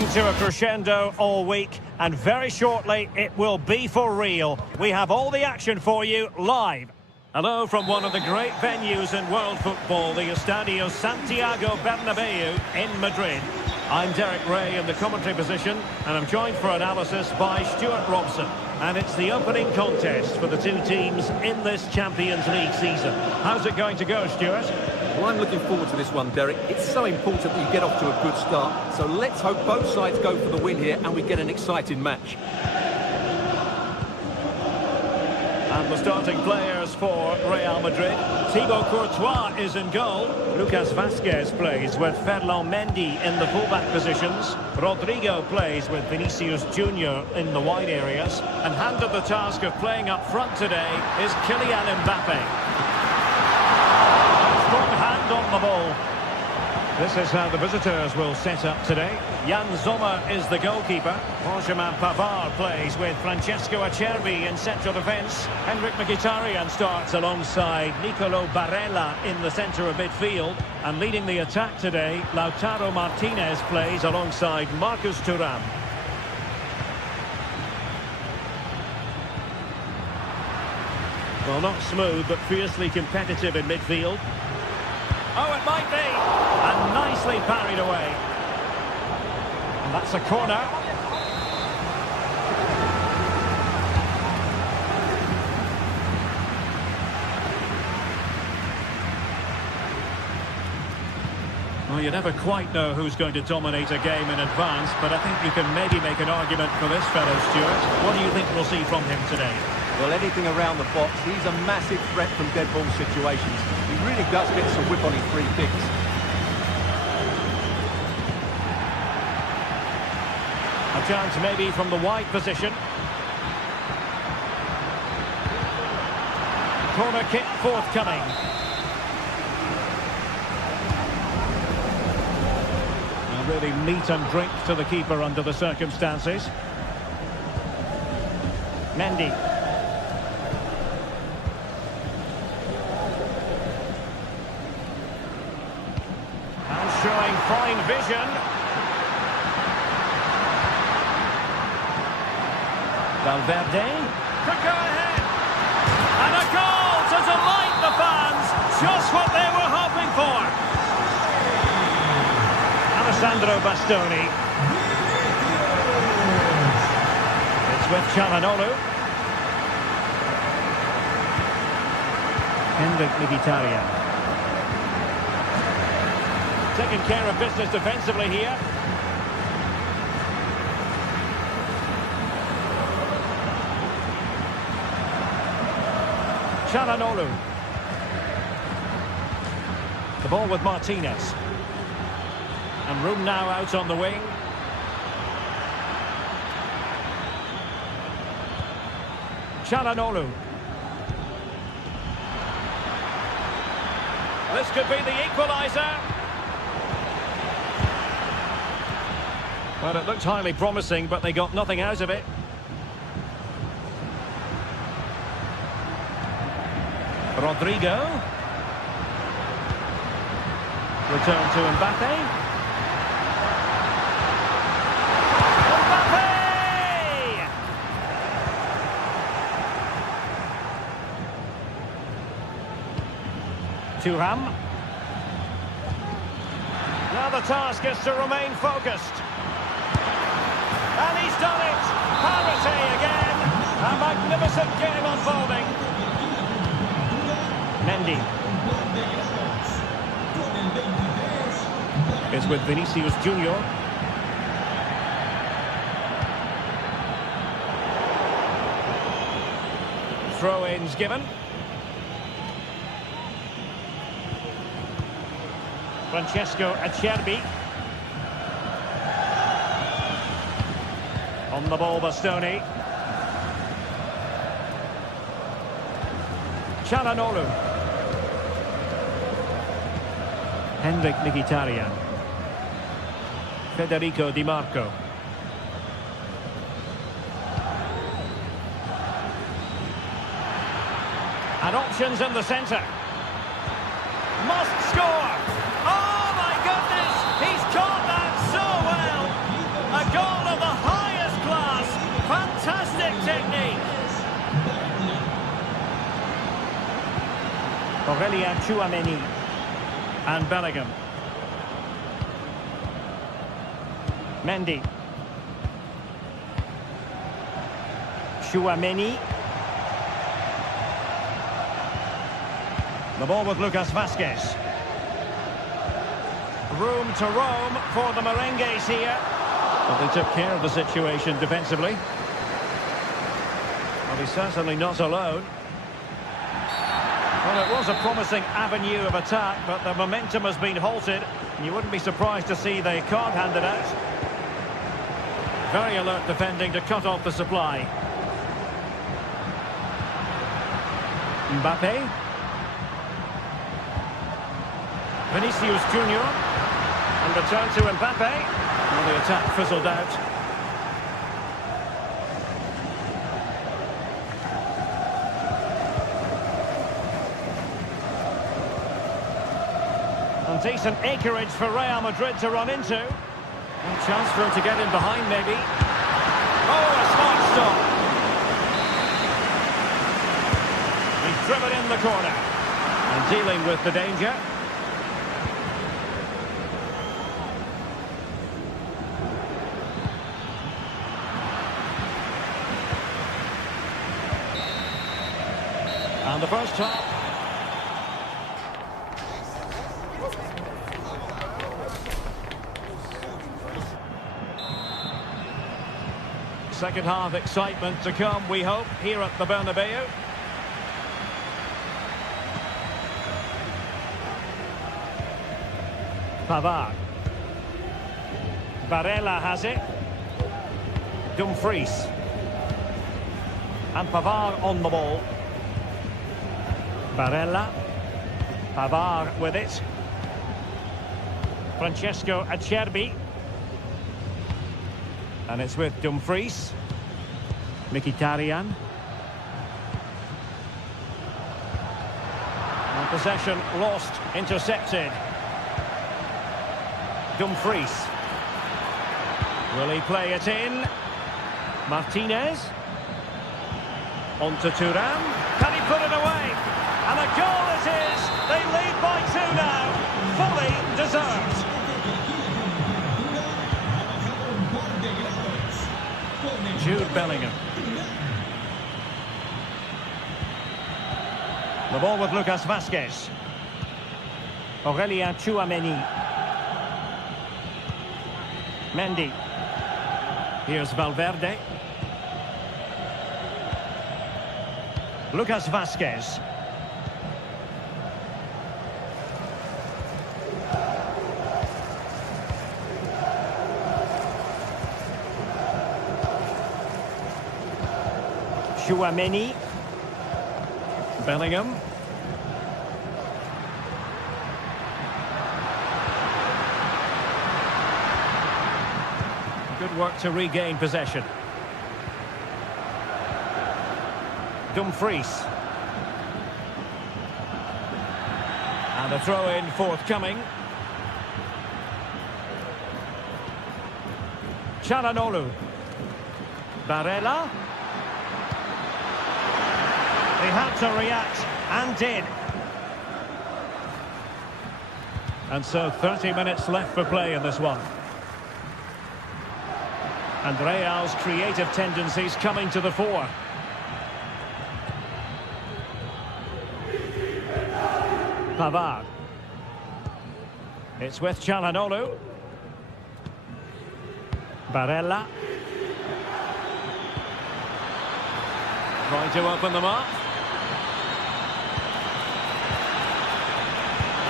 building to a crescendo all week, and very shortly it will be for real. We have all the action for you live. Hello from one of the great venues in world football, the Estadio Santiago Bernabeu in Madrid. I'm Derek Ray in the commentary position, and I'm joined for analysis by Stuart Robson. And it's the opening contest for the two teams in this Champions League season. How's it going to go, Stuart? Well, I'm looking forward to this one, Derek. It's so important that you get off to a good start. So let's hope both sides go for the win here and we get an exciting match. And the starting players for Real Madrid. Thibaut Courtois is in goal. Lucas Vazquez plays with Ferland Mendy in the fullback positions. Rodrigo plays with Vinicius Junior in the wide areas. And handed the task of playing up front today is Kylian Mbappe. Strong hand on the ball. This is how the visitors will set up today. Jan Sommer is the goalkeeper. Benjamin Pavard plays with Francesco Acerbi in central defence. Henrik Mkhitaryan starts alongside Nicolo Barella in the centre of midfield. And leading the attack today, Lautaro Martinez plays alongside Marcus Thuram. Well, not smooth, but fiercely competitive in midfield. Oh, it might be! And nicely parried away. And that's a corner. Well, you never quite know who's going to dominate a game in advance, but I think you can maybe make an argument for this fellow, Stuart. What do you think we'll see from him today? Well, anything around the box. He's a massive threat from dead ball situations. He really does get some whip on his free kicks. A chance maybe from the wide position. Corner kick forthcoming. A really meat and drink to the keeper under the circumstances. Mendy. Showing fine vision. Valverde. Could go ahead. And a goal to delight the fans. Just what they were hoping for. Alessandro Bastoni. It's with Çalhanoğlu. Henrik Mkhitaryan. Taking care of business defensively here. Çalhanoğlu. The ball with Martinez. And room now out on the wing. Çalhanoğlu. This could be the equaliser. Well, it looked highly promising, but they got nothing out of it. Rodrigo. Return to Mbappe. Mbappe! Thuram. Now the task is to remain focused. And he's done it! Parity again! A magnificent game unfolding. Mendy. Is with Vinicius Junior. Throw-ins given. Francesco Acerbi. On the ball, Bastoni. Çalhanoğlu. Henrik Mkhitaryan. Federico Di Marco. And options in the centre. Must score! Oh my goodness! He's caught that so well! Aurelien Tchouaméni. And Bellingham. Mendy. Tchouaméni. The ball with Lucas Vazquez. Room to roam for the Merengues here. But they took care of the situation defensively. Well, he's certainly not alone. Well, it was a promising avenue of attack, but the momentum has been halted. You wouldn't be surprised to see they can't hand it out. Very alert defending to cut off the supply. Mbappe. Vinicius Junior. And return to Mbappe. Well, the attack fizzled out. And decent acreage for Real Madrid to run into. And chance for him to get in behind, maybe. Oh, a smart stop. He's driven in the corner. And dealing with the danger. And the first half. Second half excitement to come, we hope, here at the Bernabeu. Pavard. Barella has it. Dumfries. And Pavard on the ball. Barella. Pavard with it. Francesco Acerbi. And it's with Dumfries. Mkhitaryan. And possession lost, intercepted. Dumfries. Will he play it in? Martinez. On to Thuram. Can he put it away? And a goal it is! They lead by 2 now. Fully deserved. Jude Bellingham. The ball with Lucas Vazquez. Aurelien Tchouaméni. Mendy. Here's Valverde. Lucas Vazquez. Tchouaméni. Bellingham. Good work to regain possession. Dumfries. And a throw-in forthcoming. Çalhanoğlu. Barella. He had to react, and did. And so 30 minutes left for play in this one. And Real's creative tendencies coming to the fore. Pavard. It's with Çalhanoğlu. Barella. Trying to open them up.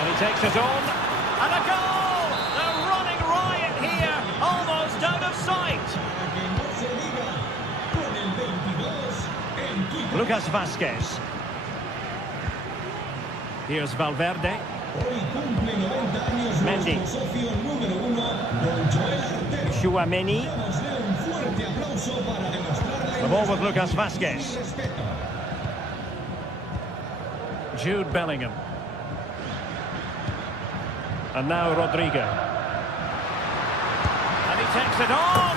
And he takes it on. And a goal! They're running riot here. Almost out of sight. Lucas Vazquez. Here's Valverde. Mendy. Tchouaméni. The ball with Lucas Vazquez. Jude Bellingham. And now Rodrigo. And he takes it on!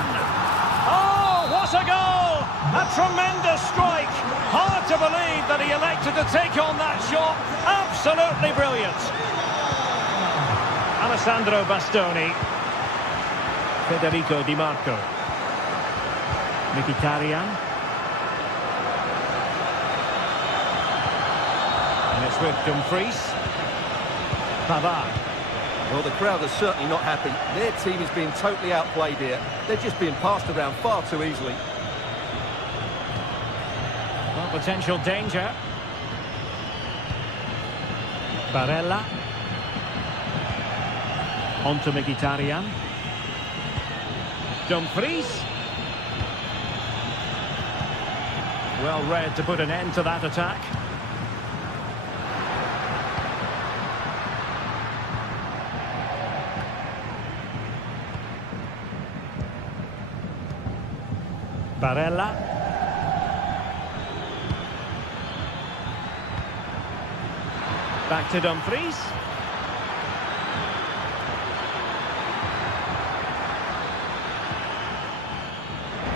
Oh, what a goal! A tremendous strike. Hard to believe that he elected to take on that shot. Absolutely brilliant. Alessandro Bastoni. Federico Di Marco. Mkhitaryan. And it's with Dumfries. Pavard. Well, the crowd are certainly not happy. Their team is being totally outplayed here. They're just being passed around far too easily. Well, potential danger. Barella. On to Mkhitaryan. Dumfries. Well read to put an end to that attack. Barella. Back to Dumfries.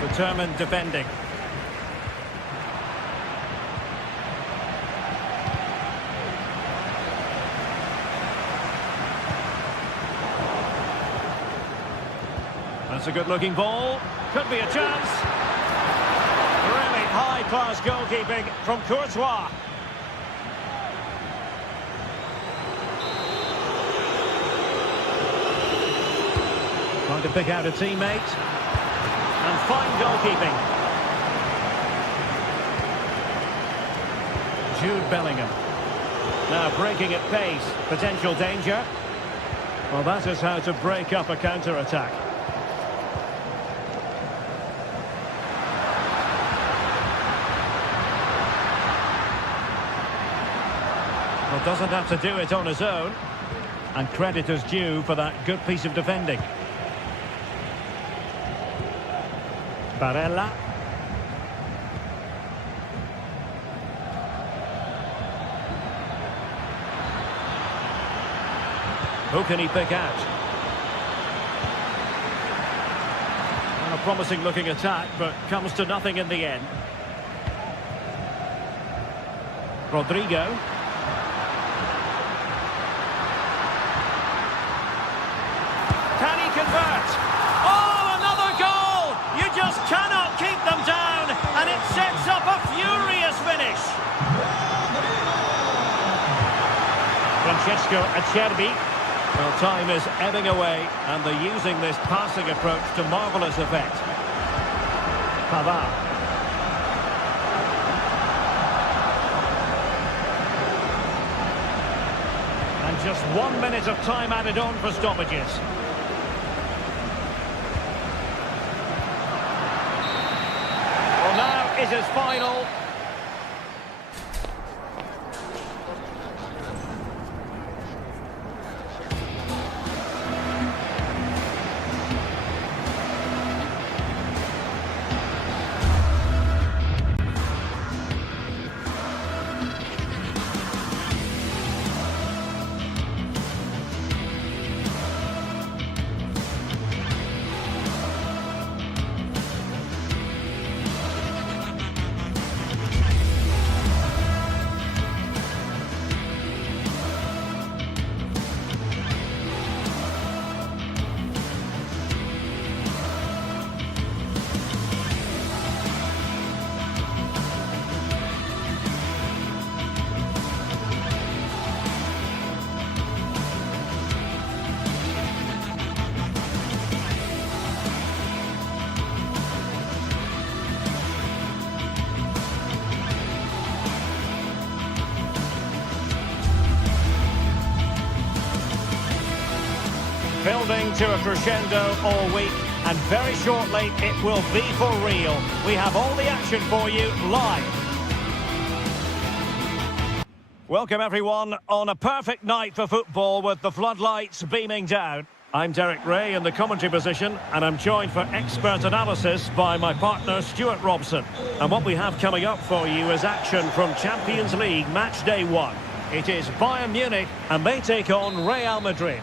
Determined defending. That's a good-looking ball. Could be a chance. Really high-class goalkeeping from Courtois. Trying to pick out a teammate. And fine goalkeeping. Jude Bellingham. Now breaking at pace. Potential danger. Well, that is how to break up a counter-attack. Well, doesn't have to do it on his own. And credit is due for that good piece of defending. Barella. Who can he pick out? And a promising looking attack, but comes to nothing in the end. Rodrigo. Can he convert? Just cannot keep them down, and it sets up a furious finish. Francesco Acerbi. Well, time is ebbing away, and they're using this passing approach to marvellous effect. Pavard. And just 1 minute of time added on for stoppages. It is final. Building to a crescendo all week, and very shortly it will be for real. We have all the action for you live. Welcome everyone on a perfect night for football with the floodlights beaming down. I'm Derek Ray in the commentary position, and I'm joined for expert analysis by my partner Stuart Robson. And what we have coming up for you is action from Champions League match day 1. It is Bayern Munich, and they take on Real Madrid.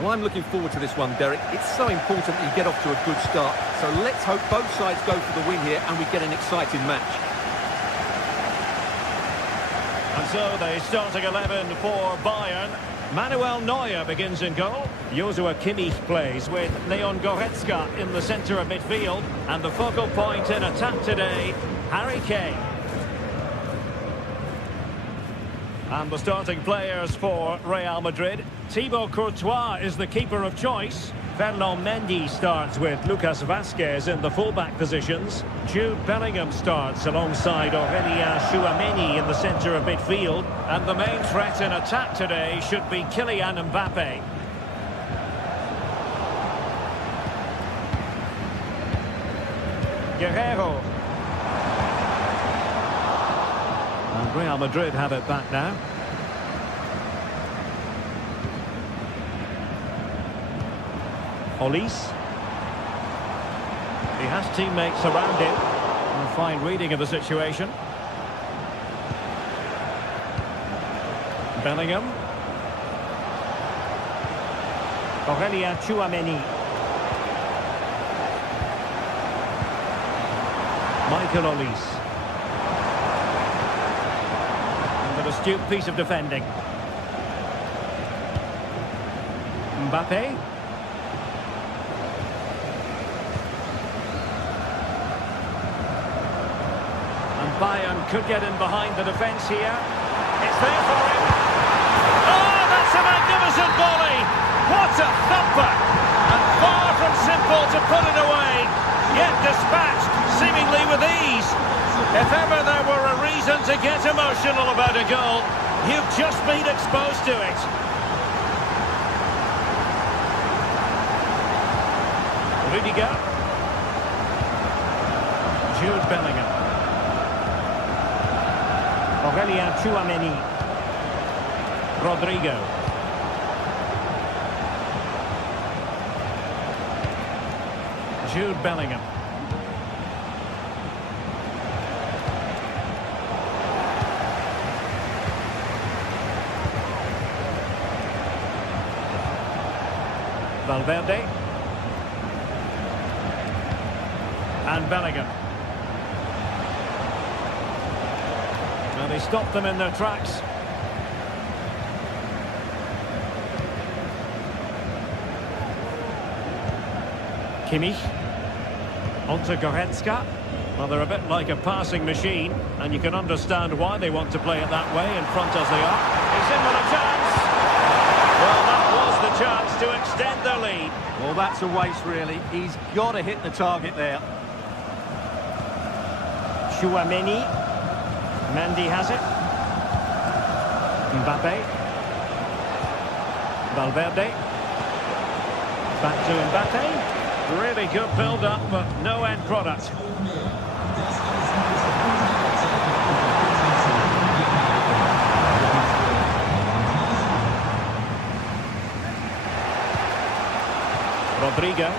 Well, I'm looking forward to this one, Derek. It's so important that you get off to a good start. So let's hope both sides go for the win here and we get an exciting match. And so the starting 11 for Bayern. Manuel Neuer begins in goal. Joshua Kimmich plays with Leon Goretzka in the centre of midfield. And the focal point in attack today, Harry Kane. And the starting players for Real Madrid. Thibaut Courtois is the keeper of choice. Ferland Mendy starts with Lucas Vazquez in the fullback positions. Jude Bellingham starts alongside Aurélien Tchouameni in the centre of midfield. And the main threat in attack today should be Kylian Mbappe. Guerreiro. And Real Madrid have it back now. Olise. He has teammates around him. A fine reading of the situation. Bellingham. Aurélien Tchouameni. Michael Olise. And an astute piece of defending. Mbappe. Bayern could get in behind the defence here. It's there for him. Oh, that's a magnificent volley. What a thumper. And far from simple to put it away. Yet dispatched, seemingly with ease. If ever there were a reason to get emotional about a goal, you've just been exposed to it. Rudiger. Jude Bellingham. Aurélien Tchouameni. Rodrigo. Jude Bellingham. Valverde. And Bellingham. And they stopped them in their tracks. Kimmich. Onto Goretzka. Well, they're a bit like a passing machine, and you can understand why they want to play it that way in front as they are. He's in with a chance. Well, that was the chance to extend their lead. Well, that's a waste, really. He's got to hit the target there. Tchouameni. Mendy has it. Mbappe. Valverde. Back to Mbappe. Really good build-up, but no end product. Rodrigo.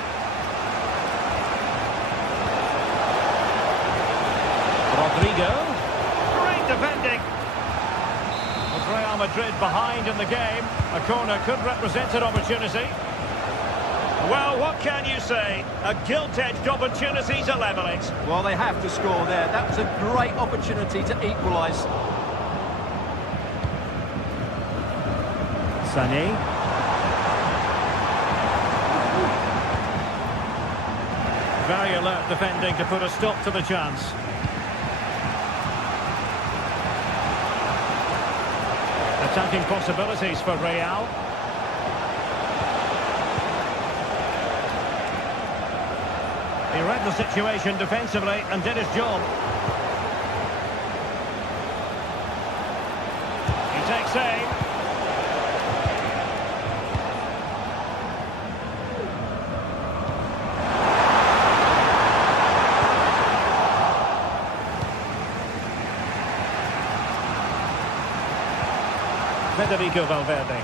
Great defending. With Real Madrid behind in the game, a corner could represent an opportunity. Well, what can you say? A gilt-edged opportunity to level it. Well, they have to score there. That was a great opportunity to equalise. Sané. Very alert defending to put a stop to the chance. Attacking possibilities for Real. He read the situation defensively and did his job. He takes aim. Federico Valverde.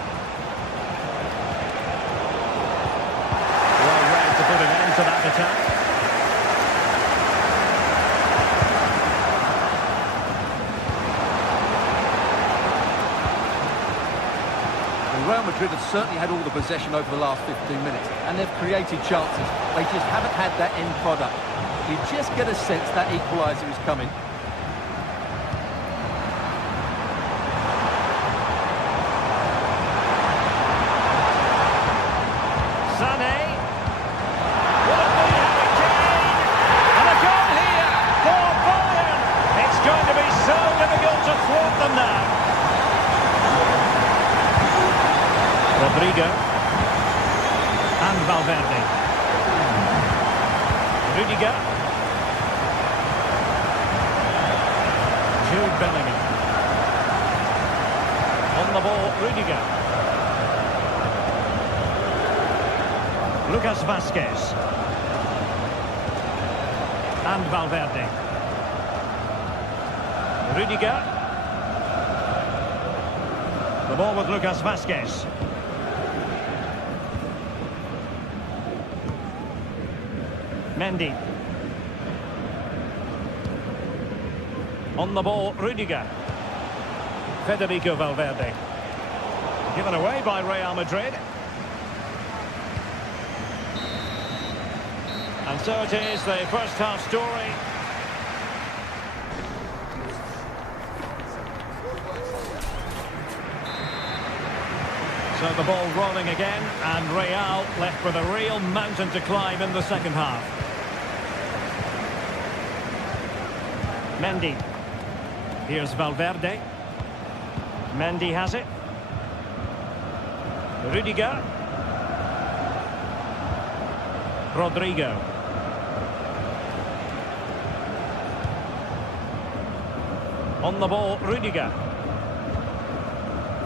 Well read to put an end to that attack. Real Madrid have certainly had all the possession over the last 15 minutes, and they've created chances. They just haven't had that end product. You just get a sense that equaliser is coming. Rodrigo and Valverde. Rudiger. Jude Bellingham. On the ball, Rudiger. Lucas Vazquez. And Valverde. Rudiger. The ball with Lucas Vazquez. Mendy. On the ball, Rudiger. Federico Valverde. Given away by Real Madrid. And so it is, the first half story. So the ball rolling again, and Real left with a real mountain to climb in the second half. Mendy. Here's Valverde. Mendy has it. Rudiger. Rodrigo. On the ball, Rudiger.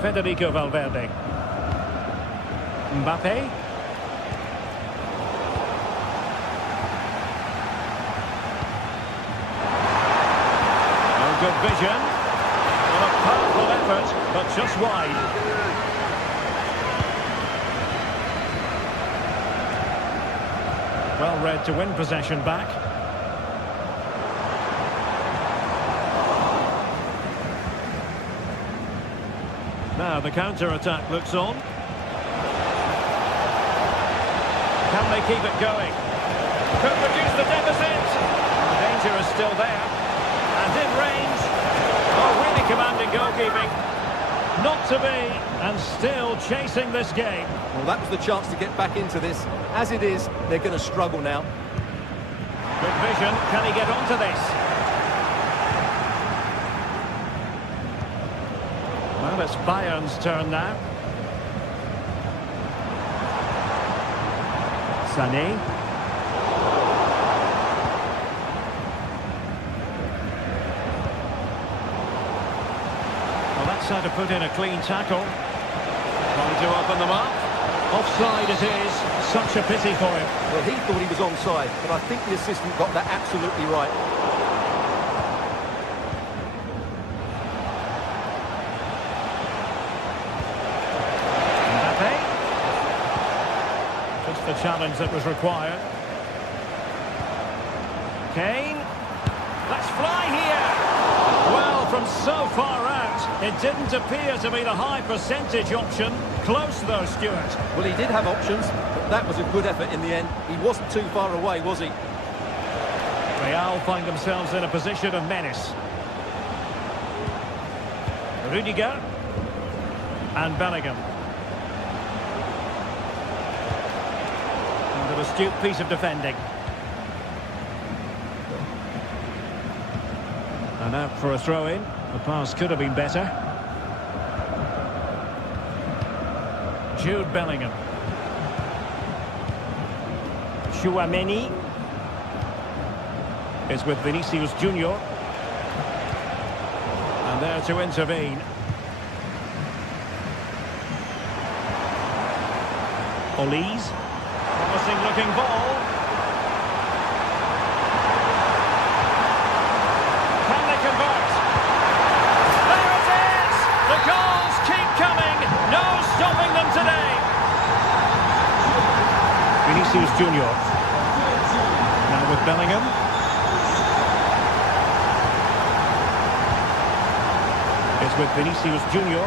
Federico Valverde. Mbappe. Good vision. Well, a powerful effort, but just wide. Well read to win possession back. Now the counter-attack looks on. Can they keep it going? Could reduce the deficit. The danger is still there. And in range. Oh, really commanding goalkeeping. Not to be, and still chasing this game. Well, that was the chance to get back into this. As it is, they're going to struggle now. Good vision. Can he get onto this? Well, it's Bayern's turn now. Sané. How to put in a clean tackle. Trying to open them up. Offside it is. Such a pity for him. Well, he thought he was onside, but I think the assistant got that absolutely right. Mbappe. Just the challenge that was required. Kane. Let's fly here. Well, from so far out, it didn't appear to be the high percentage option. Close though, Stuart. Well, he did have options, but that was a good effort in the end. He wasn't too far away, was he? Real find themselves in a position of menace. Rudiger. And Bellingham. And an astute piece of defending. And out for a throw-in. The pass could have been better. Jude Bellingham. Tchouaméni is with Vinicius Junior. And there to intervene. Olise. Promising looking ball. Convert. There it is! The goals keep coming. No stopping them today. Vinicius Junior. Now with Bellingham. It's with Vinicius Junior.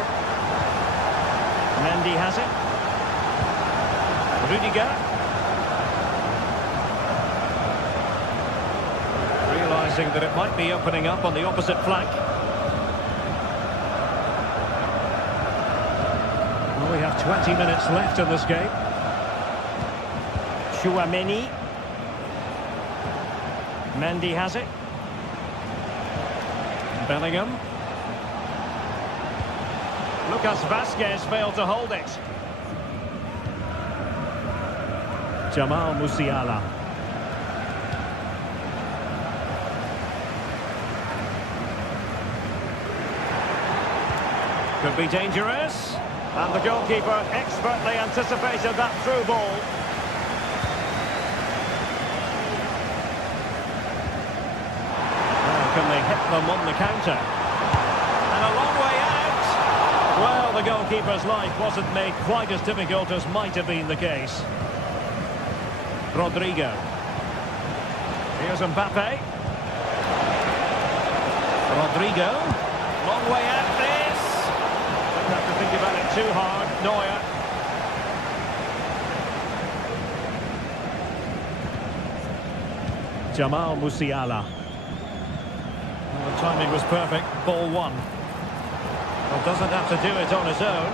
Mendy has it. Rudiger. Realising that it might be opening up on the opposite flank. Well, we have 20 minutes left in this game. Chouameni. Mendy has it. Bellingham. Lucas Vazquez failed to hold it. Jamal Musiala. Could be dangerous. And the goalkeeper expertly anticipated that through ball. Now can they hit them on the counter? And a long way out. Well, the goalkeeper's life wasn't made quite as difficult as might have been the case. Rodrigo. Here's Mbappe. Rodrigo. Long way out this. Don't have to think about it too hard. Neuer. Jamal Musiala. Well, the timing was perfect. Ball one. Well, doesn't have to do it on his own.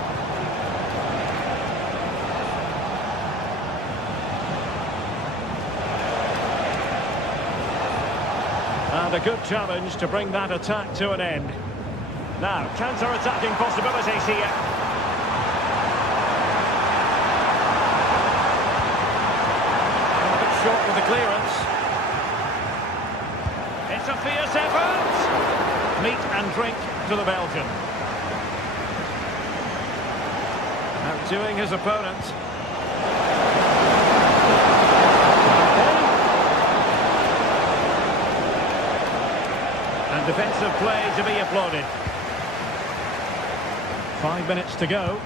And a good challenge to bring that attack to an end. Now, counter-attacking possibilities here. A bit short with the clearance. It's a fierce effort. Meat and drink to the Belgian. Outdoing his opponent. And defensive play to be applauded. 5 minutes to go.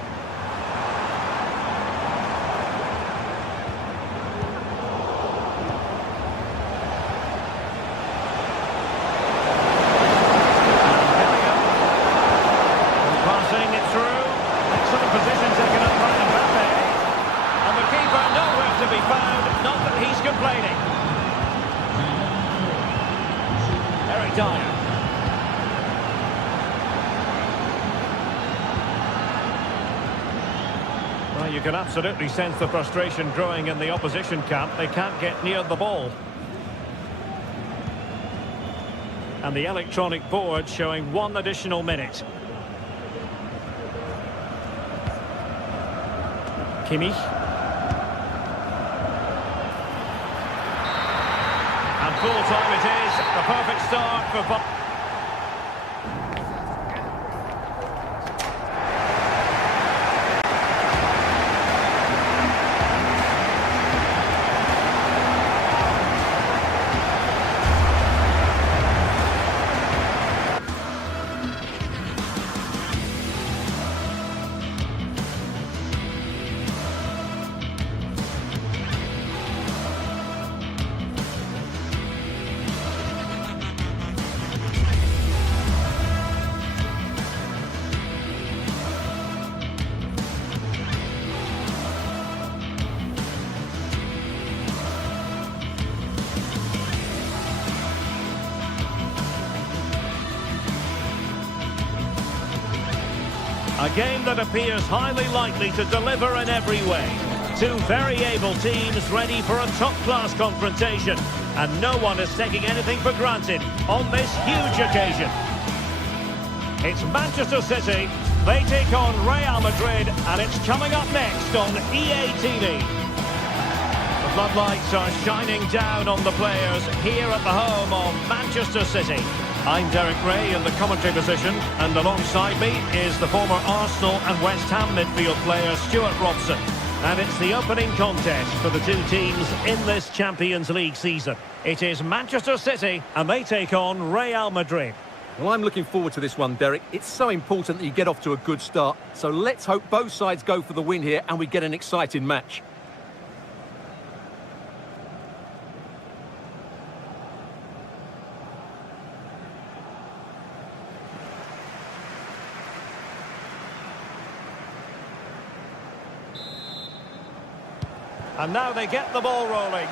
Passing it through. Excellent position taken up by Mbappe. And the keeper nowhere to be found. Not that he's complaining. Eric Dyer. Well, you can absolutely sense the frustration growing in the opposition camp. They can't get near the ball. And the electronic board showing 1 additional minute. Kimmich. And full time it is. The perfect start for a game that appears highly likely to deliver in every way. Two very able teams ready for a top-class confrontation. And no one is taking anything for granted on this huge occasion. It's Manchester City. They take on Real Madrid, and it's coming up next on EA TV. The floodlights are shining down on the players here at the home of Manchester City. I'm Derek Ray in the commentary position, and alongside me is the former Arsenal and West Ham midfield player Stuart Robson. And it's the opening contest for the two teams in this Champions League season. It is Manchester City, and they take on Real Madrid. Well, I'm looking forward to this one, Derek. It's so important that you get off to a good start. So let's hope both sides go for the win here and we get an exciting match. And now they get the ball rolling.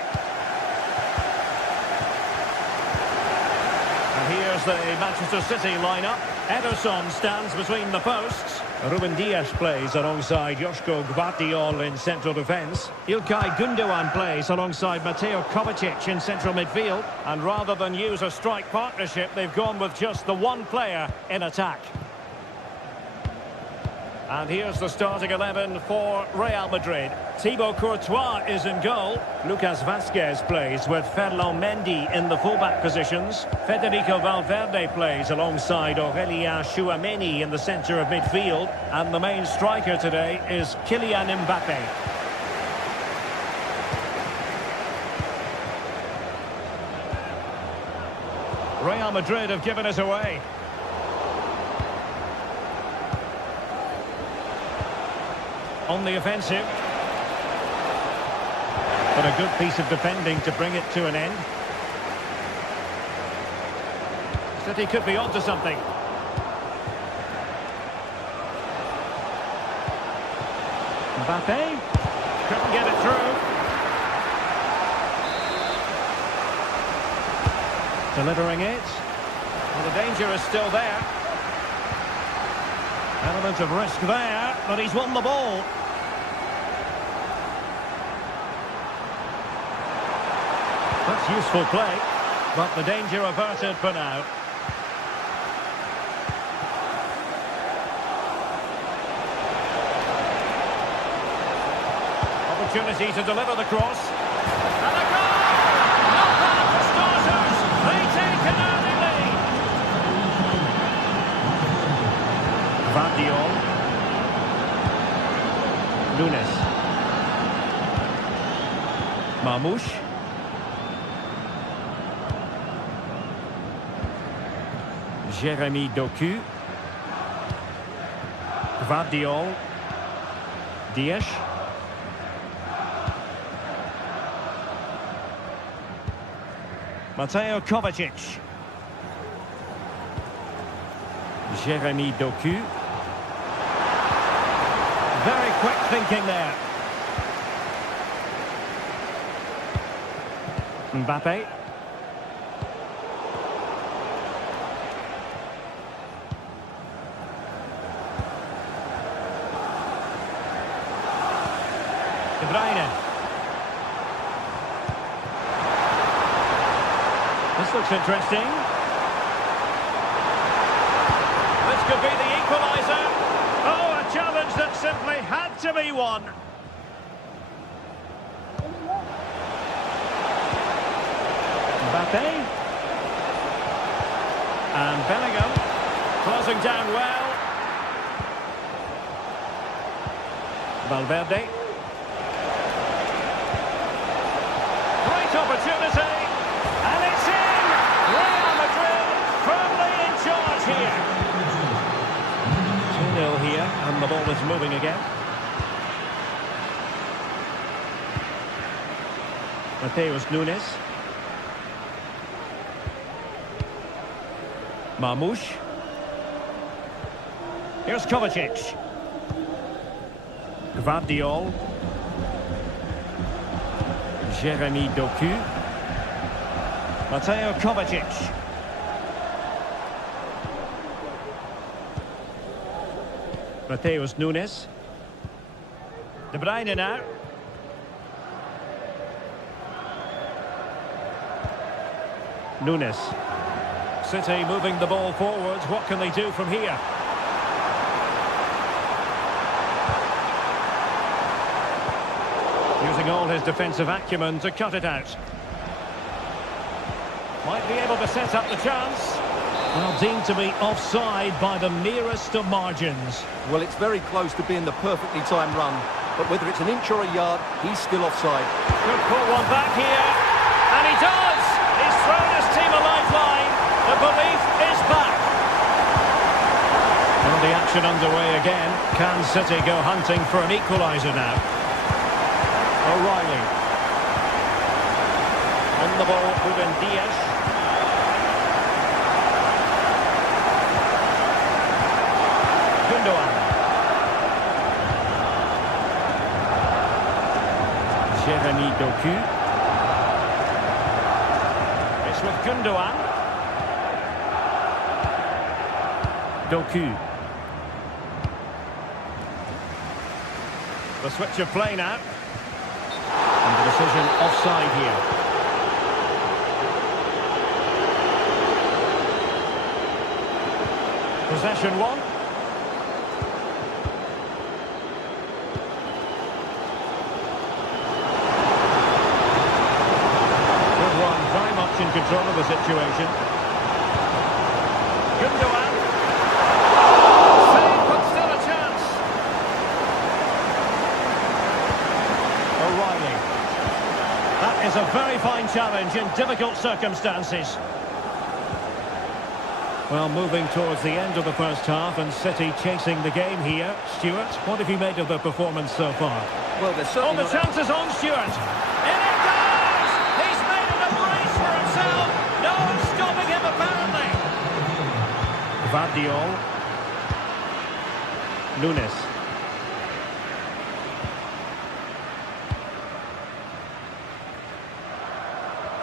And here's the Manchester City lineup. Ederson stands between the posts. Ruben Dias plays alongside Joško Gvardiol in central defence. Ilkay Gundogan plays alongside Mateo Kovacic in central midfield. And rather than use a strike partnership, they've gone with just the one player in attack. And here's the starting 11 for Real Madrid. Thibaut Courtois is in goal. Lucas Vazquez plays with Ferland Mendy in the fullback positions. Federico Valverde plays alongside Aurélien Tchouaméni in the centre of midfield. And the main striker today is Kylian Mbappé. Real Madrid have given it away. On the offensive. But a good piece of defending to bring it to an end. City could be onto something. Mbappé couldn't get it through. Delivering it. Well, the danger is still there. Element of risk there, but he's won the ball. That's useful play, but the danger averted for now. Opportunity to deliver the cross. And a goal! Not bad for starters. They take an early lead. Gvardiol. Nunes. Marmoush. Jérémy Doku. Gvardiol. Dias. Mateo Kovacic. Jérémy Doku. Very quick thinking there. Mbappé. De Bruyne. This looks interesting. This could be the equaliser. Oh, a challenge that simply had to be won. Mbappé. And Bellingham. Closing down well. Valverde. Great opportunity. And it's in! Real Madrid firmly in charge here. 2-0 here, and the ball is moving again. Mateus Nunes. Marmoush. Here's Kovacic. Gvardiol. Jérémy Doku. Mateo Kovacic. Mateus Nunes. De Bruyne now. Nunes. City moving the ball forwards. What can they do from here? Using all his defensive acumen to cut it out. Might be able to set up the chance. Well, deemed to be offside by the merest of margins. Well, it's very close to being the perfectly timed run, but whether it's an inch or a yard, he's still offside. Could put one back here, and he does! He's thrown his team a lifeline. The belief is back. Well, the action underway again. Can City go hunting for an equaliser now? O'Reilly. On the ball, Ruben Dias. Gundogan. Jeremy Doku. It's with Gundogan. Doku. The switch of play now. And the decision offside here. Possession one. Good one, very much in control of the situation. Gundogan. Save, but still a chance. O'Reilly. That is a very fine challenge in difficult circumstances. Well, moving towards the end of the first half and City chasing the game here. Stuart, what have you made of the performance so far? Well, there's certainly... Oh, the chance is on, Stuart. In it goes! He's made it a brace for himself. No one's stopping him, apparently. Vardiol. Nunes.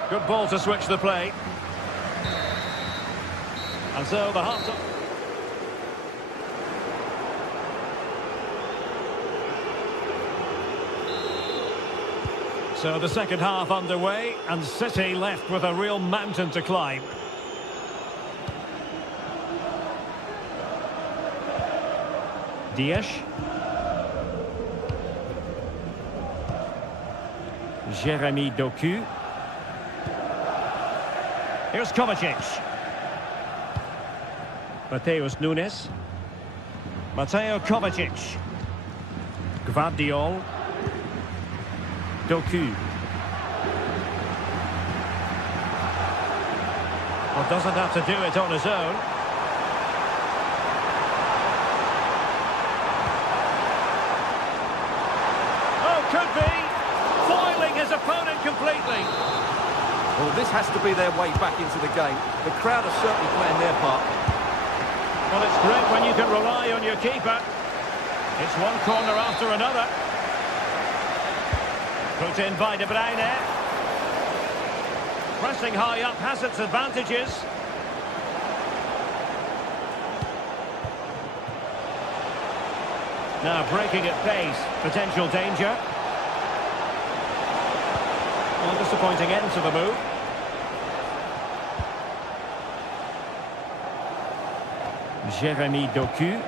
Good ball to switch the play. And so the half-time. So the second half underway, and City left with a real mountain to climb. Dias. Jeremy Doku. Here's Kovacic. Mateus Nunes. Mateo Kovacic. Gvardiol. Doku. Well, doesn't have to do it on his own. Oh, could be. Foiling his opponent completely. Well, this has to be their way back into the game. The crowd are certainly playing their part. Well, it's great when you can rely on your keeper. It's one corner after another. Put in by De Bruyne. Pressing high up has its advantages. Now breaking at pace. Potential danger. Well, disappointing end to the move. Jeremy Doku.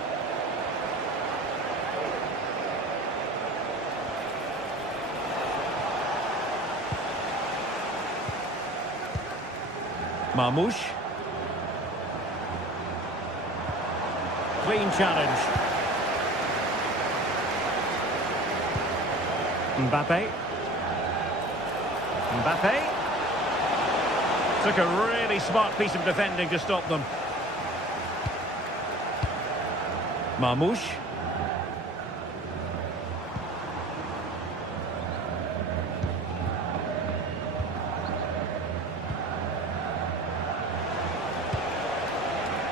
Marmoush. Clean challenge. Mbappe. Mbappe. Took a really smart piece of defending to stop them. Marmoush.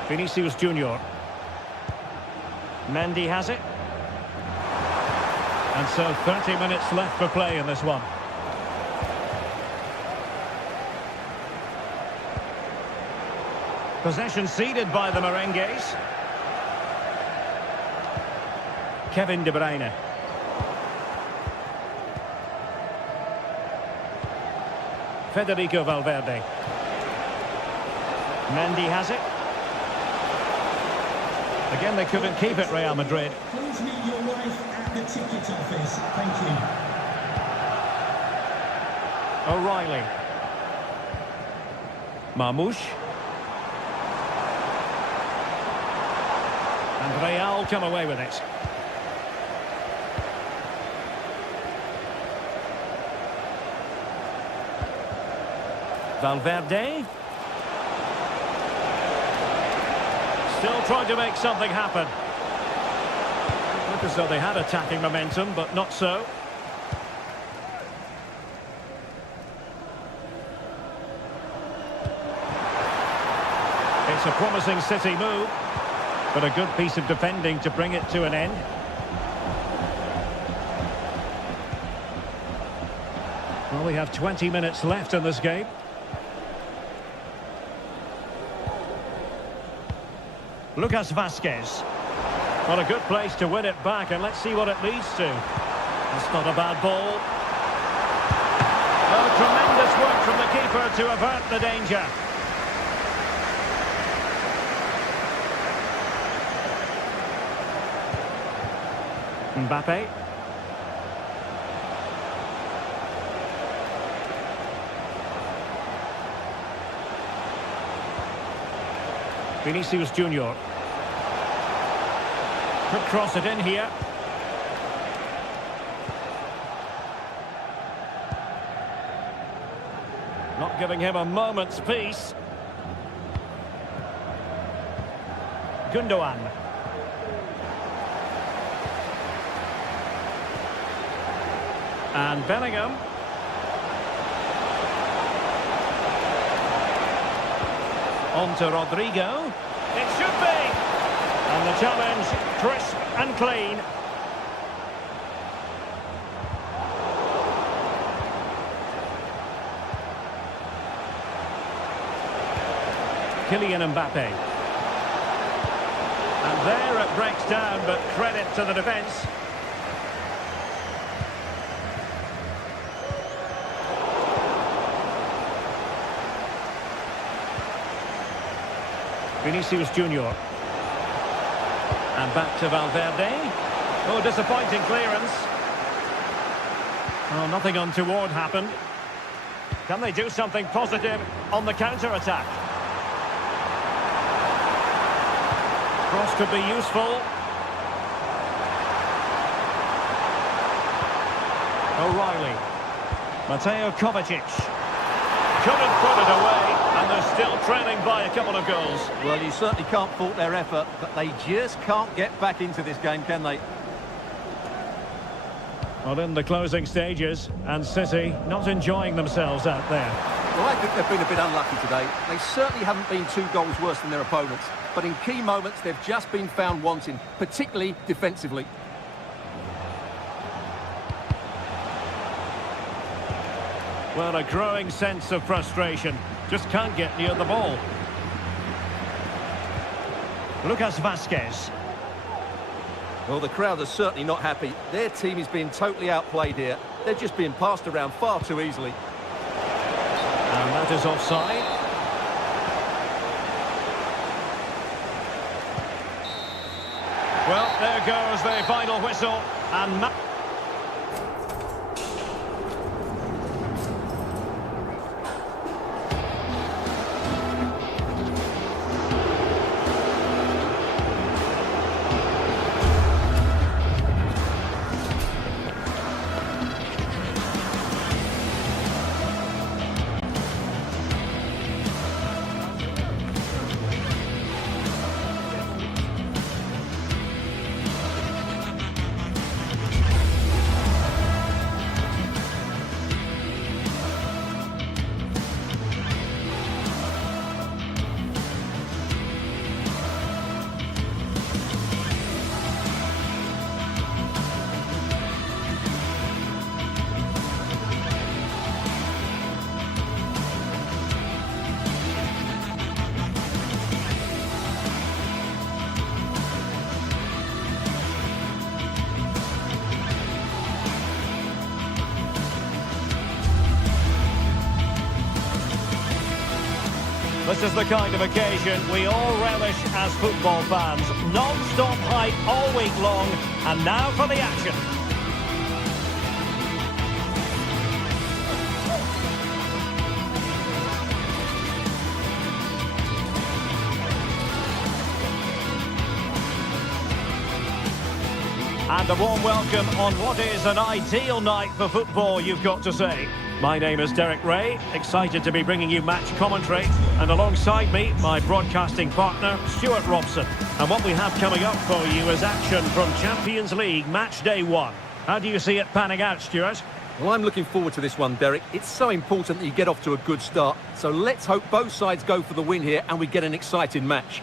Vinicius Junior. Mendy has it. And so 30 minutes left for play in this one. Possession ceded by the Merengues. Kevin De Bruyne. Federico Valverde. Mendy has it. Again, they couldn't keep it, Real Madrid. Please meet your wife at the ticket office. Thank you. O'Reilly. Marmoush. And Real come away with it. Valverde. Still trying to make something happen. Looked as though they had attacking momentum, but not so. It's a promising City move, but a good piece of defending to bring it to an end. Well, we have 20 minutes left in this game. Lucas Vazquez. What a good place to win it back, and let's see what it leads to. That's not a bad ball. Oh, tremendous work from the keeper to avert the danger. Mbappe. Vinicius Junior. Could cross it in here. Not giving him a moment's peace. Gundogan. And Bellingham. On to Rodrigo. It should be. And the challenge, crisp and clean. Kylian Mbappe. And there it breaks down, but credit to the defence. Vinicius Junior. And back to Valverde. Oh, disappointing clearance. Oh, nothing untoward happened. Can they do something positive on the counter-attack? Cross could be useful. O'Reilly. Mateo Kovacic. Couldn't put it away, and they're still trailing by a couple of goals. Well, you certainly can't fault their effort, but they just can't get back into this game, can they? Well, in the closing stages, and City not enjoying themselves out there. Well, I think they've been a bit unlucky today. They certainly haven't been 2 goals worse than their opponents, but in key moments they've just been found wanting, particularly defensively. Well, a growing sense of frustration. Just can't get near the ball. Lucas Vazquez. Well, the crowd are certainly not happy. Their team is being totally outplayed here. They're just being passed around far too easily. And that is offside. Well, there goes the final whistle. And this is the kind of occasion we all relish as football fans. Non-stop hype all week long, and now for the action. And a warm welcome on what is an ideal night for football, you've got to say. My name is Derek Ray, excited to be bringing you match commentary, and alongside me, my broadcasting partner, Stuart Robson. And what we have coming up for you is action from Champions League Match Day 1. How do you see it panning out, Stuart? Well, I'm looking forward to this one, Derek. It's so important that you get off to a good start. So let's hope both sides go for the win here and we get an exciting match.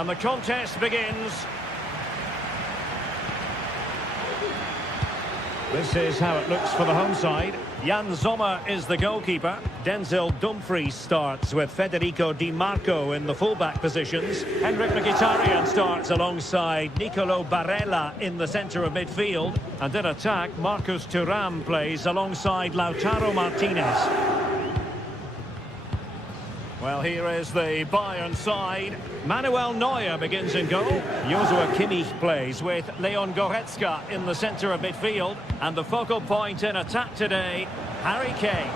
And the contest begins. This is how it looks for the home side. Jan Sommer is the goalkeeper. Denzel Dumfries starts with Federico Di Marco in the fullback positions. Henrik Mkhitaryan starts alongside Nicolo Barella in the centre of midfield. And in attack, Marcus Thuram plays alongside Lautaro Martinez. Well, here is the Bayern side. Manuel Neuer begins in goal. Joshua Kimmich plays with Leon Goretzka in the centre of midfield. And the focal point in attack today, Harry Kane.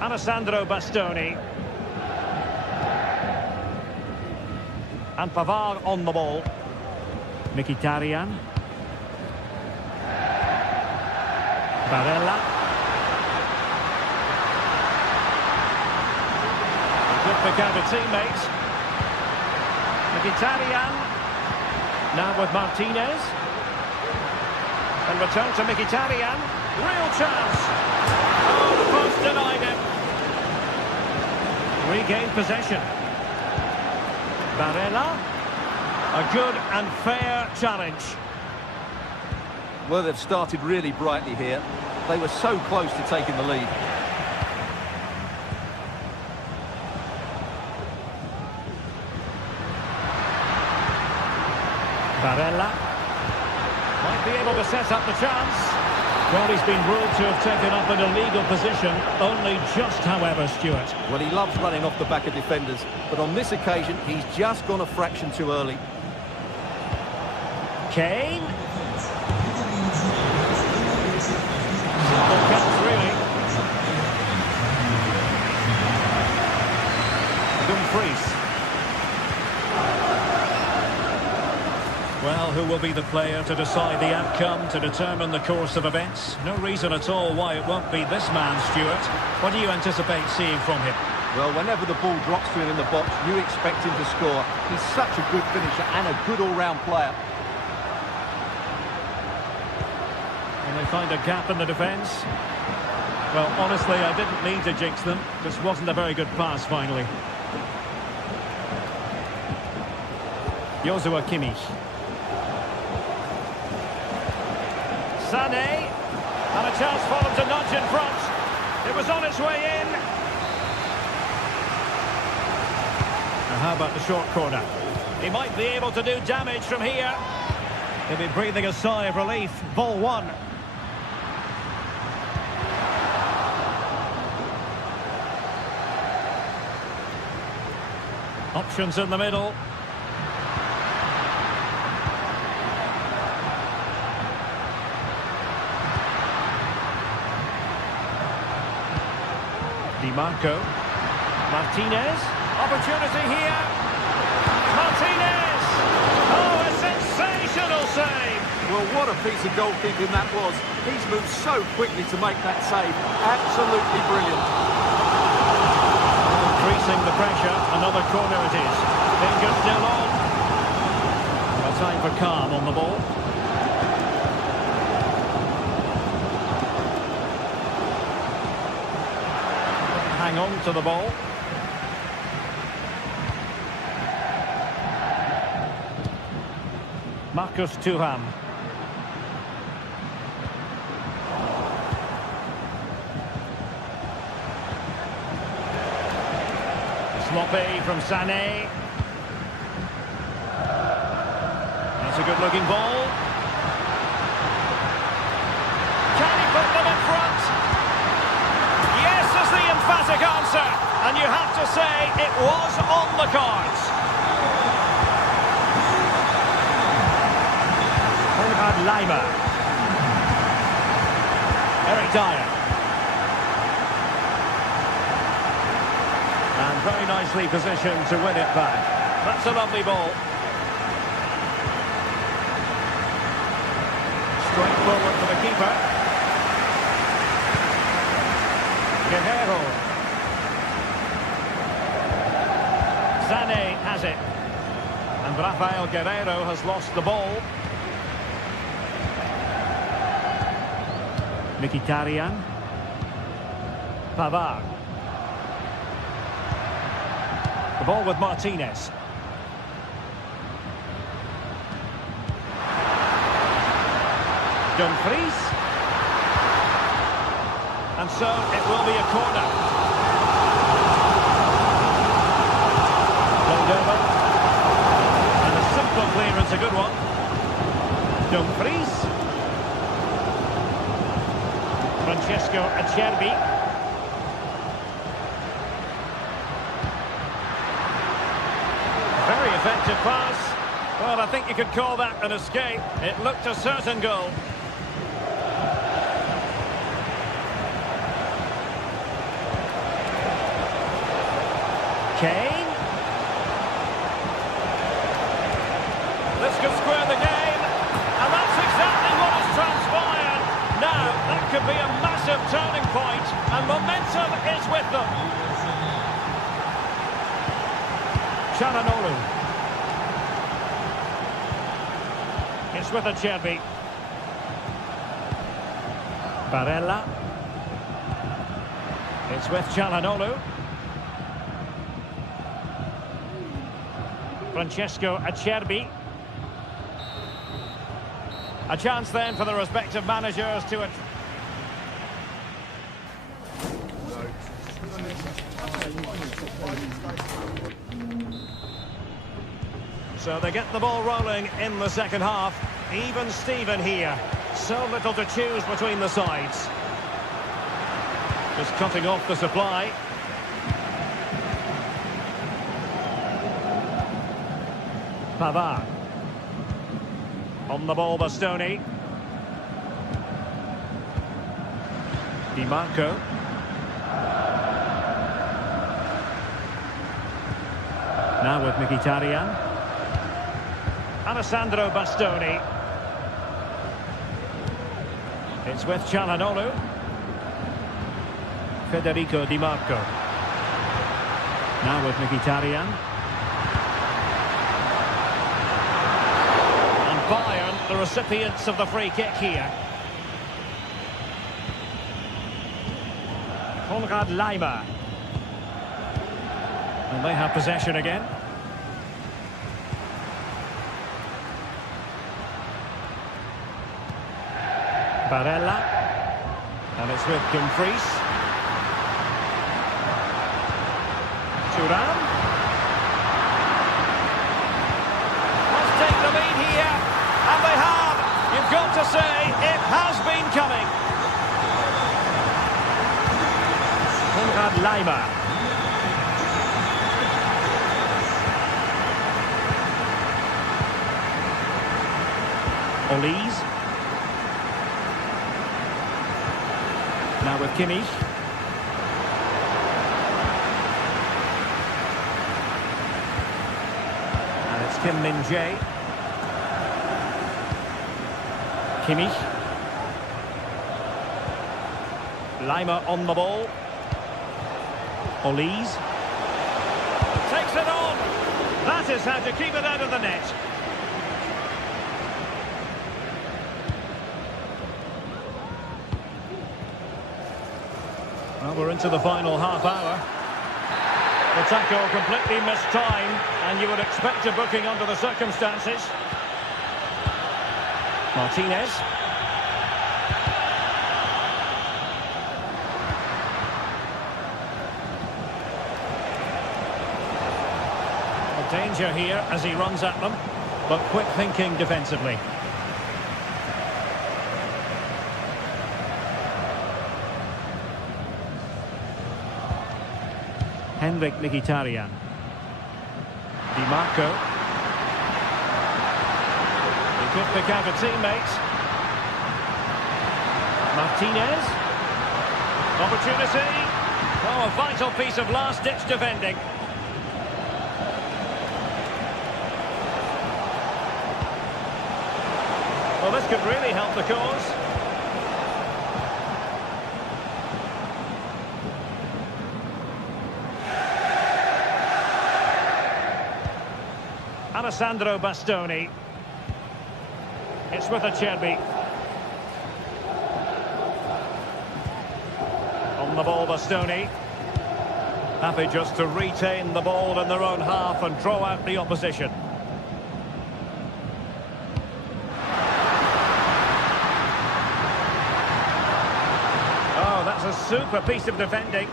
Alessandro Bastoni. And Pavard on the ball. Mkhitaryan. Barella. Good pick out of teammates. Mkhitaryan. Now with Martinez. And return to Mkhitaryan. Real chance. Oh, the post denied him. Regained possession. Barella. A good and fair challenge. Well, they've started really brightly here. They were so close to taking the lead. Barella might be able to set up the chance. Well, he's been ruled to have taken up an illegal position, only just, however, Stuart. Well, he loves running off the back of defenders, but on this occasion, he's just gone a fraction too early. Kane. Simple catch, really. Dumfries. Well, who will be the player to decide the outcome, to determine the course of events? No reason at all why it won't be this man, Stuart. What do you anticipate seeing from him? Well, whenever the ball drops to him in the box, you expect him to score. He's such a good finisher and a good all-round player. And they find a gap in the defence. Well, honestly, I didn't mean to jinx them. Just wasn't a very good pass, finally. Joshua Kimmich. Sané. And a chance for them to nudge in front. It was on its way in. And how about the short corner? He might be able to do damage from here. He'll be breathing a sigh of relief. Ball one. Options in the middle. Di Marco. Martinez. Opportunity here. Martinez! Oh, a sensational save! Well, what a piece of goalkeeping that was. He's moved so quickly to make that save. Absolutely brilliant. Increasing the pressure. Another corner it is. Fingers still on. A time for calm on the ball. Hang on to the ball. Marcus Thuram. Sloppy from Sané. That's a good-looking ball. Can he put them in front? Yes, is the emphatic answer. And you have to say it was on the cards. Lima. Eric Dyer. And very nicely positioned to win it back. That's a lovely ball. Straight forward for the keeper. Guerrero. Sané has it. And Rafael Guerrero has lost the ball. Mkhitaryan. Pavard. The ball with Martinez. Dumfries. And so it will be a corner. Played over. And a simple clearance, a good one. Dumfries. Francesco Acerbi. Very effective pass. Well, I think you could call that an escape. It looked a certain goal. Kane. This could square the game. And that's exactly what has transpired. Now, that could be a massive turning point, and momentum is with them. Çalhanoğlu. It's with Acerbi. Barella. It's with Çalhanoğlu. Francesco Acerbi. A chance then for the respective managers to... So they get the ball rolling in the second half. Even Steven here. So little to choose between the sides. Just cutting off the supply. Pavard. On the ball, Bastoni. Di Marco. Now with Mkhitaryan. Alessandro Bastoni. It's with Çalhanoğlu. Federico Di Marco. Now with Mkhitaryan. And Bayern, the recipients of the free kick here. Konrad Laimer. And they have possession again. Barella. And it's with Dumfries. Thuram. Let's take the lead here. And they have. You've got to say, it has been coming. Konrad Laimer. Olise. Now with Kimmich. And it's Kim Min-jae. Kimmich. Laimer on the ball. Olise. Takes it on. That is how to keep it out of the net. Well, we're into the final half hour. The tackle completely mistimed, and you would expect a booking under the circumstances. Martinez. A danger here as he runs at them, but quick thinking defensively. Henrik Mkhitaryan. Di Marco. He could pick out a teammate. Martinez. Opportunity. Oh, a vital piece of last-ditch defending. Well, this could really help the cause. Alessandro Bastoni. It's with Acerbi. On on the ball, Bastoni. Happy just to retain the ball in their own half and draw out the opposition. Oh, that's a super piece of defending.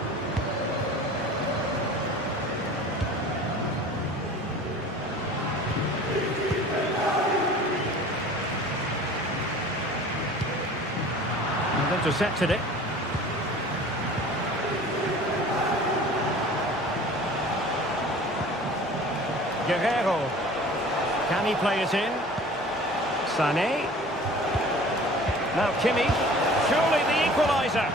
And intercepted it. Guerrero. Can he play it in? Sané. Now Kimmich. Surely the equaliser.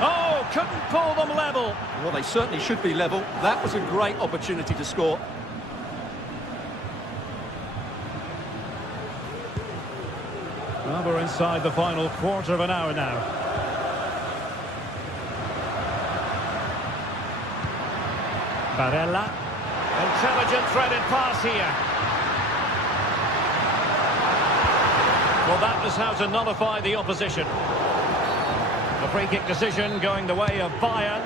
Oh, couldn't pull them level. Well, they certainly should be level. That was a great opportunity to score. Well, we're inside the final quarter of an hour now. Barella. Intelligent threaded pass here. Well, that is how to nullify the opposition. The free kick decision going the way of Bayern.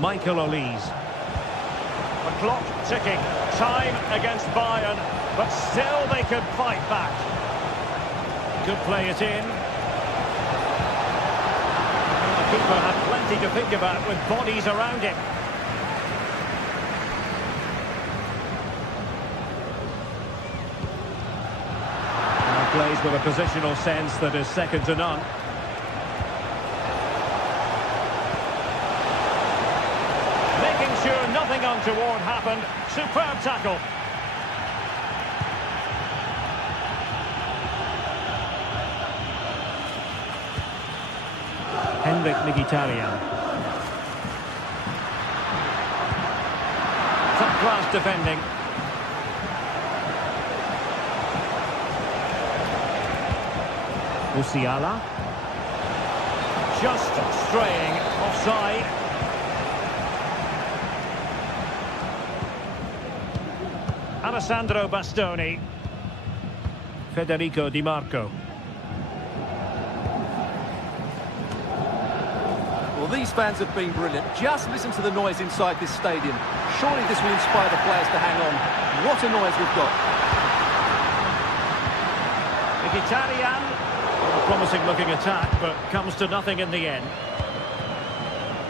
Michael Olise. The clock ticking. Time against Bayern, but still they could fight back. Could play it in. The keeper had plenty to think about with bodies around him. Now plays with a positional sense that is second to none. Making sure nothing untoward happened. Superb tackle. Henrik Mkhitaryan. Top-class defending. Musiala. Just straying offside. Alessandro Bastoni. Federico Di Marco. Well, these fans have been brilliant. Just listen to the noise inside this stadium. Surely this will inspire the players to hang on. What a noise we've got. Mkhitaryan. A promising looking attack, but comes to nothing in the end.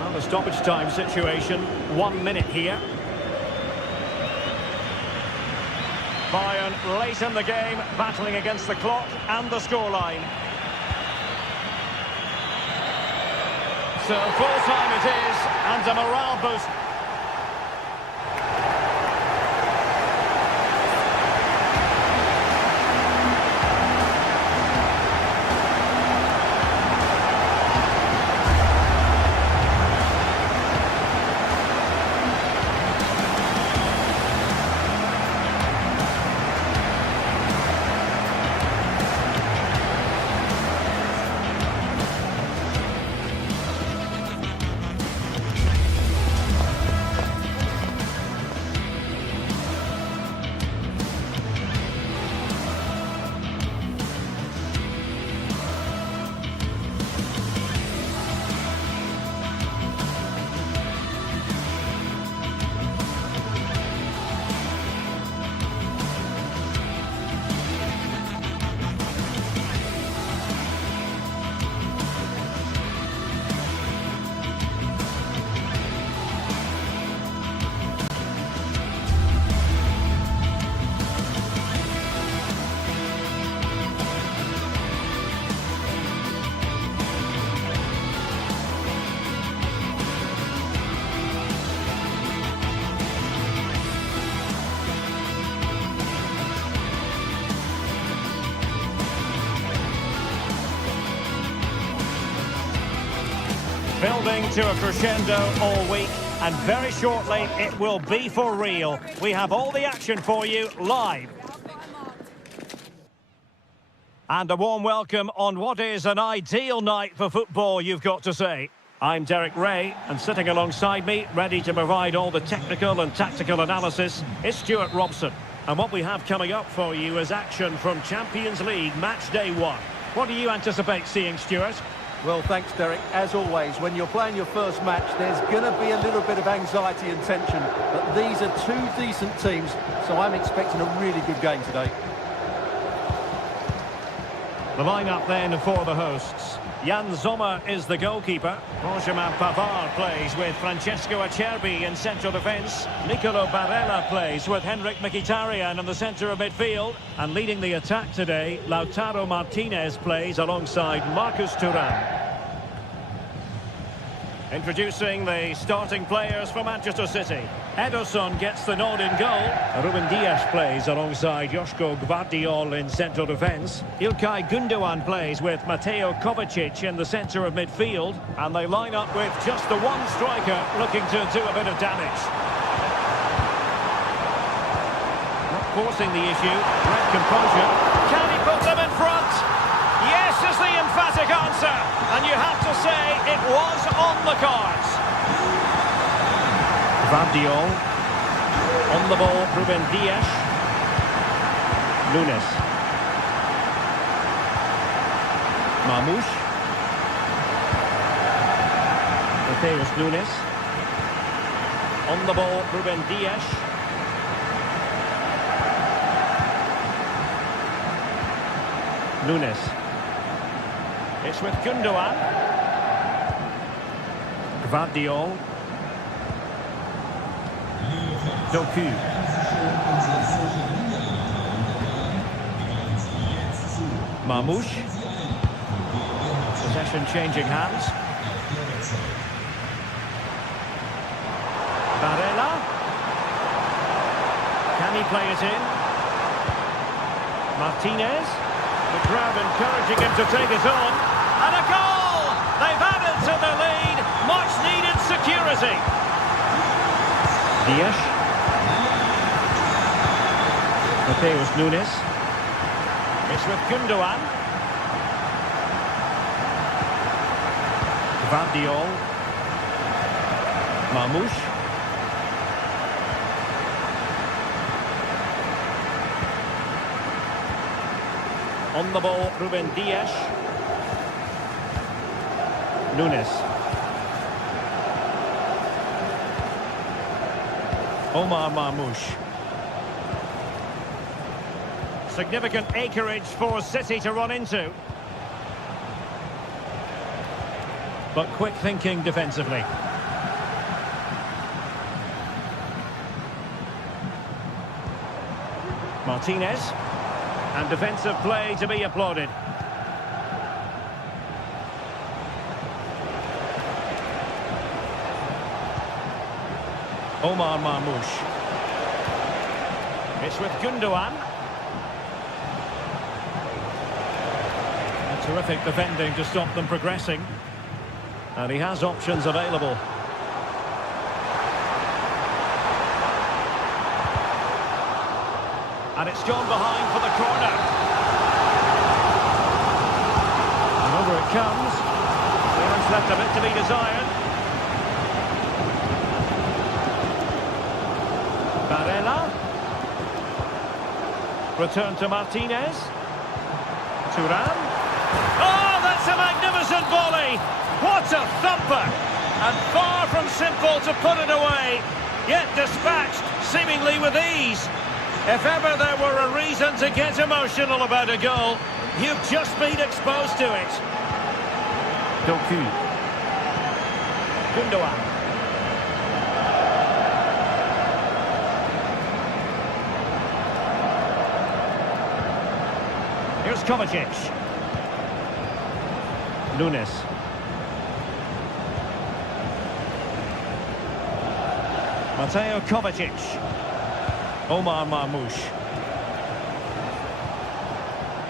Well, the stoppage time situation. 1 minute here. Bayern late in the game, battling against the clock and the scoreline. So full time it is, and a morale boost. Building to a crescendo all week, and very shortly it will be for real. We have all the action for you live. And a warm welcome on what is an ideal night for football, you've got to say. I'm Derek Ray, and sitting alongside me, ready to provide all the technical and tactical analysis, is Stuart Robson. And what we have coming up for you is action from Champions League Match Day 1. What do you anticipate seeing, Stuart? Well, thanks, Derek. As always, when you're playing your first match, there's going to be a little bit of anxiety and tension. But these are two decent teams, so I'm expecting a really good game today. The lineup then for the hosts. Jan Sommer is the goalkeeper. Benjamin Pavard plays with Francesco Acerbi in central defence. Nicolo Barella plays with Henrik Mkhitaryan in the centre of midfield. And leading the attack today, Lautaro Martinez plays alongside Marcus Thuram. Introducing the starting players for Manchester City. Ederson gets the nod in goal. Ruben Dias plays alongside Joško Gvardiol in central defence. Ilkay Gundogan plays with Mateo Kovacic in the centre of midfield. And they line up with just the one striker looking to do a bit of damage. Not forcing the issue. Great composure. Can he put them in front? Yes is the emphatic answer. And you have to say it was on the cards. Gvardiol. On the ball, Ruben Dias. Nunes. Marmoush. Mateus Nunes. On the ball, Ruben Dias. Nunes. It's with Gundogan. Gvardiol. Doku. Marmoush. Possession changing hands. Barella. Can he play it in? Martinez. The crowd encouraging him to take it on. And a goal! They've added to the lead. Much needed security. Dias. Mateus Nunes. It's with Gundogan. Gvardiol. Marmoush. On the ball, Ruben Dias. Nunes. Omar Marmoush. Significant acreage for City to run into. But quick thinking defensively. Martinez. And defensive play to be applauded. Omar Marmoush. It's with Gundogan. And terrific defending to stop them progressing. And he has options available. And it's gone behind for the corner. And over it comes. Clearance left a bit to be desired. Barella. Return to Martinez. Thuram. Oh, that's a magnificent volley. What a thumper. And far from simple to put it away. Yet dispatched, seemingly with ease. If ever there were a reason to get emotional about a goal, you've just been exposed to it. Doku. Gundogan. Here's Kovacic. Nunes. Mateo Kovacic. Omar Marmoush.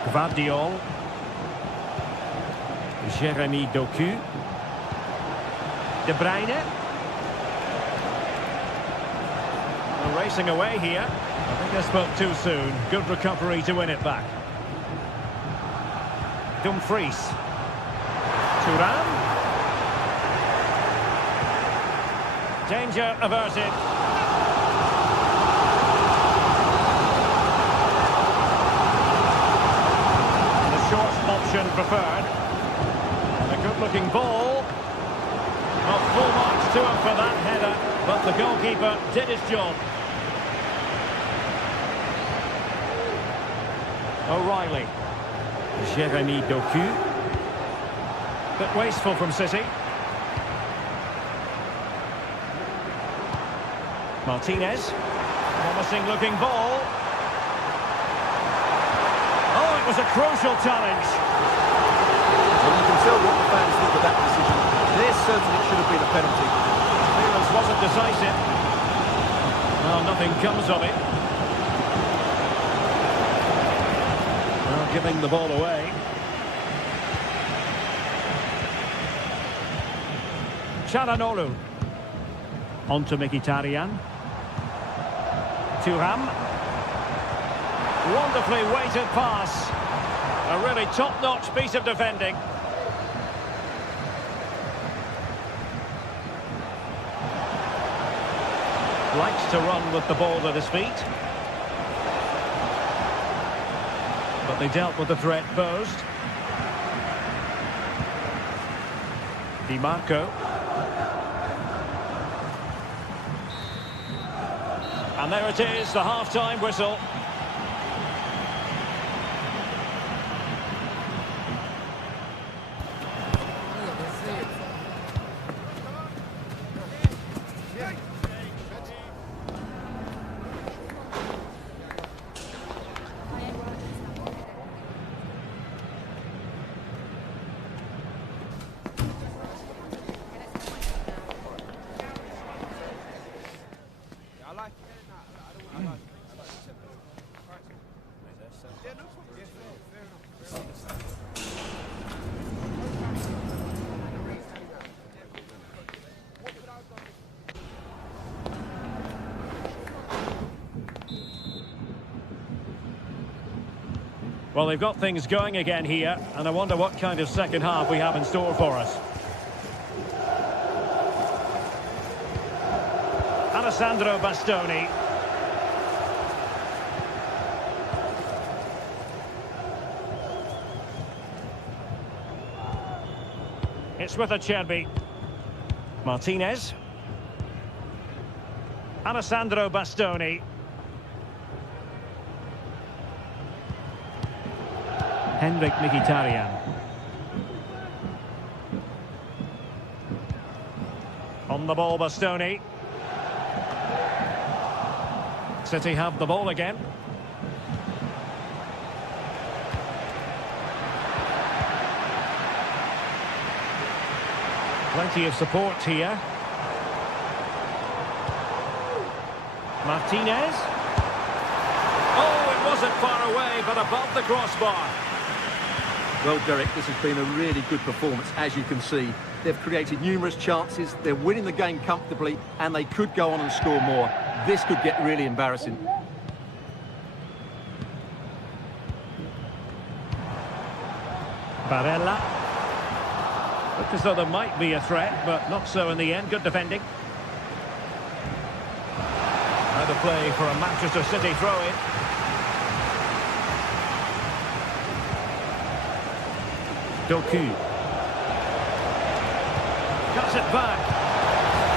Gvardiol. Jeremy Doku. De Bruyne. We're racing away here. I think they spoke too soon. Good recovery to win it back. Dumfries. Thuram. Danger averted. The short option preferred. A good-looking ball. Well, full marks to him for that header, but the goalkeeper did his job. O'Reilly. Jeremy Doku. Bit wasteful from City. Martinez. Promising looking ball. Oh, it was a crucial challenge. Well, you can tell what the fans think of that decision. They're certain it should have been a penalty. Clearance wasn't decisive. Well, nothing comes of it. Well, giving the ball away. Çalhanoğlu. On to Mkhitaryan. Thuram. Wonderfully weighted pass. A really top-notch piece of defending. Likes to run with the ball at his feet. But they dealt with the threat posed. Di Marco. And there it is, the half-time whistle. Well, they've got things going again here, and I wonder what kind of second half we have in store for us. Alessandro Bastoni. It's with Acerbi. Martinez. Alessandro Bastoni. Henrik Mkhitaryan. On the ball, Bastoni. City have the ball again. Plenty of support here. Martinez. Oh, it wasn't far away, but above the crossbar. Well, Derek, this has been a really good performance, as you can see. They've created numerous chances, they're winning the game comfortably, and they could go on and score more. This could get really embarrassing. Barella. Looked as though there might be a threat, but not so in the end. Good defending. Out of play for a Manchester City throw-in. Doku. Cuts it back.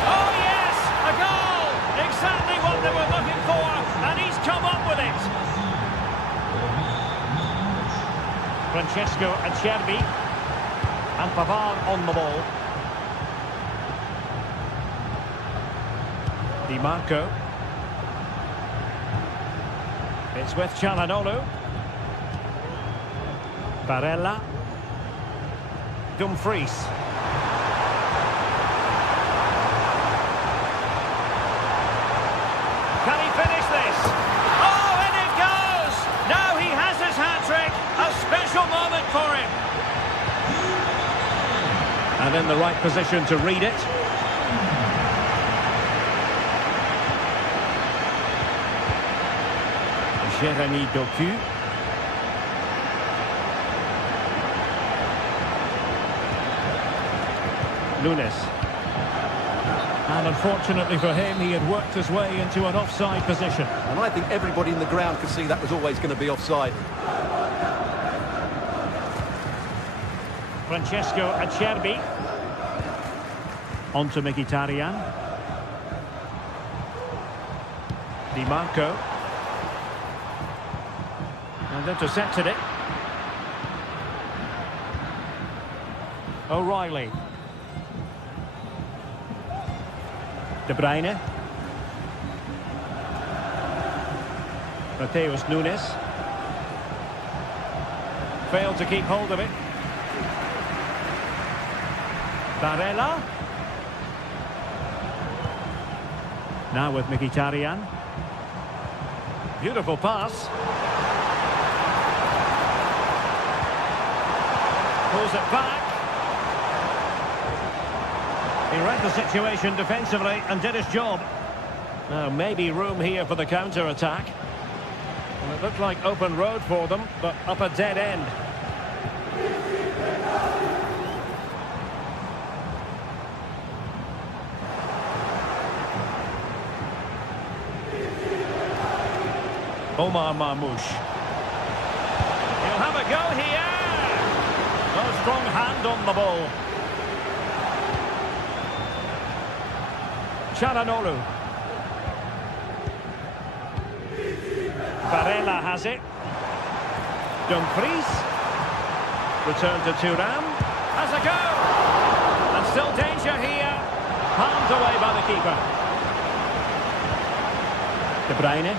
Oh yes! A goal! Exactly what they were looking for, and he's come up with it. Francesco Acerbi. And Pavard on the ball. Di Marco. It's with Çalhanoğlu. Barella. Dumfries. Can he finish this? Oh, in it goes! Now he has his hat-trick. A special moment for him. And in the right position to read it. Jeremy Doku. Nunes. And unfortunately for him, he had worked his way into an offside position. And I think everybody in the ground could see that was always going to be offside. Francesco Acerbi. On to Mkhitaryan. Di Marco. And intercepted it. O'Reilly. De Bruyne. Mateus Nunes. Failed to keep hold of it. Barella. Now with Mkhitaryan. Beautiful pass. Pulls it back. He read the situation defensively and did his job. Now maybe room here for the counter-attack. And it looked like open road for them, but up a dead end. Omar Marmoush. He'll have a go here. A strong hand on the ball. Çalhanoğlu. Barella has it. Dumfries. Return to Thuram. Has a go. And still danger here. Palmed away by the keeper. De Bruyne.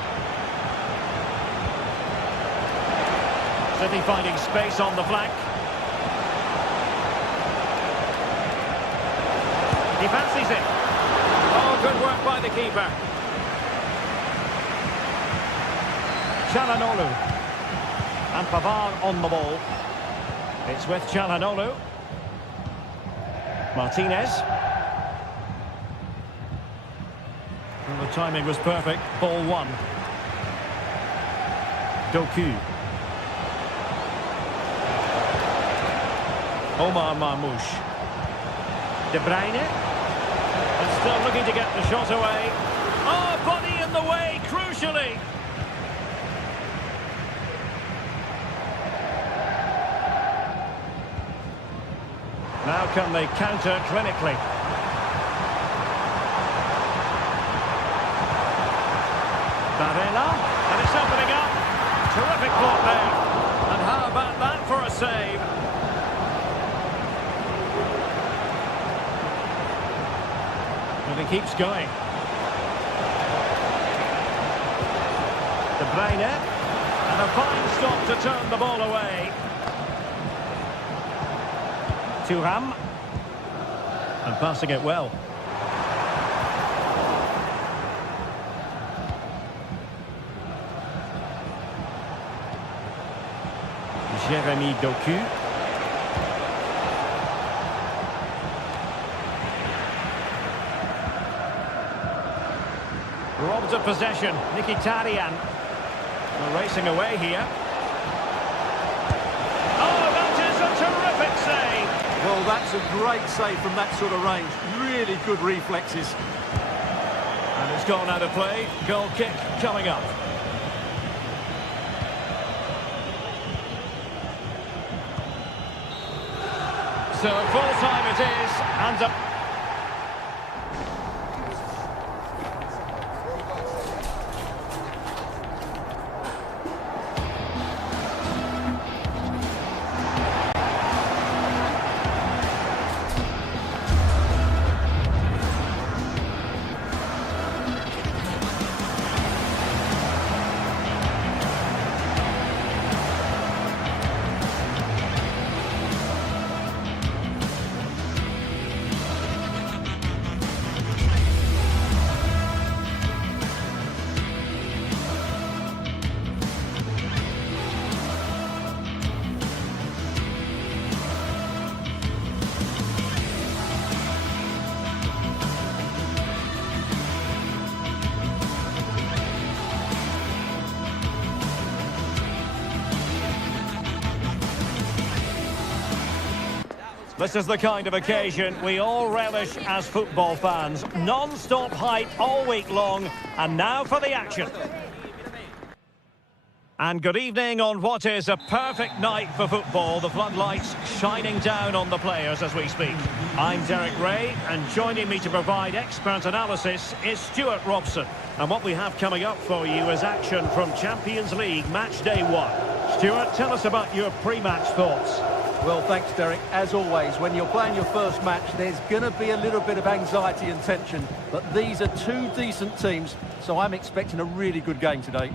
City finding space on the flank. He fancies it. Oh, good work by the keeper. Çalhanoğlu. And Pavard on the ball. It's with Çalhanoğlu. Martinez. Well, the timing was perfect. Ball one. Doku. Omar Marmoush. De Bruyne. And still looking to get the shot away. Oh, body in the way, crucially. Now can they counter clinically? Barella. And it's opening up. Terrific block there. And how about that for a save? And he keeps going. De Bruyne. And a fine stop to turn the ball away. Thuram. And passing it well. Jeremy Doku. Robbed of possession. Mkhitaryan. We're racing away here. Oh, that is a terrific save. Well, that's a great save from that sort of range. Really good reflexes. And it's gone out of play. Goal kick coming up. So full time it is, and up. This is the kind of occasion we all relish as football fans. Non-stop hype all week long, and now for the action. And good evening on what is a perfect night for football. The floodlights shining down on the players as we speak. I'm Derek Ray, and joining me to provide expert analysis is Stuart Robson. And what we have coming up for you is action from Champions League Match Day 1. Stuart, tell us about your pre-match thoughts. Well, thanks, Derek. As always, when you're playing your first match, there's going to be a little bit of anxiety and tension. But these are two decent teams, so I'm expecting a really good game today.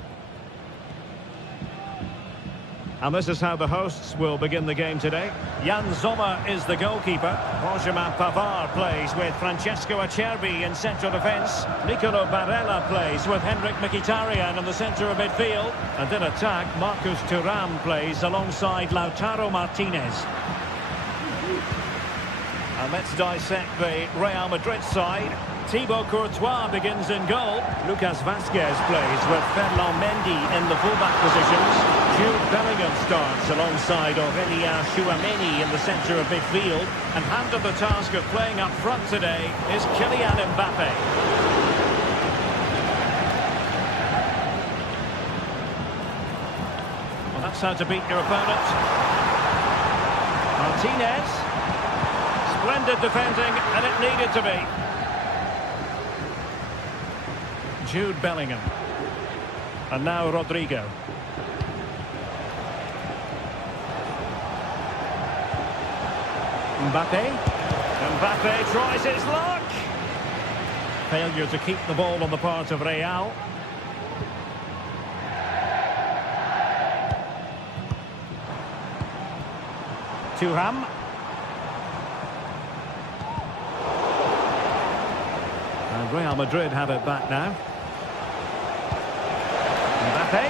And this is how the hosts will begin the game today. Jan Sommer is the goalkeeper. Benjamin Pavard plays with Francesco Acerbi in central defence. Nicolo Barella plays with Henrik Mkhitaryan in the centre of midfield. And in attack, Marcus Thuram plays alongside Lautaro Martinez. And let's dissect the Real Madrid side. Thibaut Courtois begins in goal. Lucas Vazquez plays with Ferland Mendy in the fullback positions. Jude Bellingham starts alongside Aurélien Tchouameni in the centre of midfield. And handed the task of playing up front today is Kylian Mbappe. Well, that's how to beat your opponent. Martinez. Splendid defending, and it needed to be. Jude Bellingham. And now Rodrigo. Mbappe tries his luck. Failure to keep the ball on the part of Real. Thuram. And Real Madrid have it back now. Mbappe.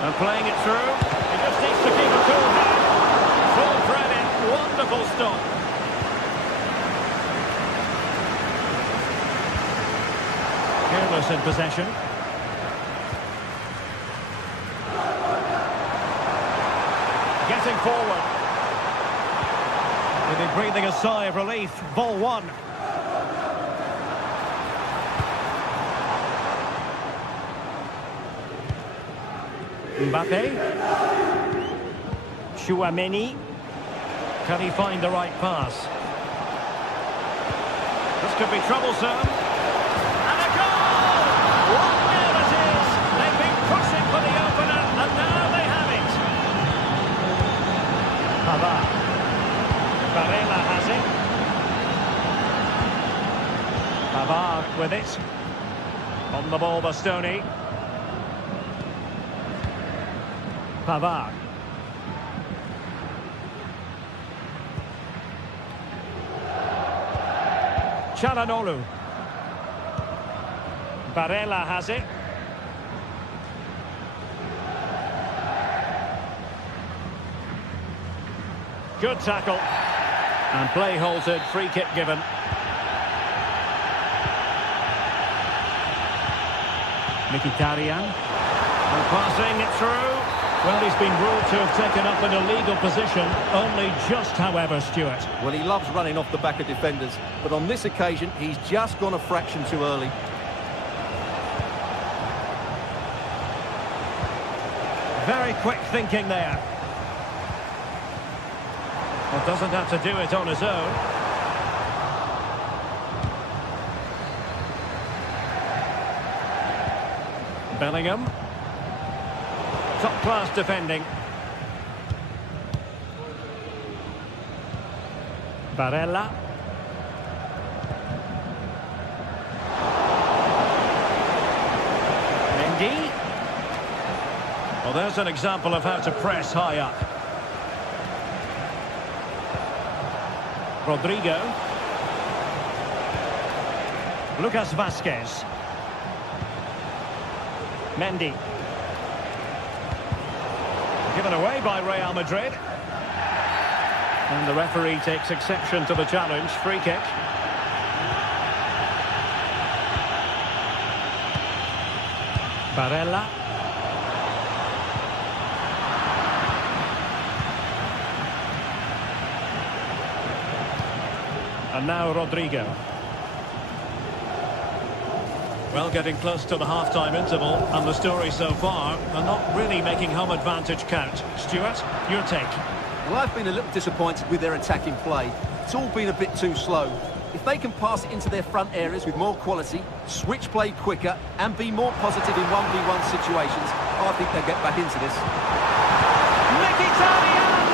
And playing it through. He just needs to keep a cool head. Full credit. Wonderful stop. Careless in possession. Getting forward. Maybe breathing a sigh of relief. Ball one. Mbappe. Tchouameni. Can he find the right pass? This could be troublesome. And a goal! What there it is! They've been pushing for the opener, and now they have it. Pavard. Barella has it. Pavard with it. On the ball, Bastoni. Pavard. Çalhanoğlu. Barella has it. Good tackle. And play halted, free kick given. Mkhitaryan. And passing it through. Well, he's been ruled to have taken up an illegal position, only just, however, Stuart. Well, he loves running off the back of defenders, but on this occasion, he's just gone a fraction too early. Very quick thinking there. Well, doesn't have to do it on his own. Bellingham. Top-class defending. Barella. Mendy. Well, there's an example of how to press high up. Rodrigo. Lucas Vazquez. Mendy. Given away by Real Madrid. And the referee takes exception to the challenge. Free kick. Barella. And now Rodrigo. Well, getting close to the half-time interval, and the story so far, they're not really making home advantage count. Stuart, your take? Well, I've been a little disappointed with their attacking play. It's all been a bit too slow. If they can pass it into their front areas with more quality, switch play quicker, and be more positive in 1v1 situations, I think they'll get back into this. Mkhitaryan!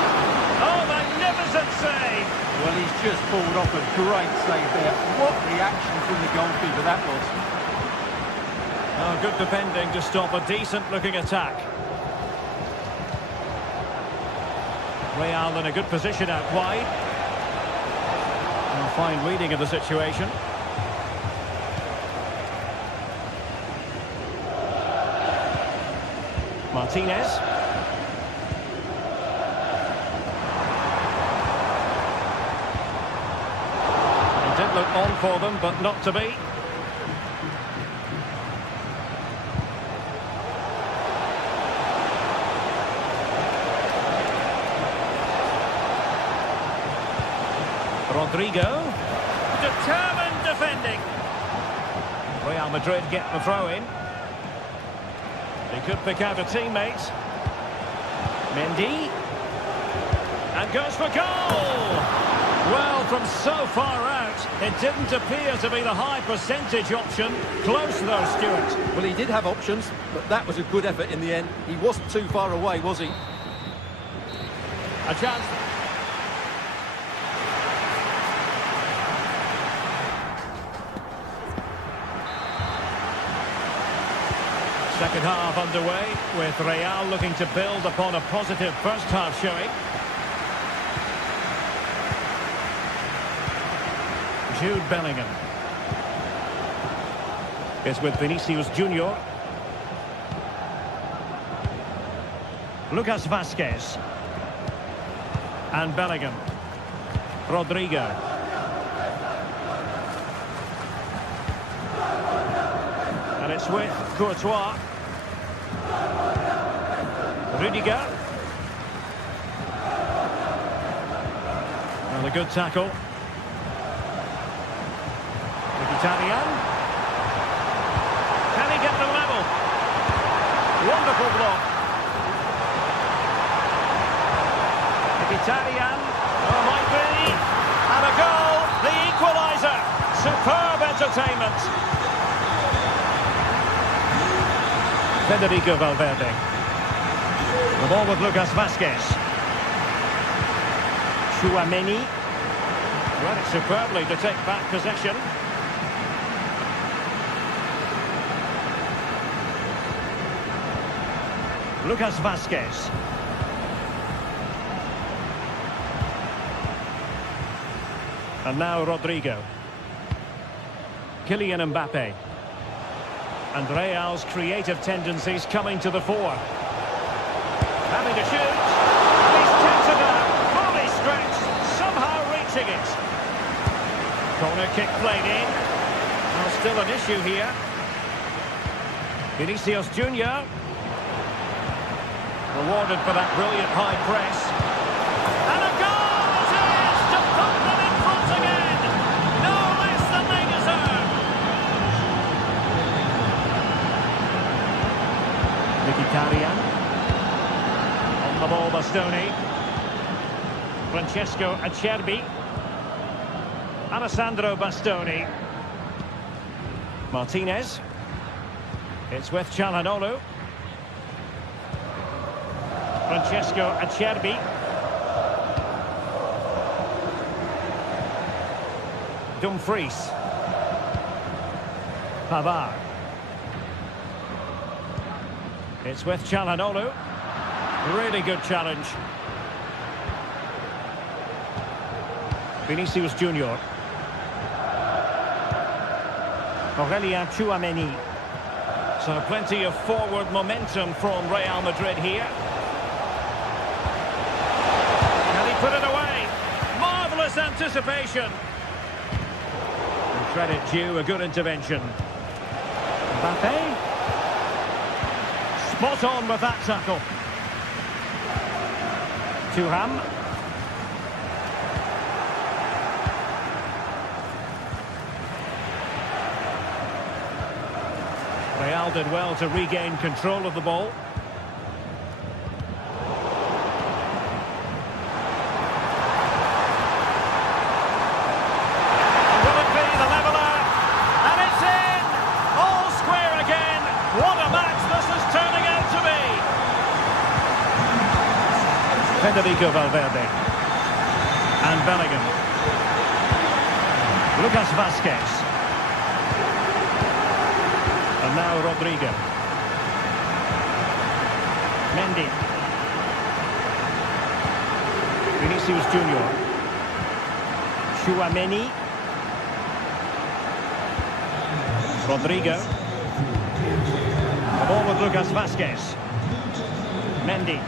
Oh, magnificent save! Well, he's just pulled off a great save there. What reaction from the goalkeeper that was. Oh, good defending to stop a decent-looking attack. Real in a good position out wide. And fine reading of the situation. Martinez. It did look on for them, but not to be. Rodrigo, determined defending. Real Madrid get the throw in. They could pick out a teammate. Mendy. And goes for goal! Well, from so far out, it didn't appear to be the high percentage option. Close though, Stuart. Well, he did have options, but that was a good effort in the end. He wasn't too far away, was he? A chance. Second half underway, with Real looking to build upon a positive first half showing. Jude Bellingham is with Vinicius Junior. Lucas Vazquez. And Bellingham. Rodrigo. And it's with Courtois. Rudiger. And a good tackle. Mkhitaryan. Can he get the level? Wonderful block. Mkhitaryan. Oh, might be. And a goal. The equaliser. Superb entertainment. Federico Valverde. The ball with Lucas Vazquez. Tchouaméni. Read it superbly to take back possession. Lucas Vazquez. And now Rodrigo. Kylian Mbappe. And Real's creative tendencies coming to the fore. Having to shoot. He's kept it out. Fully stretched. Somehow reaching it. Corner kick played in. Well, still an issue here. Vinicius Junior. Rewarded for that brilliant high press. And a goal it is to put them in front again. No less than they deserve. Mkhitaryan. On the ball, Bastoni. Francesco Acerbi. Alessandro Bastoni. Martinez. It's with Çalhanoğlu. Francesco Acerbi. Dumfries. Pavard. It's with Çalhanoğlu. Really good challenge. Vinicius Junior. Aurelien Tchouaméni. So plenty of forward momentum from Real Madrid here. Can he put it away? Marvellous anticipation. And credit due, a good intervention. Mbappe. Spot on with that tackle. Thuram. Vidal did well to regain control of the ball. Will it be the leveller? And it's in! All square again. What a match this is turning out to be. Federico Valverde. And Bellingham. Lucas Vazquez. And now Rodrigo. Mendy. Vinicius Junior. Tchouaméni. Rodrigo. The ball with Lucas Vazquez. Mendy.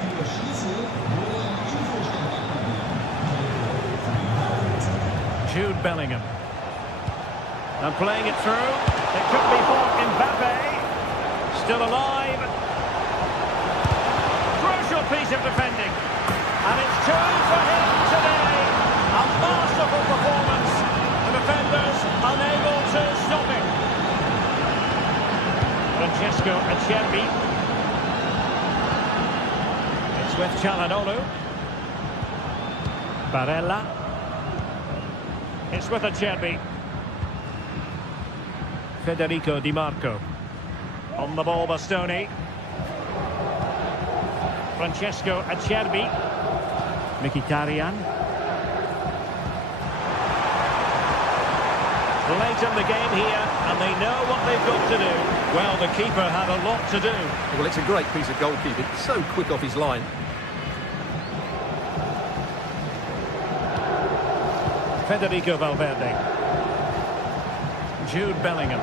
Jude Bellingham. And playing it through. It could be for Mbappe. Still alive. Crucial piece of defending. And it's two for him today. A masterful performance. The defenders unable to stop him. Francesco Acerbi. It's with Çalhanoğlu. Barella. It's with Acerbi. Federico Di Marco. On the ball, Bastoni. Francesco Acerbi. Mkhitaryan. Late in the game here, and they know what they've got to do. Well, the keeper had a lot to do. Well, it's a great piece of goalkeeping. So quick off his line. Federico Valverde. Jude Bellingham.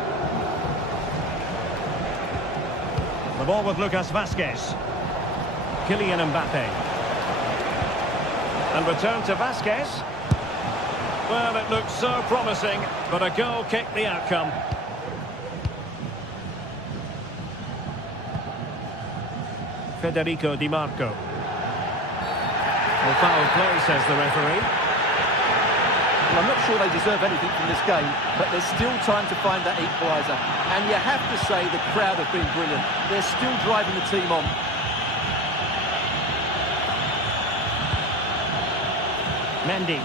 The ball with Lucas Vazquez. Kylian Mbappe. And return to Vazquez. Well, it looks so promising, but a goal kicked the outcome. Federico Di Marco. Well, foul play, says the referee. Well, I'm not sure they deserve anything from this game, but there's still time to find that equaliser. And you have to say the crowd have been brilliant. They're still driving the team on. Mendy.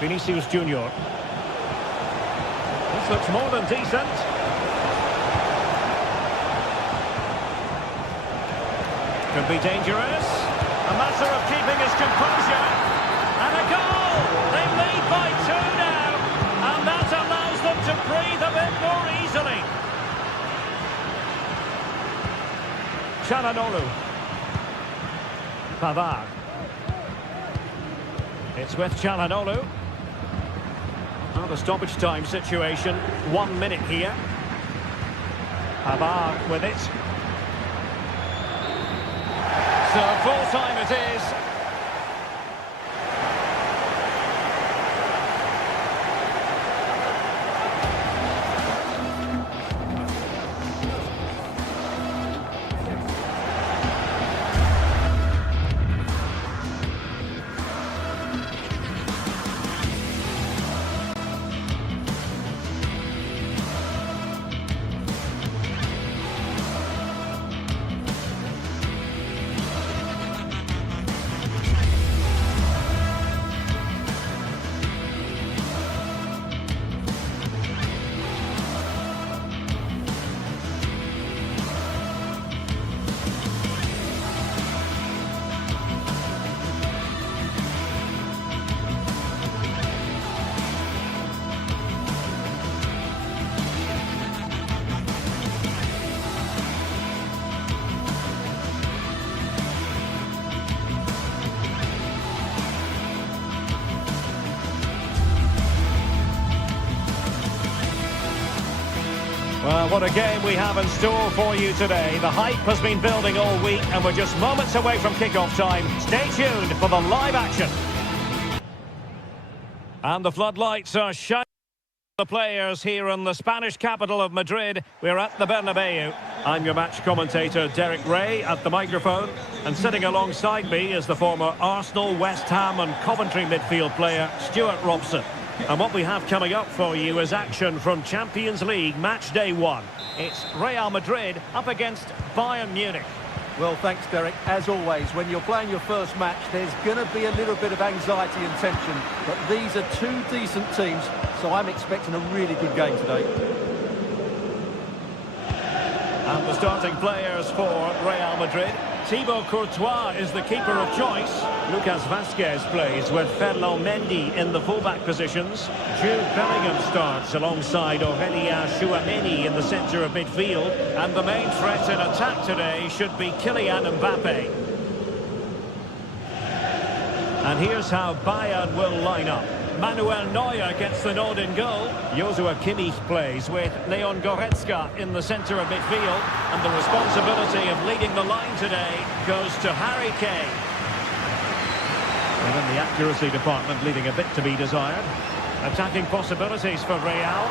Vinicius Junior. This looks more than decent. Could be dangerous. A matter of keeping his composure. And a goal! They lead by 2 now. And that allows them to breathe a bit more easily. Çalhanoğlu. Pavard. It's with Çalhanoğlu. Well, the stoppage time situation. 1 minute here. Pavard with it. So full time it is. Well, what a game we have in store for you today. The hype has been building all week and we're just moments away from kick-off time. Stay tuned for the live action. And the floodlights are shining on the players here in the Spanish capital of Madrid. We're at the Bernabeu. I'm your match commentator, Derek Ray, at the microphone. And sitting alongside me is the former Arsenal, West Ham and Coventry midfield player, Stuart Robson. And what we have coming up for you is action from Champions League match day 1. It's Real Madrid up against Bayern Munich. Well, thanks, Derek. As always, when you're playing your first match, there's going to be a little bit of anxiety and tension. But these are two decent teams, so I'm expecting a really good game today. And the starting players for Real Madrid. Thibaut Courtois is the keeper of choice. Lucas Vazquez plays with Ferland Mendy in the fullback positions. Jude Bellingham starts alongside Aurélien Tchouameni in the centre of midfield. And the main threat in attack today should be Kylian Mbappe. And here's how Bayern will line up. Manuel Neuer gets the nod in goal. Joshua Kimmich plays with Leon Goretzka in the centre of midfield. And the responsibility of leading the line today goes to Harry Kane. And in the accuracy department, leaving a bit to be desired. Attacking possibilities for Real.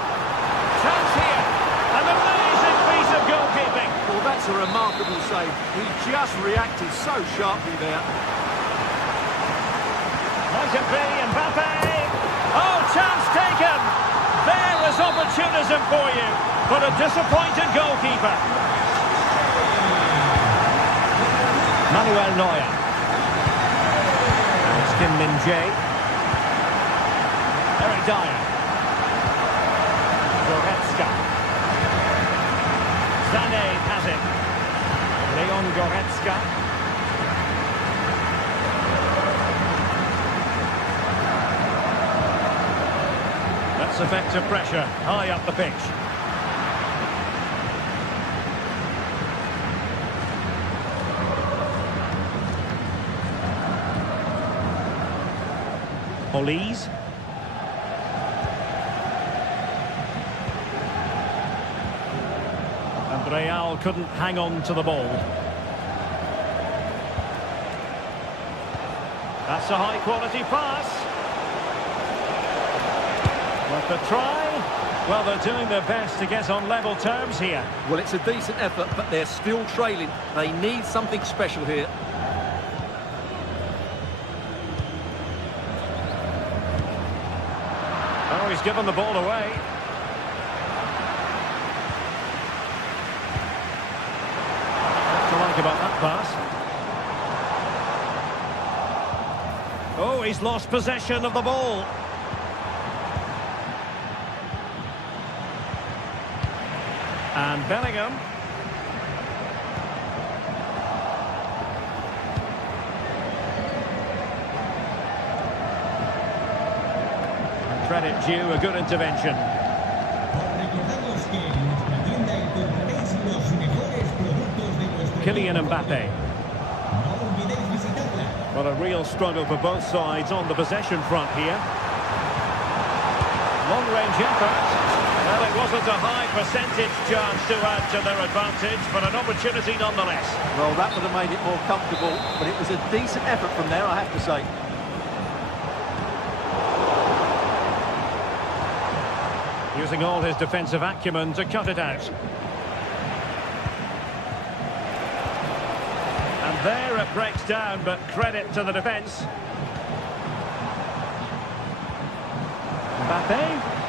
Chance here. An amazing piece of goalkeeping. Well, that's a remarkable save. He just reacted so sharply there. Might it be Mbappe? Oh, chance taken! There is opportunism for you, but a disappointed goalkeeper. Manuel Neuer. And it's Kim Min-jae. Eric Dyer. Goretzka. Sané has it. Leon Goretzka. That's effective pressure, high up the pitch. Olise. And Real couldn't hang on to the ball. That's a high-quality pass. But the try, well, they're doing their best to get on level terms here. Well, it's a decent effort, but they're still trailing. They need something special here. Oh, he's given the ball away. What to like about that pass? Oh, he's lost possession of the ball. And Bellingham. And credit due, a good intervention. Kylian Mbappe. Well, a real struggle for both sides on the possession front here. Long-range effort. Well, it wasn't a high percentage chance to add to their advantage, but an opportunity nonetheless. Well, that would have made it more comfortable, but it was a decent effort from there, I have to say. Using all his defensive acumen to cut it out. And there it breaks down, but credit to the defence. Mbappe.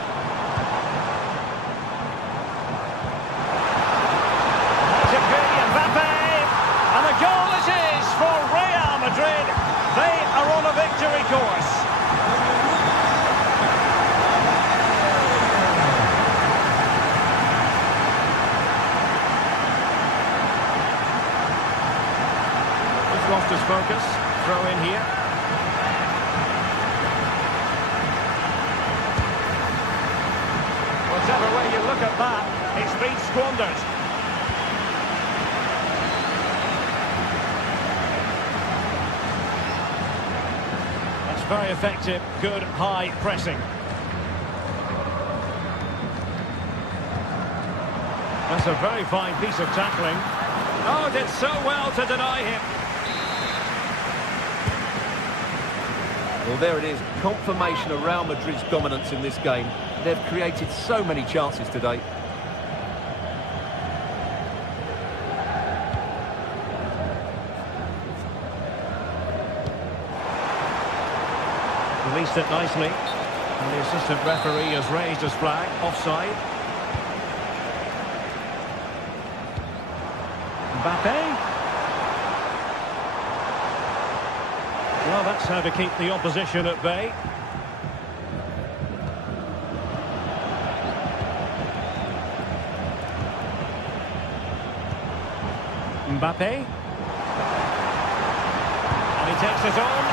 Goal it is for Real Madrid. They are on a victory course. He's lost his focus. Throw in here. Whatever way you look at that, it's been squandered. Very effective, good high pressing. That's a very fine piece of tackling. Oh, did so well to deny him. Well, there it is, confirmation of Real Madrid's dominance in this game. They've created so many chances today. Released it nicely. And the assistant referee has raised his flag. Offside. Mbappe. Well, that's how to keep the opposition at bay. Mbappe. And he takes it on.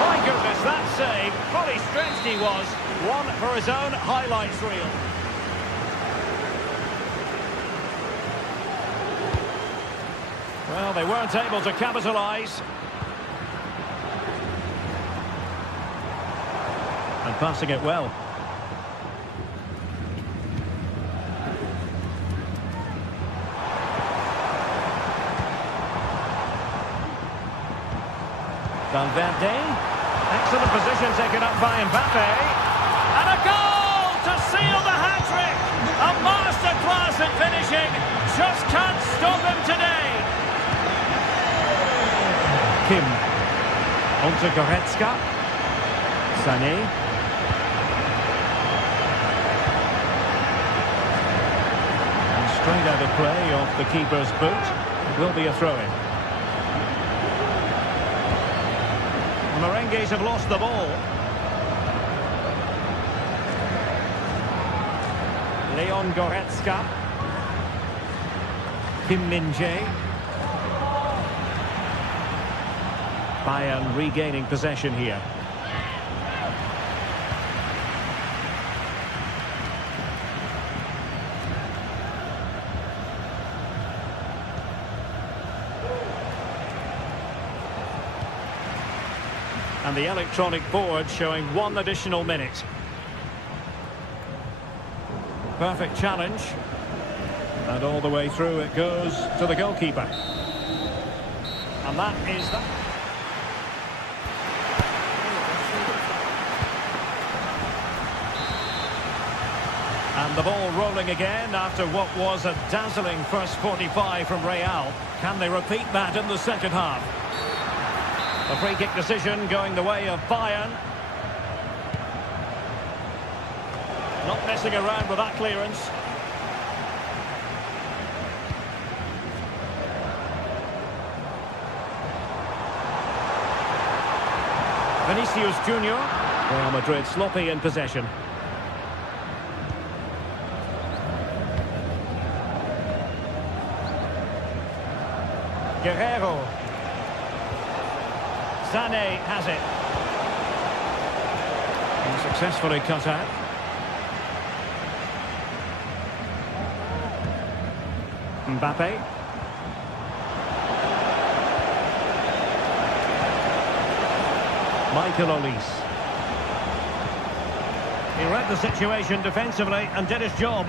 My goodness, that save. Fully stretched he was. One for his own highlights reel. Well, they weren't able to capitalise. And passing it well. Valverde. Excellent position taken up by Mbappe. And a goal to seal the hat-trick. A masterclass at finishing. Just can't stop him today. Kim. On to Goretzka. Sané. And straight out of play off the keeper's boot. It will be a throw-in. The Merengues have lost the ball. Leon Goretzka. Kim Min-jae. Bayern regaining possession here. And the electronic board showing 1 additional minute. Perfect challenge. And all the way through it goes to the goalkeeper. And that is that. And the ball rolling again after what was a dazzling first 45 from Real. Can they repeat that in the second half? A free kick decision going the way of Bayern. Not messing around with that clearance. Vinicius Junior. Real Madrid sloppy in possession. Guerrero. Sané has it. And successfully cut out. Mbappe. Michael Olise. He read the situation defensively and did his job.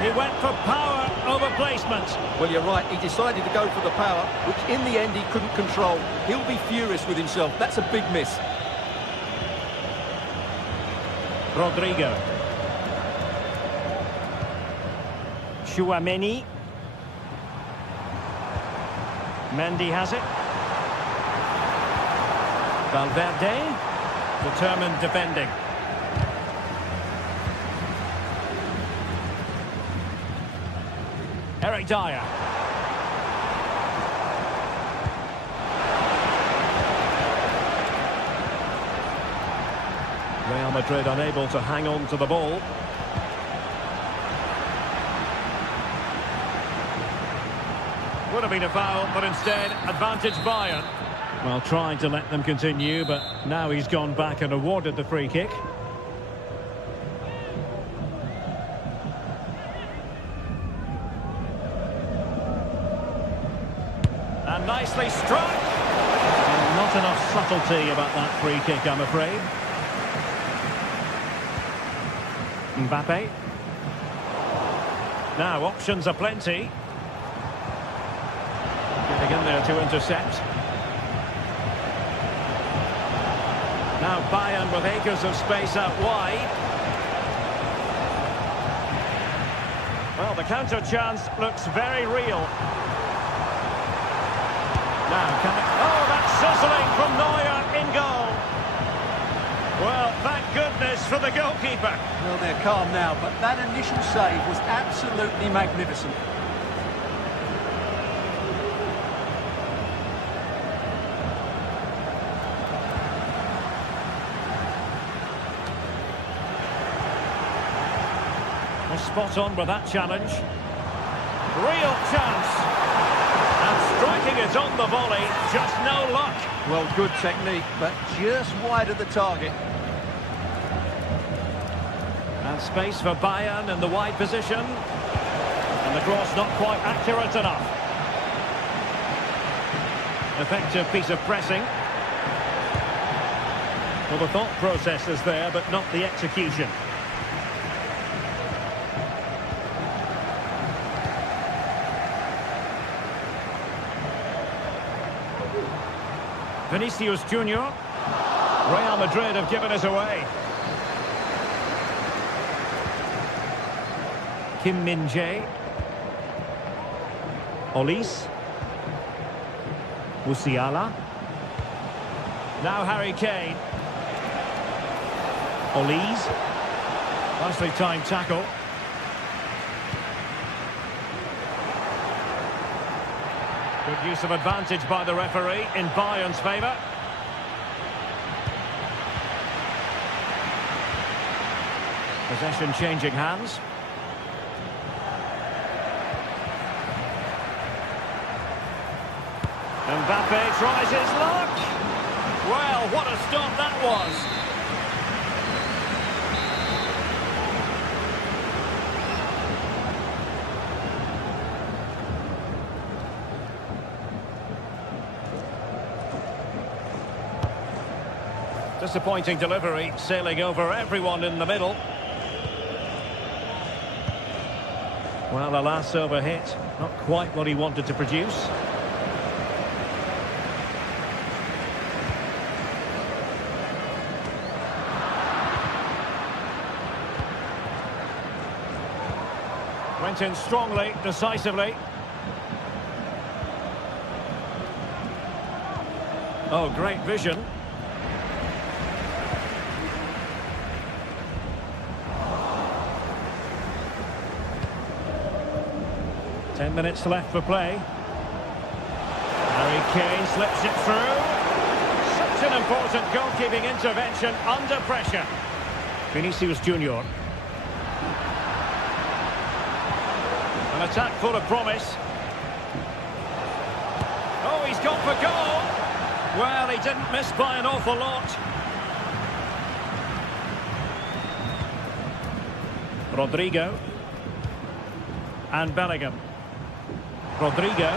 He went for power over placement. Well, you're right. He decided to go for the power, which in the end he couldn't control. He'll be furious with himself. That's a big miss. Rodrigo. Chouameni. Mendy has it. Valverde. Determined defending. Eric Dyer. Real Madrid unable to hang on to the ball. Would have been a foul, but instead advantage Bayern. Well, trying to let them continue, but now he's gone back and awarded the free kick. And nicely struck. Not enough subtlety about that free kick, I'm afraid. Mbappe. Now, options are plenty. Getting in there to intercept. Now Bayern with acres of space out wide. Well, the counter chance looks very real. Now, can it... Oh, that's sizzling from Neuer in goal. Well, thank goodness for the goalkeeper. Well, they're calm now, but that initial save was absolutely magnificent. Well, spot on with that challenge. Real chance. And striking it on the volley, just no luck. Well, good technique, but just wide of the target. And space for Bayern in the wide position. And the cross not quite accurate enough. Effective piece of pressing. Well, the thought process is there, but not the execution. Vinicius Junior. Real Madrid have given it away. Kim Min-jae. Olis. Musiala. Now Harry Kane. Olis. Nicely timed tackle. Good use of advantage by the referee in Bayern's favour. Possession changing hands. Mbappe tries his luck. Well, what a stop that was. Disappointing delivery, sailing over everyone in the middle. Well, the last over hit, not quite what he wanted to produce. Went in strongly, decisively. Oh, great vision. Ten minutes left for play. Harry Kane slips it through. Such an important goalkeeping intervention under pressure. Vinicius Junior. An attack full of promise. Oh, he's gone for goal. Well, he didn't miss by an awful lot. Rodrigo. And Bellingham. Rodrigo.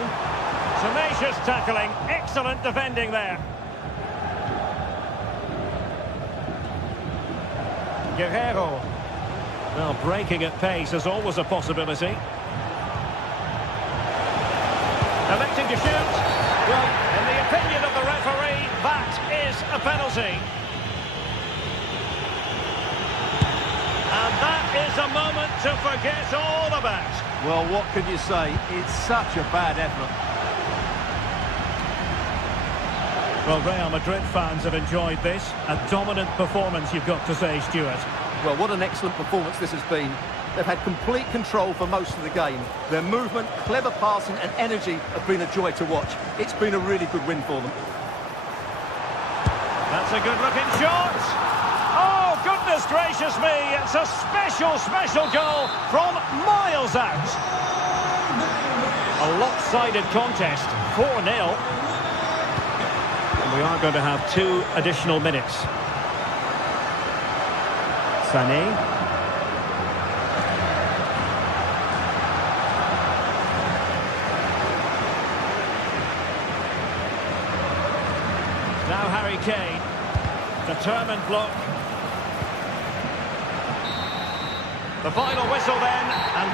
Tenacious tackling. Excellent defending there. Guerrero. Well, breaking at pace is always a possibility. Electing to shoot. Well, in the opinion of the referee, that is a penalty. And that is a moment to forget all about. Well, what can you say? It's such a bad effort. Well, Real Madrid fans have enjoyed this. A dominant performance, you've got to say, Stuart. Well, what an excellent performance this has been. They've had complete control for most of the game. Their movement, clever passing and energy have been a joy to watch. It's been a really good win for them. That's a good-looking shot. Oh, goodness gracious me. It's a special goal from miles out. A lopsided contest, 4-0. And we are going to have 2 additional minutes. Sané. Now Harry Kane. Determined block. The final whistle then, and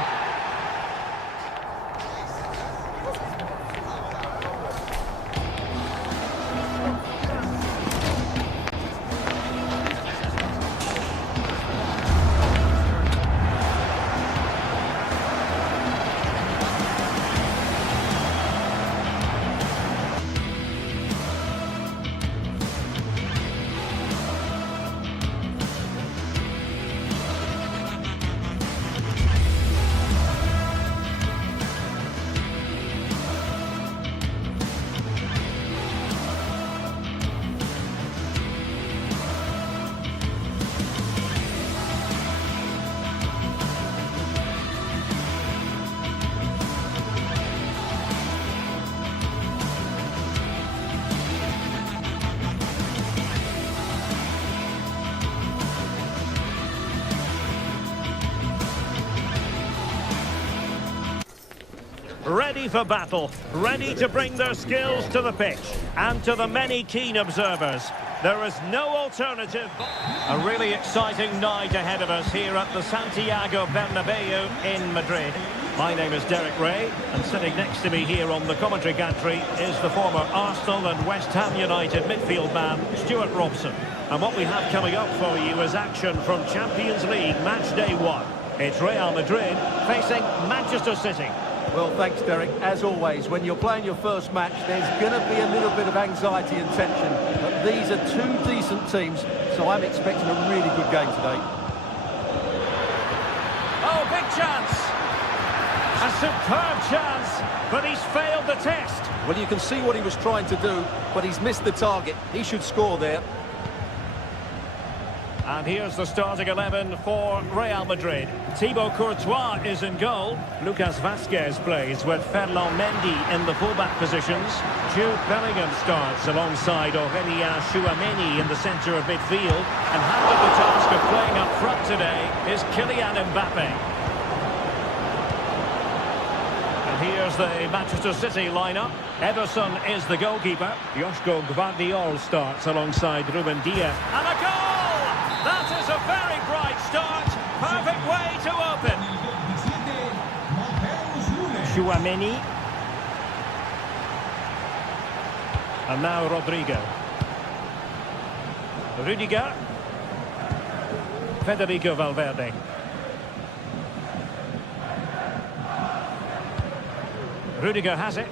ready for battle, ready to bring their skills to the pitch. And to the many keen observers, there is no alternative. A really exciting night ahead of us here at the Santiago Bernabeu in Madrid. My name is Derek Ray, and sitting next to me here on the commentary gantry is the former Arsenal and West Ham United midfield man, Stuart Robson. And what we have coming up for you is action from Champions League match day 1. It's Real Madrid facing Manchester City. Well, thanks, Derek. As always, when you're playing your first match, there's going to be a little bit of anxiety and tension. But these are two decent teams, so I'm expecting a really good game today. Oh, big chance! A superb chance, but he's failed the test. Well, you can see what he was trying to do, but he's missed the target. He should score there. And here's the starting 11 for Real Madrid. Thibaut Courtois is in goal. Lucas Vazquez plays with Ferland Mendy in the fullback positions. Jude Bellingham starts alongside Aurélien Tchouaméni in the centre of midfield. And handed the task of playing up front today is Kylian Mbappe. Here's the Manchester City lineup. Ederson is the goalkeeper. Joško Gvardiol starts alongside Ruben Dias. And a goal! That is a very bright start. Perfect way to open. Tchouaméni. And now Rodrigo. Rudiger. Federico Valverde. Rudiger has it.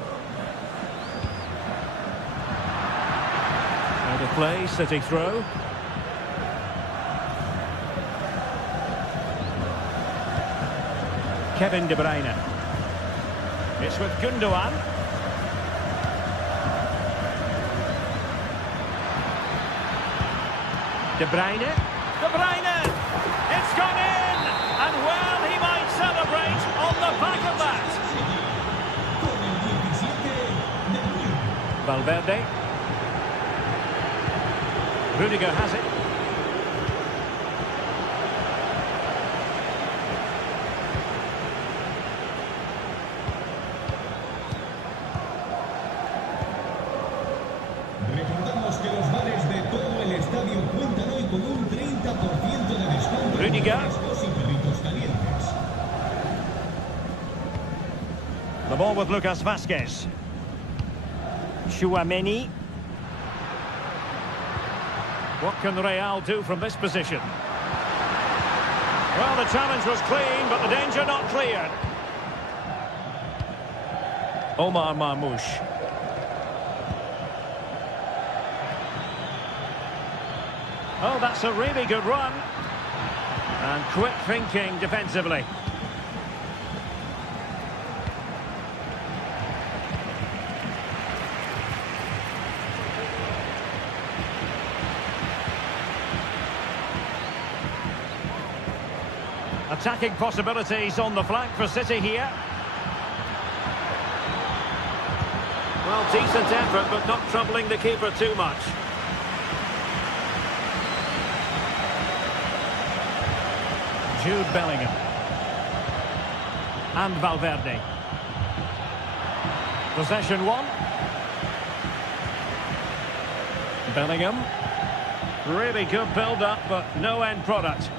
Out of play, City throw. Kevin De Bruyne. It's with Gundogan. De Bruyne. De Bruyne! It's gone in! And well, he might celebrate on the back of that. Valverde. Rudiger has it. Recordamos que los bares de todo el estadio cuentan hoy con un 30% de descuento. Rudiger. Frescos y perritos calientes. The ball with Lucas Vazquez. Tchouaméni. What can Real do from this position? Well, the challenge was clean, but the danger not cleared. Omar Marmoush. Oh, that's a really good run. And quick thinking defensively. Attacking possibilities on the flank for City here. Well, decent effort, but not troubling the keeper too much. Jude Bellingham. And Valverde. Possession one. Bellingham. Really good build-up, but no end product.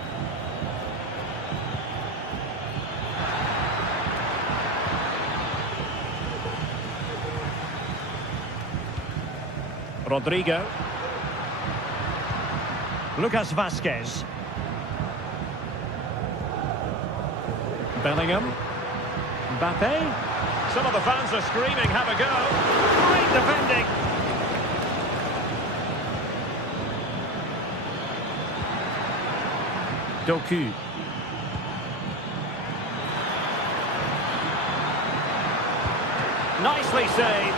Rodrigo. Lucas Vazquez. Bellingham. Mbappe. Some of the fans are screaming, have a go. Great defending. Doku. Nicely saved.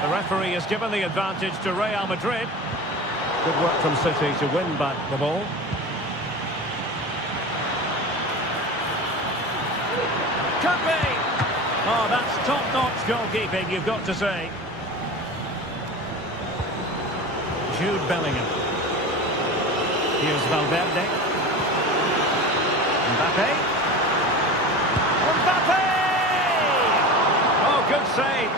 The referee has given the advantage to Real Madrid. Good work from City to win back the ball. Could be! Oh, that's top-notch goalkeeping, you've got to say. Jude Bellingham. Here's Valverde. Mbappe. Mbappe! Oh, good save.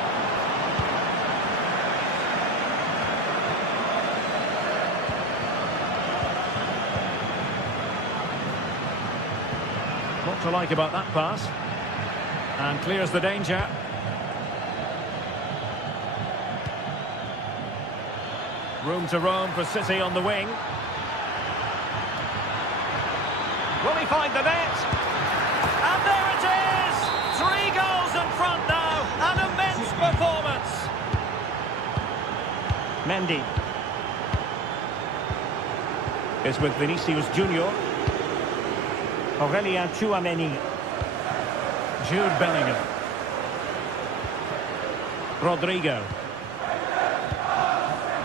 What to like about that pass? And clears the danger. Room to roam for City on the wing. Will he find the net? And there it is! 3 goals in front now. An immense performance. Mendy is with Vinicius Junior. Aurelien Tchouameni. Jude Bellingham. Rodrigo.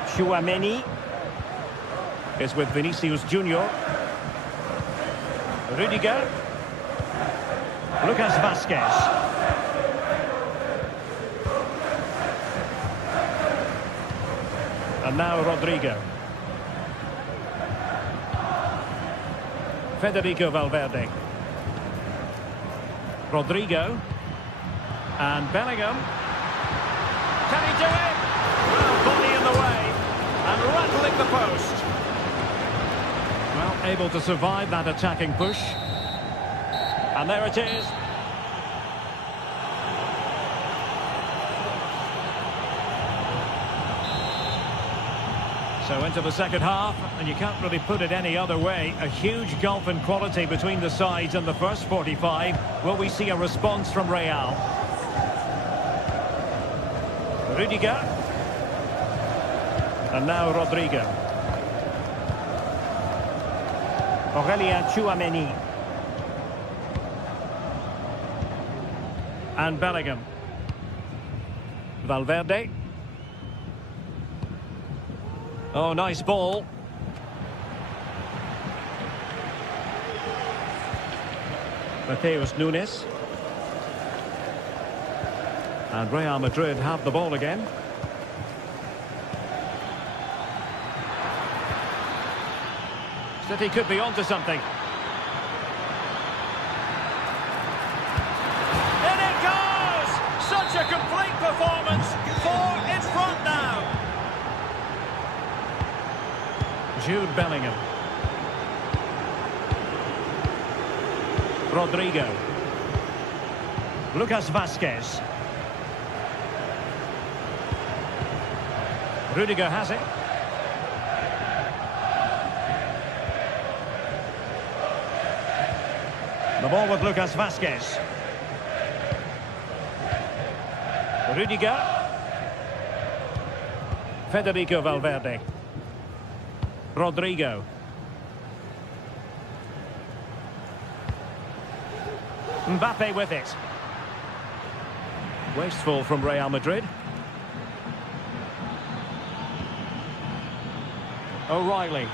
Tchouameni is with Vinicius Junior. Rudiger. Lucas Vazquez. And now Rodrigo. Federico Valverde. Rodrigo. And Bellingham. Can he do it? Well, body in the way. And rattling the post. Well, able to survive that attacking push. And there it is. So into the second half, and you can't really put it any other way. A huge gulf in quality between the sides in the first 45. Will we see a response from Real? Rudiger. And now Rodrigo. Aurelien Tchouameni. And Bellingham. Valverde. Oh, nice ball. Mateus Nunes. And Real Madrid have the ball again. City could be onto something. In it goes! Such a complete performance. 4 in front now. Jude Bellingham. Rodrigo. Lucas Vazquez. Rudiger has it. The ball with Lucas Vazquez. Rudiger. Federico Valverde. Rodrigo. Mbappe with it. Wasteful from Real Madrid. O'Reilly.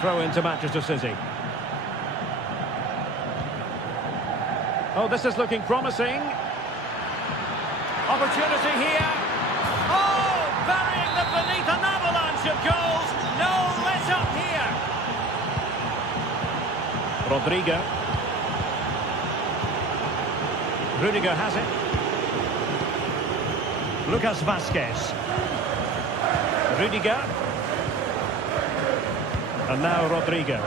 Throw into Manchester City. Oh, this is looking promising. Opportunity here. Oh, burying them beneath an avalanche of goals. No let up here. Rodrigo. Rudiger has it. Lucas Vazquez. Rudiger. And now Rodrigo.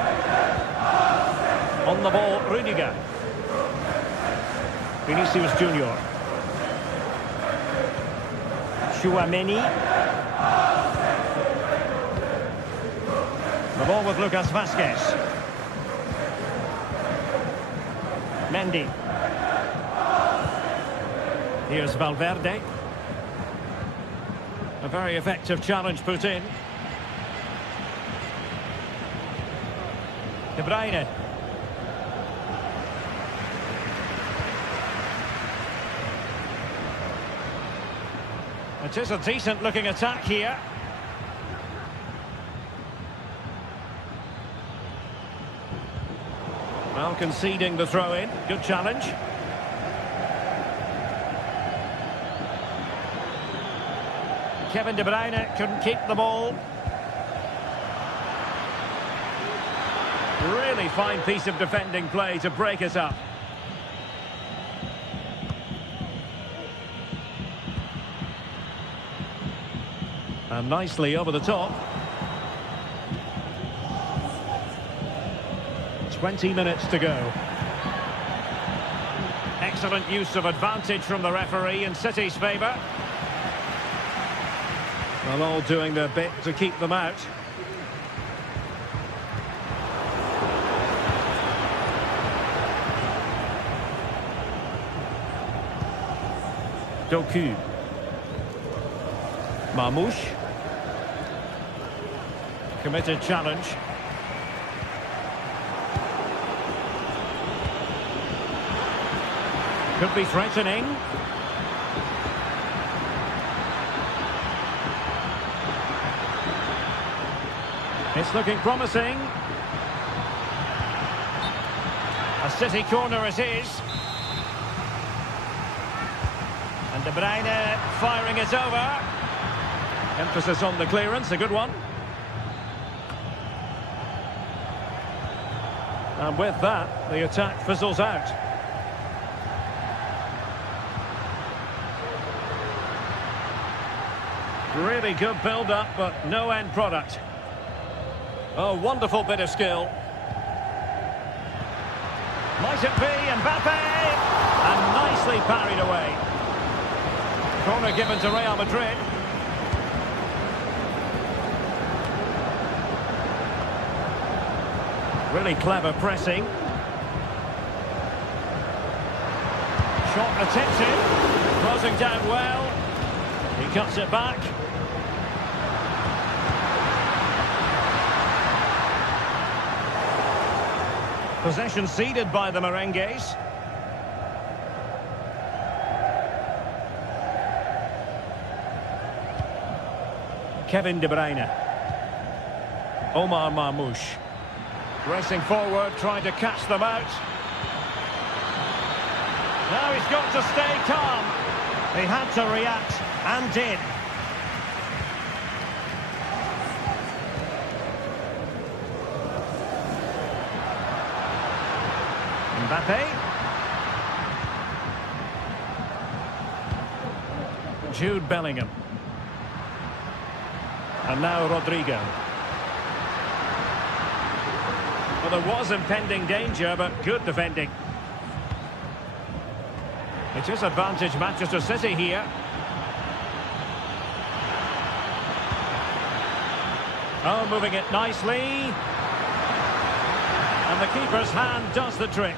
On the ball, Rudiger. Vinicius Junior. Tchouameni. The ball with Lucas Vazquez. Mendy. Here's Valverde. A very effective challenge put in. De Bruyne. It is a decent looking attack here. Well, conceding the throw in. Good challenge. Kevin De Bruyne couldn't keep the ball. really fine piece of defending play to break us up. And nicely over the top. 20 minutes to go. Excellent use of advantage from the referee in City's favour. Well, all doing their bit to keep them out. Doku. Marmouche. Committed challenge. Could be threatening. It's looking promising. A City corner it is. And De Bruyne firing it over. Emphasis on the clearance, a good one. And with that, the attack fizzles out. Really good build-up, but no end product. Oh, wonderful bit of skill. Might it be Mbappe? And nicely parried away. Corner given to Real Madrid. Really clever pressing. Shot attempted. Closing down well. He cuts it back. Possession ceded by the Merengues. Kevin De Bruyne. Omar Marmouche. Racing forward, trying to catch them out. Now he's got to stay calm. He had to react, and did. Mbappe. Jude Bellingham. And now Rodrigo. Well, there was impending danger, but good defending. It is advantage Manchester City here. Oh, moving it nicely. And the keeper's hand does the trick.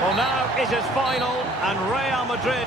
Well, now it is final, and Real Madrid...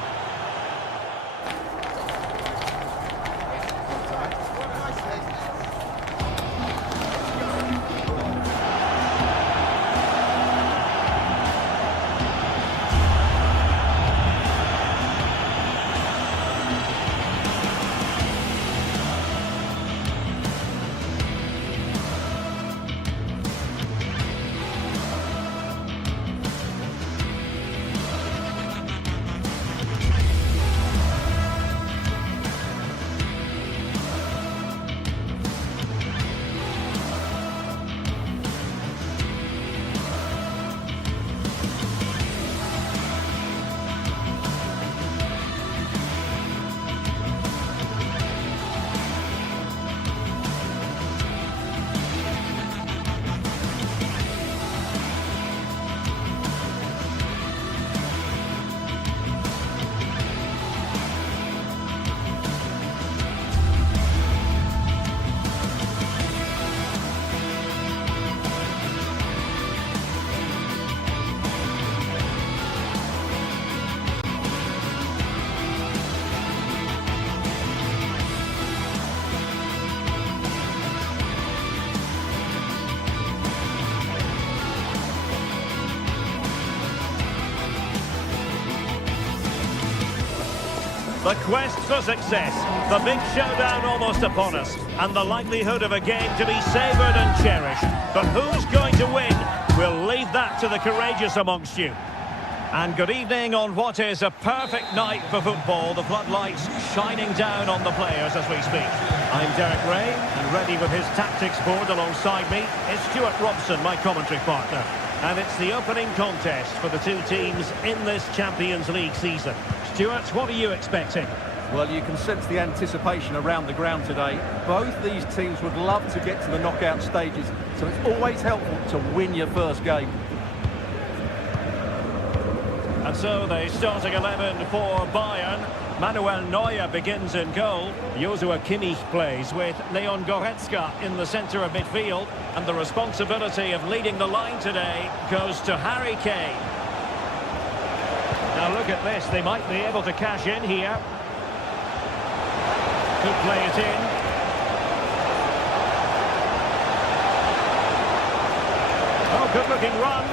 The quest for success, the big showdown almost upon us, and the likelihood of a game to be savoured and cherished. But who's going to win? We'll leave that to the courageous amongst you. And good evening on what is a perfect night for football. The floodlights shining down on the players as we speak. I'm Derek Ray, and ready with his tactics board alongside me is Stuart Robson, my commentary partner. And it's the opening contest for the two teams in this Champions League season. Stuart, what are you expecting? Well, you can sense the anticipation around the ground today. Both these teams would love to get to the knockout stages, so it's always helpful to win your first game. And so the starting 11 for Bayern. Manuel Neuer begins in goal. Joshua Kimmich plays with Leon Goretzka in the centre of midfield. And the responsibility of leading the line today goes to Harry Kane. Now look at this, they might be able to cash in here. Could play it in. Oh, good looking run.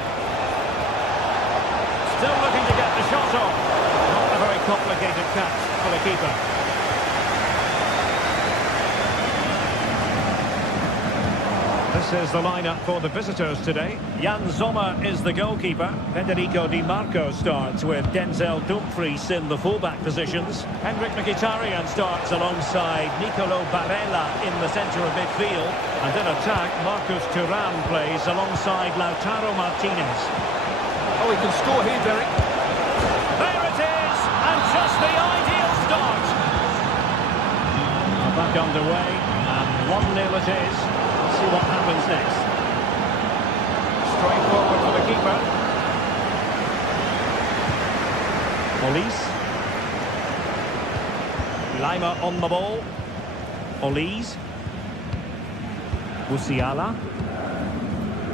Still looking to get the shot off. Not a very complicated catch for the keeper. This is the lineup for the visitors today. Jan Sommer is the goalkeeper. Federico Di Marco starts with Denzel Dumfries in the fullback positions. Henrik Mkhitaryan starts alongside Nicolo Barella in the centre of midfield. And in attack, Marcus Thuram plays alongside Lautaro Martinez. Oh, he can score here, Derek. There it is, and just the ideal start. Now back underway, and 1-0 it is. Let's see what happens next. Straight forward for the keeper. Olise. Lima on the ball. Olise. Musiala.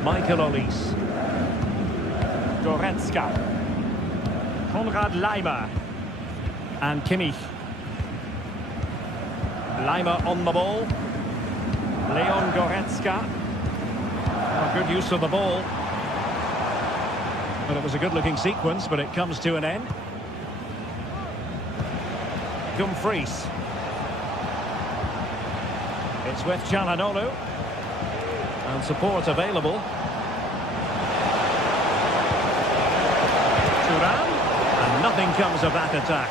Michael Olise. Goretzka, Konrad Laimer, and Kimmich. Laimer on the ball. Leon Goretzka. Oh, good use of the ball. Well, it was a good-looking sequence, but it comes to an end. Dumfries. It's with Çalhanoğlu. And support available. And nothing comes of that attack.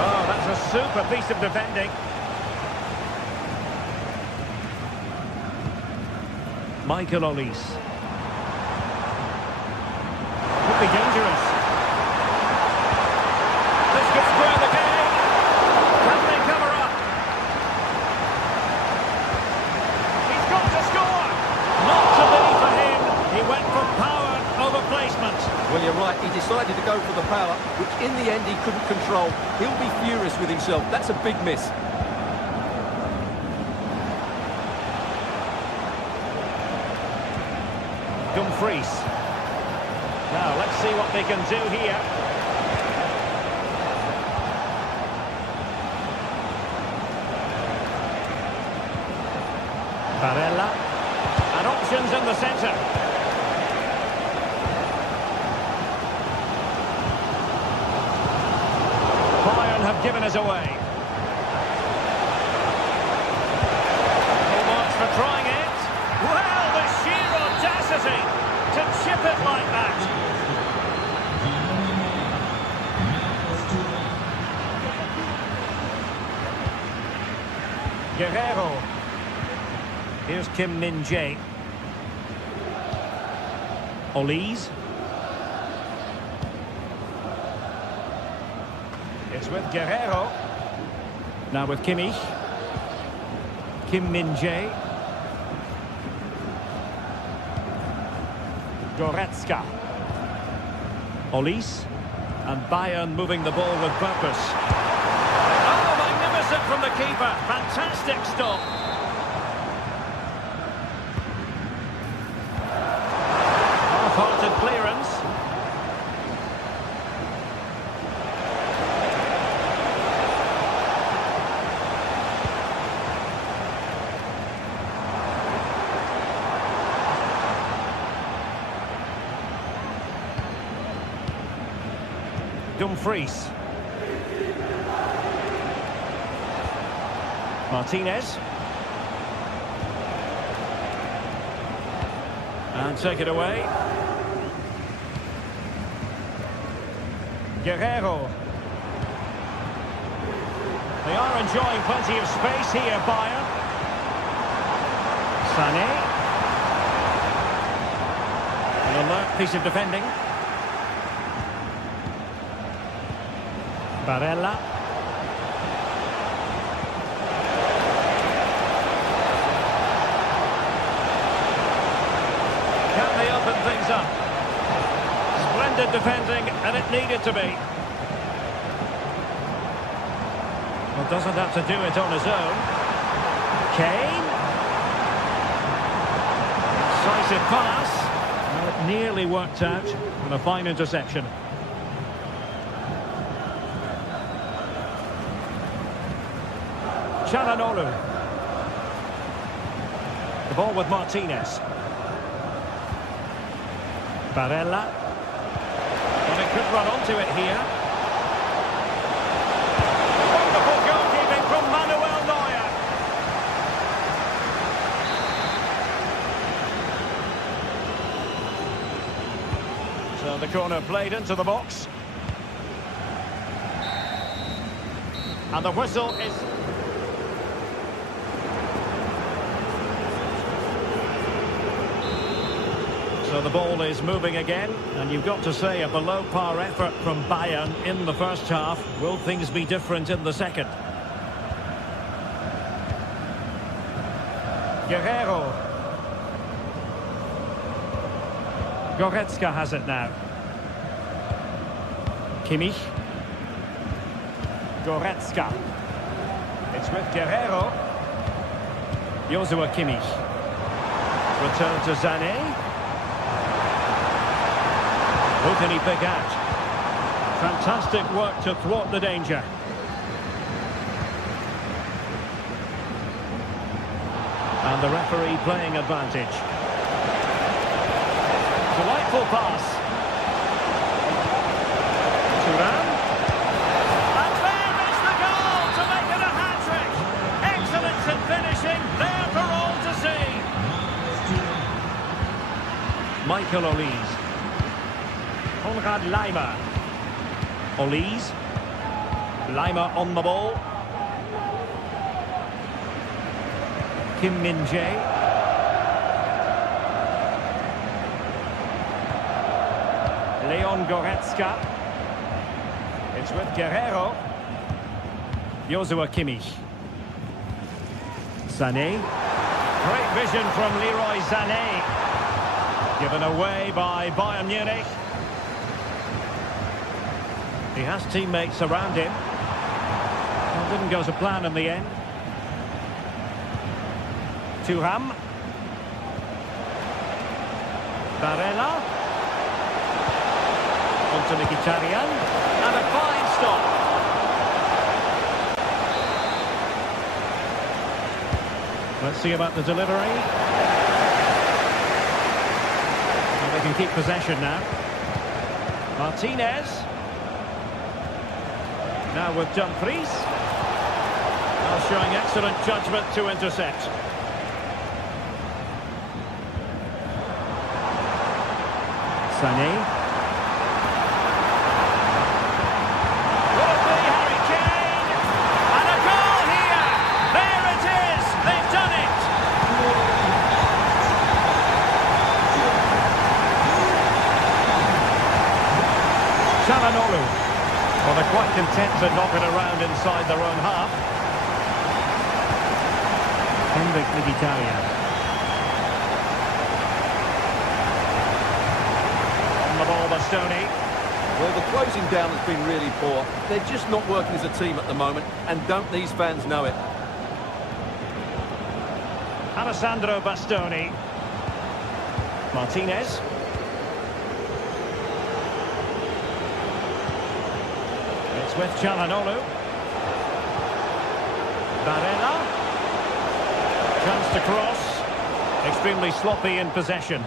Oh, that's a super piece of defending. Michael Olise. Could be dangerous. This could square the game. Can they cover up? Well, you're right, he decided to go for the power, which in the end he couldn't control. He'll be furious with himself. That's a big miss. Dumfries. Now, let's see what they can do here. Barella. And options in the centre. Have given us away. Full marks for trying it. Well, the sheer audacity to chip it like that. Guerrero. Here's Kim Min-jae. Olise. It's with Guerrero. Now with Kimmich. Kim Min-jae. Goretzka. Olise. And Bayern moving the ball with purpose. Oh, magnificent from the keeper. Fantastic stop. Half-hearted clearance. Dumfries. Martinez. And take it away. Guerrero. They are enjoying plenty of space here, Bayern. Sané. An alert piece of defending. Barella. Can they open things up? Splendid defending, and it needed to be. Well, doesn't have to do it on his own. Kane. Decisive pass. Well, it nearly worked out with a fine interception. Çalhanoğlu. The ball with Martinez. Barella. Well, they could run onto it here. Wonderful goalkeeping from Manuel Neuer. So the corner played into the box. And the whistle is... So the ball is moving again, and you've got to say a below-par effort from Bayern in the first half. Will things be different in the second? Guerrero. Goretzka has it now. Kimmich. Goretzka. It's with Guerrero. Joshua Kimmich. Return to Sané. Who can he pick out? Fantastic work to thwart the danger. And the referee playing advantage. Delightful pass. Thuram. And there is the goal to make it a hat-trick. Excellence in finishing, there for all to see. Michael Olise. Konrad Laimer. Olise. Laimer on the ball. Kim Min-jae. Leon Goretzka. It's with Guerrero. Joshua Kimmich. Sané. Great vision from Leroy Sané. Given away by Bayern Munich. He has teammates around him. Well, didn't go to plan in the end. Thuram. Barella. On to Mkhitaryan. And a fine stop. Let's see about the delivery. Well, they can keep possession now. Martinez. Now with Dumfries. Now showing excellent judgment to intercept. Sané. Will it be Harry Kane? And a goal here! There it is! They've done it! Çalhanoğlu. Well, they're quite content to knock it around inside their own half. Mkhitaryan. On the ball, Bastoni. Well, the closing down has been really poor. They're just not working as a team at the moment, and don't these fans know it? Alessandro Bastoni. Martinez. It's with Çalhanoğlu. Barella. Chance to cross. Extremely sloppy in possession.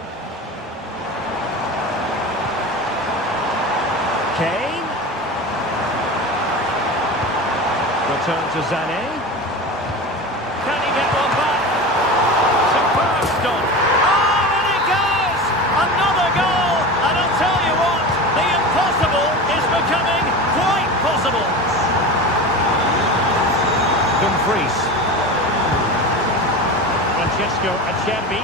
Kane. Return to Sané. Can he get one back? Superb stop. Oh, and it goes! Dumfries. Francesco Acerbi.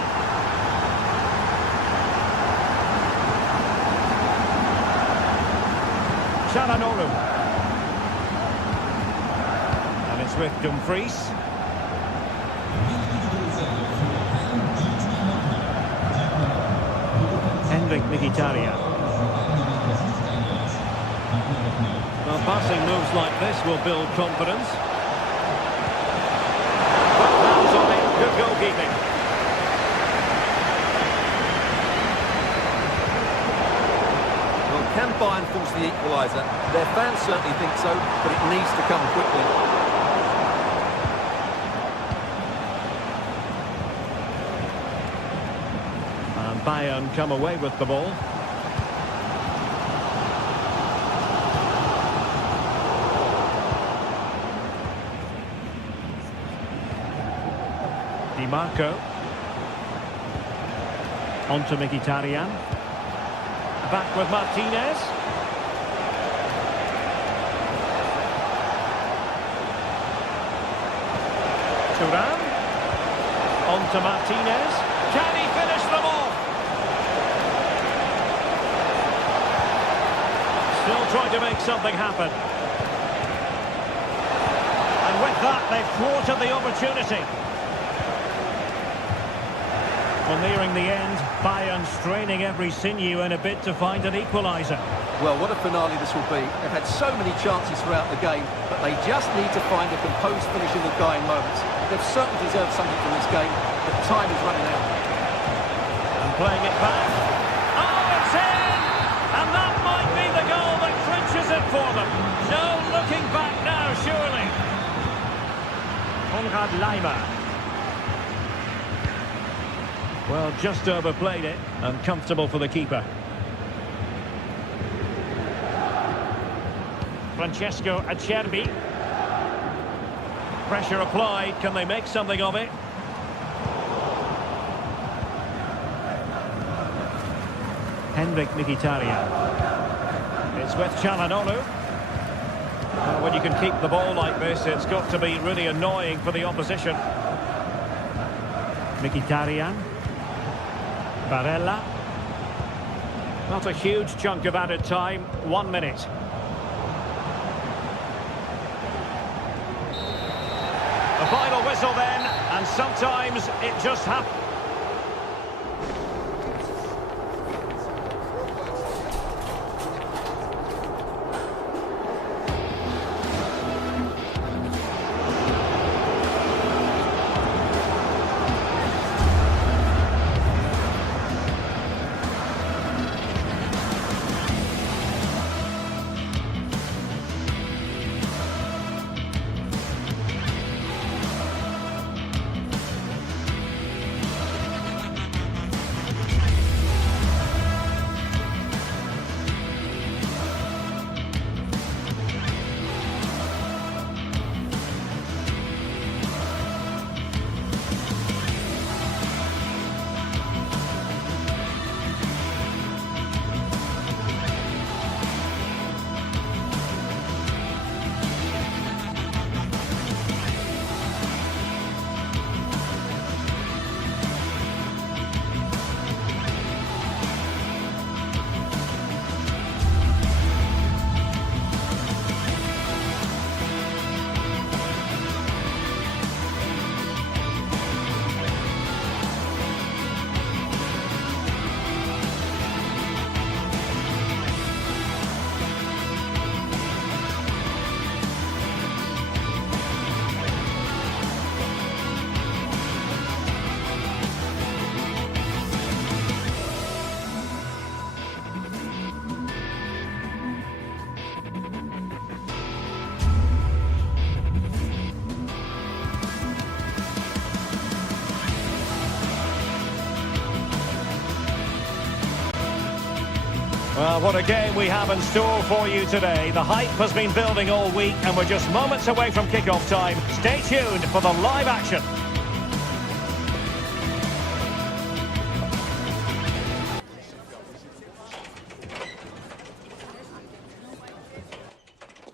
Çalhanoğlu. And it's with Dumfries. Mkhitaryan. Well, passing moves like this will build confidence. Got hands on it, good goalkeeping. Well, can Bayern force the equaliser? Their fans certainly think so, but it needs to come quickly. Bayern come away with the ball. Di Marco. On to Mkhitaryan. Back with Martinez. Thuram. On to Martinez. Can he finish them off? Still trying to make something happen. And with that, they've thwarted the opportunity. Well, nearing the end, Bayern straining every sinew in a bid to find an equaliser. Well, what a finale this will be. They've had so many chances throughout the game, but they just need to find a composed finish in the dying moments. They've certainly deserved something from this game, but time is running out. And playing it back. Oh, it's in! And that might be the goal that clinches it for them. No looking back now, surely. Konrad Laimer. Well, just overplayed it, and comfortable for the keeper. Francesco Acerbi. Pressure applied, can they make something of it? Mkhitaryan. It's with Çalhanoğlu. Well, when you can keep the ball like this, it's got to be really annoying for the opposition. Mkhitaryan. Barella. Not a huge chunk of added time, 1 minute. The final whistle then, and sometimes it just happens. Well, what a game we have in store for you today. The hype has been building all week and we're just moments away from kick-off time. Stay tuned for the live action.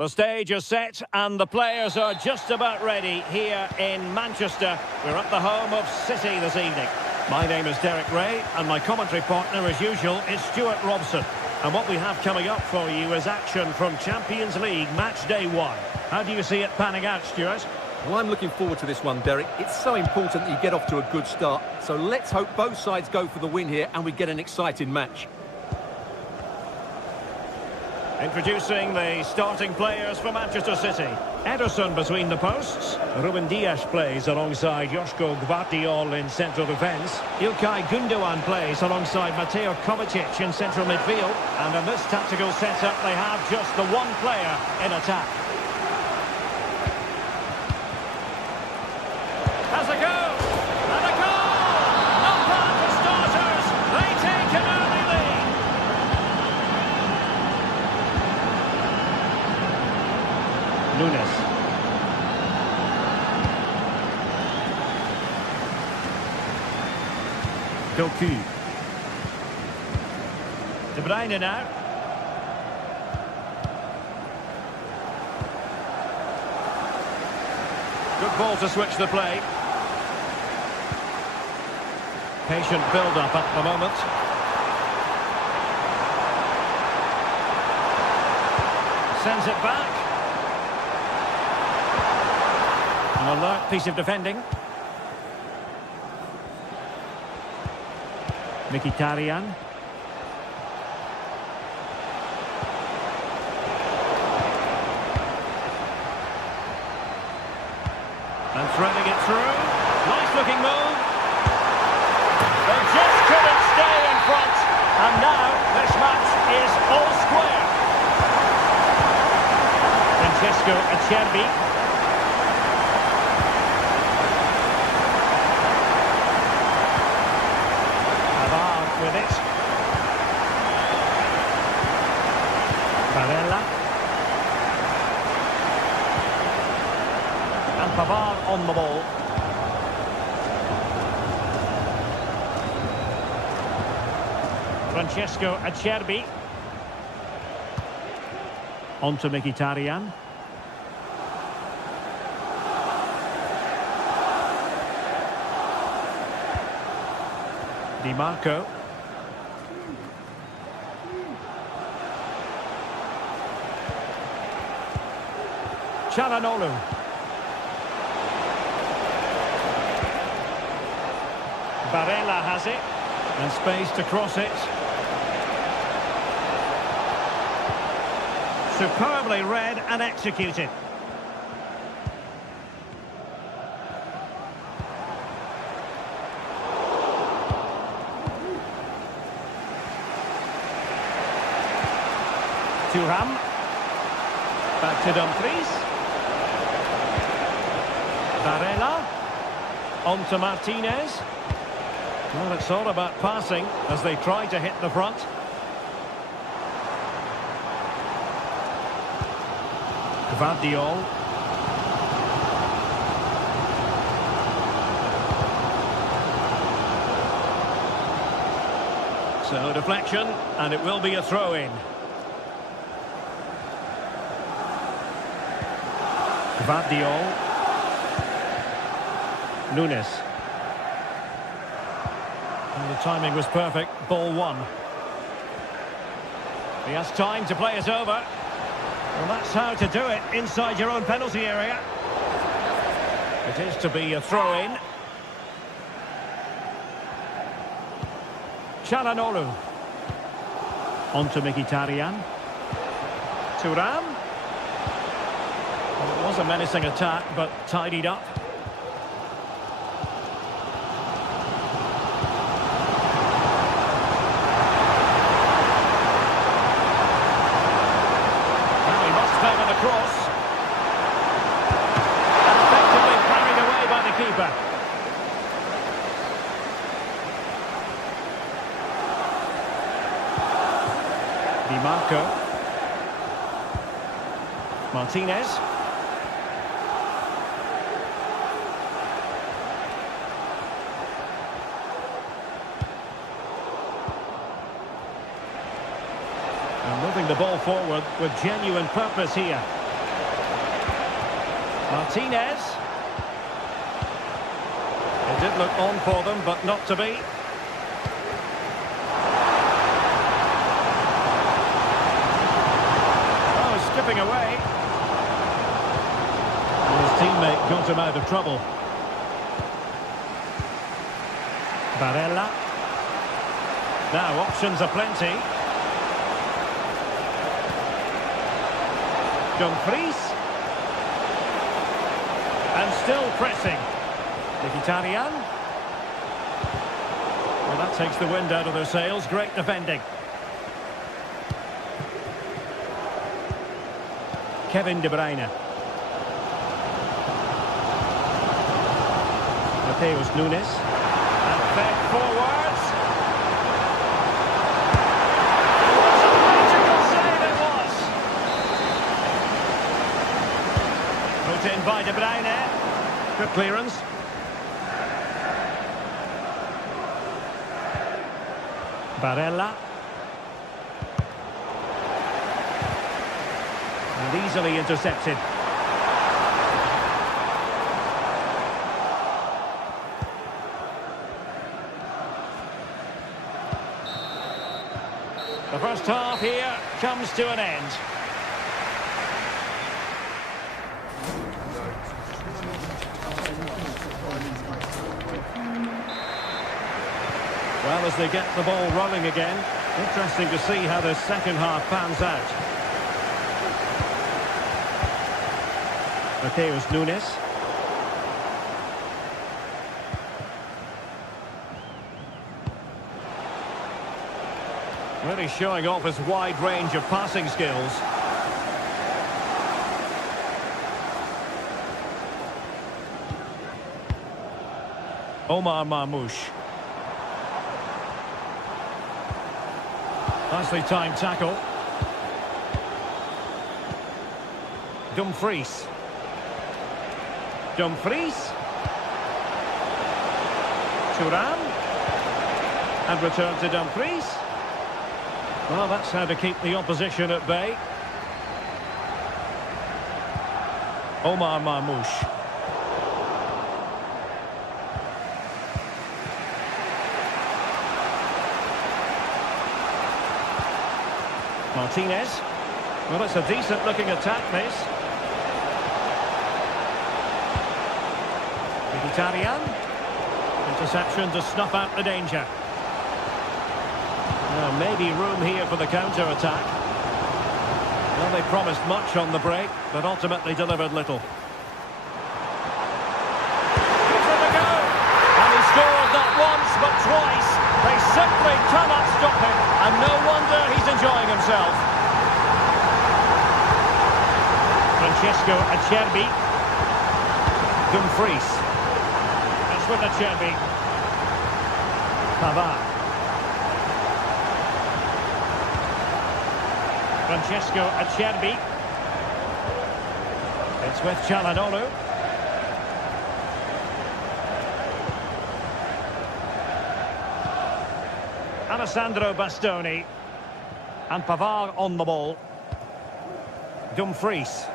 The stage is set and the players are just about ready here in Manchester. We're at the home of City this evening. My name is Derek Ray and my commentary partner, as usual, is Stuart Robson. And what we have coming up for you is action from Champions League Match Day 1. How do you see it panning out, Stuart? Well, I'm looking forward to this one, Derek. It's so important that you get off to a good start. So let's hope both sides go for the win here and we get an exciting match. Introducing the starting players for Manchester City. Ederson between the posts. Ruben Dias plays alongside Joško Gvardiol in central defence. Ilkay Gundogan plays alongside Mateo Kovacic in central midfield. And in this tactical setup, they have just the one player in attack. Has a go! And a goal! Not bad for starters! They take an early lead! Nunes. Doku. De Bruyne now. Good ball to switch the play. Patient build-up at the moment. Sends it back. An alert piece of defending. Mkhitaryan. And threading it through. Nice looking move. They just couldn't stay in front. And now this match is all square. Francesco Acerbi. With it. Barella. And Pavard on the ball. Francesco Acerbi. On to Mkhitaryan. Di Marco. Çalhanoğlu. Barella has it. And space to cross it. Superbly read and executed. Thuram. Back to Dumfries. Barella. On to Martinez. Well, it's all about passing as they try to hit the front. Gvardiol. So deflection, and it will be a throw-in. Gvardiol. Nunes. And the timing was perfect. Ball one. He has time to play it over. Well, that's how to do it inside your own penalty area. It is to be a throw-in. Çalhanoğlu. On to Mkhitaryan. Thuram. Well, it was a menacing attack, but tidied up. Cross. And effectively carried away by the keeper. Di Marco. Martinez. And moving the ball forward with genuine purpose here. Martinez. It did look on for them, but not to be. Oh, skipping away. And his teammate got him out of trouble. Barella. Now options are plenty. Dumfries. And still pressing. Mkhitaryan. Well, that takes the wind out of their sails. Great defending. Kevin De Bruyne. Mateus Nunes. And fed forwards. What a magical save it was. Put in by De Bruyne. Good clearance. Barella. And easily intercepted. The first half here comes to an end. Well, as they get the ball rolling again, interesting to see how the second half pans out. Mateus Nunes. Really showing off his wide range of passing skills. Omar Marmoush. Nicely timed tackle. Dumfries. Dumfries. Thuram. And return to Dumfries. Well, that's how to keep the opposition at bay. Omar Marmoush. Martinez. Well, it's a decent-looking attack, this. Mkhitaryan. Interception to snuff out the danger. Maybe room here for the counter-attack. Well, they promised much on the break, but ultimately delivered little. Gives it a go! And he scored not once, but twice. They simply cannot stop him, and no wonder he's enjoying himself. Francesco Acerbi. Dumfries. That's with Acerbi. Pavard. Francesco Acerbi. It's with Çalhanoğlu. Alessandro Bastoni. And Pavard on the ball. Dumfries.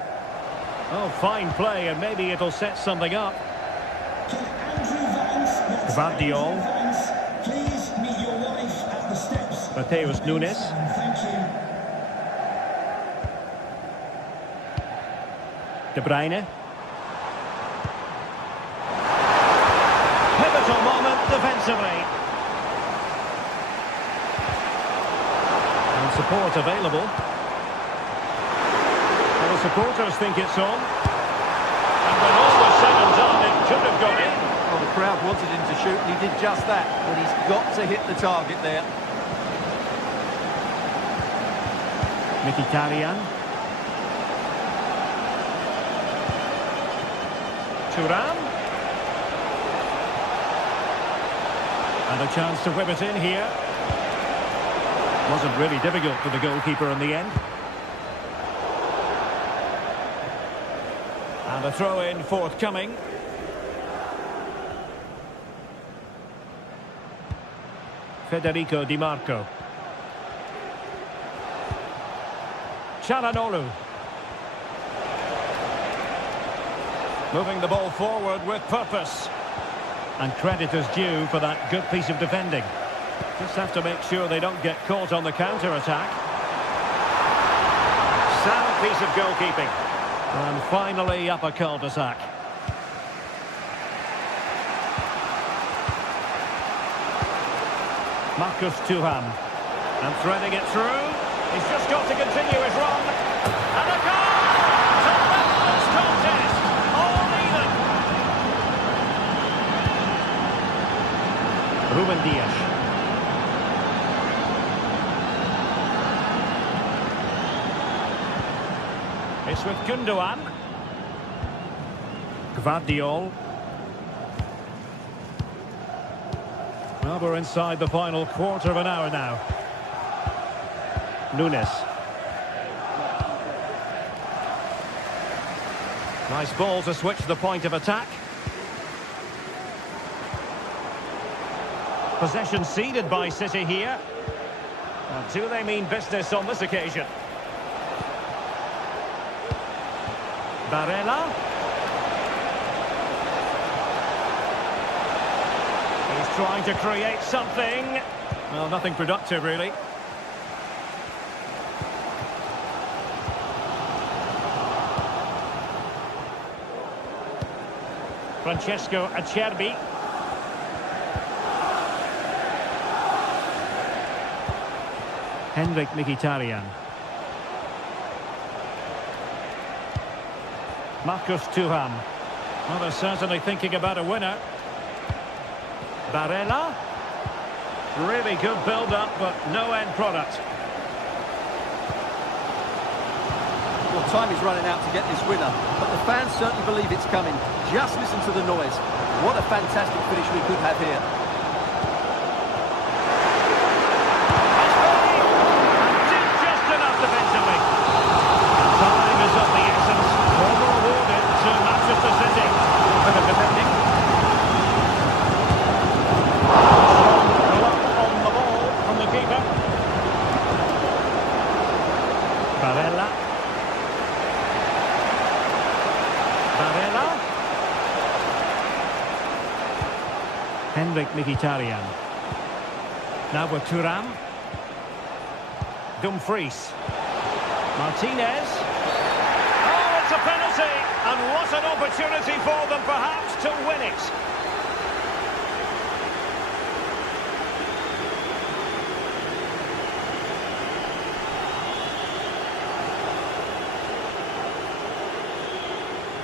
Oh, fine play, and maybe it'll set something up. Gvardiol. Please meet your wife at the steps. Mateus Nunes. Thank you. De Bruyne. Pivotal moment defensively. And support available. Well, the supporters think it's on. And when all was said and done, it could have gone in. Well, the crowd wanted him to shoot, and he did just that. But he's got to hit the target there. Mkhitaryan. Thuram. And a chance to whip it in here. Wasn't really difficult for the goalkeeper in the end. And a throw-in forthcoming. Federico Di Marco. Çalhanoğlu. Moving the ball forward with purpose. And credit is due for that good piece of defending. Just have to make sure they don't get caught on the counter-attack. Sound piece of goalkeeping. And finally up a cul-de-sac. Marcus Thuram. And threading it through. He's just got to continue his run. And a goal! Tremendous contest! All even! Ruben Dias. It's with Gundogan. Gvardiol. Well, we're inside the final quarter of an hour now. Nunes. Nice ball to switch the point of attack. Possession ceded by City here. Now, do they mean business on this occasion? Barella. He's trying to create something. Well, nothing productive, really. Francesco Acerbi. Henrik Mkhitaryan. Marcus Thuram. Well, they're certainly thinking about a winner. Barella. Really good build-up, but no end product. Well, time is running out to get this winner, but the fans certainly believe it's coming. Just listen to the noise. What a fantastic finish we could have here. Did just enough defensively. Time is of the essence. Corner awarded to Manchester City. With a defending. Block on the ball from the keeper. Barella. Barella. Henrik Mkhitaryan. Now with Thuram. Dumfries. Martinez. Oh, it's a penalty! And what an opportunity for them, perhaps, to win it.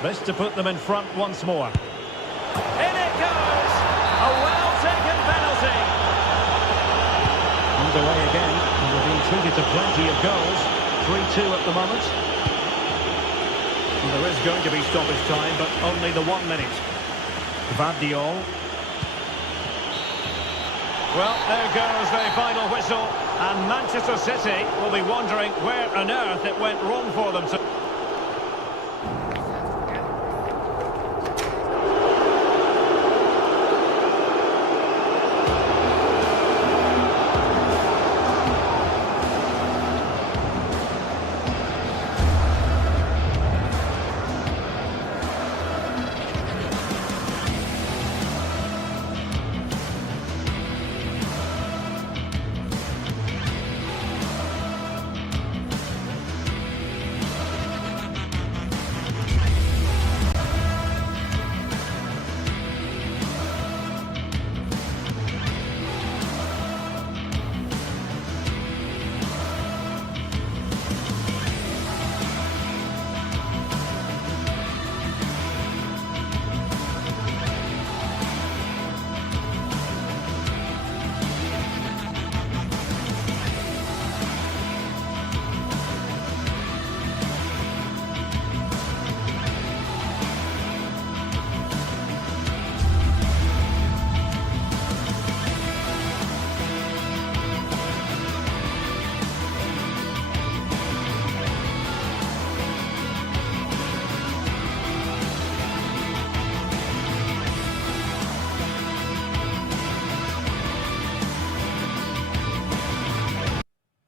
This to put them in front once more. In it goes! A well-taken penalty. Underway again, and we're being treated to plenty of goals. 3-2 at the moment. And there is going to be stoppage time, but only the 1 minute. Gvardiol. Well, there goes the final whistle, and Manchester City will be wondering where on earth it went wrong for them.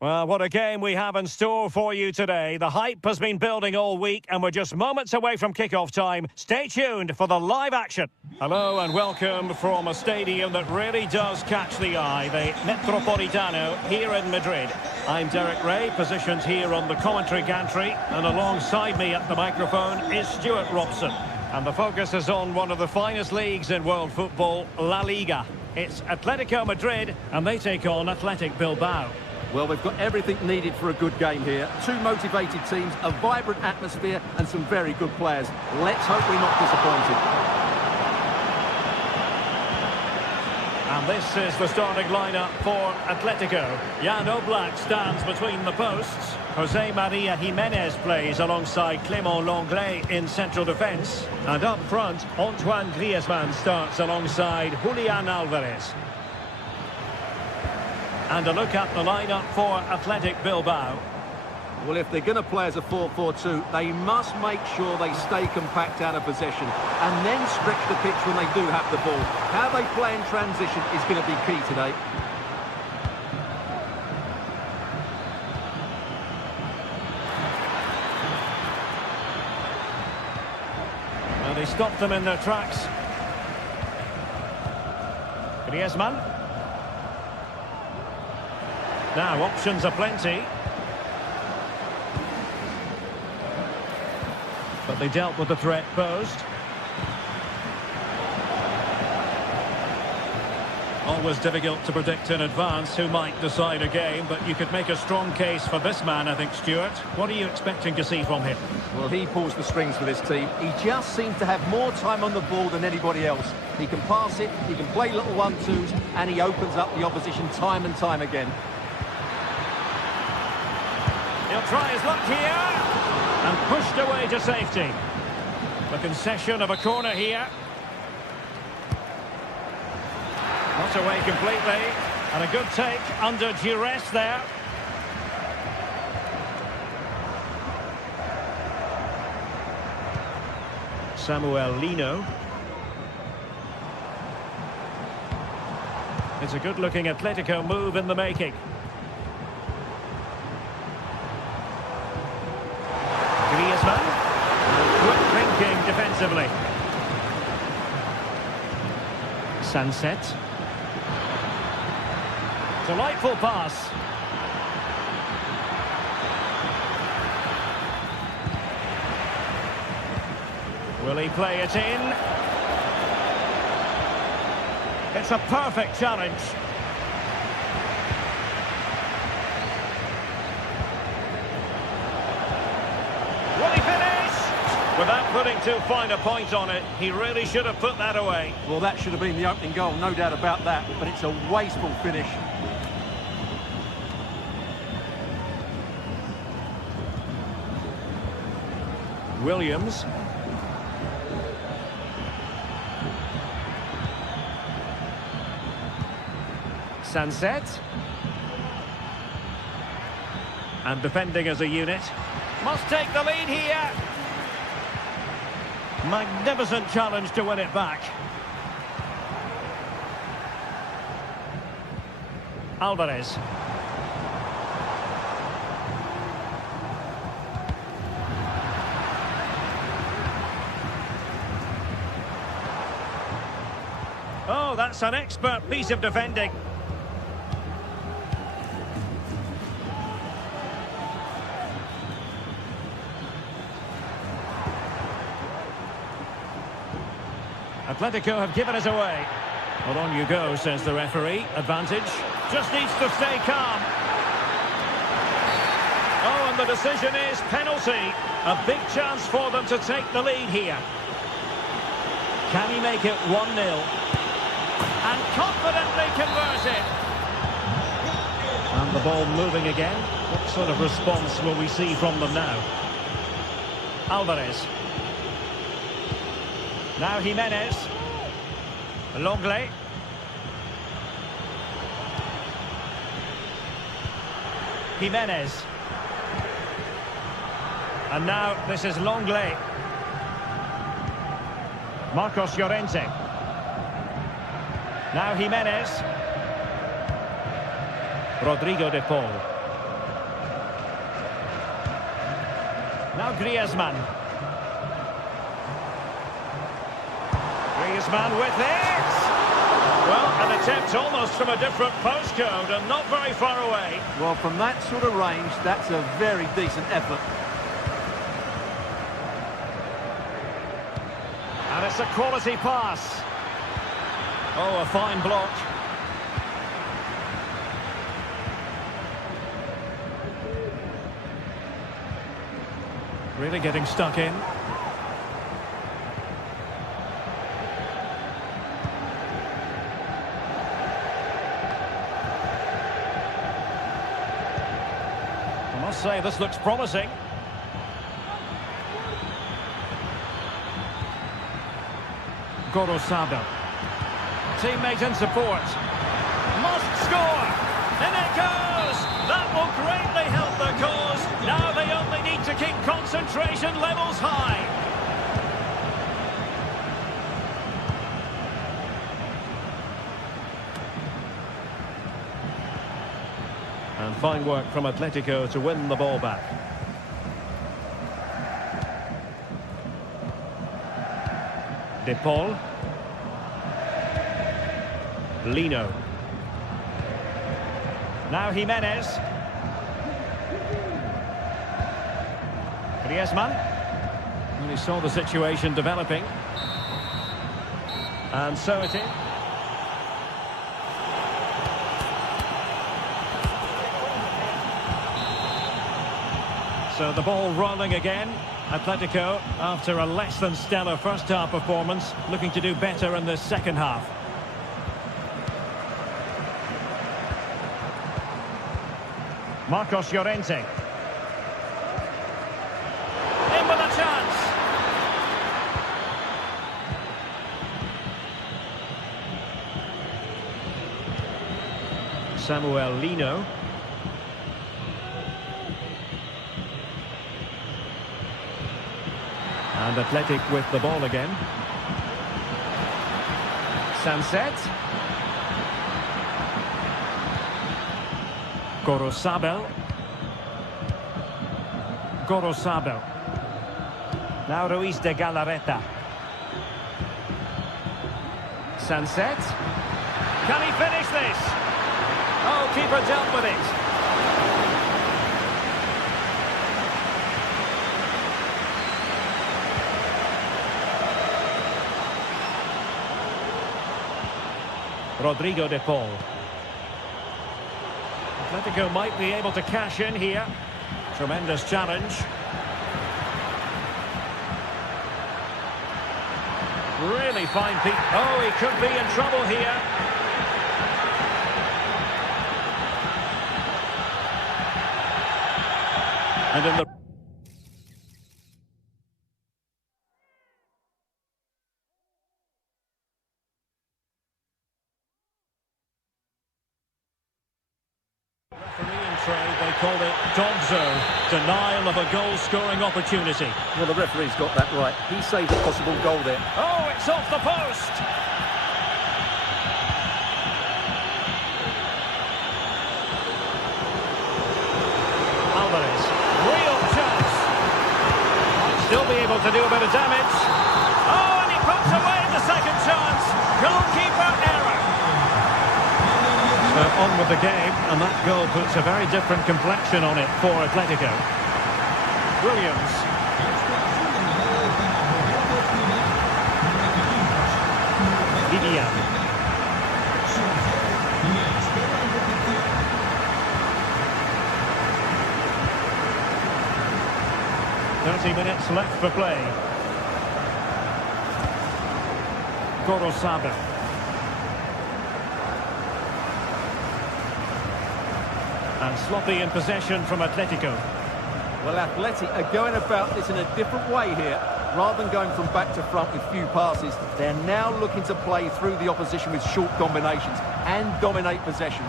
Well, what a game we have in store for you today. The hype has been building all week and we're just moments away from kickoff time. Stay tuned for the live action. Hello and welcome from a stadium that really does catch the eye, the Metropolitano here in Madrid. I'm Derek Ray, positioned here on the commentary gantry, and alongside me at the microphone is Stuart Robson. And the focus is on one of the finest leagues in world football, La Liga. It's Atletico Madrid and they take on Athletic Bilbao. Well, we've got everything needed for a good game here. Two motivated teams, a vibrant atmosphere and some very good players. Let's hope we're not disappointed. And this is the starting lineup for Atletico. Jan Oblak stands between the posts. Jose Maria Jimenez plays alongside Clément Lenglet in central defence. And up front, Antoine Griezmann starts alongside Julián Álvarez. And a look at the lineup for Athletic Bilbao. Well, if they're going to play as a 4-4-2, they must make sure they stay compact out of possession and then stretch the pitch when they do have the ball. How they play in transition is going to be key today. Well, they stopped them in their tracks. Griezmann. Now, options are plenty. But they dealt with the threat posed. Always difficult to predict in advance who might decide a game, but you could make a strong case for this man, I think, Stuart. What are you expecting to see from him? Well, he pulls the strings for this team. He just seems to have more time on the ball than anybody else. He can pass it, he can play little 1-2s, and he opens up the opposition time and time again. He'll try his luck here. And pushed away to safety. The concession of a corner here. Not away completely. And a good take under duress there. Samuel Lino. It's a good-looking Atletico move in the making. Griezmann. Quick thinking defensively. Sunset. Delightful pass. Will he play it in? It's a perfect challenge. Will he finish? Without putting too fine a point on it, he really should have put that away. Well, that should have been the opening goal, no doubt about that, but it's a wasteful finish. Williams. Sunset. And defending as a unit. Must take the lead here. Magnificent challenge to win it back. Álvarez. Oh, that's an expert piece of defending. Atletico have given us away. Well, on you go, says the referee. Advantage. Just needs to stay calm. Oh, and the decision is penalty. A big chance for them to take the lead here. Can he make it 1-0? And confidently convert it. And the ball moving again. What sort of response will we see from them now? Álvarez. Now Jimenez. Lenglet. Jimenez. And now this is Lenglet. Marcos Llorente. Now Jimenez. Rodrigo de Paul. Now Griezmann. Griezmann with it! Well, an attempt almost from a different postcode and not very far away. Well, from that sort of range, that's a very decent effort. And it's a quality pass. Oh, a fine block. Really getting stuck in. I must say, this looks promising. Gorosado. Teammate in support. Must score! And it goes! That will greatly help the cause. Now they only need to keep concentration levels high. And fine work from Atletico to win the ball back. De Paul. Lino. Now Jimenez. Griezmann. And he saw the situation developing. And so it is. So the ball rolling again. Atletico, after a less than stellar first half performance, looking to do better in the second half. Marcos Llorente. In with a chance. Samuel Lino. And Athletic with the ball again. Sanset. Gorosabel. Gorosabel. Now Ruiz de Galarreta. Sanset. Can he finish this? Oh, keeper dealt with it. Rodrigo de Paul. Atletico might be able to cash in here. Tremendous challenge. Really fine peak. Oh, he could be in trouble here. And in the... trade, they call it Donzo, denial of a goal-scoring opportunity. Well, the referee's got that right. He saved a possible goal there. Oh, it's off the post! Alvarez, real chance. Might still be able to do a bit of damage. Oh, and he puts away the second chance. Goalkeeper error. On with the game, and that goal puts a very different complexion on it for Atletico. Williams. Vidian. 30 minutes left for play. Gorosabel. And sloppy in possession from Atletico. Well, Athletic are going about this in a different way here. Rather than going from back to front with few passes, they're now looking to play through the opposition with short combinations and dominate possession.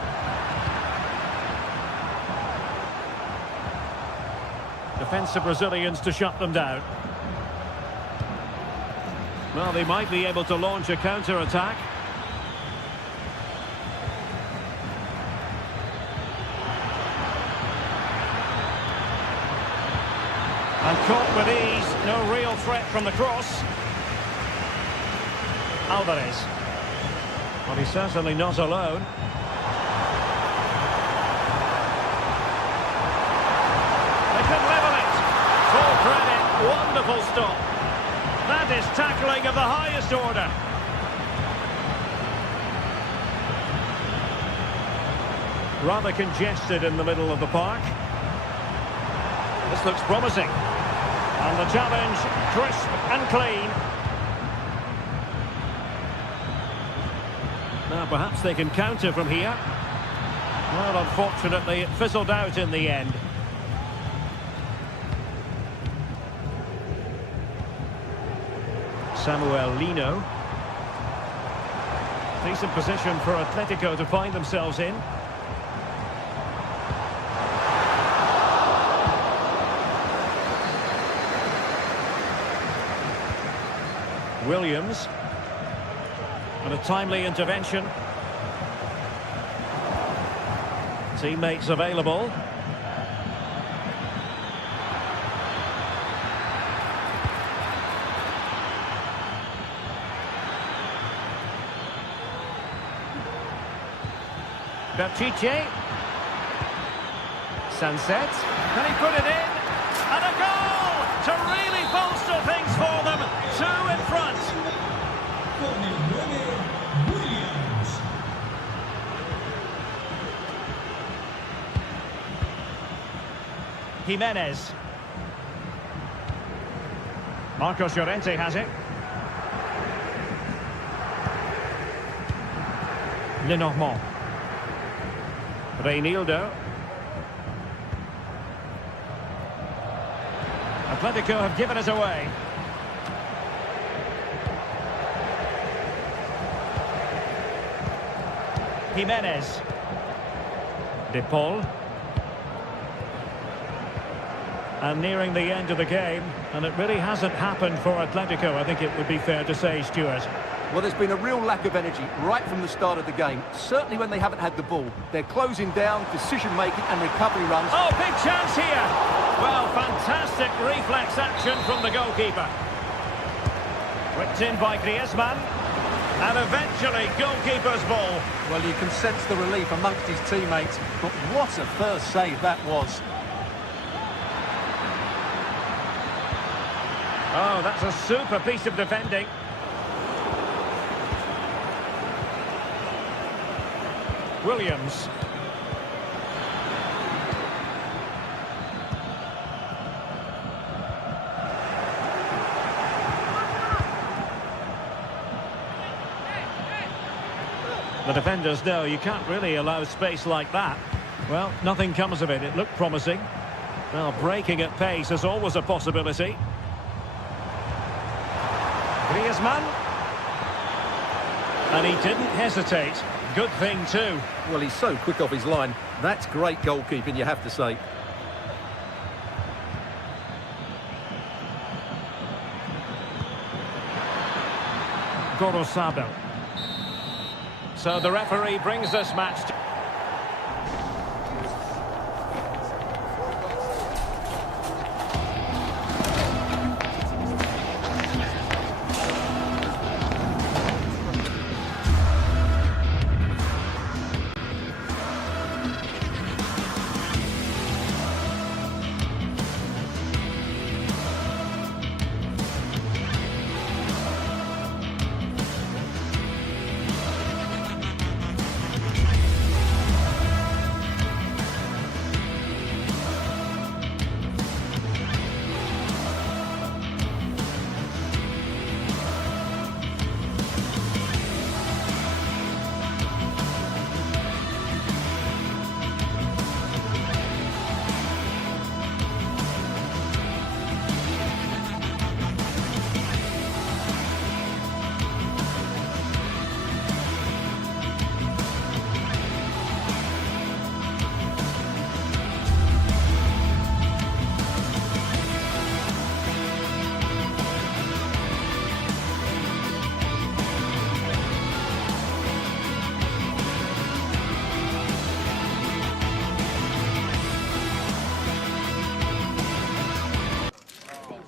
Defensive Brazilians to shut them down. Well, they might be able to launch a counter-attack. And caught with ease, no real threat from the cross. Alvarez. Well, he's certainly not alone. They can level it. Full credit, wonderful stop. That is tackling of the highest order. Rather congested in the middle of the park. This looks promising. And the challenge, crisp and clean. Now perhaps they can counter from here. Well, unfortunately, it fizzled out in the end. Samuel Lino. Decent position for Atletico to find themselves in. Williams. And a timely intervention. Teammates available. Berchiche. Sunset. Can he put it in? And a goal to really bolster things for them. 2 in front. Con el 9, Williams. Jimenez. Marcos Llorente has it. Lenormand. Reinildo. Atletico have given us away. Jimenez. De Paul. And nearing the end of the game, and it really hasn't happened for Atletico, I think it would be fair to say, Stuart. Well, there's been a real lack of energy right from the start of the game. Certainly when they haven't had the ball. They're closing down, decision-making and recovery runs. Oh, big chance here! Well, fantastic reflex action from the goalkeeper. Whipped in by Griezmann. And eventually, goalkeeper's ball. Well, you can sense the relief amongst his teammates. But what a first save that was. Oh, that's a super piece of defending. Williams. The defenders know you can't really allow space like that. Well, nothing comes of it. It looked promising. Well, breaking at pace is always a possibility. Griezmann. And he didn't hesitate. Good thing too. Well, he's so quick off his line. That's great goalkeeping, you have to say. Gorosabel. So the referee brings this match to...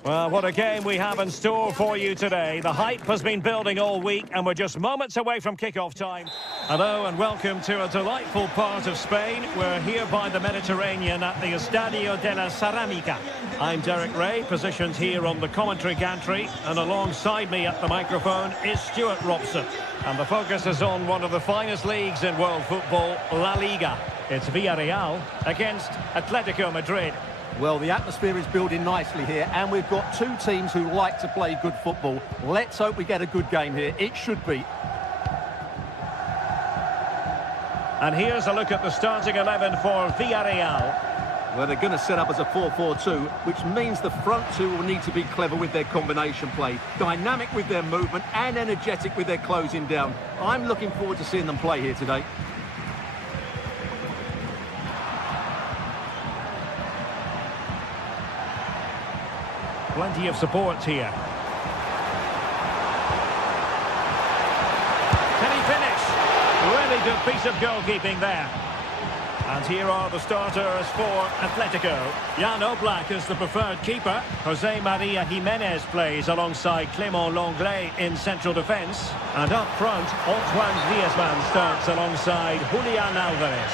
Well, what a game we have in store for you today. The hype has been building all week and we're just moments away from kick-off time. Hello and welcome to a delightful part of Spain. We're here by the Mediterranean at the Estadio de la Ceramica. I'm Derek Ray, positioned here on the commentary gantry, and alongside me at the microphone is Stuart Robson. And the focus is on one of the finest leagues in world football, La Liga. It's Villarreal against Atletico Madrid. Well, the atmosphere is building nicely here, and we've got two teams who like to play good football. Let's hope we get a good game here. It should be. And here's a look at the starting 11 for Villarreal. Well, they're going to set up as a 4-4-2, which means the front two will need to be clever with their combination play, dynamic with their movement and energetic with their closing down. I'm looking forward to seeing them play here today. Plenty of support here. Can he finish? Really good piece of goalkeeping there. And here are the starters for Atletico. Jan Oblak is the preferred keeper. Jose Maria Jimenez plays alongside Clément Lenglet in central defence. And up front, Antoine Griezmann starts alongside Julian Alvarez.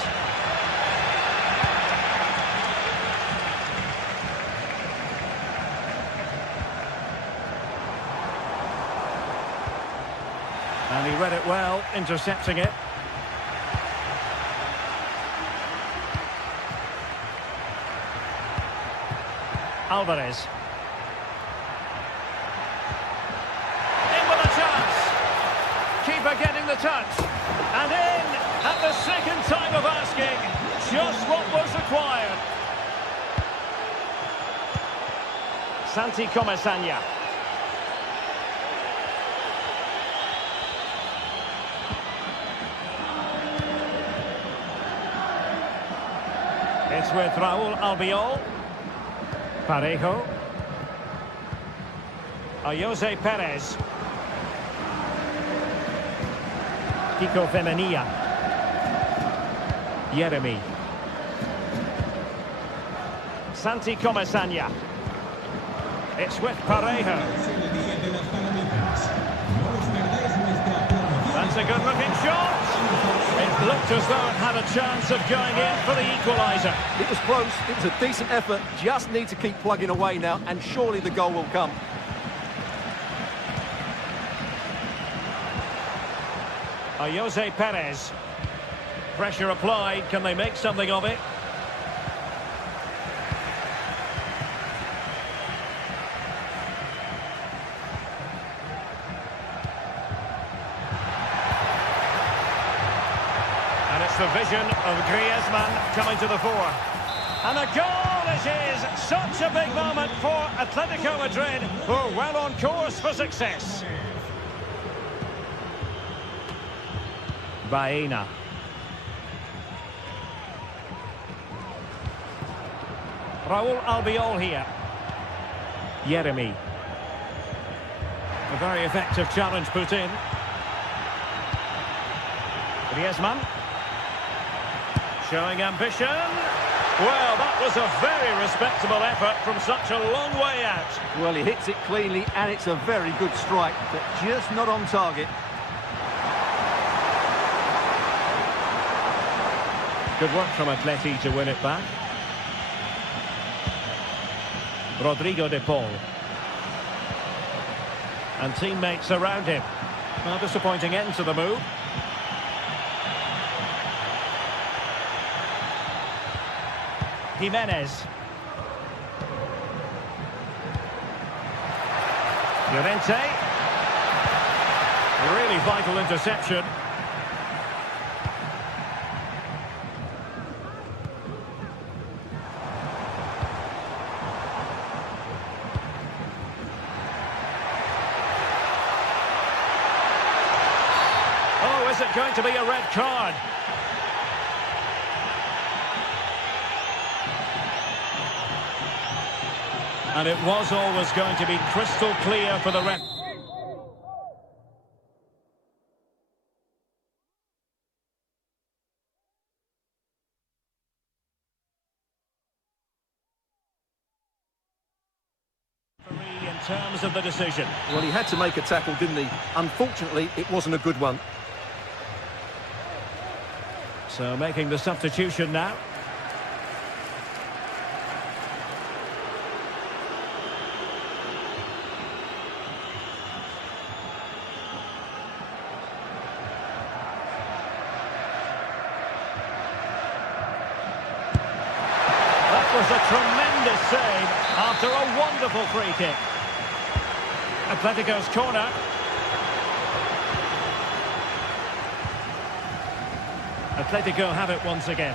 And he read it well, intercepting it. Alvarez. In with a chance. Keeper getting the touch. And in at the second time of asking. Just what was required. Santi Comesaña. It's with Raúl Albiol. Parejo. Jose Perez. Kiko Femenia. Yeremi. Santi Comesaña. It's with Parejo. That's a good-looking shot. It looked as though it had a chance of going in for the equaliser. It was close, it was a decent effort, just need to keep plugging away now, and surely the goal will come. Jose Perez. Pressure applied, can they make something of it? The vision of Griezmann coming to the fore. And a goal it is! Such a big moment for Atletico Madrid, who are well on course for success. Baena. Raúl Albiol here. Yeremi. A very effective challenge put in. Griezmann. Showing ambition. Well, that was a very respectable effort from such a long way out. Well, he hits it cleanly, and it's a very good strike, but just not on target. Good work from Atleti to win it back. Rodrigo de Paul. And teammates around him. Well, disappointing end to the move. Jimenez. Llorente. A really vital interception. Oh, is it going to be a red card? And it was always going to be crystal clear for the ref. terms of the decision. Well, he had to make a tackle, didn't he? Unfortunately, it wasn't a good one. So making the substitution now. Was a tremendous save after a wonderful free kick. Atletico's corner. Atletico have it once again.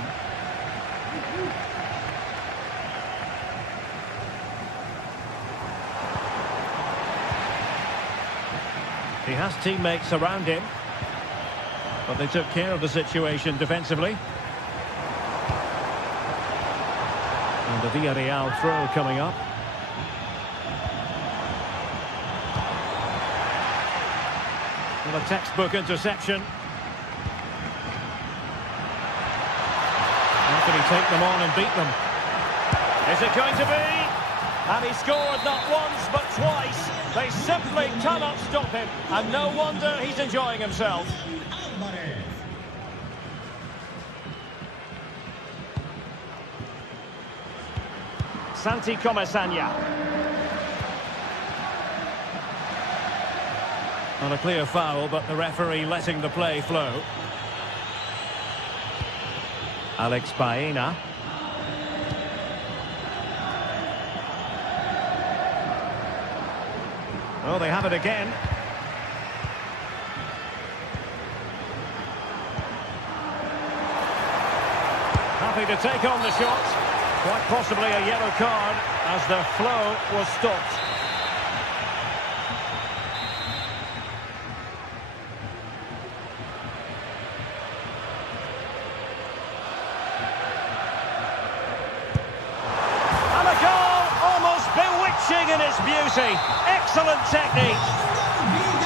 He has teammates around him, but they took care of the situation defensively. And the Villarreal throw coming up. Well, a textbook interception. How can he take them on and beat them? Is it going to be? And he scored not once but twice. They simply cannot stop him. And no wonder he's enjoying himself. Santi Comesaña. On a clear foul, but the referee letting the play flow. Alex Baena. Oh, they have it again. Happy to take on the shot. Quite possibly a yellow card as the flow was stopped. And a goal, almost bewitching in its beauty. Excellent technique.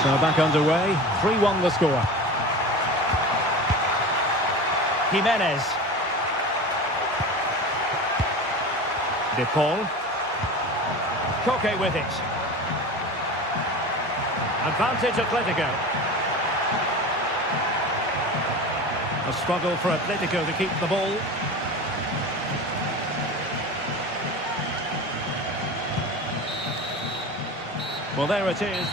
So back underway, 3-1 the score. Jimenez. De Paul. Koke with it. Advantage Atletico. A struggle for Atletico to keep the ball. Well, there it is.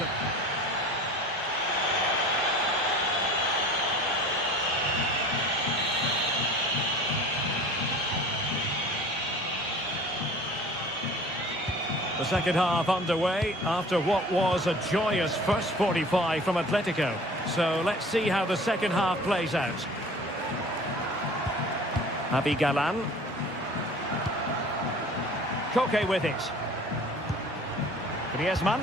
The second half underway after what was a joyous first 45 from Atletico. So let's see how the second half plays out. Javi Galan. Koke with it. Griezmann.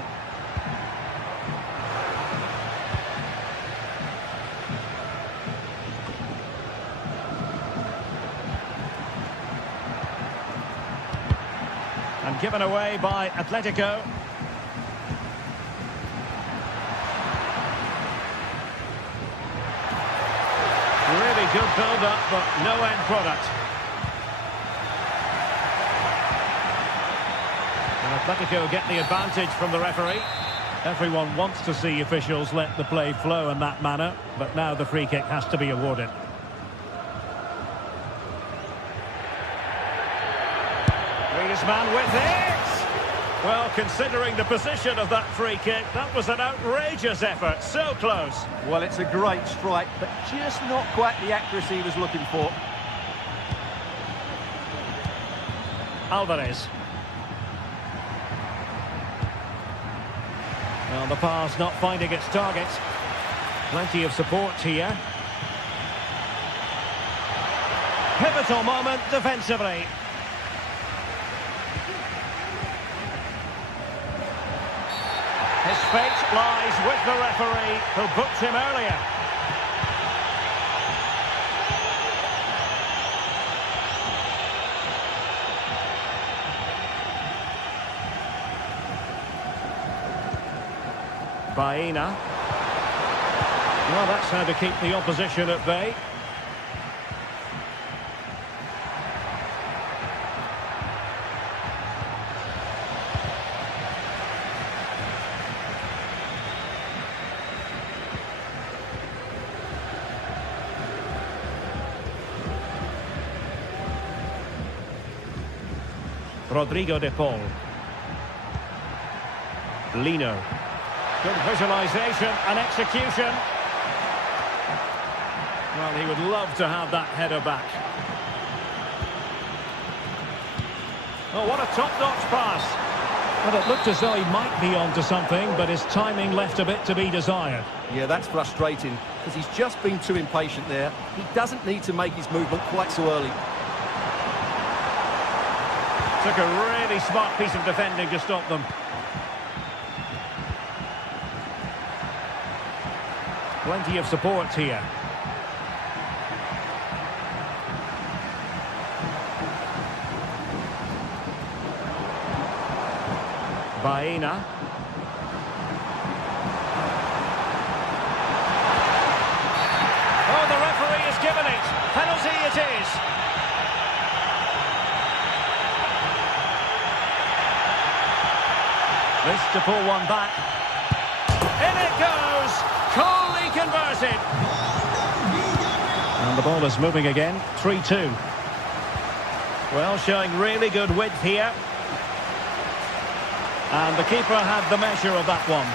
And given away by Atletico. Really good build-up, but no end product. And Atletico get the advantage from the referee. Everyone wants to see officials let the play flow in that manner, but now the free kick has to be awarded. Griezmann with it! Well, considering the position of that free kick, that was an outrageous effort, so close. Well, it's a great strike, but just not quite the accuracy he was looking for. Alvarez. Well, the pass not finding its target. Plenty of support here. Pivotal moment defensively. His fate lies with the referee, who booked him earlier. Baena. Well, that's how to keep the opposition at bay. Rodrigo de Paul. Lino. Good visualisation and execution. Well, he would love to have that header back. Oh, what a top-notch pass. Well, it looked as though he might be onto something, but his timing left a bit to be desired. Yeah, that's frustrating, because he's just been too impatient there. He doesn't need to make his movement quite so early. Took a really smart piece of defending to stop them. Plenty of support here. Baena. Oh, the referee has given it. Penalty it is. This to pull one back. In it goes. Coolly converted. And the ball is moving again. 3-2. Well, showing really good width here. And the keeper had the measure of that one.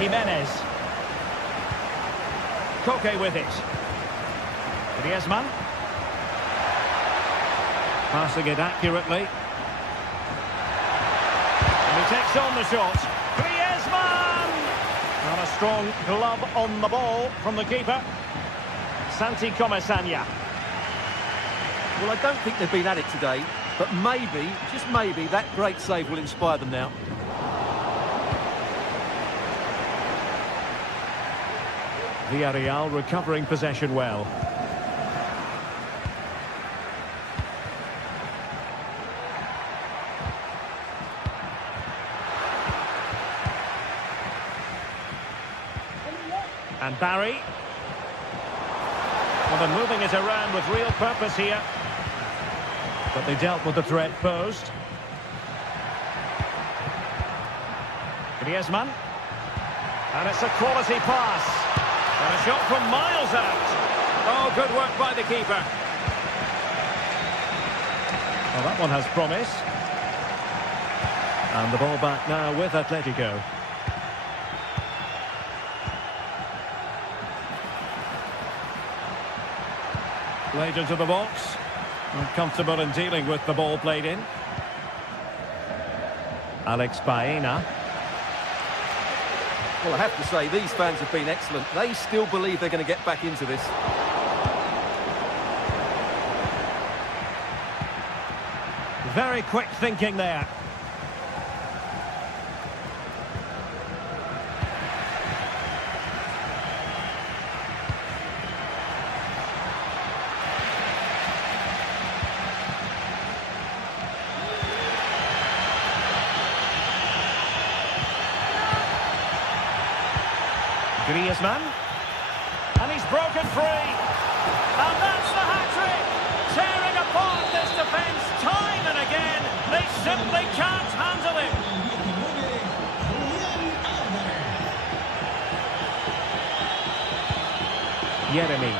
Jimenez. Koke with it. Griezmann. Passing it accurately. And he takes on the shot. Griezmann! And a strong glove on the ball from the keeper. Santi Comesaña. Well, I don't think they've been at it today, but maybe, just maybe, that great save will inspire them now. Villarreal recovering possession well. And Barry. Well, they're moving it around with real purpose here. But they dealt with the threat posed. Griezmann. And it's a quality pass. And a shot from miles out. Oh, good work by the keeper. Well, that one has promise. And the ball back now with Atletico. Played into the box. Comfortable in dealing with the ball played in. Alex Baena. Well, I have to say, these fans have been excellent. They still believe they're going to get back into this. Very quick thinking there. Griezmann, and he's broken free, and that's the hat-trick, tearing apart this defence time and again. They simply can't handle him. Yeremy.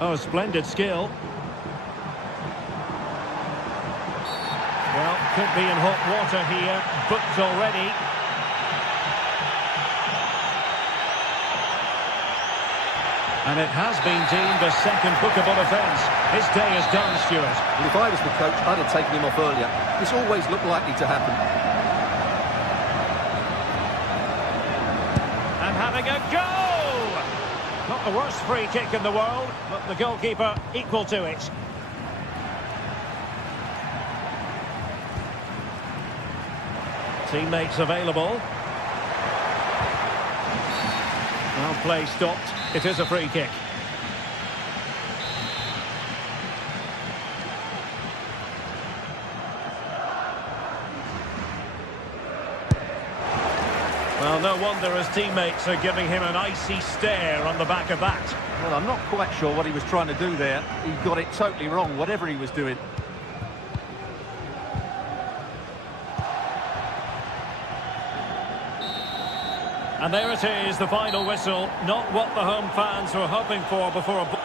Oh, splendid skill. Well, could be in hot water here, booked already. And it has been deemed a second bookable offence. His day is done, Stuart. Well, if I was the coach, I'd have taken him off earlier. This always looked likely to happen. And having a go! Not the worst free kick in the world, but the goalkeeper equal to it. Teammates available. Now play stopped. It is a free kick. Well, Well, no wonder his teammates are giving him an icy stare on the back of that. Well, I'm not quite sure what he was trying to do there. He got it totally wrong, whatever he was doing. And there it is, the final whistle. Not what the home fans were hoping for before a...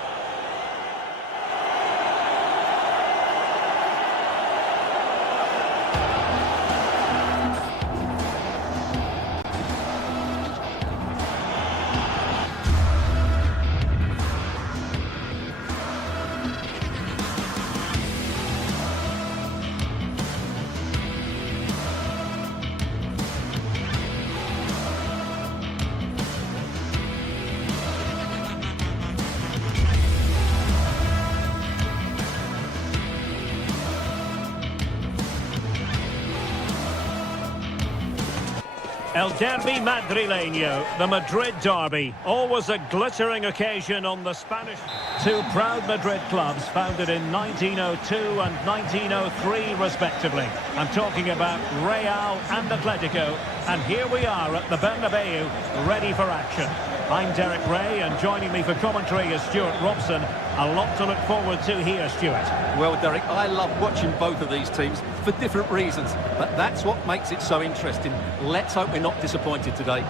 El Derby Madrileño, the Madrid derby. Always a glittering occasion on the Spanish... Two proud Madrid clubs founded in 1902 and 1903 respectively. I'm talking about Real and Atletico. And here we are at the Bernabeu, ready for action. I'm Derek Ray, and joining me for commentary is Stuart Robson. A lot to look forward to here, Stuart. Well, Derek, I love watching both of these teams for different reasons, but that's what makes it so interesting. Let's hope we're not disappointed today.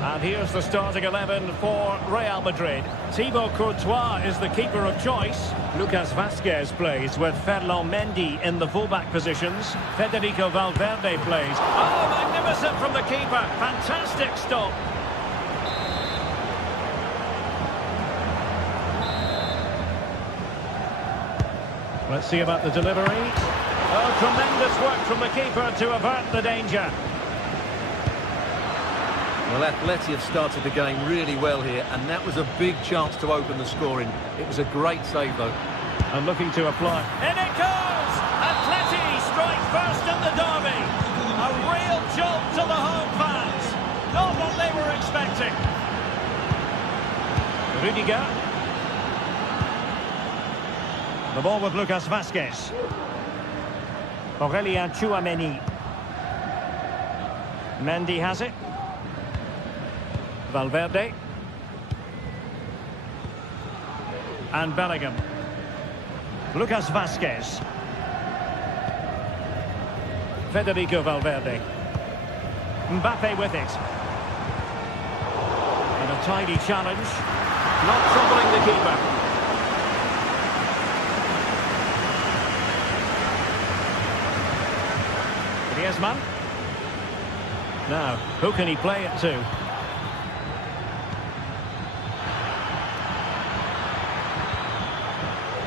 And here's the starting 11 for Real Madrid. Thibaut Courtois is the keeper of choice. Lucas Vazquez plays with Ferland Mendy in the fullback positions. Federico Valverde plays. Oh, magnificent from the keeper. Fantastic stop. Let's see about the delivery. Oh, tremendous work from the keeper to avert the danger. Well, Atleti have started the game really well here, and that was a big chance to open the scoring. It was a great save, though. And looking to apply. In it goes! Atleti strike first in the derby. A real jolt to the home fans. Not what they were expecting. Rudiger. The ball with Lucas Vazquez. Aurélien Tchouaméni. Mendy has it. Valverde. And Bellingham. Lucas Vazquez. Federico Valverde. Mbappe with it. And a tidy challenge. Not troubling the keeper. Griezmann. Now, who can he play it to?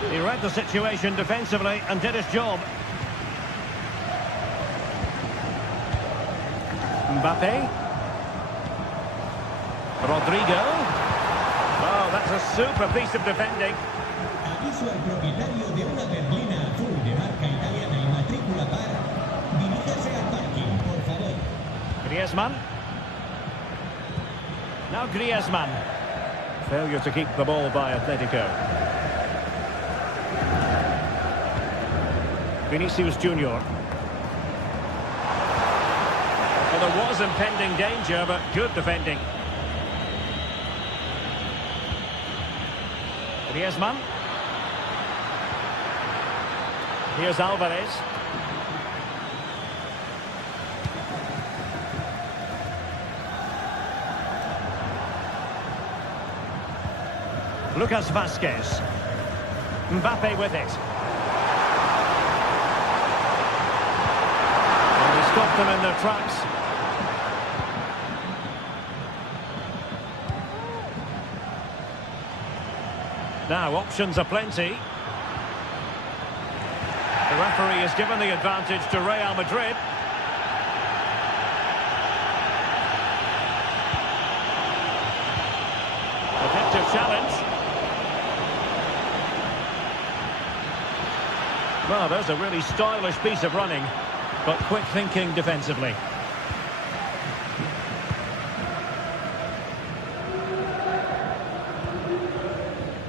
He read the situation defensively and did his job. Mbappe. Rodrigo. Oh, that's a super piece of defending. Aviso al propietario de una berlina azul de marca italiana y matrícula par. Diríjase al parking, por favor. Griezmann. Now Griezmann. Failure to keep the ball by Atletico. Vinicius Junior. Well, there was impending danger, but good defending. Griezmann. Here's Alvarez. Lucas Vazquez. Mbappe with it. Stop them in their tracks. Now, options are plenty. The referee has given the advantage to Real Madrid. Effective challenge. Well, there's a really stylish piece of running, but quick thinking defensively.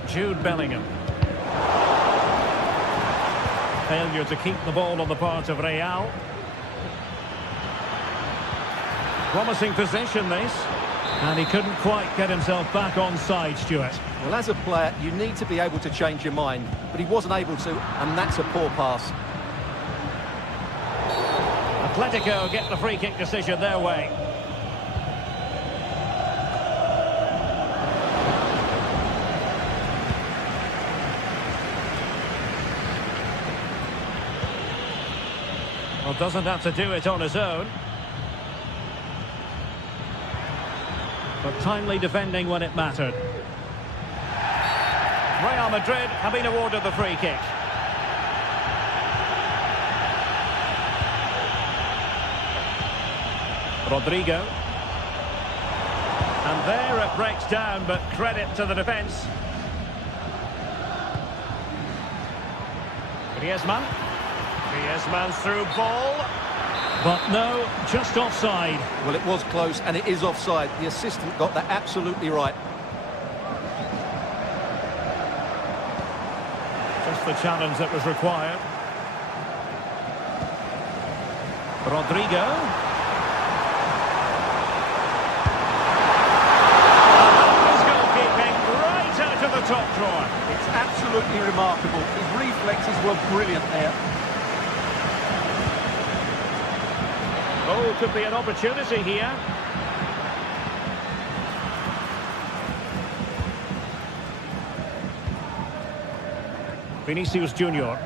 Jude Bellingham. Failure to keep the ball on the part of Real. Promising position, this. And he couldn't quite get himself back on side, Stuart. Well, as a player, you need to be able to change your mind, but he wasn't able to, and that's a poor pass. Atletico get the free kick decision their way. Well, doesn't have to do it on his own. But timely defending when it mattered. Real Madrid have been awarded the free kick. Rodrigo. And there it breaks down, but credit to the defence. Griezmann. Griezmann's through ball. But no, just offside. Well, it was close, and it is offside. The assistant got that absolutely right. Just the challenge that was required. Rodrigo. His goalkeeping right out of the top drawer. It's absolutely remarkable. His reflexes were brilliant there. Oh, could be an opportunity here. Vinicius Junior.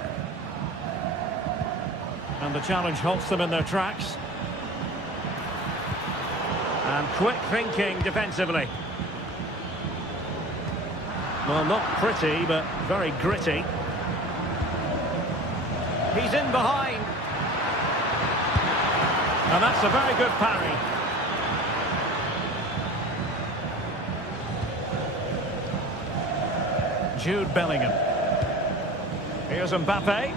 And the challenge halts them in their tracks. And quick thinking defensively. Well, not pretty, but very gritty. He's in behind. And that's a very good parry. Jude Bellingham. Here's Mbappe.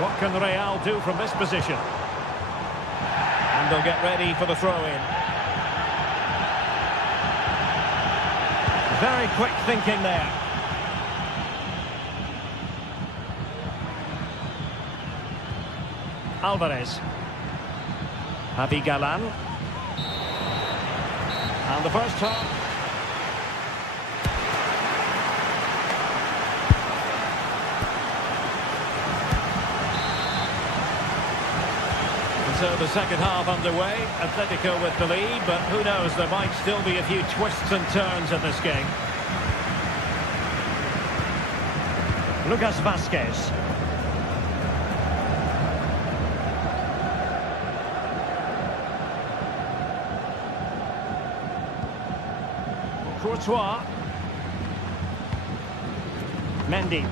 What can Real do from this position? And they'll get ready for the throw-in. Very quick thinking there. Alvarez. Javi Galan. And the first turn. And so the second half underway. Atletico with the lead, but who knows, there might still be a few twists and turns in this game. Lucas Vazquez. Courtois. Mendy.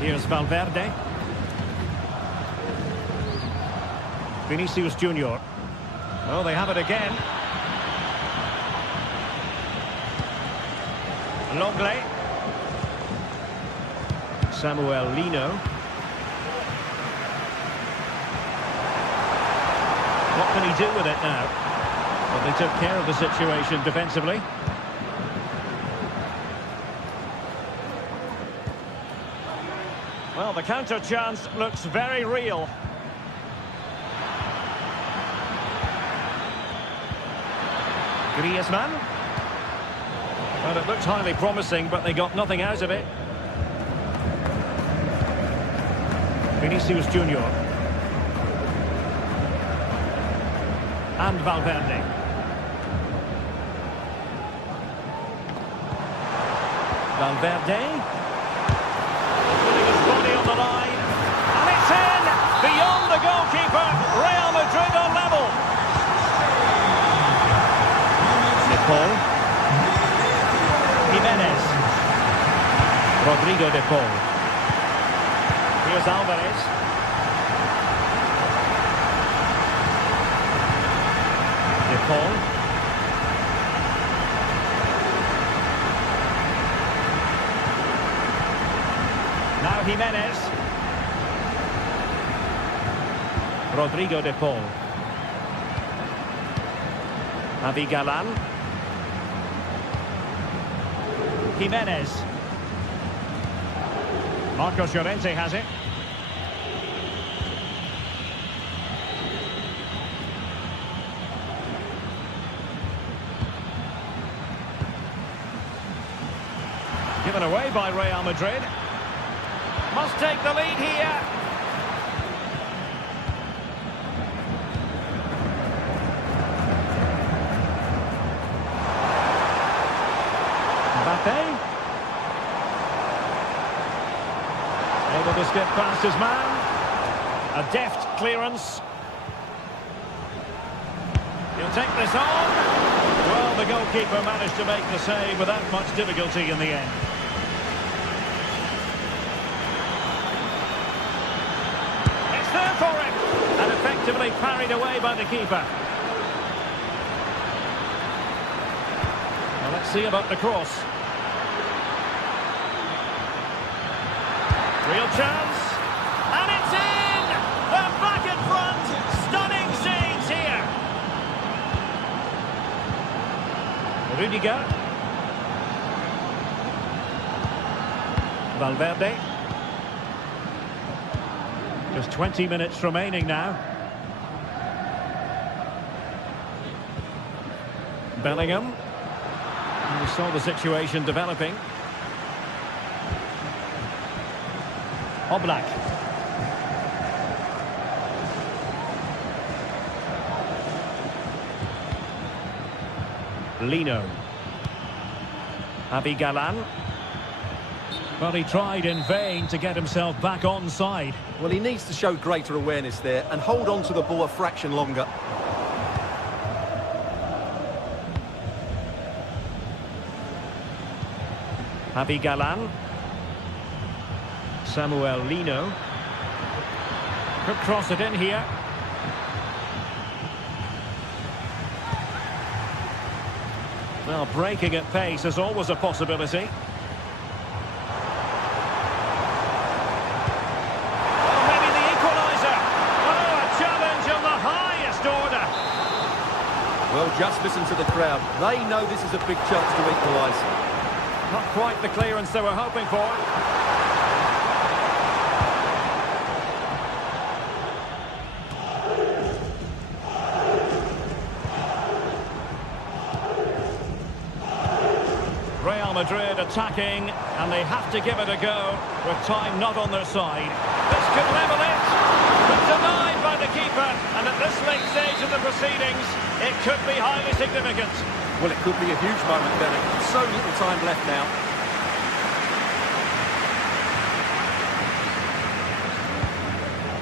Here's Valverde. Vinicius Junior. Oh, they have it again. Longley. Samuel Lino. What can he do with it now? But they took care of the situation defensively. Well, the counter chance looks very real. Griezmann. Well, it looked highly promising, but they got nothing out of it. Vinicius Junior. And Valverde. Valverde. Putting his body on the line. And it's in! Beyond the goalkeeper. Real Madrid on level. De Paul. Jimenez. Rodrigo De Paul. Here's Alvarez. De Paul. Now Jimenez. Rodrigo De Paul. Javi Galan. Jimenez. Marcos Llorente has it. given away by Real Madrid. Must take the lead here. Mbappe. Able to skip past his man. A deft clearance. He'll take this on. Well, the goalkeeper managed to make the save without much difficulty in the end. It's there for him. And effectively parried away by the keeper. Well, let's see about the cross. Real chance. And it's in! They're back in front. Stunning scenes here. Rudiger. Valverde. Just 20 minutes remaining now. Bellingham. We saw the situation developing. Oblak. Lino. Abigalan. Well, he tried in vain to get himself back onside. Well, he needs to show greater awareness there and hold on to the ball a fraction longer. Abigalan. Samuel Lino. Could cross it in here. Well, breaking at pace is always a possibility. Oh, maybe the equaliser. Oh, a challenge of the highest order. Well, just listen to the crowd. They know this is a big chance to equalise. Not quite the clearance they were hoping for. Real Madrid attacking, and they have to give it a go, with time not on their side. This could level it, but denied by the keeper, and at this late stage of the proceedings, it could be highly significant. Well, it could be a huge moment, Derek. So little time left now.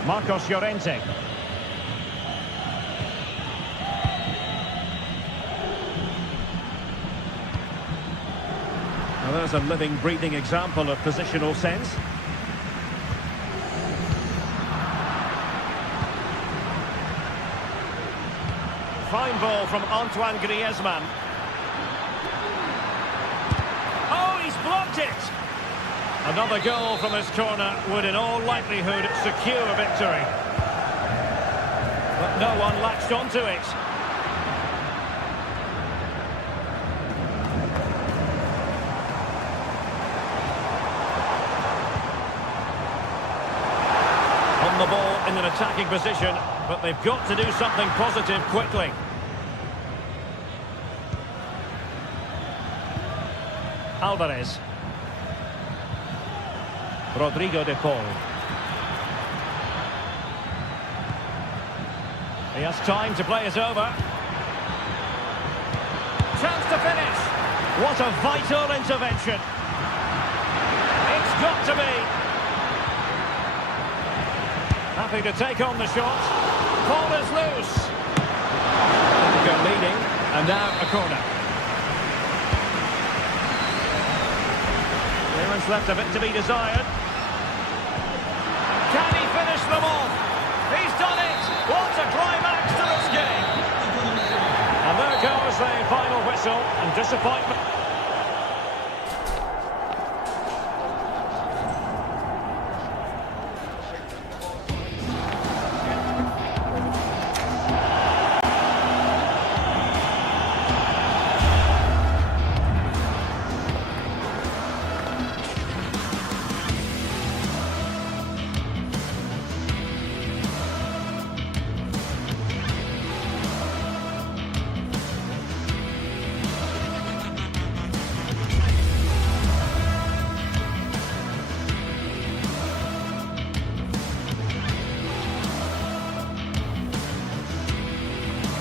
Marcos Llorente. Well, there's a living, breathing example of positional sense. Fine ball from Antoine Griezmann. Oh, he's blocked it! Another goal from his corner would in all likelihood secure a victory. But no one latched onto it. On the ball in an attacking position, but they've got to do something positive quickly. Alvarez. Rodrigo de Paul. He has time to play it over. Chance to finish. What a vital intervention. It's got to be. Happy to take on the shot. Ball is loose. Go leading, and now a corner. Clearance left a bit to be desired. Can he finish them off? He's done it! What a climax to this game! And there goes the final whistle, and disappointment.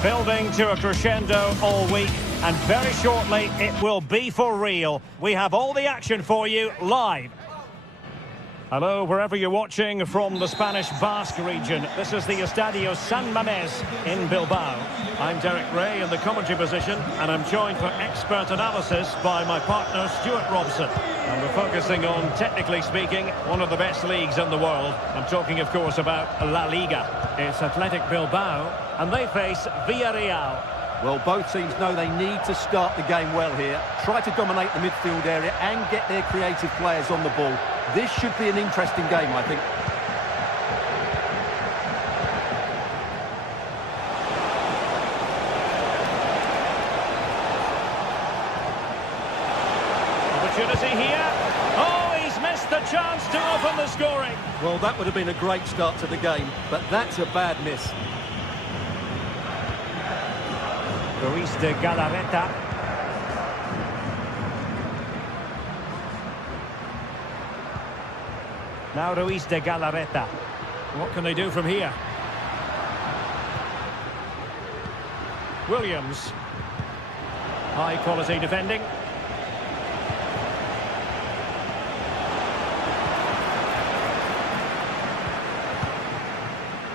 Building to a crescendo all week, and very shortly it will be for real. We have all the action for you live. Hello, wherever you're watching from the Spanish Basque region. This is the Estadio San Mamés in Bilbao. I'm Derek Ray in the commentary position, and I'm joined for expert analysis by my partner Stuart Robson. And we're focusing on, technically speaking, one of the best leagues in the world. I'm talking, of course, about La Liga. It's Athletic Bilbao, and they face Villarreal. Well, both teams know they need to start the game well here. Try to dominate the midfield area and get their creative players on the ball. This should be an interesting game, I think. Opportunity here. Oh, he's missed the chance to open the scoring. Well, that would have been a great start to the game, but that's a bad miss. Ruiz de Galarreta. Now Ruiz de Galarreta. What can they do from here? Williams. High quality defending.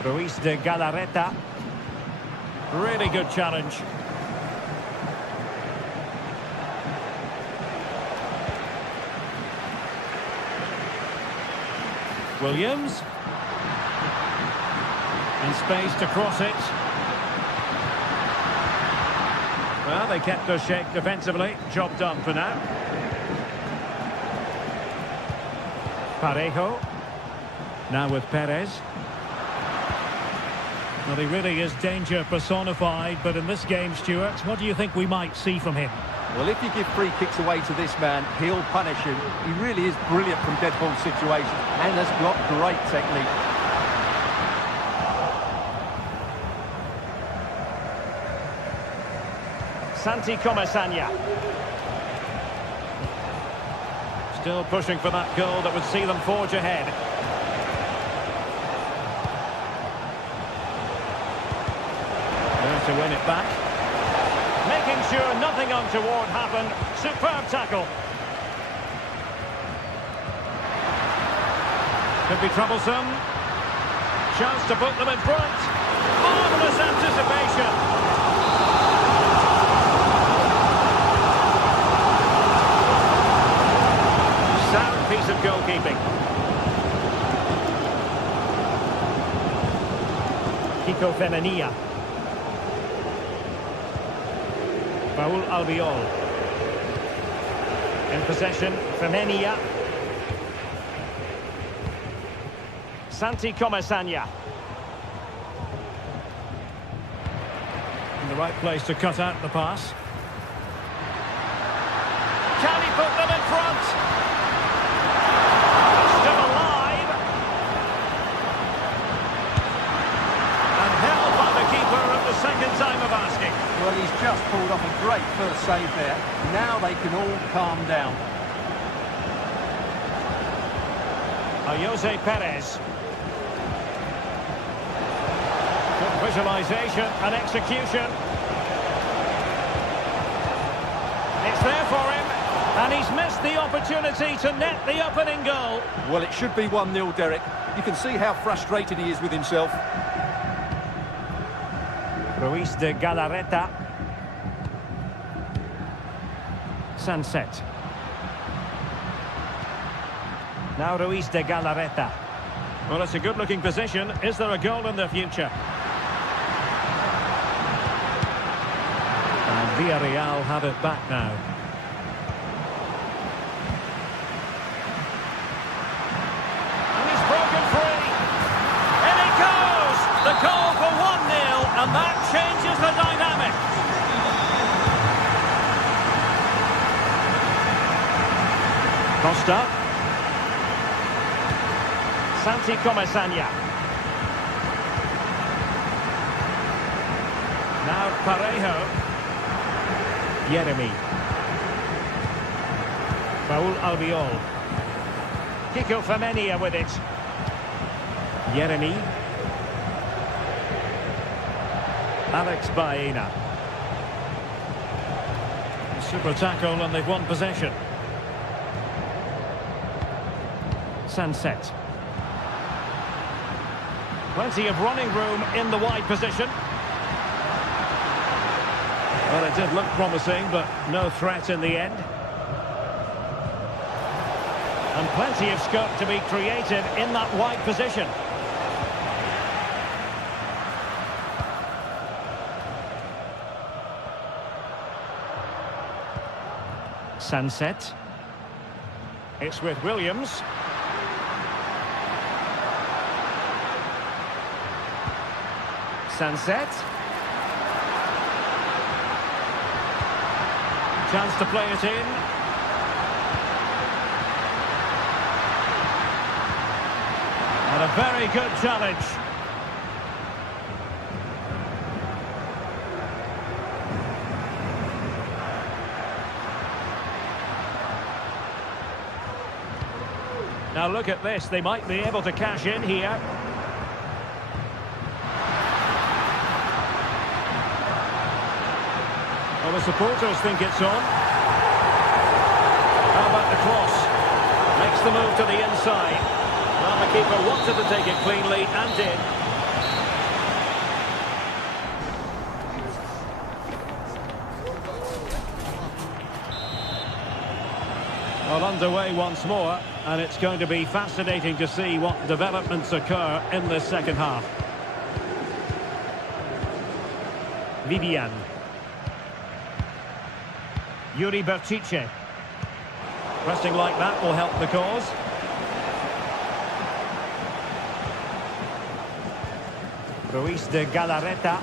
Ruiz de Galarreta. Really good challenge. Williams. And space to cross it. Well, they kept their shape defensively. Job done for now. Parejo. Now with Perez. Well, he really is danger personified, but in this game, Stuart, what do you think we might see from him? Well, if you give free kicks away to this man, he'll punish him. He really is brilliant from dead ball situations and has got great technique. Santi Comesaña. Still pushing for that goal that would see them forge ahead. There to win it back. Making sure nothing untoward happened. Superb tackle. Could be troublesome. Chance to put them in front. Marvellous anticipation. Sound piece of goalkeeping. Kiko Femenia. Raul Albiol. In possession, Femenia. Santi Comesaña. In the right place to cut out the pass. Can he put them in front? Still alive. And held by the keeper at the second time of asking. Well, he's just pulled off a great first save there. Now they can all calm down. Jose Perez. Good visualisation and execution. It's there for him, and he's missed the opportunity to net the opening goal. Well, it should be 1-0, Derek. You can see how frustrated he is with himself. Ruiz de Galarreta. Sunset. Now Ruiz de Galarreta. Well, it's a good-looking position. Is there a goal in the future? And Villarreal have it back now. And he's broken free. In it goes! The goal for 1-0, and that changes the dynamic. Costa. Santi Comesaña. Now Parejo. Yeremy. Raul Albiol. Kiko Femenia with it. Yeremy. Alex Baena. Super tackle and they've won possession. Sunset. Plenty of running room in the wide position. Well, it did look promising, but no threat in the end. And plenty of scope to be created in that wide position. Sunset. It's with Williams. Sunset. Chance to play it in. And a very good challenge. Now look at this, they might be able to cash in here. Well, the supporters think it's on. How about the cross? Makes the move to the inside. Well, the keeper wanted to take it cleanly and did. Well, underway once more, and it's going to be fascinating to see what developments occur in this second half. Vivian. Yuri Berchiche. Pressing like that will help the cause. Ruiz de Galarreta.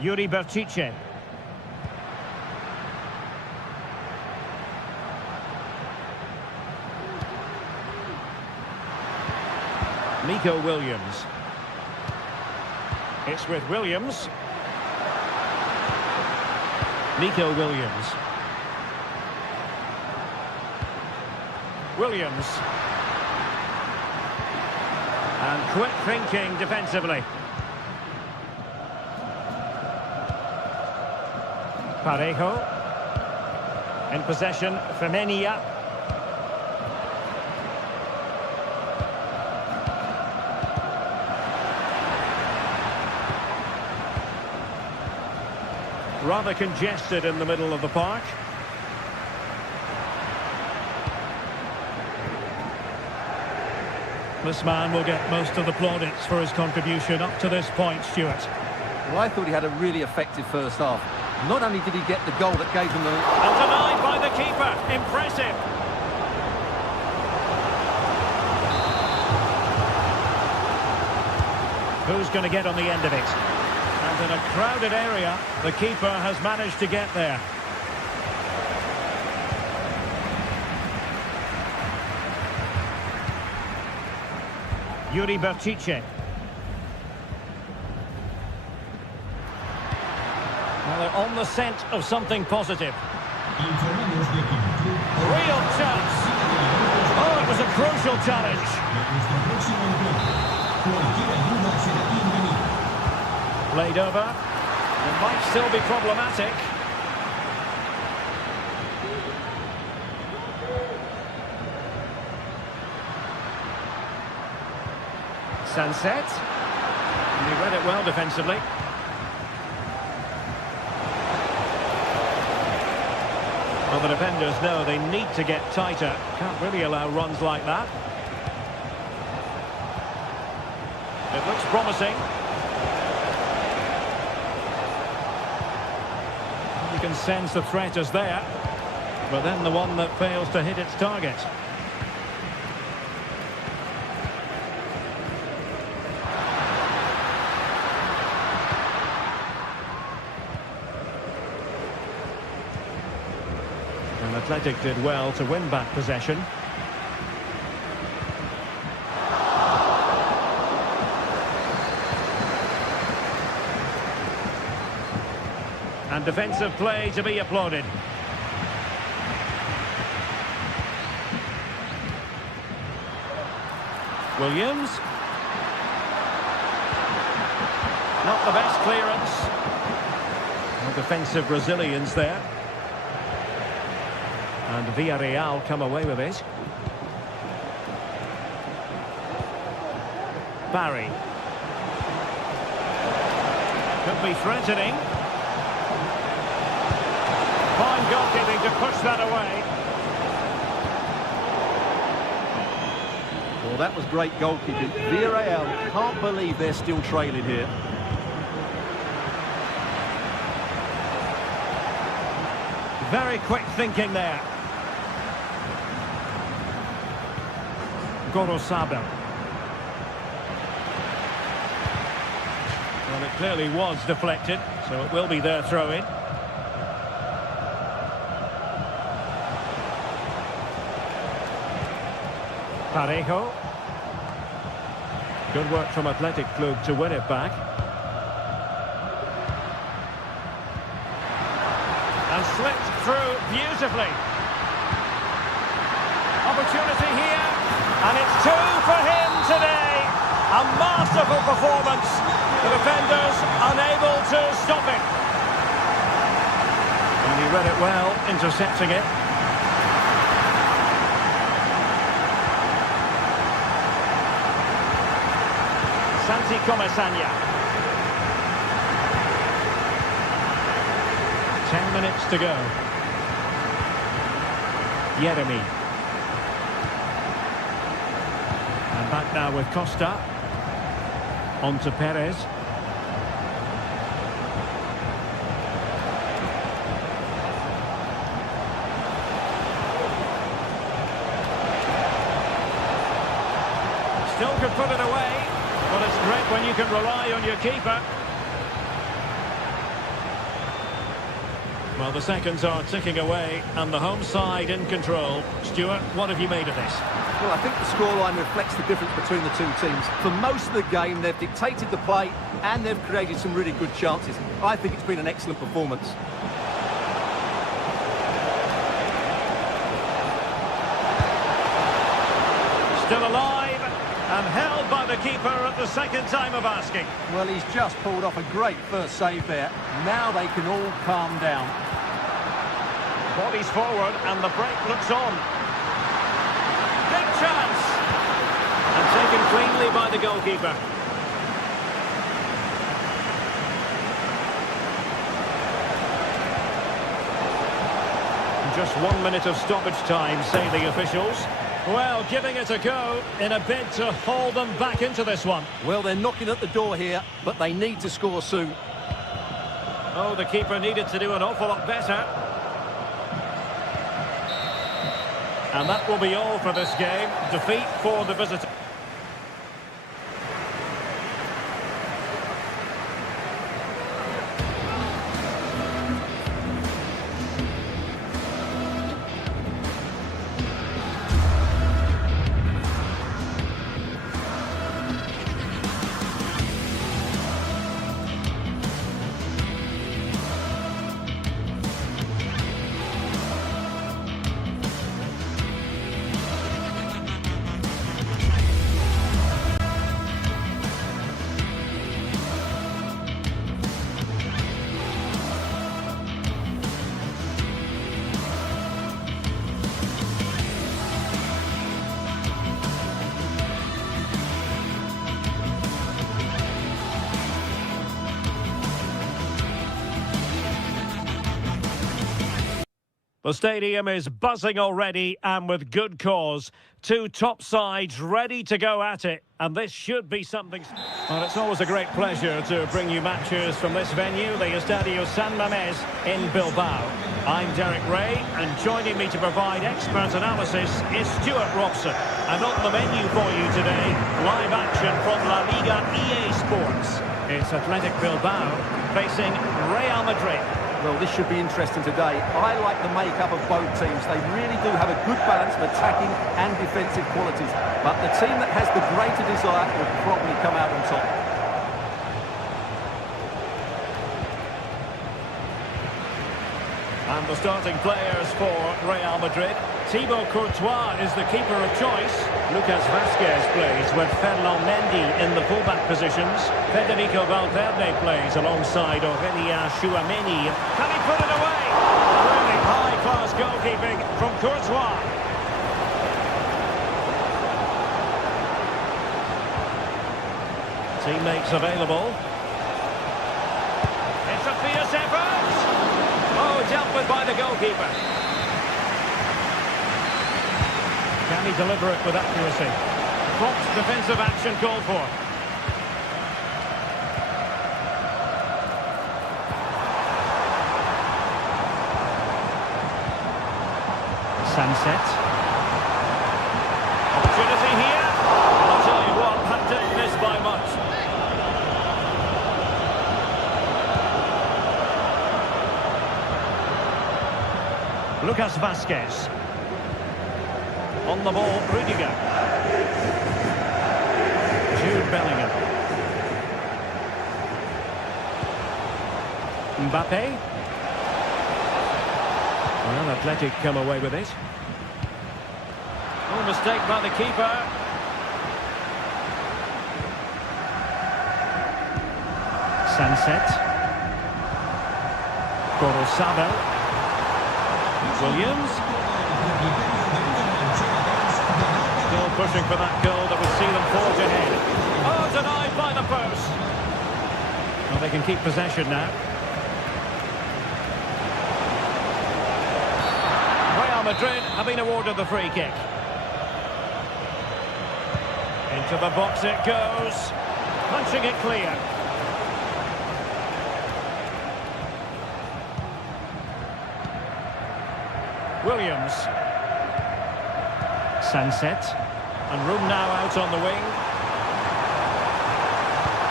Yuri Berchiche. Nico Williams. It's with Williams. Nico Williams. Williams. And quick thinking defensively. Parejo. In possession, Femenia. Rather congested in the middle of the park. This man will get most of the plaudits for his contribution up to this point, Stuart. Well, I thought he had a really effective first half. Not only did he get the goal that gave him the... And denied by the keeper. Impressive. Who's going to get on the end of it? And in a crowded area, the keeper has managed to get there. Yuri Berchiche. Well, they're on the scent of something positive. Real chance. Oh, it was a crucial challenge. Played over. It might still be problematic. Sunset. And he read it well defensively. Well, the defenders know they need to get tighter. Can't really allow runs like that. It looks promising. You can sense the threat is there, but then the one that fails to hit its target. And Athletic did well to win back possession. And defensive play to be applauded. Williams. Not the best clearance. No defensive resilience there. And Villarreal come away with it. Barry. Could be threatening. Fine goalkeeping to push that away. Well, that was great goalkeeping. Villarreal can't believe they're still trailing here. Very quick thinking there. Gorosabel. Well, it clearly was deflected, so it will be their throw-in. Parejo. Good work from Athletic Club to win it back. And slipped through beautifully. Opportunity here, and it's 2 for him today. A masterful performance. The defenders unable to stop it. And he read it well, intercepting it. Santi Comesaña. 10 minutes to go. Yeremy. And back now with Costa. On to Perez. Still could put it away. Well, it's great when you can rely on your keeper. Well, the seconds are ticking away, and the home side in control. Stuart, what have you made of this? Well, I think the scoreline reflects the difference between the two teams. For most of the game, they've dictated the play, and they've created some really good chances. I think it's been an excellent performance. Still alive, and held by the keeper at the second time of asking. Well, he's just pulled off a great first save there. Now they can all calm down. Bodies forward, and the break looks on. Big chance! And taken cleanly by the goalkeeper. Just 1 minute of stoppage time, say the officials. Well, giving it a go in a bid to haul them back into this one. Well, they're knocking at the door here, but they need to score soon. Oh, the keeper needed to do an awful lot better. And that will be all for this game. Defeat for the visitor. The stadium is buzzing already, and with good cause. Two top sides ready to go at it, and this should be something. Well, it's always a great pleasure to bring you matches from this venue, the Estadio San Mamés in Bilbao. I'm Derek Ray, and joining me to provide expert analysis is Stuart Robson. And on the menu for you today, live action from La Liga EA Sports. It's Athletic Bilbao facing Real Madrid. Well, this should be interesting today. I like the makeup of both teams. They really do have a good balance of attacking and defensive qualities. But the team that has the greater desire will probably come out on top. And the starting players for Real Madrid. Thibaut Courtois is the keeper of choice. Lucas Vazquez plays with Ferland Mendy in the fullback positions. Federico Valverde plays alongside Aurélien Tchouameni. Can he put it away? Really high-class goalkeeping from Courtois. Teammates available. It's a fierce effort. Oh, dealt with by the goalkeeper. Can he deliver it with accuracy? Prompt defensive action called for. Sunset. Opportunity here. Well, I'll tell you what, that didn't miss by much. Lucas Vazquez. On the ball, Rudiger. Jude Bellingham. Mbappe. Well, Athletic come away with it. Oh, mistake by the keeper. Sunset. Gorosabel. Williams. Still pushing for that goal that would see them forge ahead. Oh, denied by the post. Well, they can keep possession now. Real Madrid have been awarded the free kick. Into the box it goes. Punching it clear. Williams. Sunset. And room now out on the wing.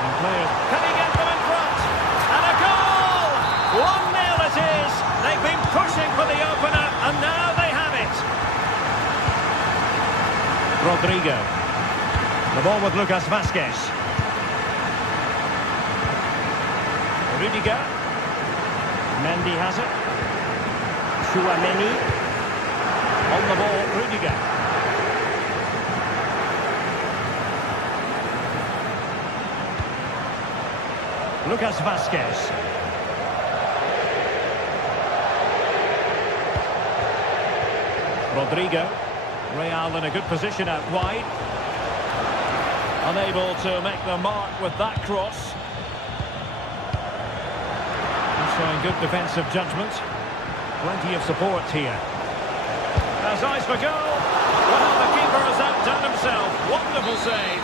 And players. Can he get them in front? And a goal! 1-0 it is. They've been pushing for the opener, and now they have it. Rodrigo. The ball with Lucas Vazquez. Rudiger. Mendy has it. Tchouameni. On the ball, Rudiger. Lucas Vazquez. Rodrigo. Real in a good position out wide. Unable to make the mark with that cross. Showing good defensive judgment. Plenty of support here. Has eyes for goal. Well, the keeper has outdone himself. Wonderful save.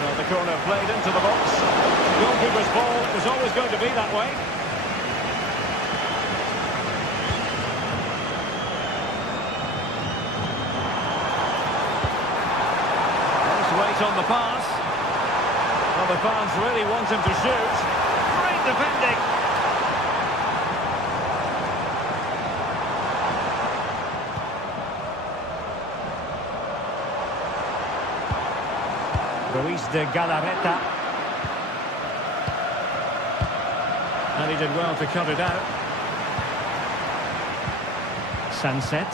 So the corner played into the box. Goalkeeper's ball. It was always going to be that way. Nice weight on the pass. Well, the fans really want him to shoot. Great defending. Ruiz de Galarreta. And he did well to cut it out. Sunset.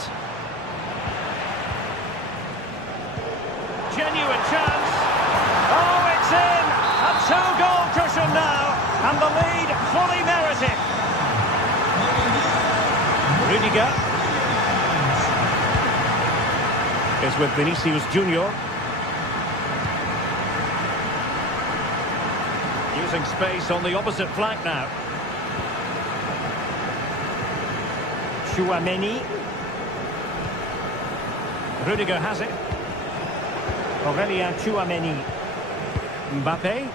Genuine chance. Oh, it's in! A two-goal cushion now. And the lead fully merited. Rudiger. Is with Vinicius Junior. Using space on the opposite flank now. Tchouameni. Rudiger has it. Aurélien Tchouameni. Mbappe.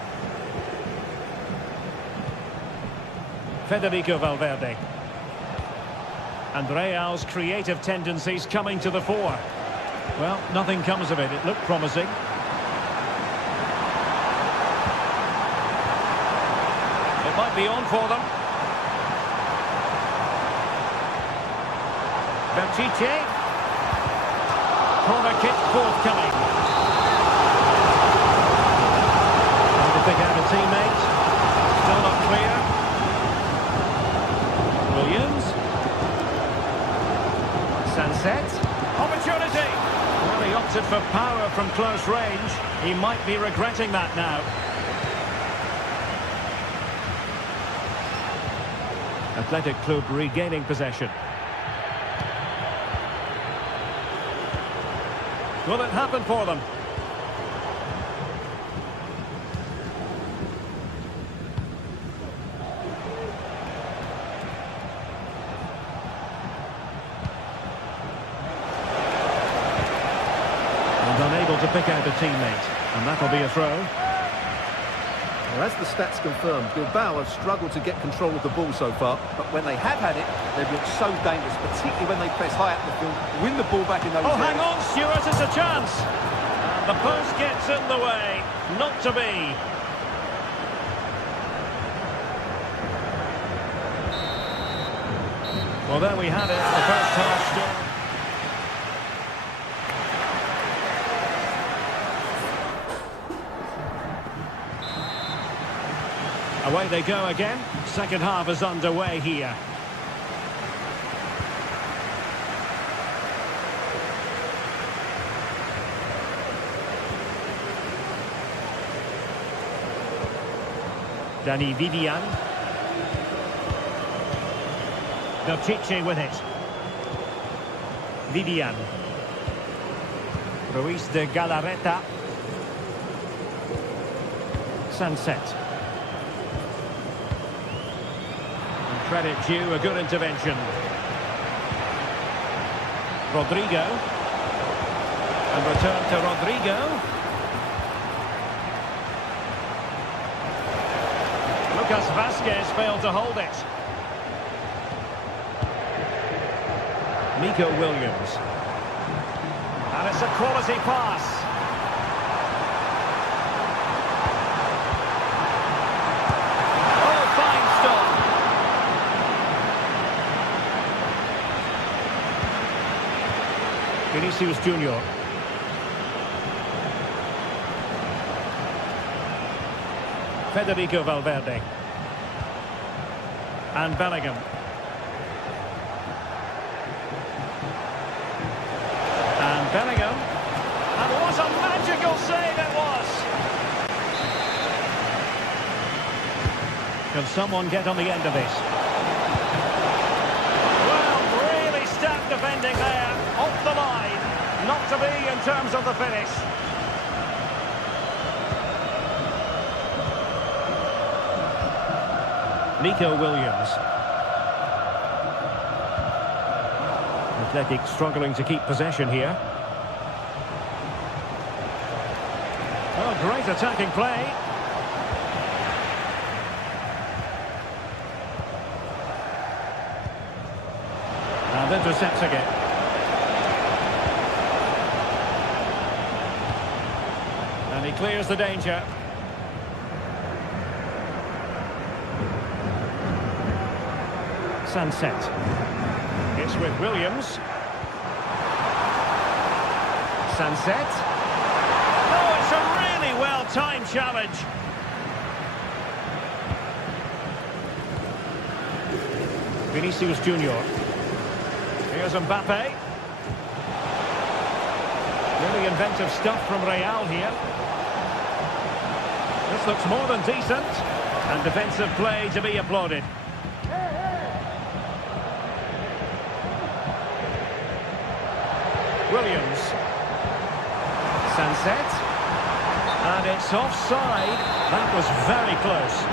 Federico Valverde. And Real's creative tendencies coming to the fore. Well, nothing comes of it. It looked promising. It might be on for them. Berchiche. Corner kick forthcoming. Trying to pick out a teammate. Still not clear. Williams. for power from close range. He might be regretting that now. Athletic Club regaining possession. Will it happen for them? And unable to pick out a teammate. And that'll be a throw. Well, as the stats confirm, Bilbao have struggled to get control of the ball so far, but when they have had it, they've looked so dangerous, particularly when they press high up the field, win the ball back in those Oh, areas. hang on, Stuart, it's a chance. And the post gets in the way. Not to be. Well, there we had it, the first half start. Away they go again. Second half is underway here. Dani Vivian. Berchiche with it. Vivian. Ruiz de Galarreta. Sunset. Credit due, a good intervention. Rodrigo. And return to Rodrigo. Lucas Vazquez failed to hold it. Nico Williams. And it's a quality pass. Vinicius Junior. Federico Valverde. And Bellingham. And Bellingham. And what a magical save it was! Can someone get on the end of this? Well, really stout defending there. Off the line, not to be in terms of the finish. Nico Williams. Athletic struggling to keep possession here. Oh, great attacking play. And intercepts again. And he clears the danger. Sunset. It's with Williams. Sunset. Oh, it's a really well-timed challenge. Vinicius Junior. Here's Mbappe. Really inventive stuff from Real here. This looks more than decent. And defensive play to be applauded. Williams. Sunset. And it's offside. That was very close.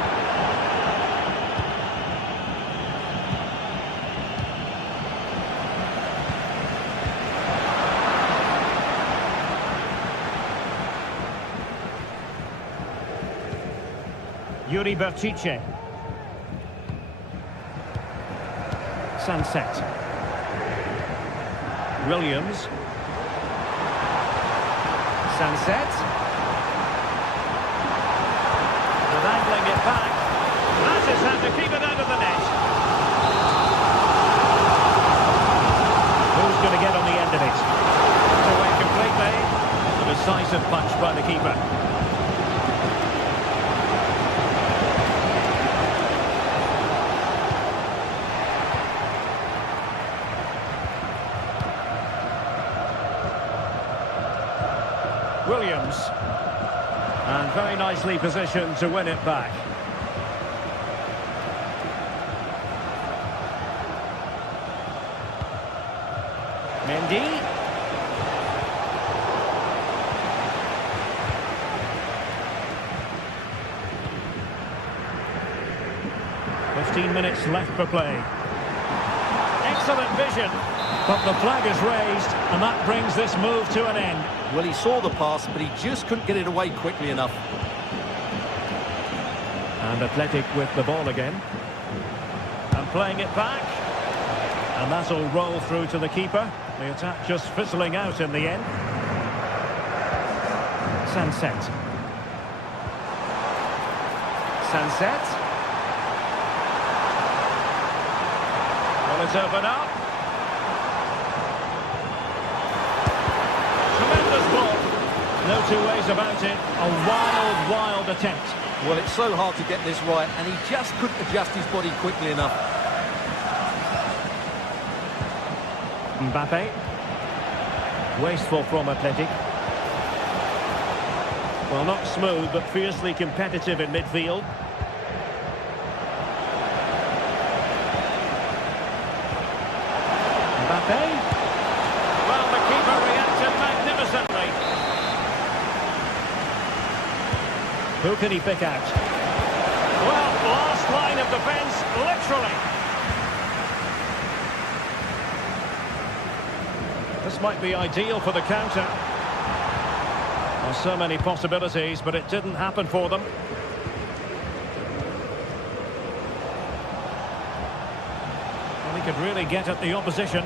Yuri Berchiche. Sunset. Williams. Sunset. And angling it back. That's his hand to keep it out of the net. Who's going to get on the end of it? It's away completely. A decisive punch by the keeper. Williams. And very nicely positioned to win it back. Mendy. Minutes left for play. Excellent vision, but the flag is raised, and that brings this move to an end. Well, he saw the pass, but he just couldn't get it away quickly enough. And Athletic with the ball again. And playing it back. And that'll roll through to the keeper. The attack just fizzling out in the end. Sanset. Sanset. It's open up. Tremendous ball. No two ways about it. A wild, wild attempt. Well, it's so hard to get this right, and he just couldn't adjust his body quickly enough. Mbappe. Wasteful from Athletic. Well, not smooth, but fiercely competitive in midfield. Well, the keeper reacted magnificently. Who can he pick out? Well, last line of defence, literally. This might be ideal for the counter. There's so many possibilities, but it didn't happen for them. Well, he could really get at the opposition.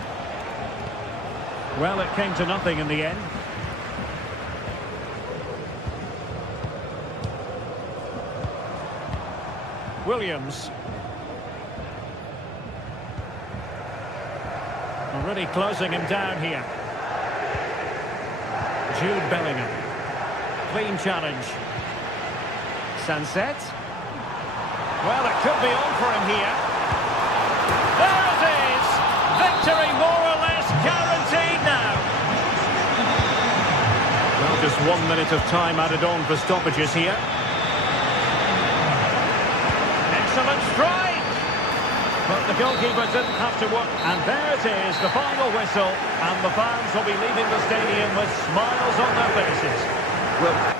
Well, it came to nothing in the end. Williams. Already closing him down here. Jude Bellingham. Clean challenge. Sanset. Well, it could be on for him here. There it is! Victory more or less guaranteed now. Well, just 1 minute of time added on for stoppages here. Excellent strike! But the goalkeeper didn't have to work. And there it is, the final whistle. And the fans will be leaving the stadium with smiles on their faces. Well,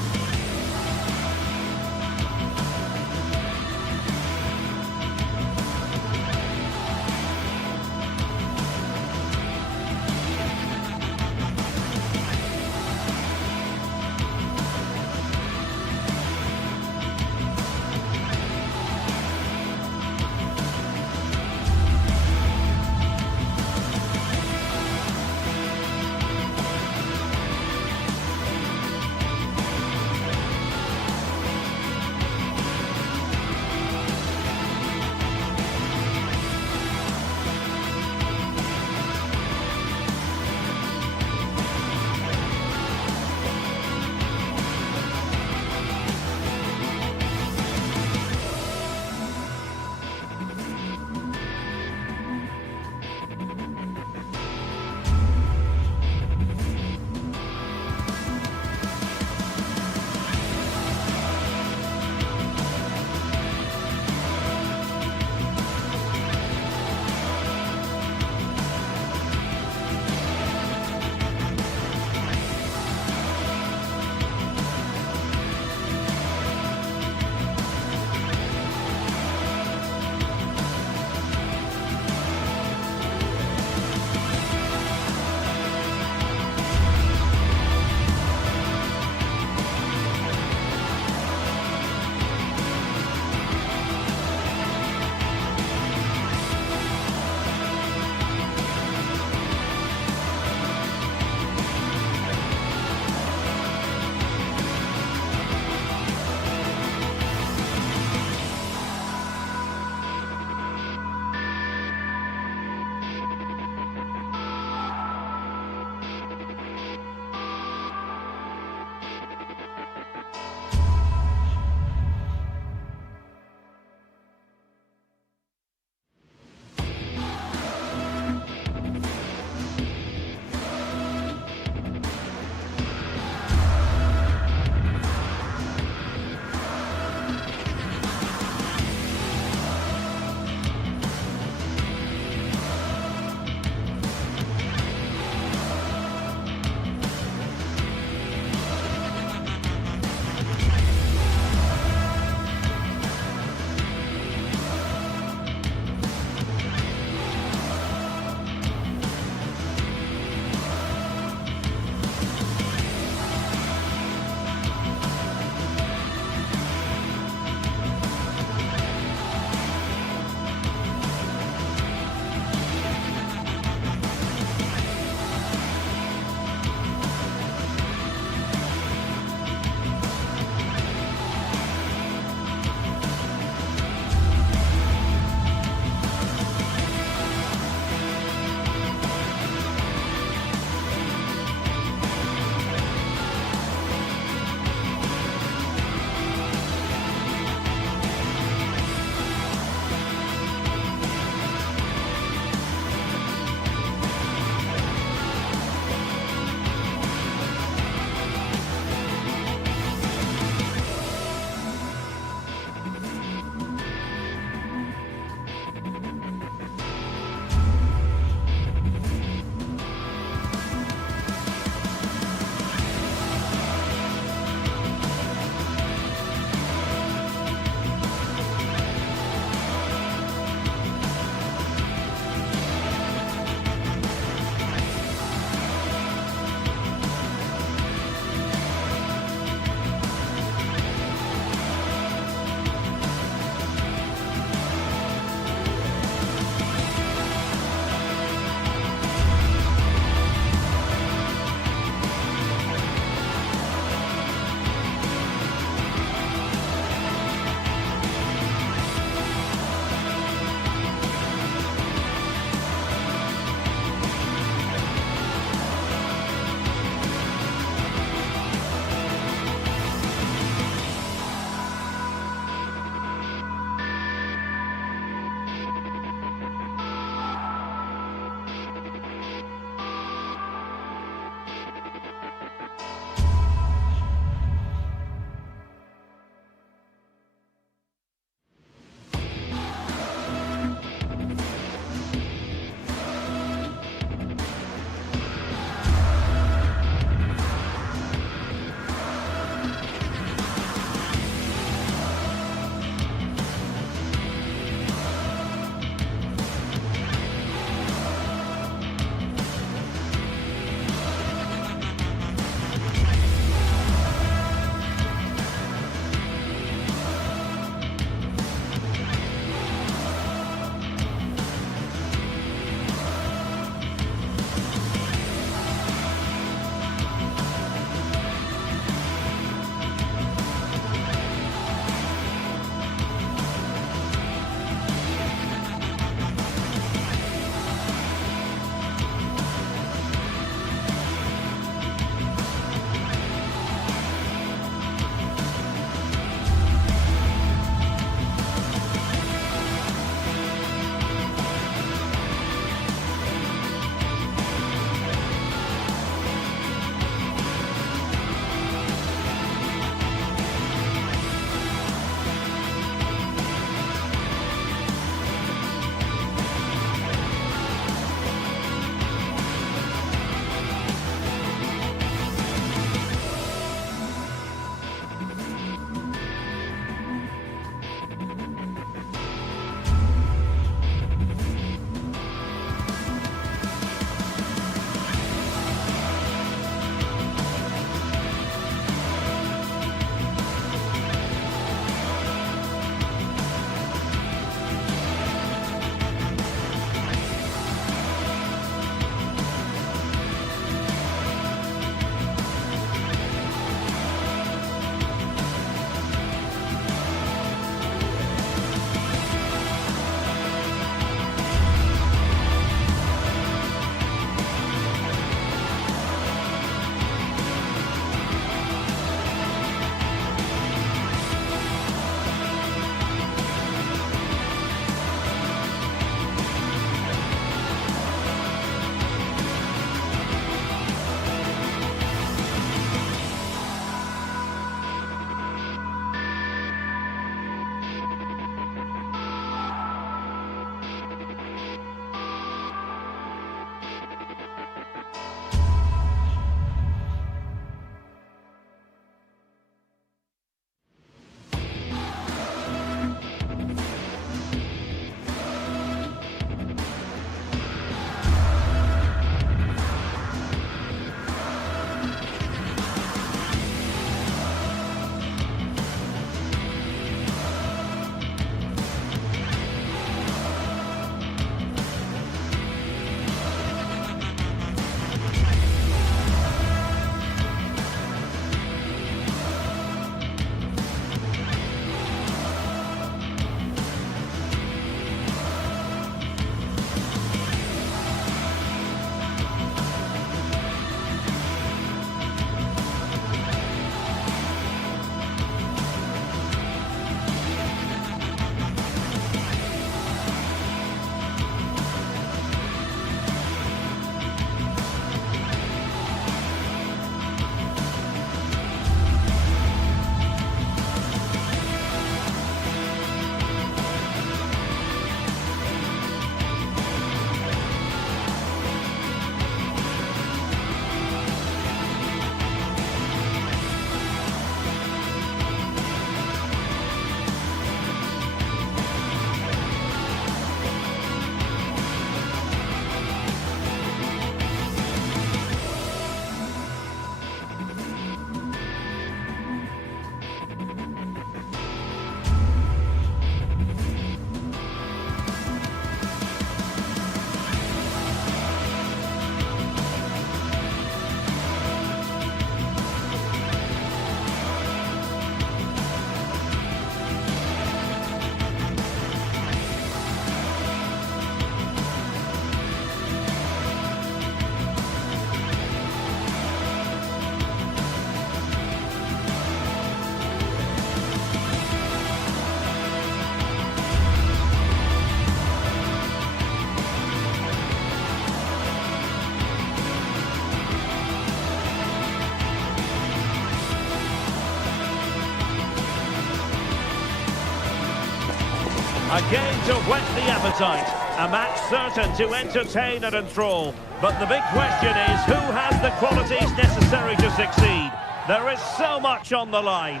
A game to whet the appetite. A match certain to entertain and enthrall. But the big question is, who has the qualities necessary to succeed? There is so much on the line.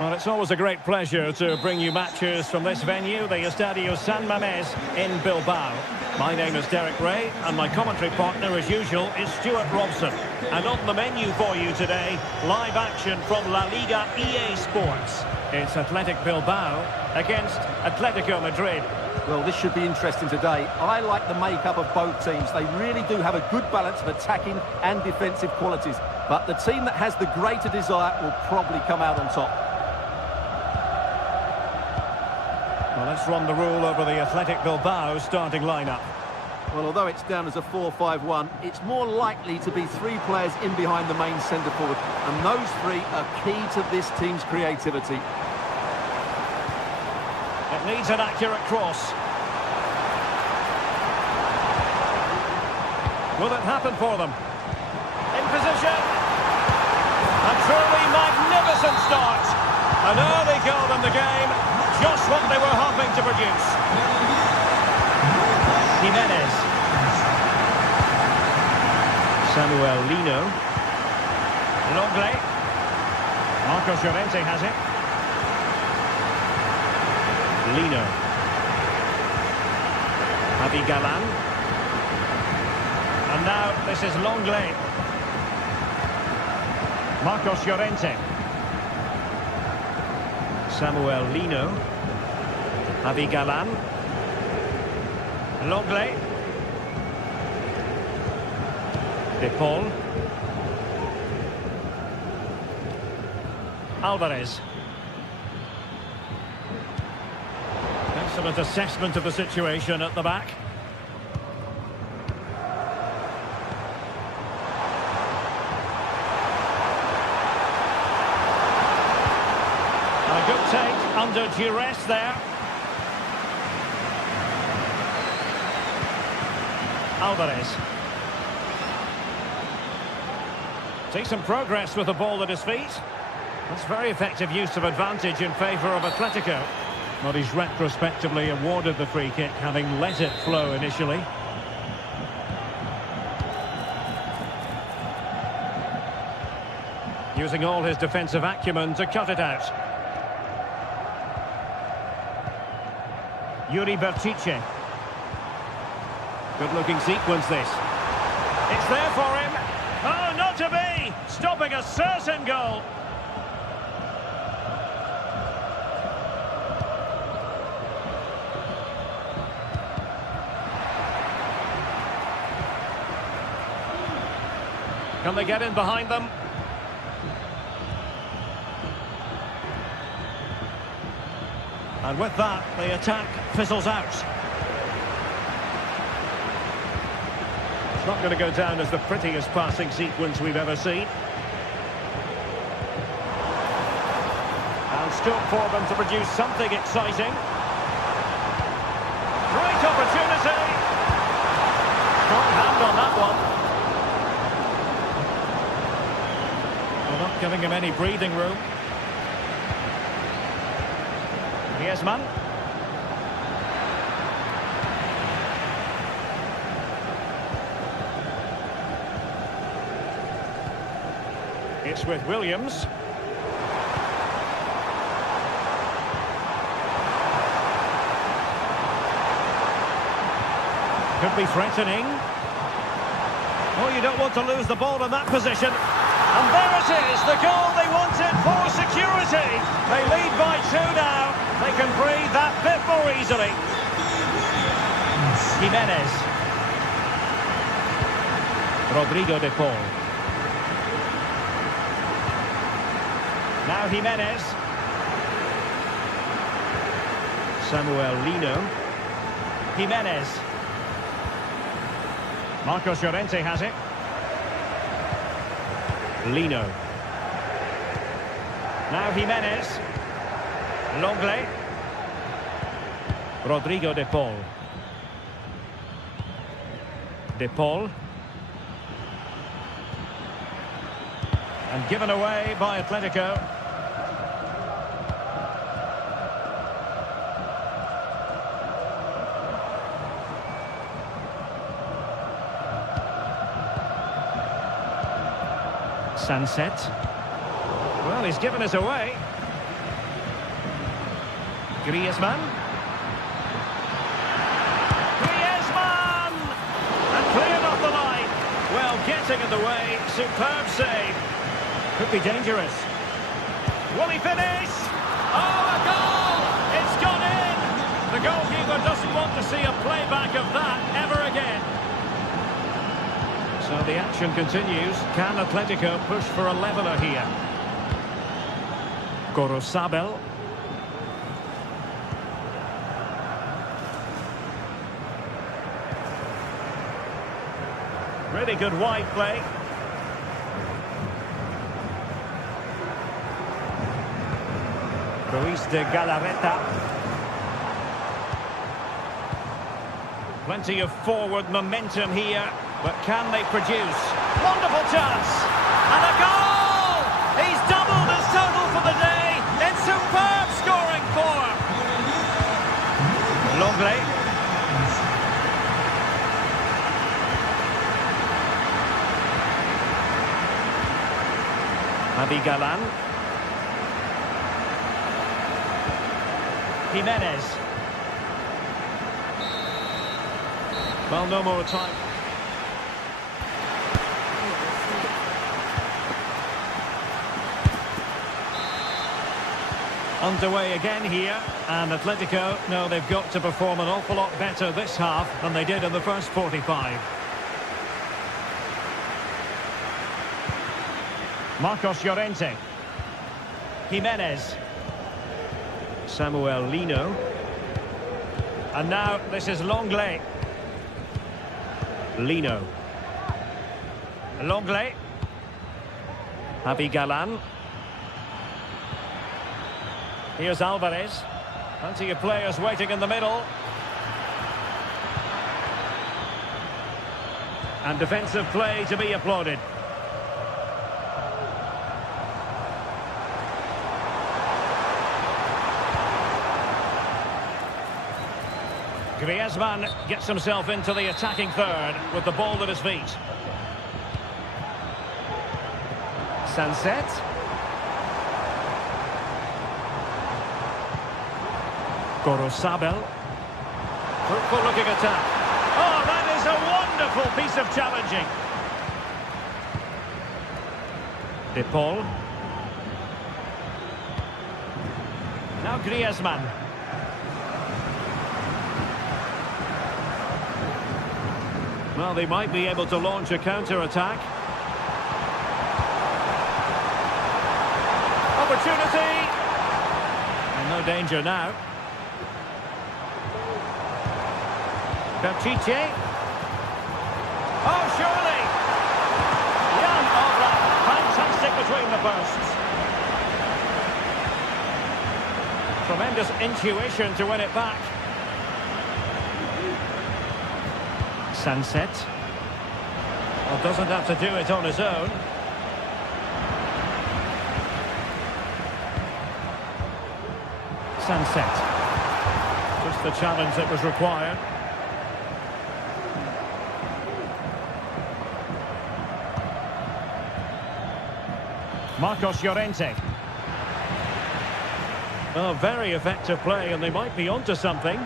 Well, it's always a great pleasure to bring you matches from this venue, the Estadio San Mamés in Bilbao. My name is Derek Ray, and my commentary partner, as usual, is Stuart Robson. And on the menu for you today, live action from La Liga EA Sports. It's Athletic Bilbao against Atletico Madrid. Well, this should be interesting today. I like the makeup of both teams. They really do have a good balance of attacking and defensive qualities. But the team that has the greater desire will probably come out on top. Well, let's run the rule over the Athletic Bilbao starting lineup. Well, although it's down as a 4-5-1, it's more likely to be three players in behind the main centre forward. And those three are key to this team's creativity. It needs an accurate cross. Will it happen for them? In position. A truly magnificent start. An early goal in the game. Just what they were hoping to produce. Jimenez. Samuel Lino. Longley. Marcos Llorente has it. Lino. Javi Galan. And now this is Longley. Marcos Llorente. Samuel Lino. Javi Galan. Longley. De Paul. Alvarez. Excellent assessment of the situation at the back. A good take under duress there. Alvarez. Decent progress with the ball at his feet. That's very effective use of advantage in favour of Atletico. But he's retrospectively awarded the free kick, having let it flow initially. Using all his defensive acumen to cut it out. Yuri Berchiche. Good-looking sequence, this. It's there for him. Oh, not to be! Stopping a certain goal. Can they get in behind them? And with that, the attack fizzles out. It's not going to go down as the prettiest passing sequence we've ever seen. And scope for them to produce something exciting. Great opportunity! Strong hand on that one. Not giving him any breathing room. Griezmann. It's with Williams. Could be threatening. Oh, you don't want to lose the ball in that position. And there it is, the goal they wanted for security. They lead by 2 now. They can breathe that bit more easily. Jimenez. Rodrigo de Paul. Now Jimenez. Samuel Lino. Jimenez. Marcos Llorente has it. Lino. Now Jimenez. Longley. Rodrigo de Paul. De Paul. And given away by Atletico. Sunset. Well, he's given us away. Griezmann. Griezmann! And cleared off the line. Well, getting in the way. Superb save. Could be dangerous. Will he finish? Oh, a goal! It's gone in! The goalkeeper doesn't want to see a playback of that ever again. So the action continues. Can Atletico push for a leveller here? Gorosabel. Really good wide play. Ruiz de Galarreta. Plenty of forward momentum here, but can they produce? Wonderful chance! And a goal! He's doubled his total for the day in superb scoring form. Longley. Galan. Jimenez. Well, no more time. Underway again here, and Atletico know they've got to perform an awful lot better this half than they did in the first 45. Marcos Llorente. Jimenez. Samuel Lino. And now this is Longley. Lino. Longley. Galan. Here's Alvarez. Plenty of players waiting in the middle. And defensive play to be applauded. Griezmann gets himself into the attacking third with the ball at his feet. Sunset. Gorosabel. Fruitful looking attack. Oh, that is a wonderful piece of challenging. De Paul. Now Griezmann. Well, they might be able to launch a counter-attack. Opportunity! And no danger now. Berchiche. Oh, surely! Jan Oblak, fantastic between the posts. Tremendous intuition to win it back. Sunset. Well, doesn't have to do it on his own. Sunset. Just the challenge that was required. Marcos Llorente. Oh, very effective play, and they might be onto something.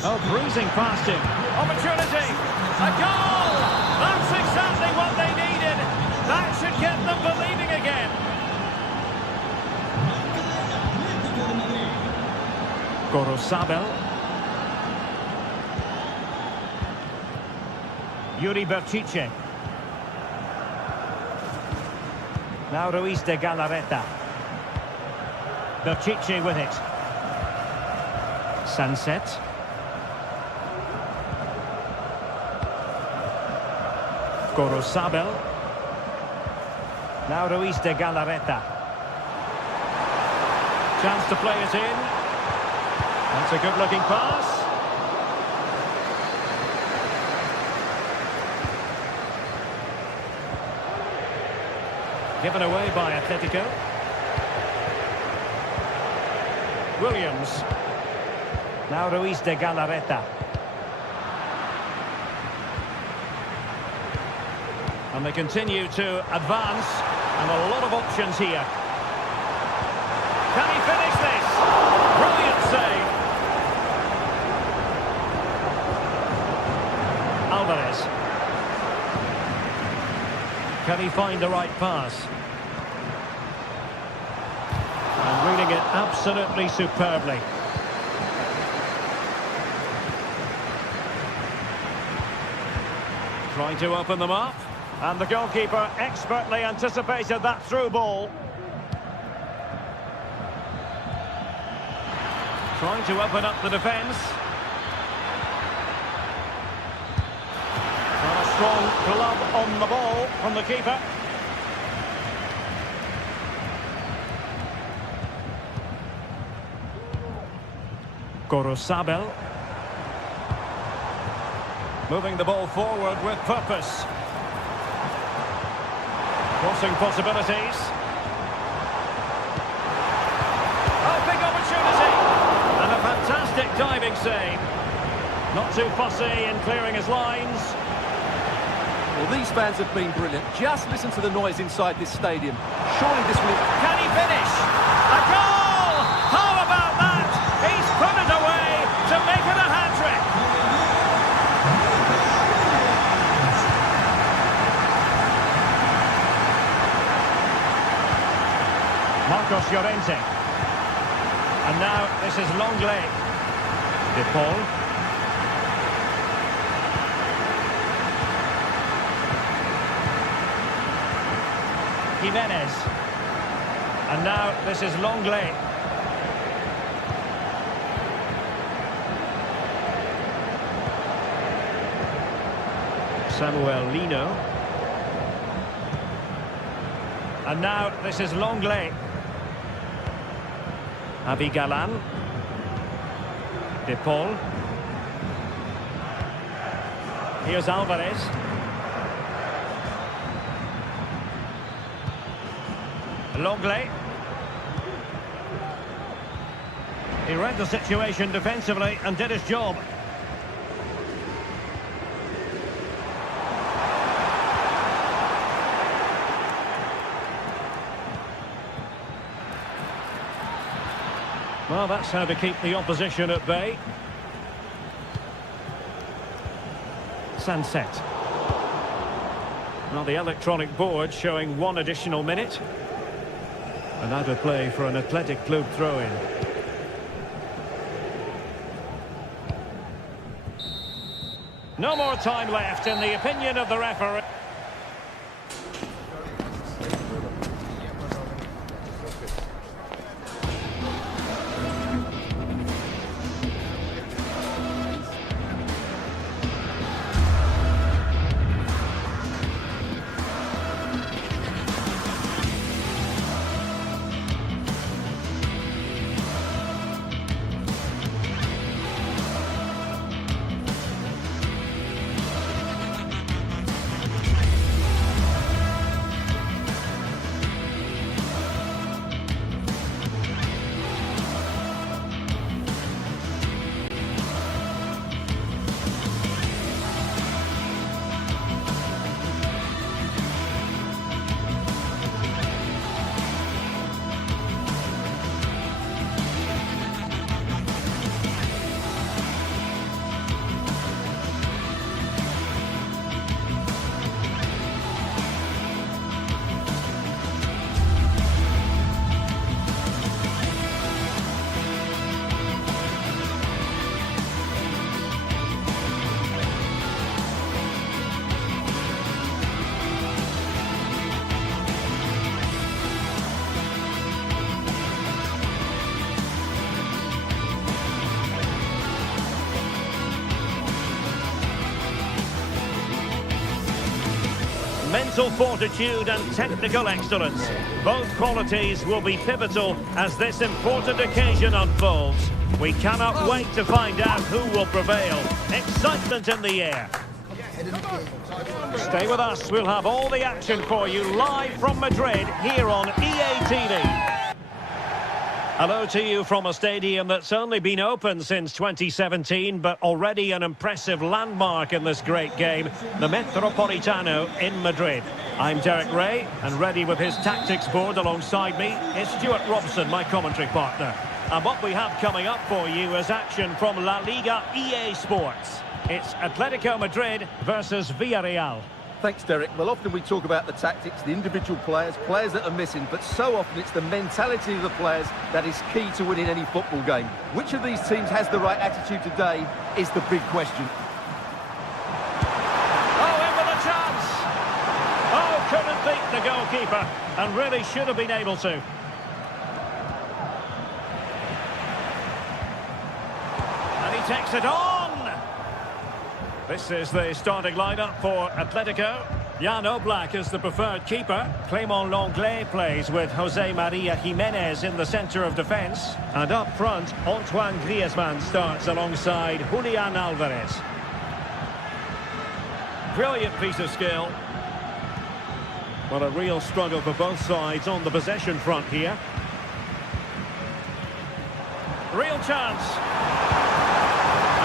Oh, breezing past him. Opportunity. A goal! That's exactly what they needed. That should get them believing again. Gorosabel. Yuri Berchiche. Now Ruiz de Galarreta. Berchiche with it. Sunset. Gorosabel. Now Ruiz de Galarreta. Chance to play it in. That's a good-looking pass. Given away by Atletico. Williams. Now Ruiz de Galarreta. And they continue to advance, and a lot of options here. Can he finish this? Brilliant save. Alvarez. Can he find the right pass? And reading it absolutely superbly. Trying to open them up. And the goalkeeper expertly anticipated that through ball. Trying to open up the defence. And a strong glove on the ball from the keeper. Gorosabel. Moving the ball forward with purpose. Crossing possibilities. Oh, big opportunity! And a fantastic diving save. Not too fussy in clearing his lines. Well, these fans have been brilliant. Just listen to the noise inside this stadium. Surely this will... Can he finish? A goal! How about that? He's put it away to make it a hat-trick. Marcos Llorente. And now this is Longley. De Paul. Jimenez. And now this is Longley. Samuel Lino. And now this is Longley. Abigalan. De Paul. Here's Alvarez. Longley. He read the situation defensively and did his job. Well, that's how to keep the opposition at bay. Sunset. Now the electronic board showing 1 additional minute. And out of play for an Athletic Club throw-in. No more time left in the opinion of the referee. Mental fortitude and technical excellence. Both qualities will be pivotal as this important occasion unfolds. We cannot wait to find out who will prevail. Excitement in the air. Stay with us. We'll have all the action for you live from Madrid here on EA TV. Hello to you from a stadium that's only been open since 2017, but already an impressive landmark in this great game, the Metropolitano in Madrid. I'm Derek Ray, and ready with his tactics board alongside me is Stuart Robson, my commentary partner. And what we have coming up for you is action from La Liga EA Sports. It's Atletico Madrid versus Villarreal. Thanks, Derek. Well, often we talk about the tactics, the individual players that are missing, but so often it's the mentality of the players that is key to winning any football game. Which of these teams has the right attitude today is the big question. Oh, in with a chance! Oh, couldn't beat the goalkeeper, and really should have been able to. And he takes it on! This is the starting lineup for Atletico. Jan Oblak is the preferred keeper. Clément Lenglet plays with Jose Maria Jimenez in the centre of defence. And up front, Antoine Griezmann starts alongside Julian Alvarez. Brilliant piece of skill. Well, a real struggle for both sides on the possession front here. Real chance.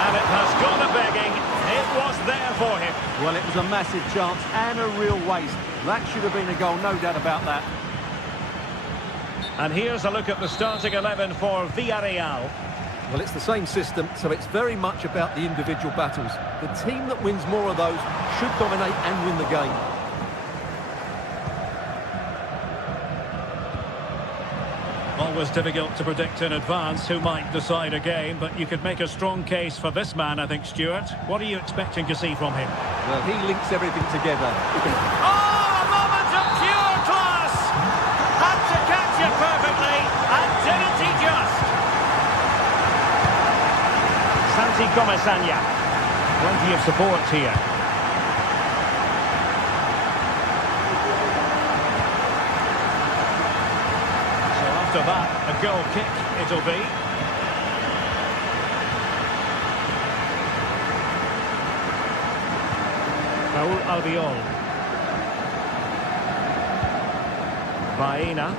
And it has gone a-begging. It was there for him. Well, it was a massive chance and a real waste. That should have been a goal, no doubt about that. And here's a look at the starting 11 for Villarreal. Well, it's the same system, so it's very much about the individual battles. The team that wins more of those should dominate and win the game. Always difficult to predict in advance who might decide a game, but you could make a strong case for this man, I think, Stuart. What are you expecting to see from him? Well, he links everything together. Oh, a moment of pure class! Had to catch it perfectly, and didn't he just? Santi Comesaña. Plenty of support here. After that, a goal kick it'll be. Raúl Albiol. Baena.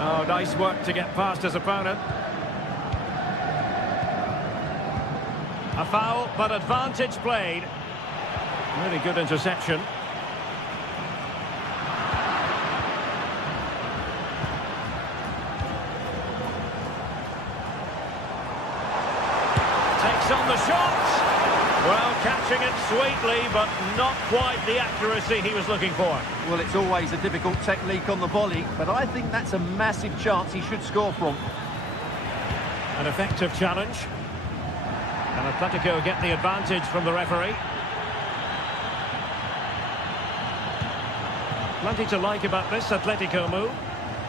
Oh, nice work to get past his opponent. A foul, but advantage played. Really good interception. On the shot. Well, catching it sweetly, but not quite the accuracy he was looking for. Well, it's always a difficult technique on the volley, but I think that's a massive chance he should score from. An effective challenge. And Atletico get the advantage from the referee. Plenty to like about this Atletico move,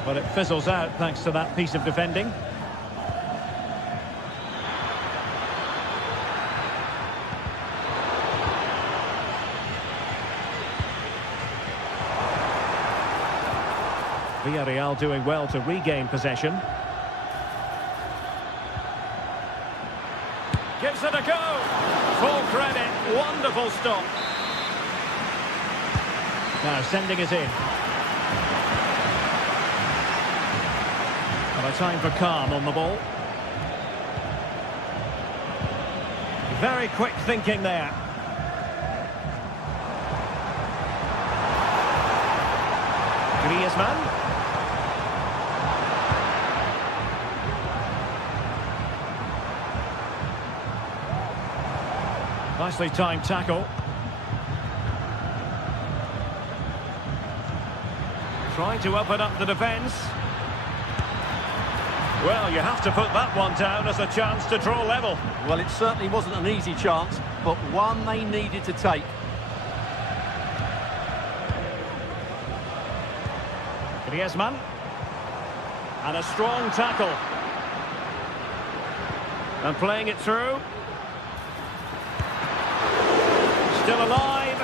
but it fizzles out thanks to that piece of defending. Villarreal doing well to regain possession. Gives it a go. Full credit. Wonderful stop. Now sending it in. Well, a time for calm on the ball. Very quick thinking there. Griezmann. Nicely timed tackle. Trying to open up the defence. Well, you have to put that one down as a chance to draw level. Well, it certainly wasn't an easy chance, but one they needed to take. Griezmann. And a strong tackle. And playing it through. Still alive.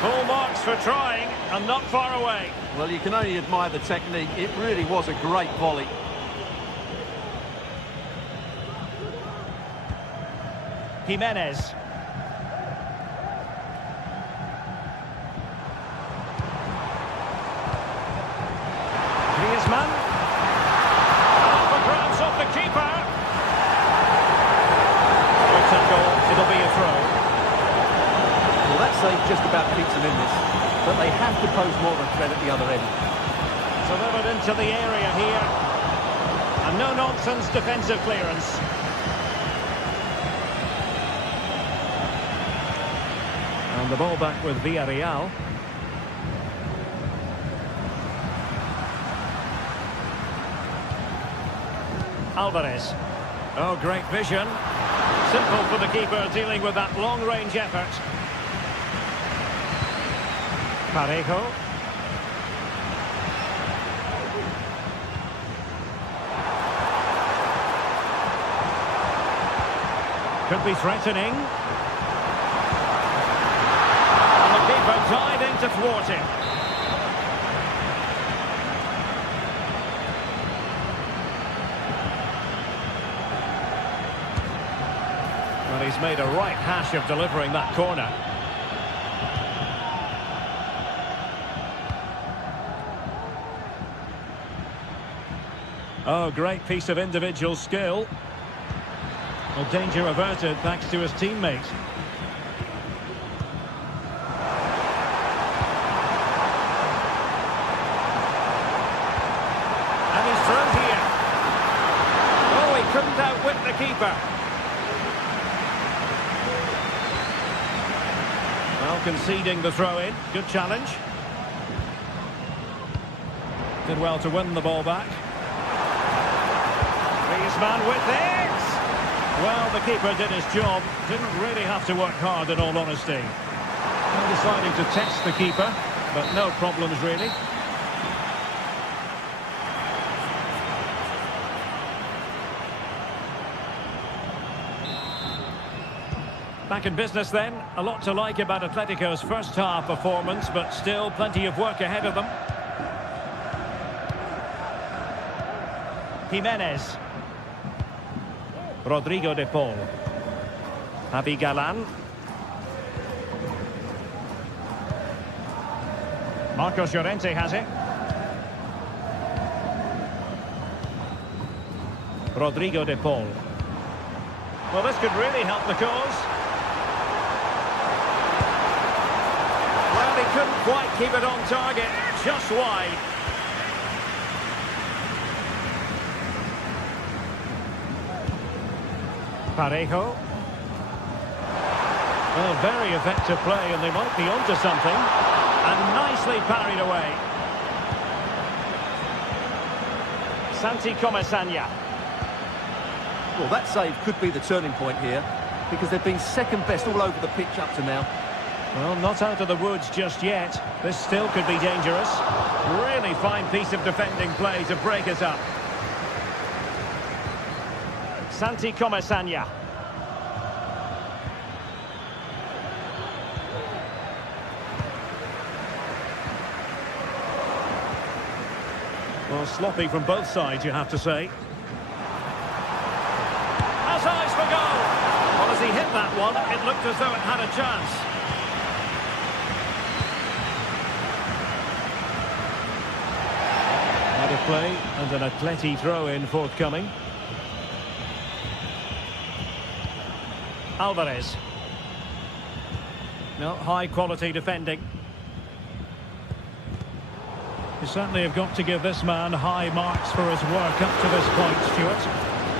Full marks for trying and not far away. Well, you can only admire the technique. It really was a great volley. Jimenez. They have to pose more of a threat at the other end. Delivered into the area here. And no-nonsense defensive clearance. And the ball back with Villarreal. Alvarez. Oh, great vision. Simple for the keeper dealing with that long-range effort. Parejo. Could be threatening. And the keeper diving to thwart him. Well, he's made a right hash of delivering that corner. Oh, great piece of individual skill. Well, danger averted thanks to his teammate. And he's through here. Oh, he couldn't outwit the keeper. Well, conceding the throw-in. Good challenge. Did well to win the ball back. Griezmann with it. Well, the keeper did his job. Didn't really have to work hard, in all honesty. Well, deciding to test the keeper, but no problems really. Back in business then. A lot to like about Atletico's first half performance, but still plenty of work ahead of them. Jimenez. Rodrigo de Paul. Javi Galan. Marcos Llorente has it. Rodrigo de Paul. Well, this could really help the cause. Well, he couldn't quite keep it on target. Just wide. Parejo. Well, very effective play, and they might be onto something. And nicely parried away. Santi Comesaña. Well, that save could be the turning point here, because they've been second best all over the pitch up to now. Well, not out of the woods just yet. This still could be dangerous. Really fine piece of defending play to break us up. Santi Comesaña. Well, sloppy from both sides, you have to say. Has eyes for goal. Well, as he hit that one, it looked as though it had a chance. Out of play, and an Atleti throw-in forthcoming. Alvarez. No, high-quality defending. You certainly have got to give this man high marks for his work up to this point, Stuart.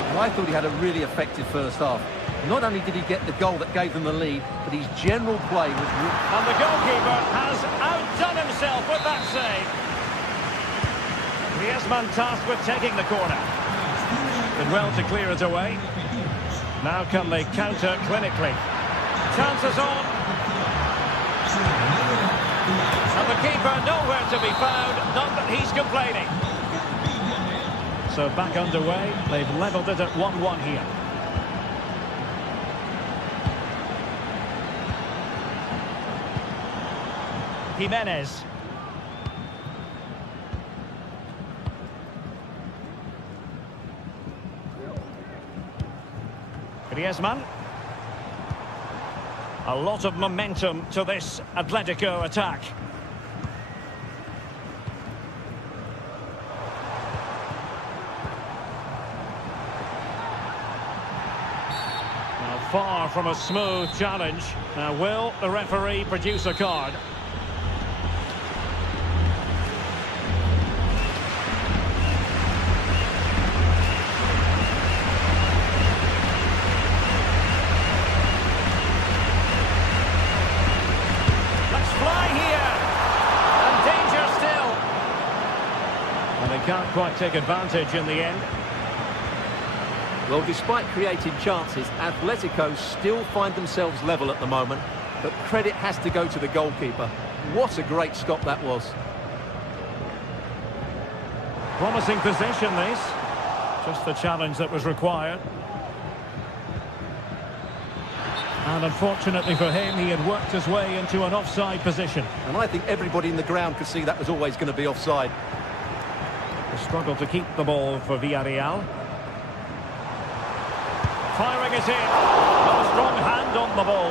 Well, I thought he had a really effective first half. Not only did he get the goal that gave them the lead, but his general play was... And the goalkeeper has outdone himself with that save. Griezmann tasked with taking the corner. Did well to clear it away. Now can they counter clinically. Chances on. And the keeper nowhere to be found, not that he's complaining. So back underway, they've levelled it at 1-1 here. Jimenez. Griezmann. A lot of momentum to this Atletico attack. Now, far from a smooth challenge. Now, will the referee produce a card? can't quite take advantage in the end. Well, despite creating chances, Atletico still find themselves level at the moment, but credit has to go to the goalkeeper. What a great stop that was. Promising possession, this. Just the challenge that was required. And unfortunately for him, he had worked his way into an offside position. And I think everybody in the ground could see that was always going to be offside. The struggle to keep the ball for Villarreal. Firing it in. Got a strong hand on the ball.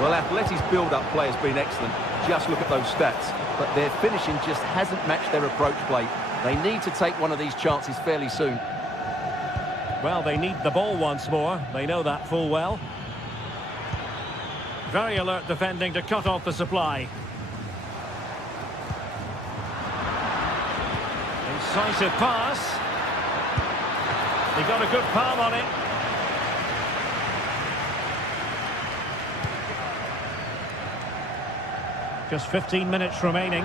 Well, Atleti's build-up play has been excellent. Just look at those stats. But their finishing just hasn't matched their approach play. They need to take one of these chances fairly soon. Well, they need the ball once more. They know that full well. Very alert defending to cut off the supply. Incisive pass. He got a good palm on it. Just 15 minutes remaining.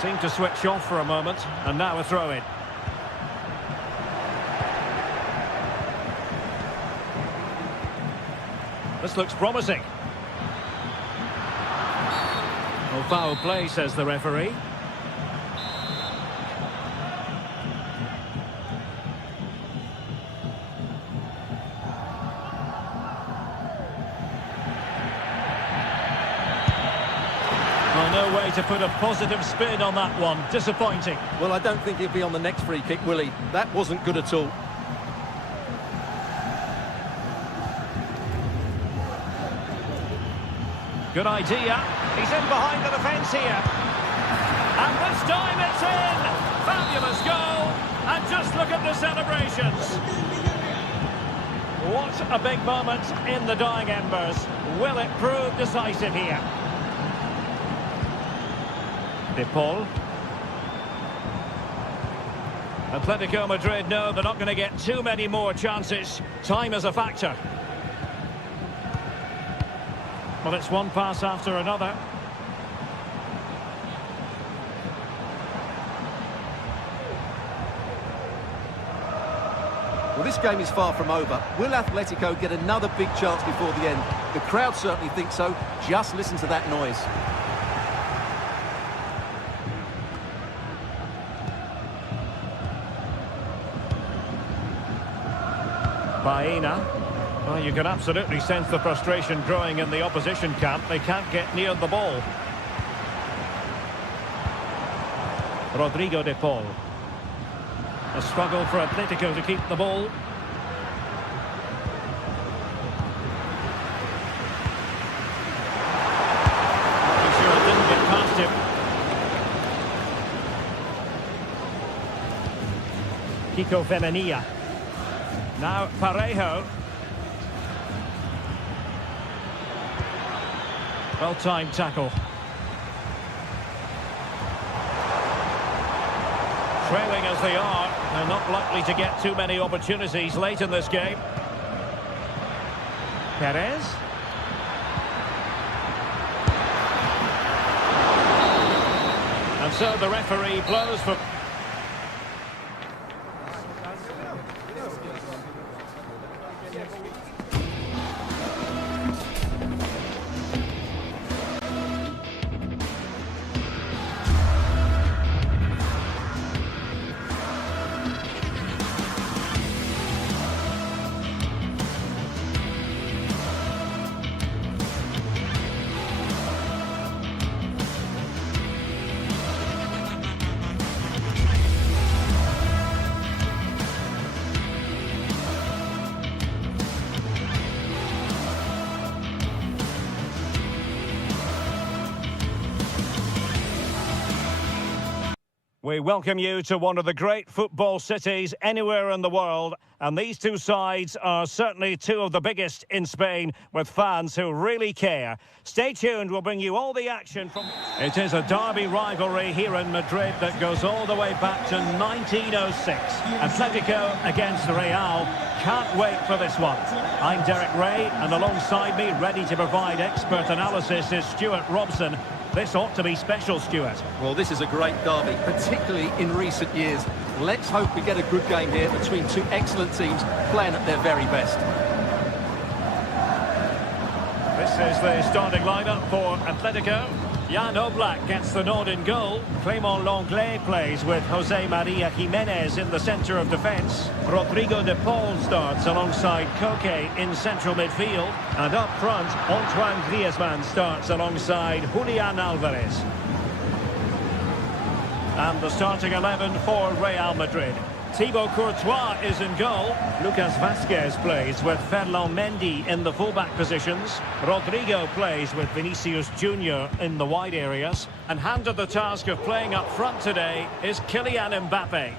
Seemed to switch off for a moment, and now a throw-in. This looks promising. Well, foul play, says the referee. Well, no way to put a positive spin on that one. Disappointing. Well, I don't think he'll be on the next free kick, will he? That wasn't good at all. Good idea. He's in behind the defence here. And this time it's in! Fabulous goal! And just look at the celebrations. What a big moment in the dying embers. Will it prove decisive here? De Paul. Atletico Madrid know they're not going to get too many more chances. Time is a factor. Well, it's one pass after another. Well, this game is far from over. Will Atletico get another big chance before the end? The crowd certainly think so. Just listen to that noise. Baena. Well, you can absolutely sense the frustration growing in the opposition camp. They can't get near the ball. Rodrigo de Paul. A struggle for Atletico to keep the ball. Not sure it didn't get past him. Kiko Femenia. Now Parejo. Well-timed tackle. Trailing as they are, they're not likely to get too many opportunities late in this game. Perez. And so the referee blows for... We welcome you to one of the great football cities anywhere in the world, and these two sides are certainly two of the biggest in Spain, with fans who really care. Stay tuned, we'll bring you all the action from... It is a derby rivalry here in Madrid that goes all the way back to 1906. Atletico against Real. Can't wait for this one. I'm Derek Ray, and alongside me, ready to provide expert analysis, is Stuart Robson. This ought to be special, Stuart. Well, this is a great derby, particularly in recent years. Let's hope we get a good game here between two excellent teams playing at their very best. This is the starting lineup for Atletico. Jan Oblak gets the nod in goal. Clément Lenglet plays with Jose Maria Jimenez in the centre of defence. Rodrigo de Paul starts alongside Koke in central midfield. And up front, Antoine Griezmann starts alongside Julian Alvarez. And the starting 11 for Real Madrid. Thibaut Courtois is in goal. Lucas Vázquez plays with Ferland Mendy in the fullback positions. Rodrigo plays with Vinicius Junior in the wide areas. And handed the task of playing up front today is Kylian Mbappe.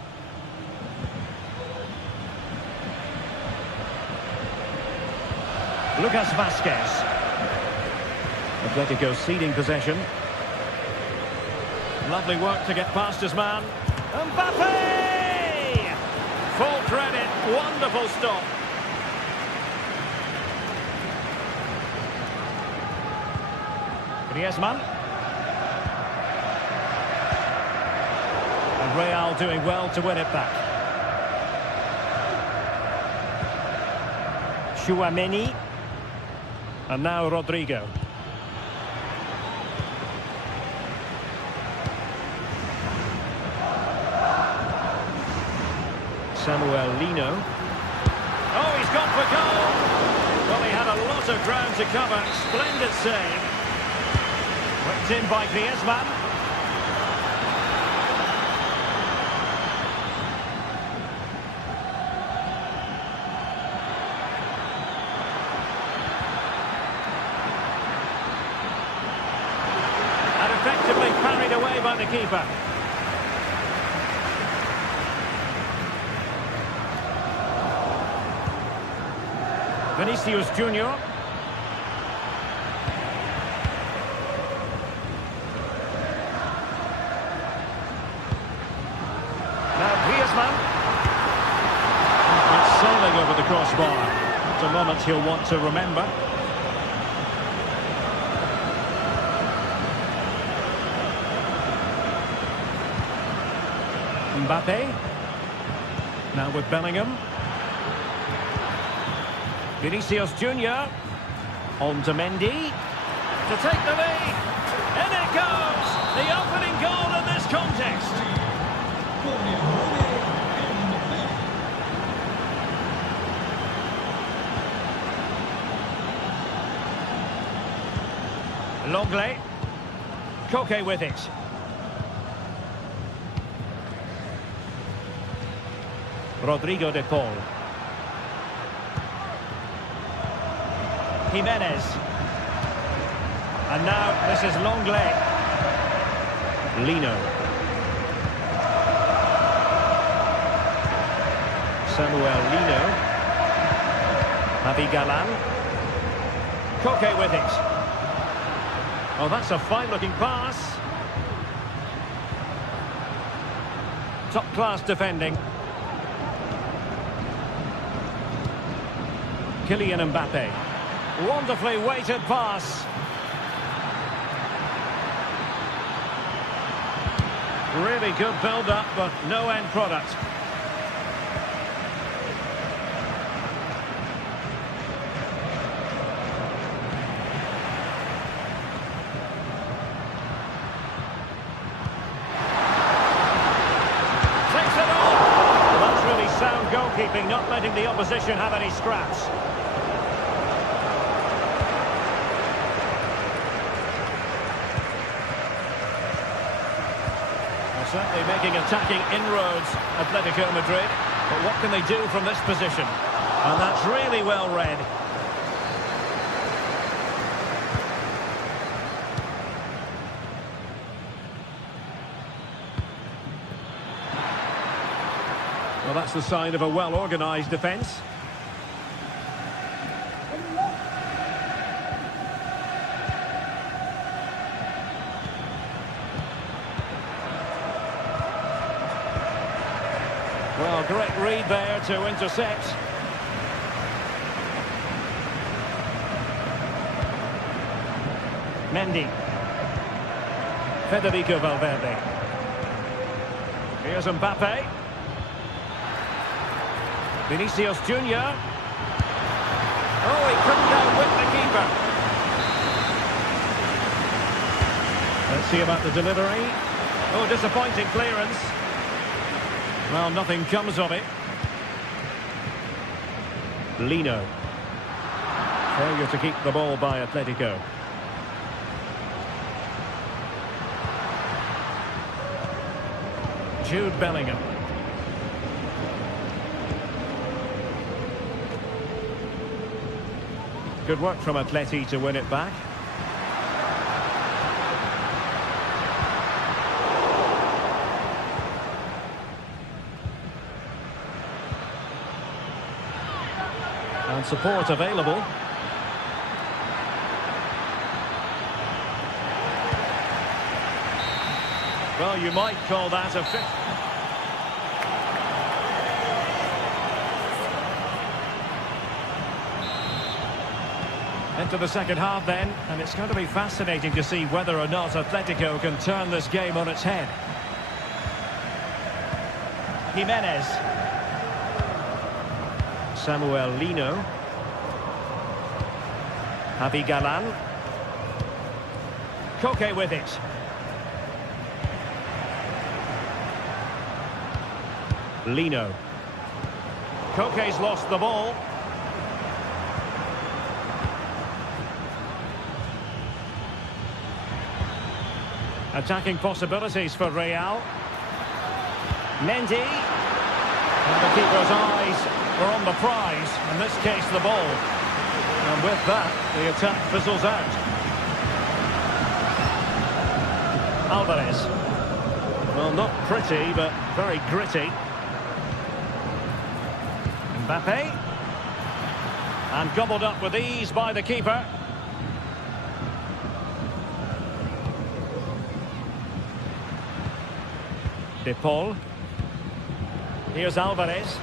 Lucas Vázquez. Atletico ceding possession. Lovely work to get past his man. Mbappe! Full credit, wonderful stop. Griezmann. And Real doing well to win it back. Tchouaméni. And now Rodrigo. Samuel Lino. Oh, he's gone for goal! Well, he had a lot of ground to cover. Splendid save. Whipped in by Griezmann. And effectively parried away by the keeper. Vinicius Junior. Now Griezmann. It's sailing over the crossbar. It's a moment he'll want to remember. Mbappe. Now with Bellingham. Vinicius Junior. On to Mendy. To take the lead. And it goes! The opening goal in this contest. Lenglet. Koke with it. Rodrigo de Paul. Jimenez. And now this is Lenglet. Lino. Samuel Lino. Javi Galán. Koke with it. Oh, that's a fine-looking pass. Top-class defending. Kylian Mbappe. Wonderfully weighted pass. Really good build-up, but no end product. Takes it on. Well, that's really sound goalkeeping, not letting the opposition have any scraps. Certainly making attacking inroads, Atletico Madrid. But what can they do from this position? And that's really well read. Well, that's the sign of a well-organised defence. Well, great read there to intercept. Mendy. Federico Valverde. Here's Mbappe. Vinicius Junior. Oh, he couldn't outwit the keeper. Let's see about the delivery. Oh, disappointing clearance. Well, nothing comes of it. Lino. Failure to keep the ball by Atletico. Jude Bellingham. Good work from Atleti to win it back. And support available. Well, you might call that a fit. Into the second half then, and it's going to be fascinating to see whether or not Atletico can turn this game on its head. Jimenez. Samuel Lino. Javi Galan. Koke with it. Lino. Koke's lost the ball. Attacking possibilities for Real. Mendy. And the keeper's eyes were on the prize, in this case the ball. And with that, the attack fizzles out. Alvarez. Well, not pretty, but very gritty. Mbappe. And gobbled up with ease by the keeper. De Paul. Here's Alvarez.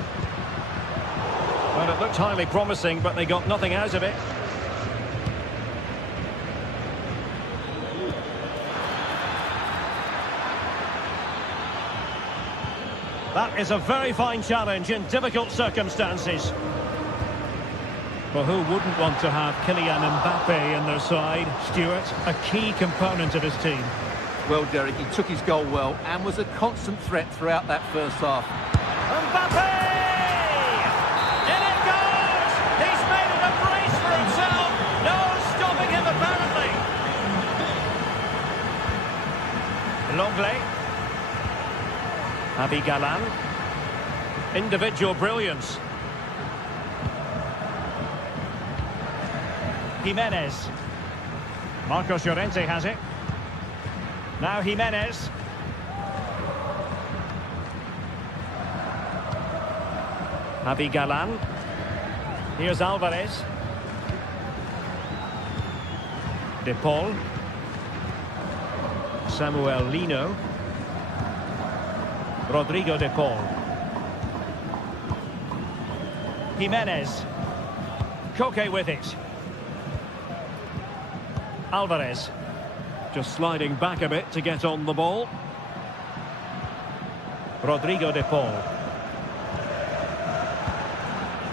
Well, it looked highly promising, but they got nothing out of it. That is a very fine challenge in difficult circumstances. Well, who wouldn't want to have Kylian Mbappe in their side? Stuart, a key component of his team. Well, Derek, he took his goal well and was a constant threat throughout that first half. Mbappe! In it goes! He's made it a brace for himself! No stopping him, apparently! Longley. Javi Galan. Individual brilliance. Jimenez. Marcos Llorente has it. Now Jimenez. Javi Galan. Here's Alvarez. De Paul. Samuel Lino. Rodrigo De Paul. Jimenez. Koke with it. Alvarez. Just sliding back a bit to get on the ball. Rodrigo De Paul.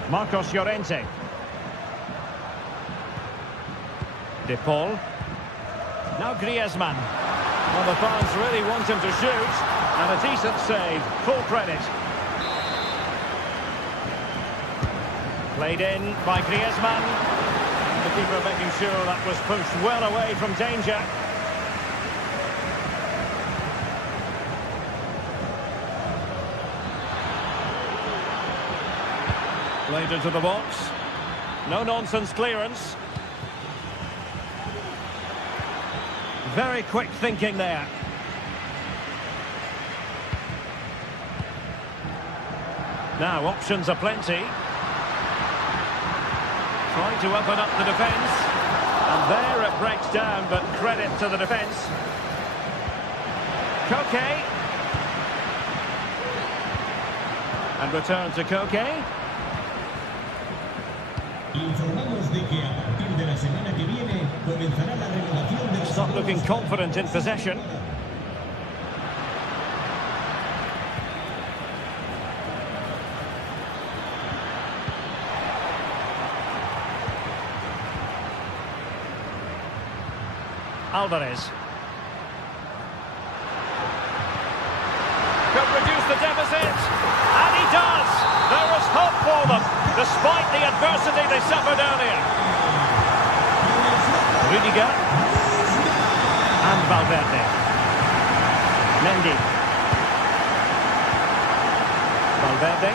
Marcos Llorente. De Paul. Now Griezmann. Well, the fans really want him to shoot. And a decent save. Full credit. Played in by Griezmann. The keeper making sure that was pushed well away from danger. Played into the box. No nonsense clearance. Very quick thinking there. Now options are plenty. Trying to open up the defence. And there it breaks down, but credit to the defence. Koke. And return to Koke. Informamos de que a partir de la semana que viene comenzará la renovación del... Not looking confident in possession. Alvarez. Could reduce the deficit. And he does. There is hope for them, despite the adversity they suffered earlier. Rudiger. And Valverde. Mendy. Valverde.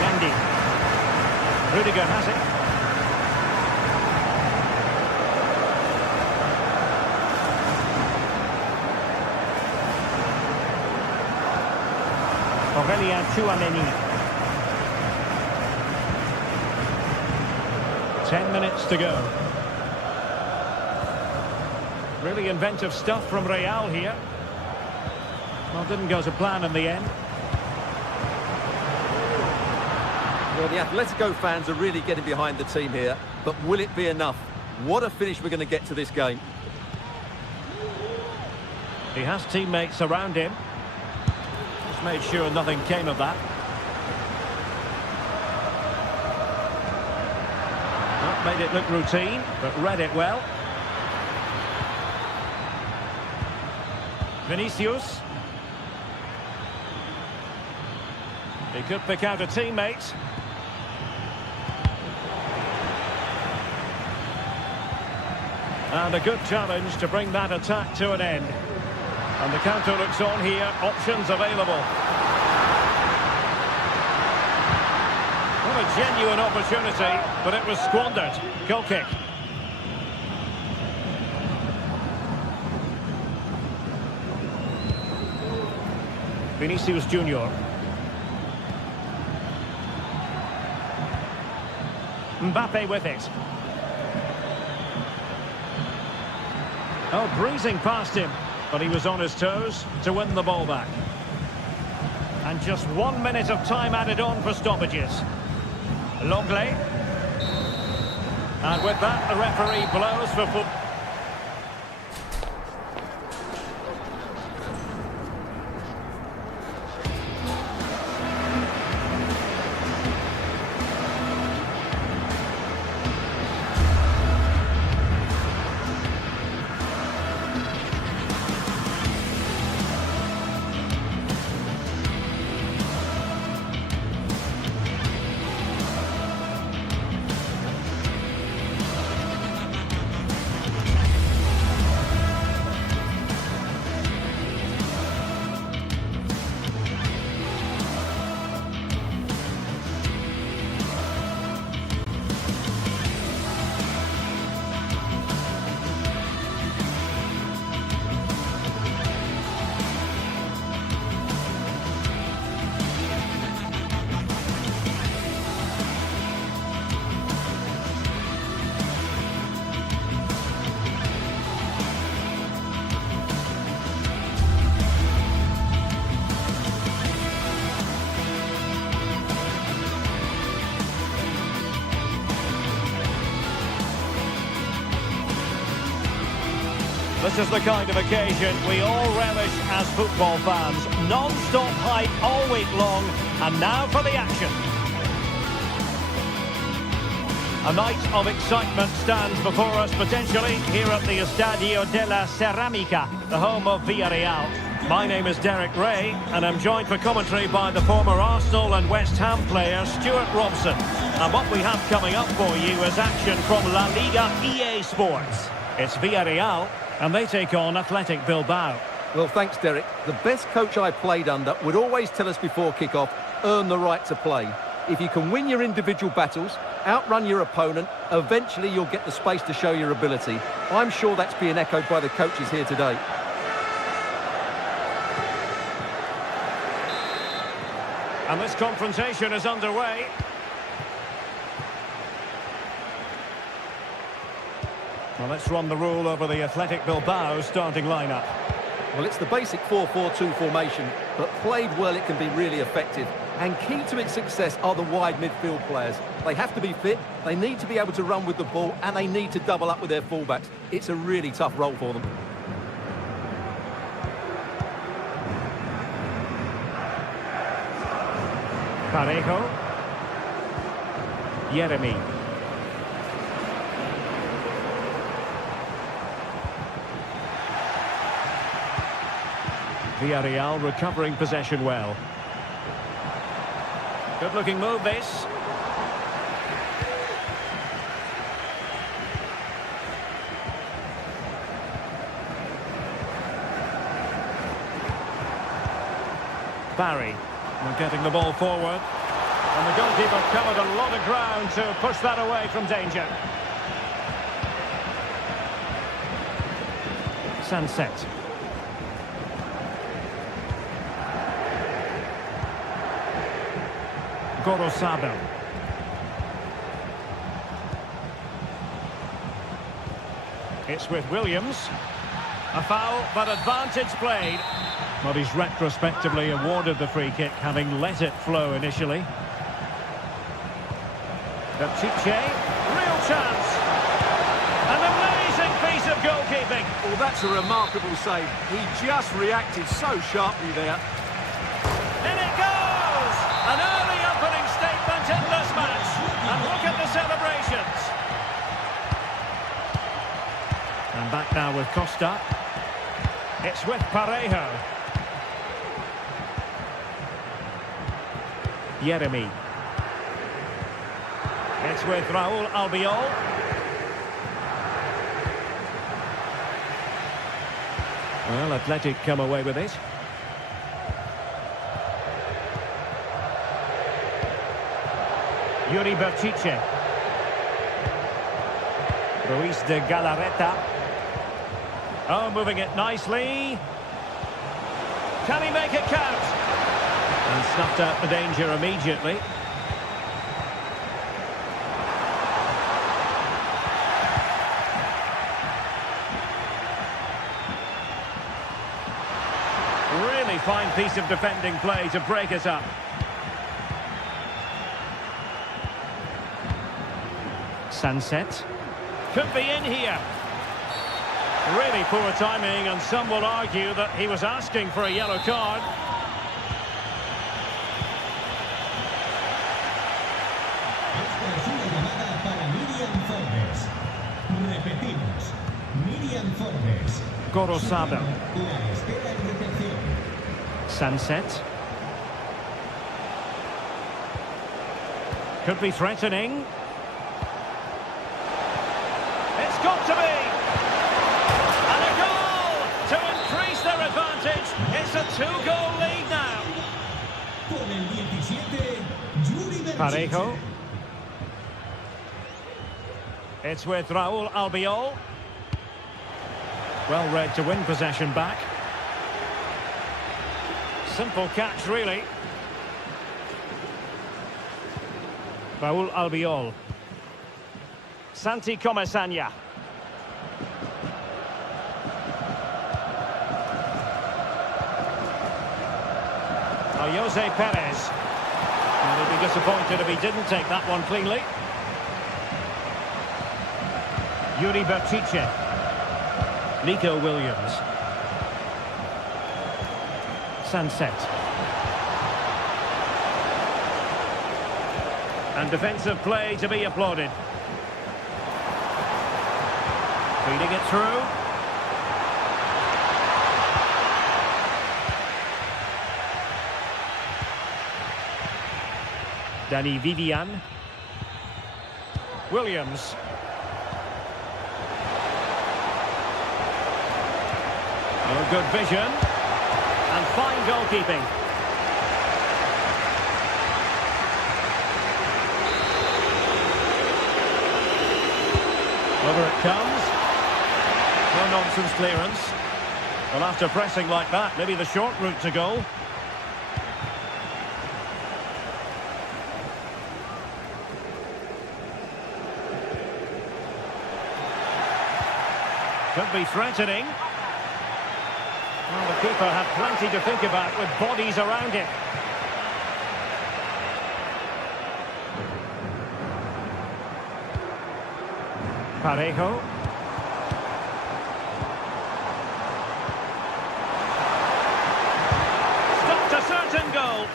Mendy. Rudiger has it. Aurélien Tchouaméni. 10 minutes to go. Really inventive stuff from Real here. Well, didn't go to plan in the end. Well, the Atletico fans are really getting behind the team here, but will it be enough? What a finish we're going to get to this game. He has teammates around him. Just made sure nothing came of that. Not made it look routine, but read it well. Vinicius. He could pick out a teammate. And a good challenge to bring that attack to an end. And the counter looks on here, options available. What a genuine opportunity, but it was squandered. Goal kick. Vinicius Junior. Mbappe with it. Oh, breezing past him, but he was on his toes to win the ball back. And just 1 minute of time added on for stoppages. Longley. And with that, the referee blows for football. This is the kind of occasion we all relish as football fans. Non-stop hype all week long, and now for the action. A night of excitement stands before us potentially here at the Estadio de la Ceramica, the home of Villarreal. My name is Derek Ray, and I'm joined for commentary by the former Arsenal and West Ham player Stuart Robson. And what we have coming up for you is action from La Liga EA Sports. It's Villarreal, and they take on Athletic Bilbao. Well, thanks, Derek. The best coach I played under would always tell us before kick-off, earn the right to play. If you can win your individual battles, outrun your opponent, eventually you'll get the space to show your ability. I'm sure that's being echoed by the coaches here today. And this confrontation is underway. Well, let's run the rule over the Athletic Bilbao starting lineup. Well, it's the basic 4-4-2 formation, but played well it can be really effective. And key to its success are the wide midfield players. They have to be fit, they need to be able to run with the ball, and they need to double up with their fullbacks. It's a really tough role for them. Parejo. Jeremy. Villarreal recovering possession well. Good looking move this. Barry. We're getting the ball forward. And the goalkeeper covered a lot of ground to push that away from danger. Sunset. Gorosabel. It's with Williams. A foul, but advantage played. Well, he's retrospectively awarded the free kick, having let it flow initially. Bertice, real chance. An amazing piece of goalkeeping. Well, that's a remarkable save. He just reacted so sharply there. In it goes! An early opening statement in this match. And look at the celebrations. And back now with Costa. It's with Parejo. Jeremy. It's with Raúl Albiol. Well, Athletic come away with it. Yuri Bertice. Ruiz de Galarreta. Oh, moving it nicely. Can he make it count? And snuffed out the danger immediately. Really fine piece of defending play to break us up. Sunset. Could be in here. Really poor timing, and some will argue that he was asking for a yellow card. Gorosabel. Sunset. Could be threatening. It's got to be! And a goal to increase their advantage. It's a two-goal lead now. Parejo. It's with Raúl Albiol. Well read to win possession back. Simple catch, really. Raúl Albiol. Santi Comesaña. Jose Perez. And he'd be disappointed if he didn't take that one cleanly. Yuri Bertice. Nico Williams. Sunset. And defensive play to be applauded. Feeding it through. Danny Vivian. Williams. Oh, good vision. And fine goalkeeping. Over it comes. No nonsense clearance. Well, after pressing like that, maybe the short route to goal. Could be threatening. Well, the keeper had plenty to think about with bodies around him. Parejo. Stopped a certain goal.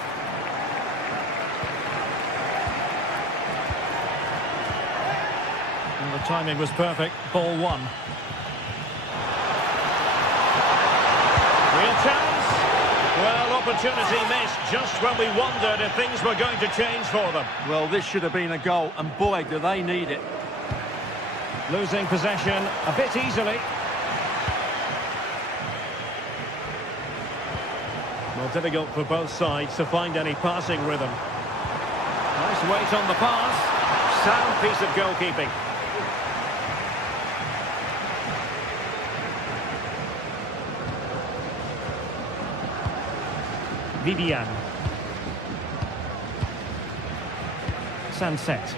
timing was perfect. Ball one. Real chance. Well, opportunity missed just when we wondered if things were going to change for them. Well, this should have been a goal, and boy, do they need it. Losing possession a bit easily. Well, difficult for both sides to find any passing rhythm. Nice weight on the pass. Sound piece of goalkeeping. Vivian. Sunset.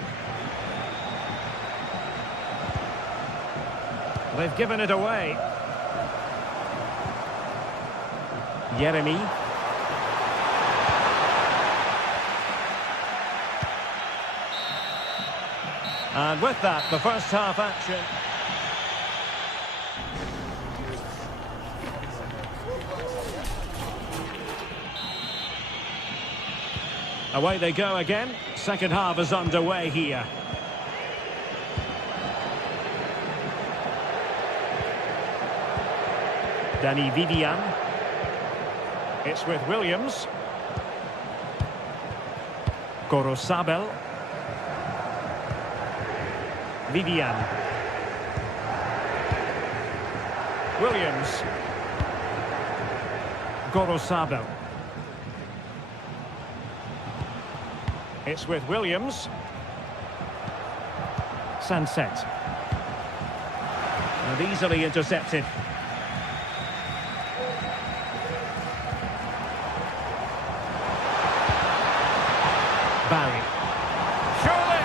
They've given it away. Jeremy. And with that, the first half action. Away they go again. Second half is underway here. Danny Vivian. It's with Williams. Gorosabel. Vivian. Williams. Gorosabel. It's with Williams. Sunset. And easily intercepted. Barry. Surely!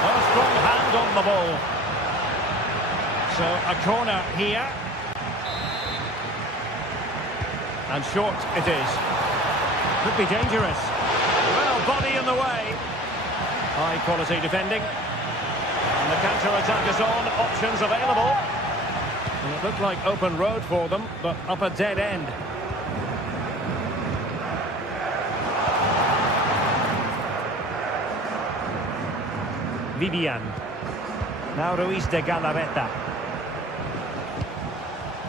A strong hand on the ball. So a corner here. And short it is. Could be dangerous. Well, body in the way. High quality defending. And the counter-attack is on. Options available. And it looked like open road for them, but up a dead end. Vivian. Now Ruiz de Galarreta.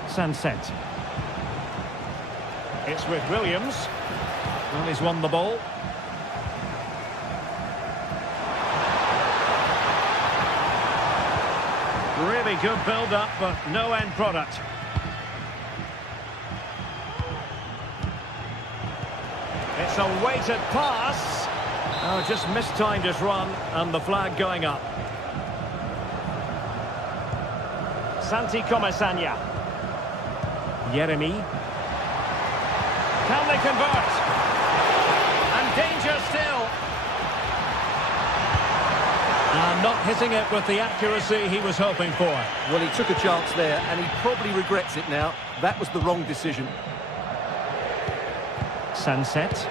Sunset. It's with Williams. Well, he's won the ball. Really good build-up, but no end product. It's a weighted pass. Oh, just mistimed his run, and the flag going up. Santi Comesaña. Jeremy. Can they convert? And danger still. And not hitting it with the accuracy he was hoping for. Well, he took a chance there, and he probably regrets it now. That was the wrong decision. Sunset.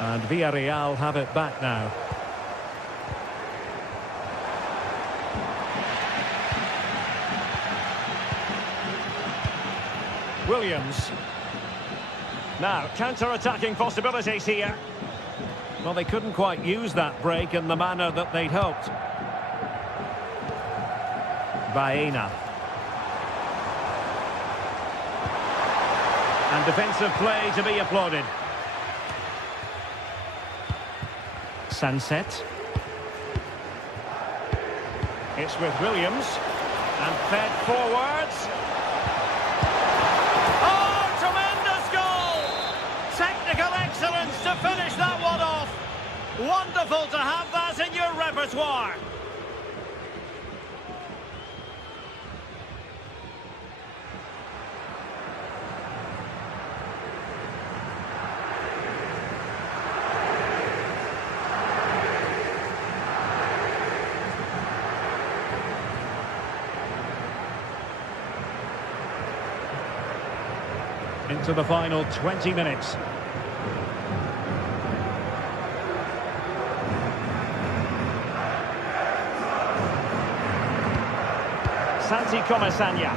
And Villarreal have it back now. Williams. Now, counter-attacking possibilities here. Well, they couldn't quite use that break in the manner that they'd hoped. Baena. And defensive play to be applauded. Sunset. It's with Williams. And fed forwards. Oh, tremendous goal! Technical excellence to finish that one off. Wonderful to have that in your repertoire. Into the final 20 minutes. Santi Comesaña.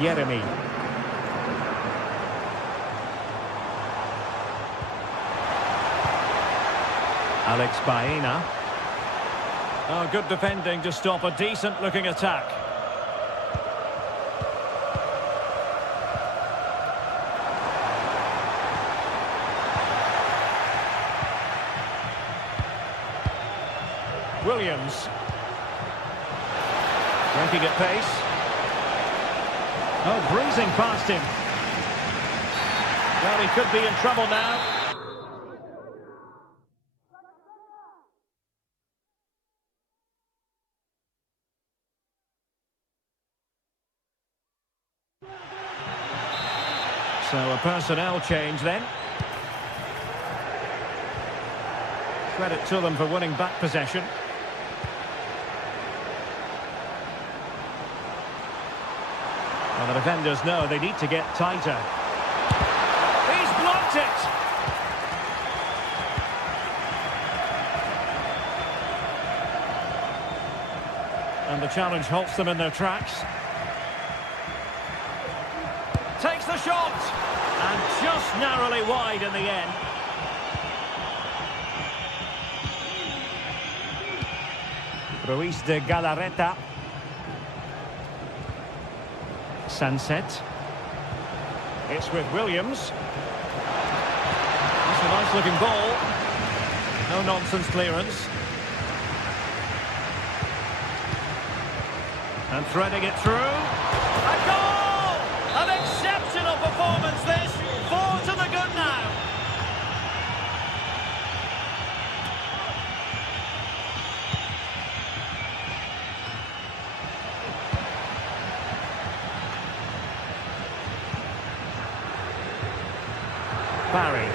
Jeremy. Alex Baena. Oh, good defending to stop a decent-looking attack. Williams. Breaking at pace. Oh, breezing past him. Well, he could be in trouble now. So a personnel change then. Credit to them for winning back possession. Well, the defenders know they need to get tighter. He's blocked it! And the challenge halts them in their tracks. Takes the shot! And just narrowly wide in the end. Ruiz de Galarreta. Sunset. It's with Williams. It's a nice looking ball. No nonsense clearance. And threading it through. A goal! An exceptional performance this. 4 to the good now. Barry.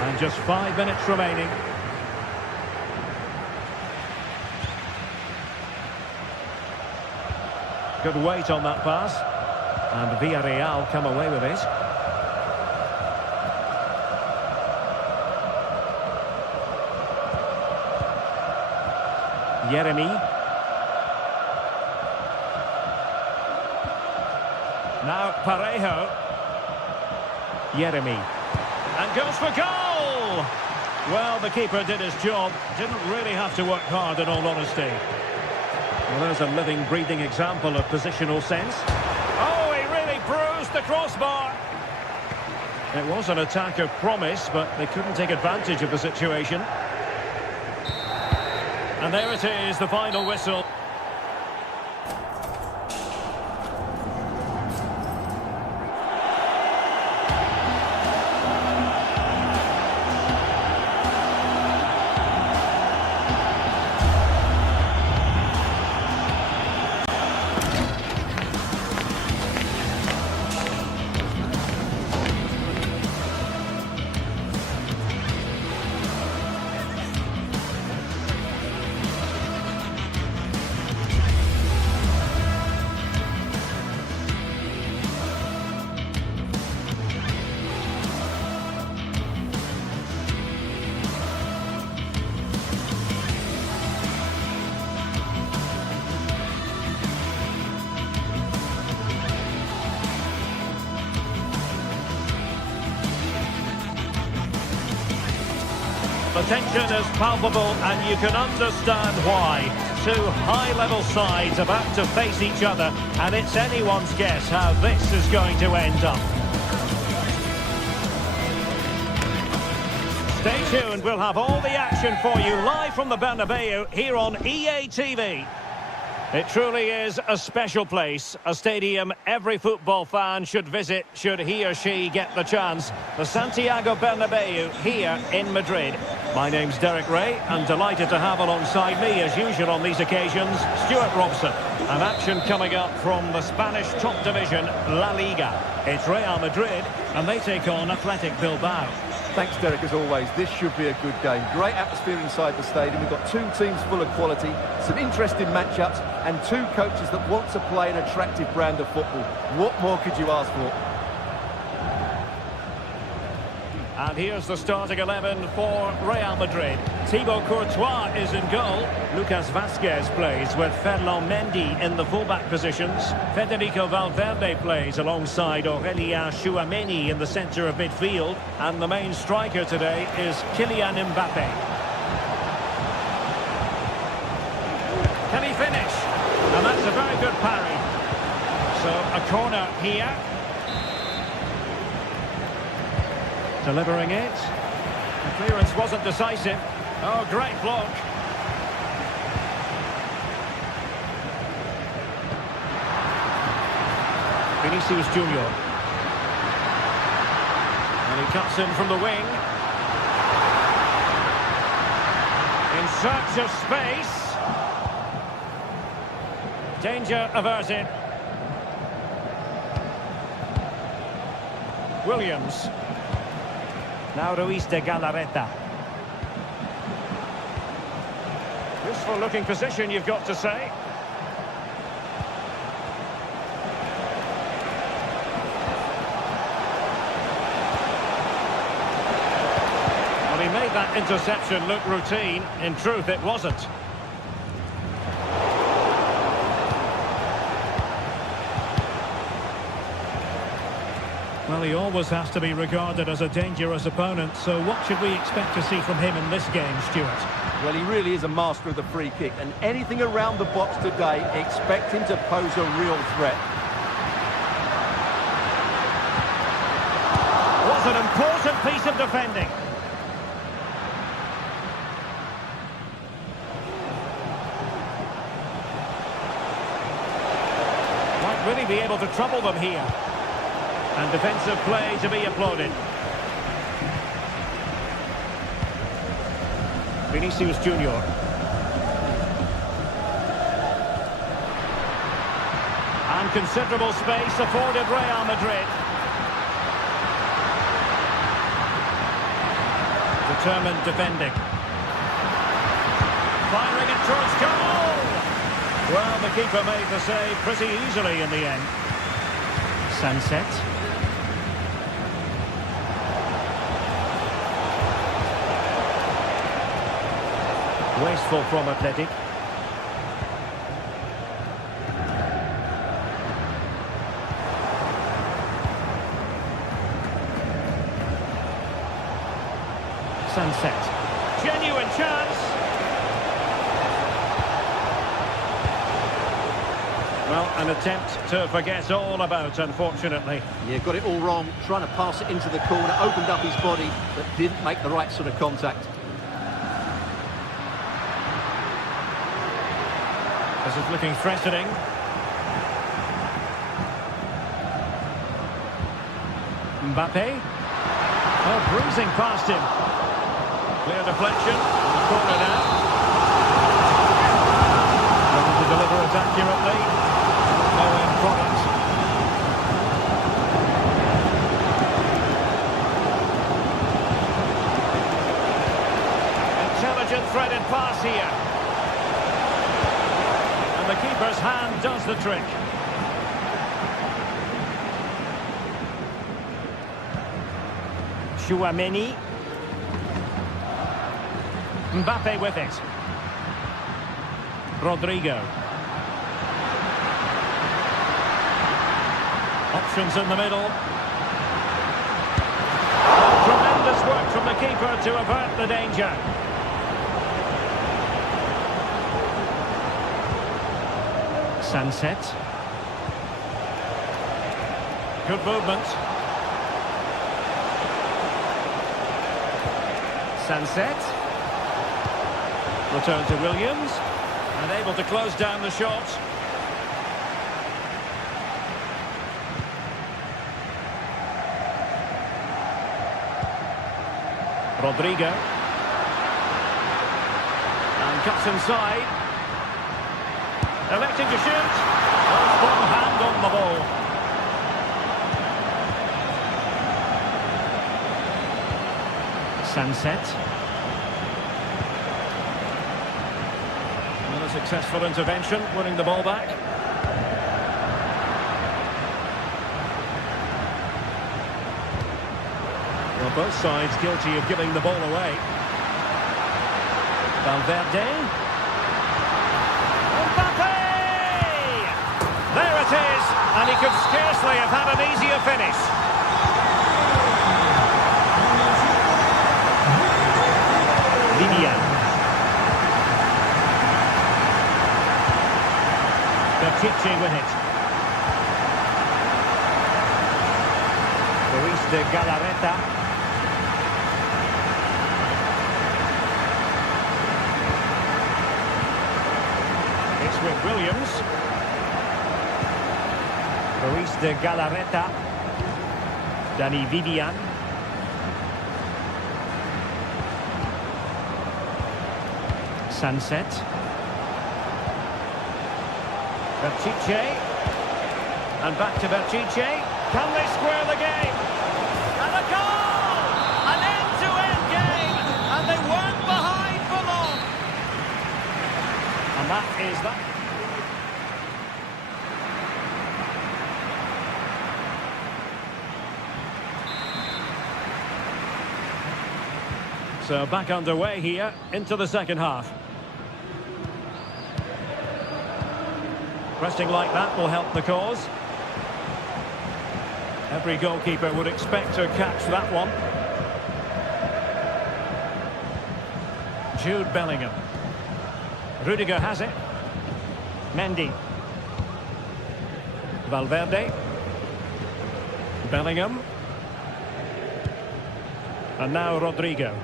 And just 5 minutes remaining. Good weight on that pass. And Villarreal come away with it. Yeremy. Now Parejo. Yeremy. And goes for goal! Well, the keeper did his job. Didn't really have to work hard, in all honesty. Well, there's a living, breathing example of positional sense. Oh, he really bruised the crossbar. It was an attack of promise, but they couldn't take advantage of the situation. And there it is, the final whistle. The tension is palpable, and you can understand why. Two high-level sides about to face each other, and it's anyone's guess how this is going to end up. Stay tuned, we'll have all the action for you live from the Bernabeu here on EA TV. It truly is a special place, a stadium every football fan should visit should he or she get the chance. The Santiago Bernabeu here in Madrid. My name's Derek Ray, and delighted to have alongside me, as usual on these occasions, Stuart Robson. And action coming up from the Spanish top division, La Liga. It's Real Madrid, and they take on Athletic Bilbao. Thanks, Derek, as always. This should be a good game. Great atmosphere inside the stadium. We've got two teams full of quality, some interesting matchups, and two coaches that want to play an attractive brand of football. What more could you ask for? And here's the starting 11 for Real Madrid. Thibaut Courtois is in goal. Lucas Vazquez plays with Ferland Mendy in the fullback positions. Federico Valverde plays alongside Aurélien Tchouaméni in the centre of midfield. And the main striker today is Kylian Mbappé. Can he finish? And that's a very good parry. So a corner here. Delivering it. The clearance wasn't decisive. Oh, great block. Vinicius Junior. And he cuts in from the wing. In search of space. Danger averted. Williams. Now Ruiz de Galarreta. Useful looking position, you've got to say. Well, he made that interception look routine. In truth, it wasn't. Well, he always has to be regarded as a dangerous opponent, so what should we expect to see from him in this game, Stuart? Well, he really is a master of the free kick, and anything around the box today, expect him to pose a real threat. Was an important piece of defending. Might really be able to trouble them here. And defensive play to be applauded. Vinicius Junior. And considerable space afforded Real Madrid. Determined defending. Firing it towards goal! Well, the keeper made the save pretty easily in the end. Sunset. Wasteful from Athletic. Sunset. Genuine chance. Well, an attempt to forget all about, unfortunately. Yeah, got it all wrong. Trying to pass it into the corner, opened up his body, but didn't make the right sort of contact. This is looking threatening. Mbappé. Oh, bruising past him. Clear deflection. Corner now. Trying to deliver it accurately. No end product. Intelligent threaded pass here. The keeper's hand does the trick. Tchouaméni. Mbappé with it. Rodrigo. Options in the middle. Tremendous work from the keeper to avert the danger. Sunset. Good movement. Sunset. Return to Williams. And able to close down the shot. Rodrigo. And cuts inside. Electing to shoot. One hand on the ball. Sunset. Another successful intervention, winning the ball back. Well, both sides guilty of giving the ball away. Valverde. Mbappe! There it is, and he could scarcely have had an easier finish. Vivian. Berchiche with it. Luis de Galarreta. It's with Williams. Luis de Galarreta. Dani Vivian. Sunset. Berchiche. And back to Berchiche. Can they square the game? And a goal! An end-to-end game! And they weren't behind for long! And that is that. So back underway here into the second half. Pressing like that will help the cause. Every goalkeeper would expect to catch that one. Jude Bellingham. Rudiger has it. Mendy. Valverde. Bellingham. And now Rodrigo.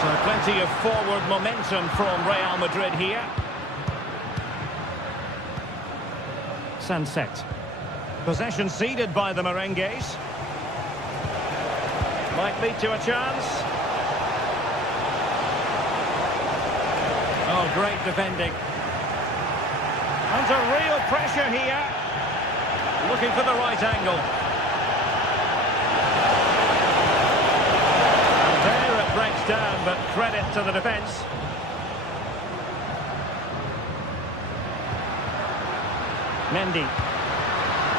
So plenty of forward momentum from Real Madrid here. Sunset. Possession ceded by the Merengues. Might lead to a chance. Oh, great defending. Under real pressure here. Looking for the right angle. And there it breaks down, but credit to the defence. Mendy.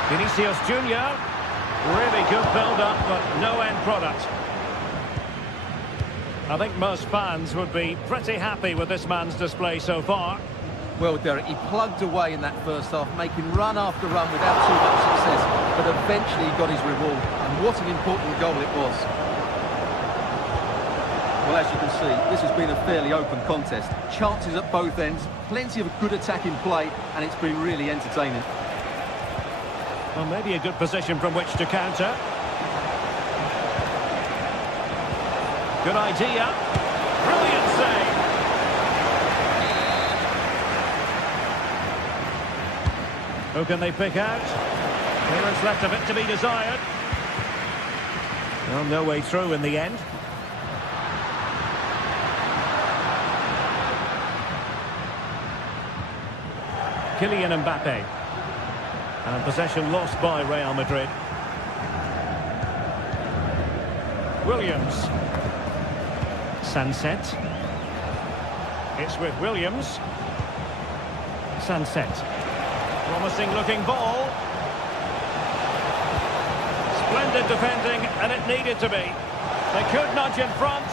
Vinicius Junior. Really good build-up, but no end product. I think most fans would be pretty happy with this man's display so far. Well, Derek, he plugged away in that first half, making run after run without too much success, but eventually he got his reward, and what an important goal it was. Well, as you can see, this has been a fairly open contest. Chances at both ends, plenty of good attacking play, and it's been really entertaining. Well, maybe a good position from which to counter. Good idea. Brilliant save. Who can they pick out? Clearance left a bit to be desired. Well, no way through in the end. Kylian Mbappe. And possession lost by Real Madrid. Williams. Sunset. It's with Williams. Sunset. Promising looking ball. Splendid defending, and it needed to be. They could nudge in front,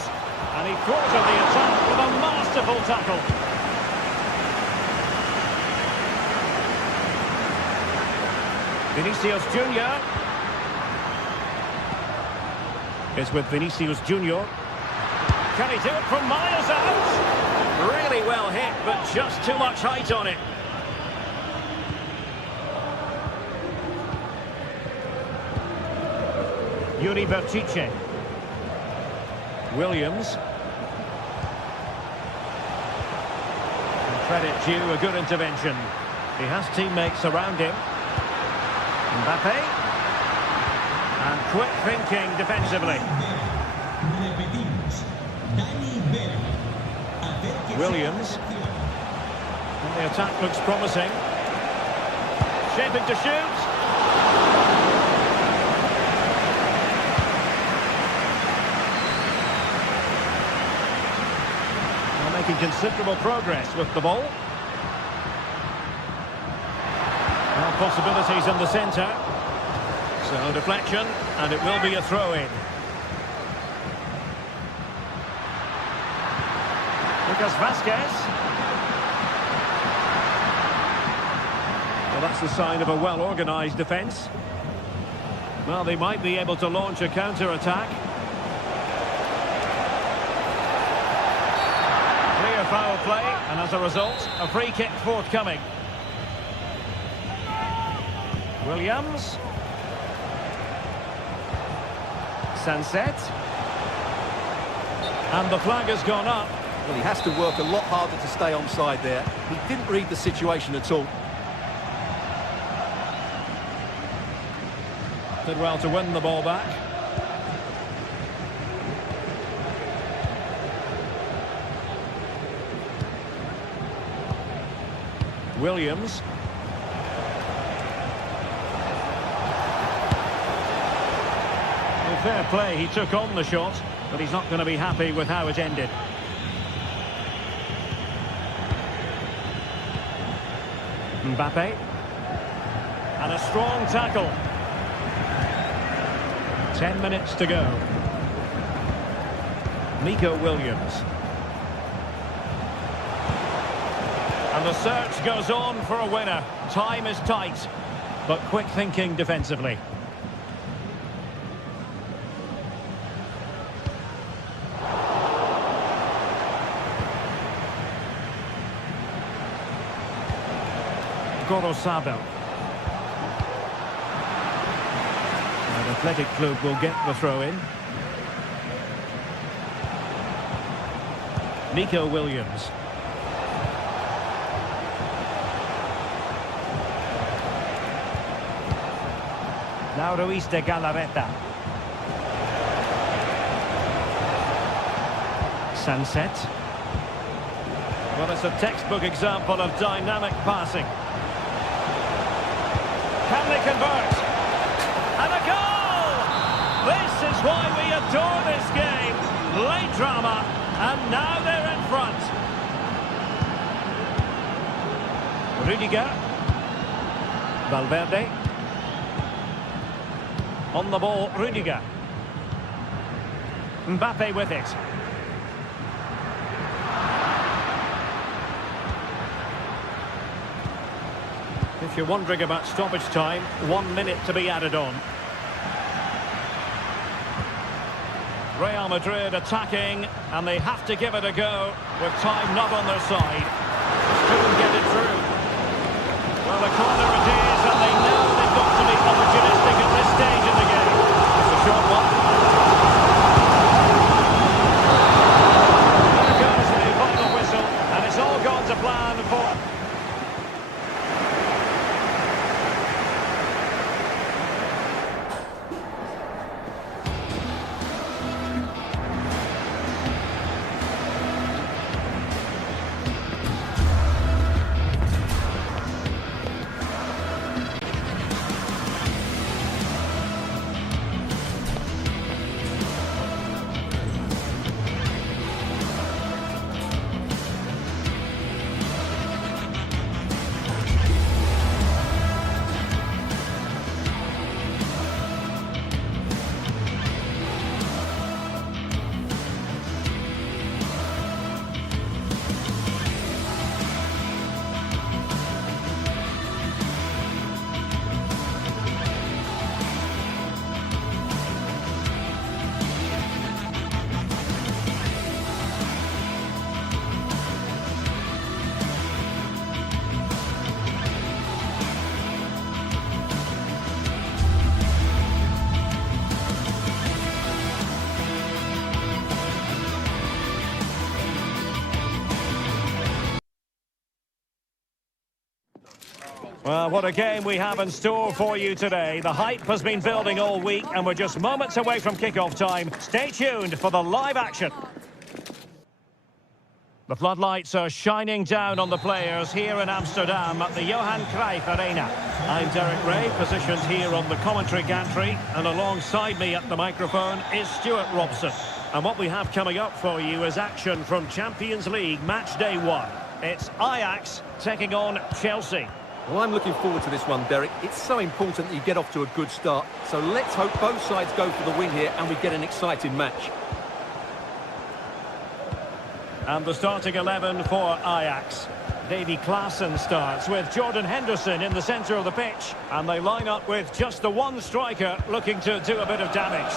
and he thwarted the attack with a masterful tackle. Vinicius Junior. Is with Vinicius Junior. Can he do it from miles out? Really well hit, but just too much height on it. Yuri Berchiche. Williams. And credit due, a good intervention. He has teammates around him. Mbappe. And quick thinking defensively. Williams. And the attack looks promising. Shaping to shoot. Making considerable progress with the ball. have possibilities in the centre. So deflection, and it will be a throw-in. Lucas Vasquez. Well, that's the sign of a well-organised defence. Well, they might be able to launch a counter-attack. Clear foul play, and as a result, a free kick forthcoming. Williams. Sunset. And the flag has gone up. Well, he has to work a lot harder to stay onside there. He didn't read the situation at all. Did well to win the ball back. Williams. Well, fair play, he took on the shot, but he's not going to be happy with how it ended. Mbappe. And a strong tackle. 10 minutes to go. Nico Williams. And the search goes on for a winner. Time is tight, but quick thinking defensively. Gorosabel. An Athletic Club will get the throw-in. Nico Williams. Now Ruiz de Galarreta. Sunset. Well, it's a textbook example of dynamic passing. Can they convert? And a goal! This is why we adore this game. Late drama, and now they're in front. Rudiger. Valverde. On the ball, Rudiger. Mbappe with it. If you're wondering about stoppage time, 1 minute to be added on. Real Madrid attacking, and they have to give it a go with time not on their side. Just couldn't get it through. Well, the corner it is, and they know they've got to be opportunistic at this stage in the game. It's a short one. There goes the final whistle, and it's all gone to plan for... Well, what a game we have in store for you today. The hype has been building all week, and we're just moments away from kick-off time. Stay tuned for the live action. The floodlights are shining down on the players here in Amsterdam at the Johan Cruyff Arena. I'm Derek Ray, positioned here on the commentary gantry, and alongside me at the microphone is Stuart Robson. And what we have coming up for you is action from Champions League match day 1. It's Ajax taking on Chelsea. Well, I'm looking forward to this one, Derek. It's so important that you get off to a good start. So let's hope both sides go for the win here and we get an exciting match. And the starting 11 for Ajax. Davy Klaassen starts with Jordan Henderson in the centre of the pitch. And they line up with just the one striker looking to do a bit of damage.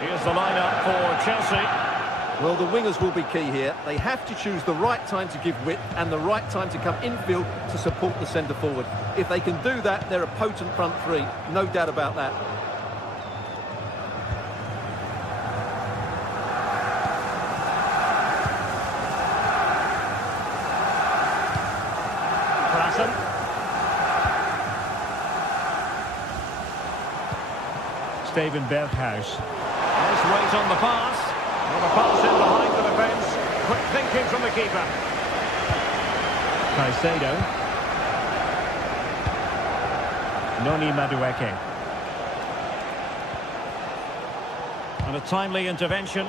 Here's the lineup for Chelsea. Well, the wingers will be key here. They have to choose the right time to give width and the right time to come infield to support the centre forward. If they can do that, they're a potent front three. No doubt about that. Klaassen. Steven Berghuis. Nice weight on the pass. Well, a pass in behind the defence. Quick thinking from the keeper. Caicedo. Noni Madueke. And a timely intervention.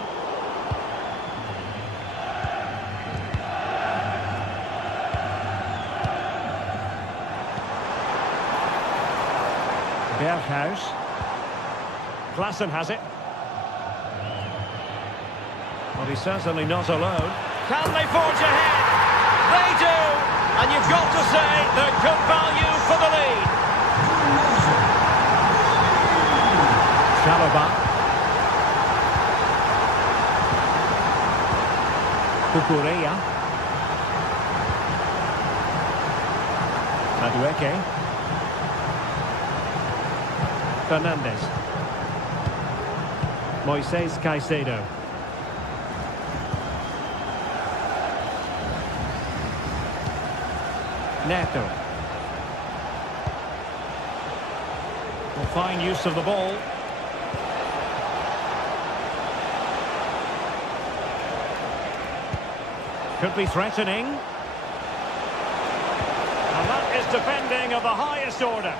Berghuis. Klaassen has it. Well, he's certainly not alone. Can they forge ahead? They do! And you've got to say they're good value for the lead. Chalobah. Cucurella. Madueke. Fernandes. Moises Caicedo. Neto. Will find use of the ball. Could be threatening. And that is defending of the highest order.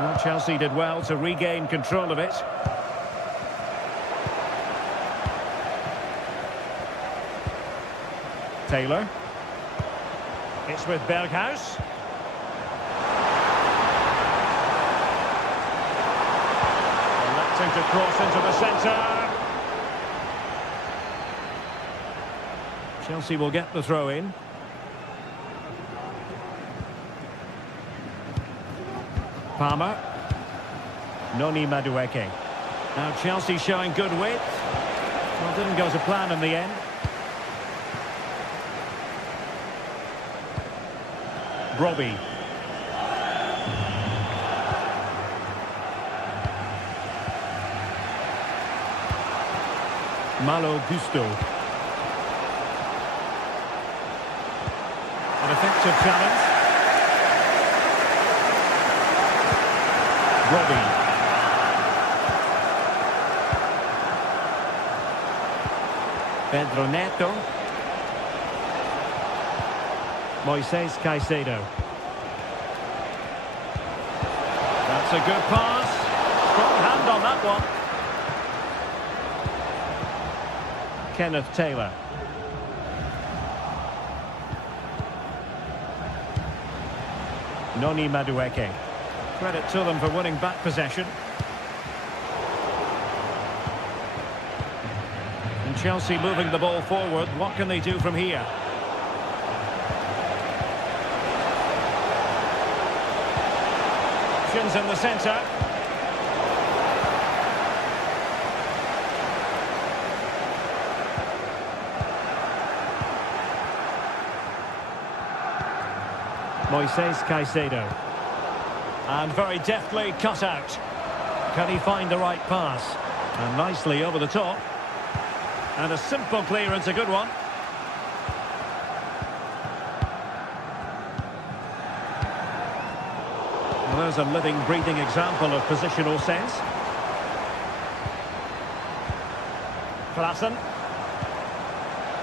Well, Chelsea did well to regain control of it. Taylor. It's with Berghuis. Electing to cross into the centre. Chelsea will get the throw in. Palmer. Noni Madueke. Now Chelsea showing good width. Well, didn't go to plan in the end. Robbie. Malo Gusto. An effective challenge. Robbie. Pedro Neto. Moises Caicedo. That's a good pass. Strong hand on that one. Kenneth Taylor. Noni Madueke. Credit to them for winning back possession. And Chelsea moving the ball forward. What can they do from here? Options in the centre. Moises Caicedo. And very deftly cut out. Can he find the right pass? And nicely over the top. And a simple clearance, a good one. Well, there's a living, breathing example of positional sense. Klaassen.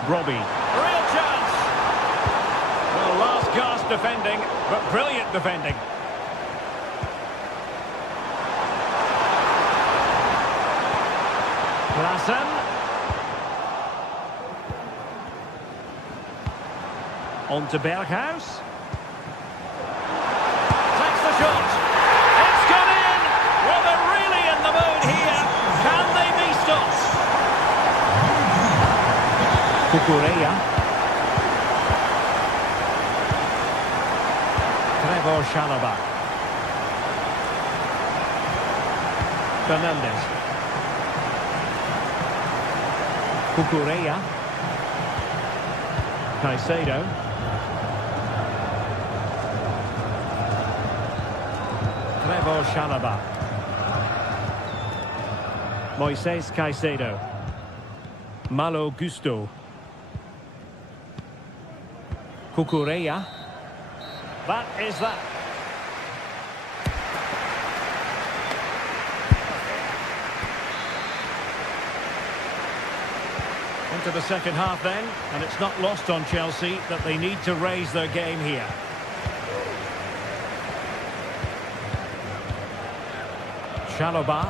Robbie. Real chance! Well, last gasp defending, but brilliant defending. Klassen. On to Berghuis. Takes the shot. It's gone in! Well, they're really in the mood here. Can they be stopped? Cucurella. Trevor Chalobah. Fernandes. Cucurella. Caicedo. Trevor Chalobah. Moises Caicedo. Malo Gusto. Cucurella. That is that. Into the second half then, and it's not lost on Chelsea that they need to raise their game here. Chalobah.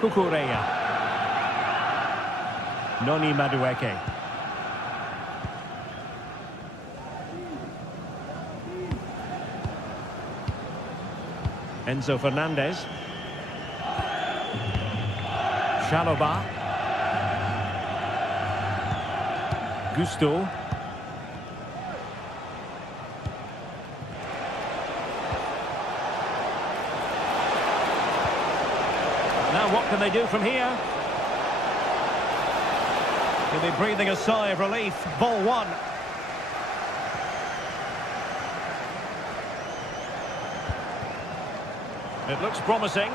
Cucurella. Noni Madueke. Enzo Fernandez. Chalobah. Gusto. Now what can they do from here? He'll be breathing a sigh of relief. Ball one. It looks promising.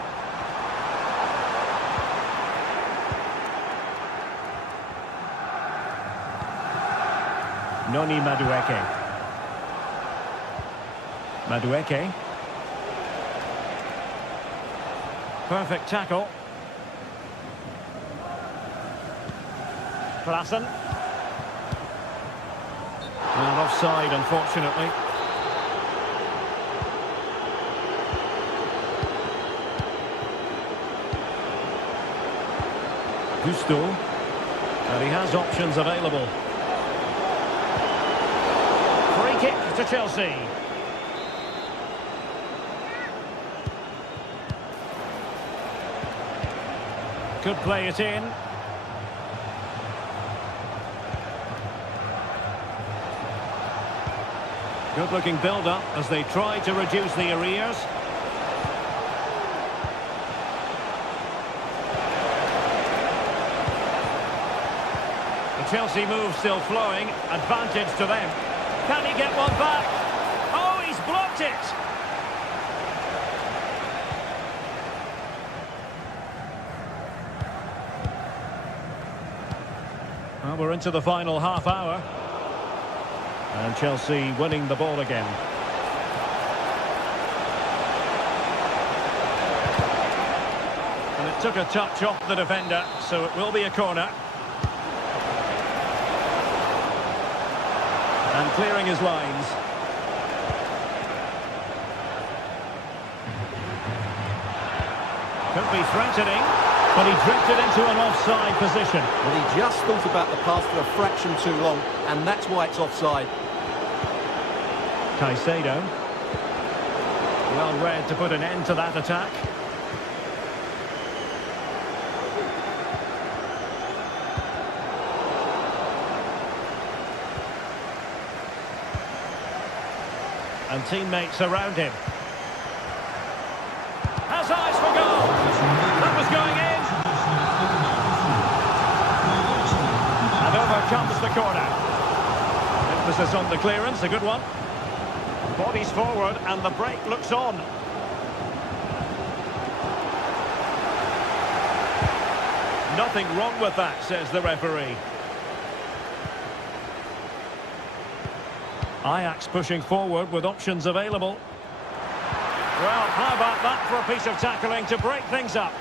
Noni Madueke. Madueke. Perfect tackle. Klassen. And offside, unfortunately. Gusto. And he has options available. Free kick to Chelsea. Could play it in. Good looking build-up as they try to reduce the arrears. The Chelsea move still flowing, advantage to them. Can he get one back? Oh, he's blocked it! Well, we're into the final half hour. And Chelsea winning the ball again. And it took a touch off the defender, so it will be a corner. And clearing his lines. Could be threatening, but he drifted into an offside position. Well, he just thought about the pass for a fraction too long, and that's why it's offside. Caicedo. Well read to put an end to that attack. And teammates around him. Has eyes for goal. That was going in. And over comes the corner. Emphasis on the clearance, a good one. Bodies forward and the break looks on. Nothing wrong with that, says the referee. Ajax pushing forward with options available. Well, how about that for a piece of tackling to break things up?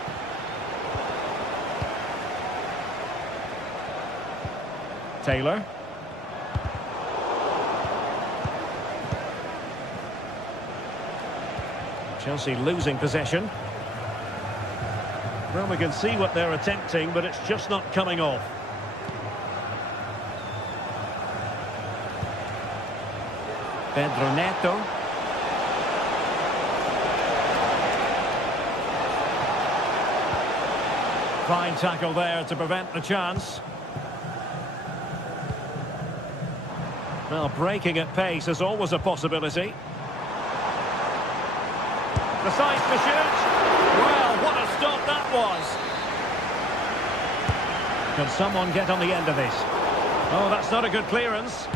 Taylor. Chelsea losing possession. Well, we can see what they're attempting, but it's just not coming off. Pedro Neto. Fine tackle there to prevent the chance. Well, breaking at pace is always a possibility. The size to shoot. Well, what a stop that was. Can someone get on the end of this? Oh, that's not a good clearance.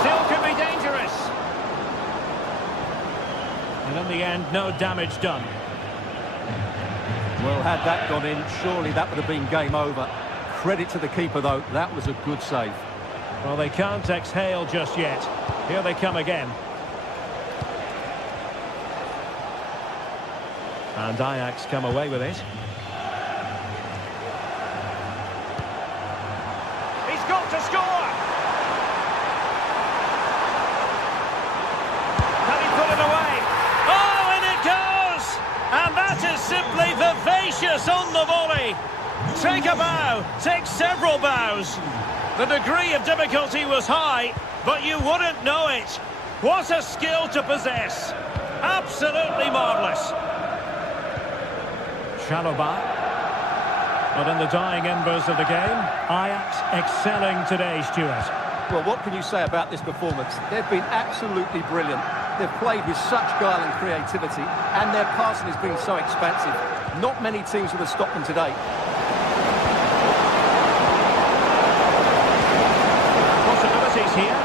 Still could be dangerous. And in the end, no damage done. Well, had that gone in, surely that would have been game over. Credit to the keeper, though. That was a good save. Well, they can't exhale just yet. Here they come again. And Ajax come away with it. He's got to score! Can he put it away? Oh, and it goes! And that is simply vivacious on the volley. Take a bow, take several bows. The degree of difficulty was high, but you wouldn't know it. What a skill to possess. Absolutely marvellous. Chalobah. But in the dying embers of the game, Ajax excelling today, Stuart. Well, what can you say about this performance? They've been absolutely brilliant. They've played with such guile and creativity, and their passing has been so expansive. Not many teams would have stopped them today. Possibilities here.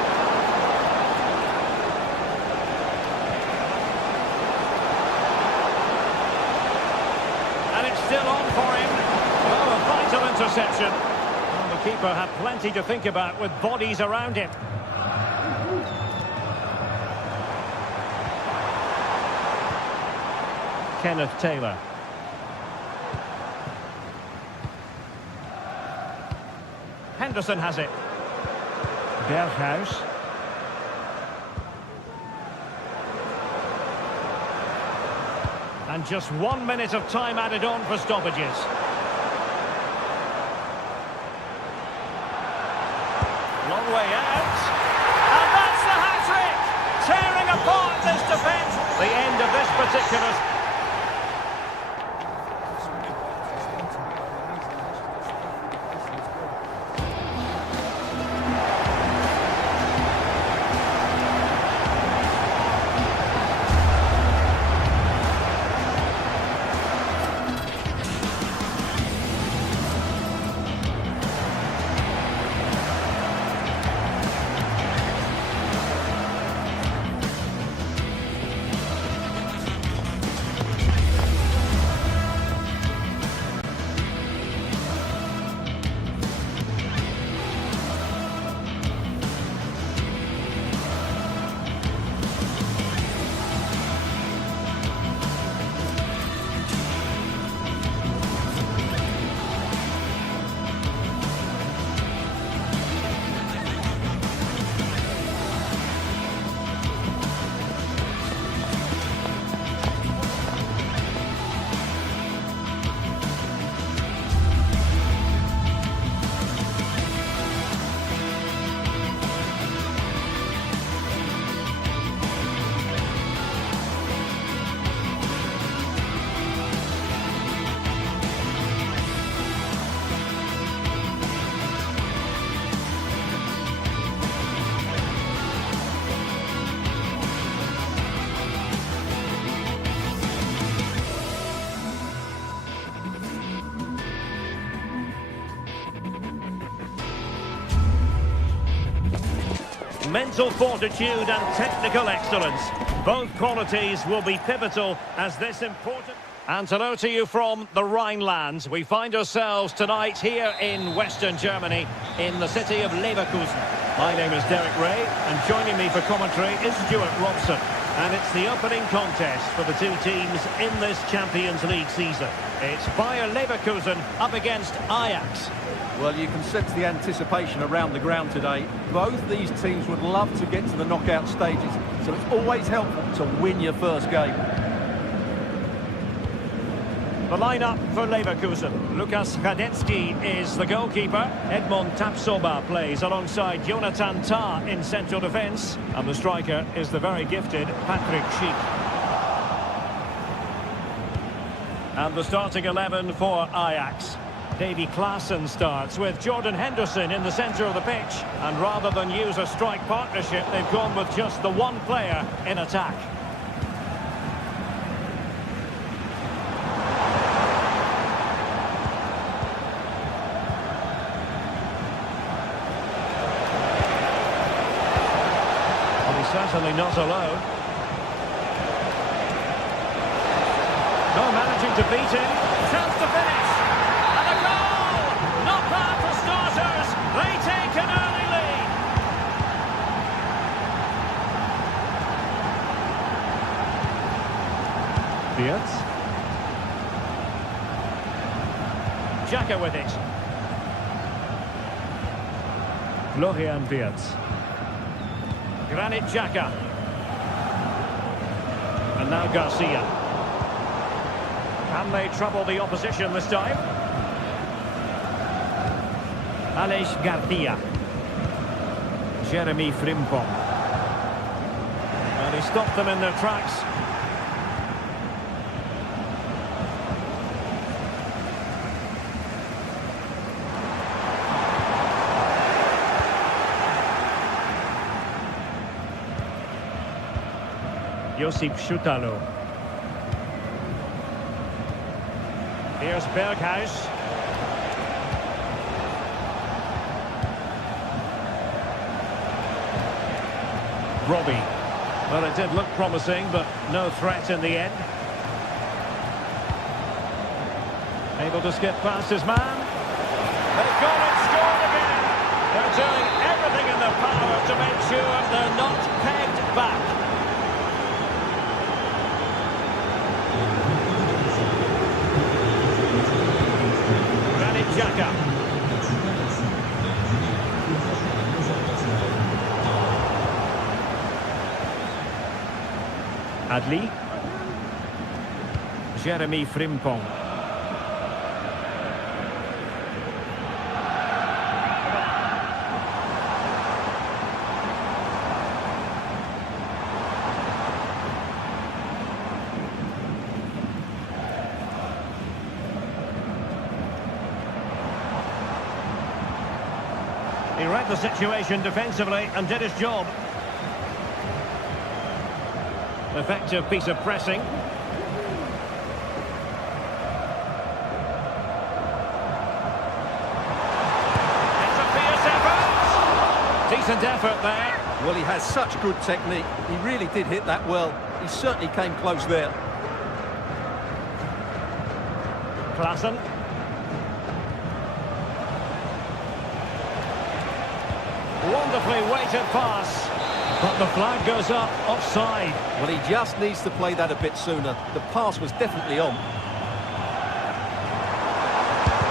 And it's still on for him. Oh, a vital interception. Well, the keeper had plenty to think about with bodies around him. Kenneth Taylor. Henderson has it. Berghuis. And just 1 minute of time added on for stoppages. Long way out. And that's the hat-trick! Tearing apart this defence. The end of this particular... Mental fortitude and technical excellence. Both qualities will be pivotal as this important... And hello to you from the Rhineland. We find ourselves tonight here in Western Germany, in the city of Leverkusen. My name is Derek Ray, and joining me for commentary is Stuart Robson. And it's the opening contest for the two teams in this Champions League season. It's Bayer Leverkusen up against Ajax. Well, you can sense the anticipation around the ground today. Both these teams would love to get to the knockout stages, so it's always helpful to win your first game. The lineup for Leverkusen. Lukas Hradecky is the goalkeeper. Edmond Tapsoba plays alongside Jonathan Tah in central defence. And the striker is the very gifted Patrick Schick. And the starting 11 for Ajax. Davy Klaassen starts with Jordan Henderson in the centre of the pitch. And rather than use a strike partnership, they've gone with just the one player in attack. Certainly not alone. No managing to beat him. Chance to finish. And a goal! Not bad for starters. They take an early lead. Wirtz. Xhaka with it. Florian Wirtz. Granit Xhaka. And now Garcia. Can they trouble the opposition this time? Aleix Garcia. Jeremy Frimpong. And he stopped them in their tracks. Josip Schutalo. Here's Berghuis. Robbie. Well, it did look promising, but no threat in the end. Able to skip past his man. They've gone and scored again. They're doing everything in their power to make sure they're not pegged back. Xhaka. Adli. Jeremy Frimpong. He read the situation defensively and did his job. Effective piece of pressing. It's a fierce effort. Decent effort there. Well, he has such good technique. He really did hit that well. He certainly came close there. Klaassen. Wonderfully weighted pass. But the flag goes up, offside. Well, he just needs to play that a bit sooner. The pass was definitely on.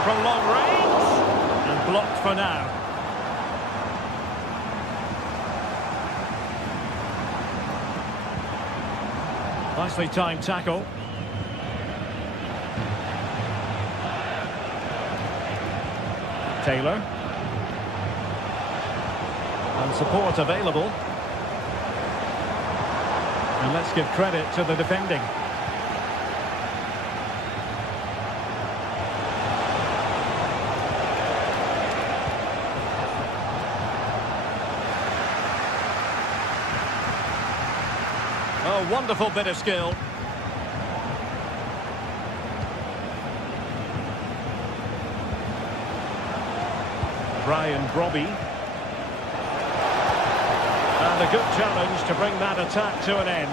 From long range. And blocked for now. Nicely timed tackle. Taylor. And support available. And let's give credit to the defending. Oh, wonderful bit of skill. Brian Brobby. And a good challenge to bring that attack to an end.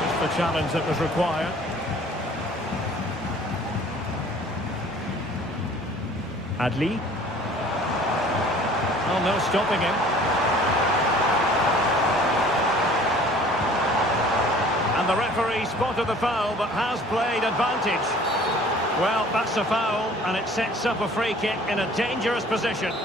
Just the challenge that was required. Adli. Oh, no stopping him. And the referee spotted the foul, but has played advantage. Well, that's a foul, and it sets up a free kick in a dangerous position. And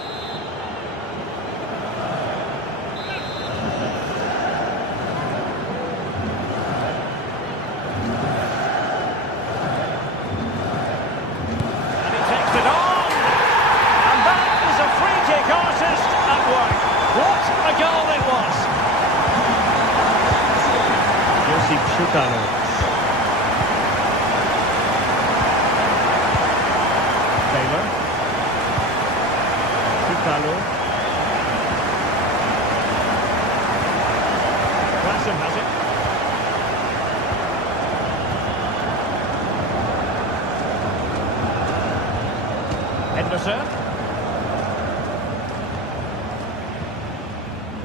he takes it on! And that is a free kick artist at work. What a goal it was! Josip Chutalo. Klassen has it. Henderson.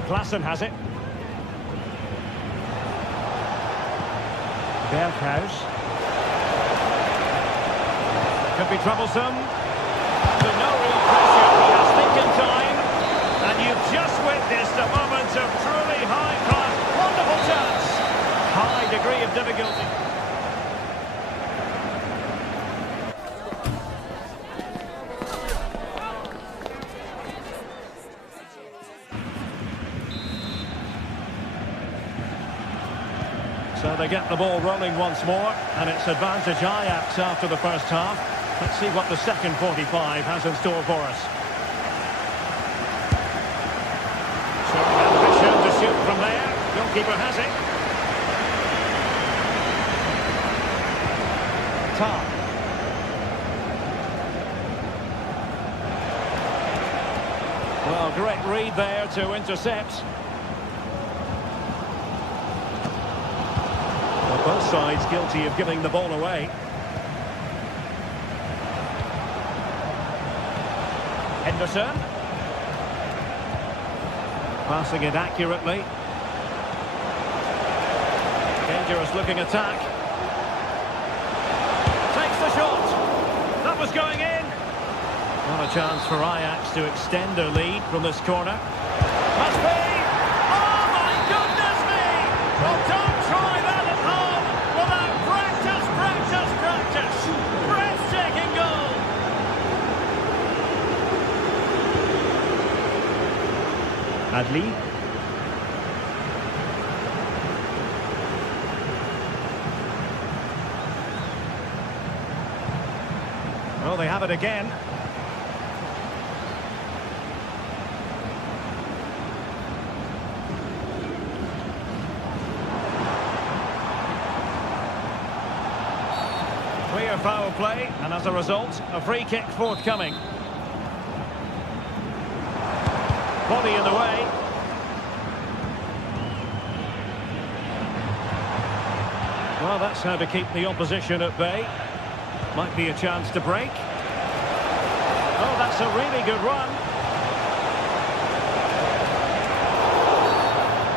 Klassen has it. Berghuis. Could be troublesome. Under no real pressure, he has thinking time. And you've just witnessed a moment of truly high class. Wonderful chance. High degree of difficulty. So they get the ball rolling once more, and it's advantage Ajax after the first half. Let's see what the second 45 has in store for us. Showing ambition to shoot from there. Goalkeeper has it. Tom. Well, great read there to intercept. Well, both sides guilty of giving the ball away. Henderson. Passing it accurately. Dangerous looking attack. Takes the shot. That was going in. Not a chance for Ajax to extend their lead from this corner. Must be. Oh my goodness me! Well, don't try that at home without practice, practice, practice. Breathtaking goal. Adli. Well, they have it again. Clear foul play, and as a result, a free kick forthcoming. Body in the way. Well, that's how to keep the opposition at bay. Might be a chance to break. Oh, that's a really good run.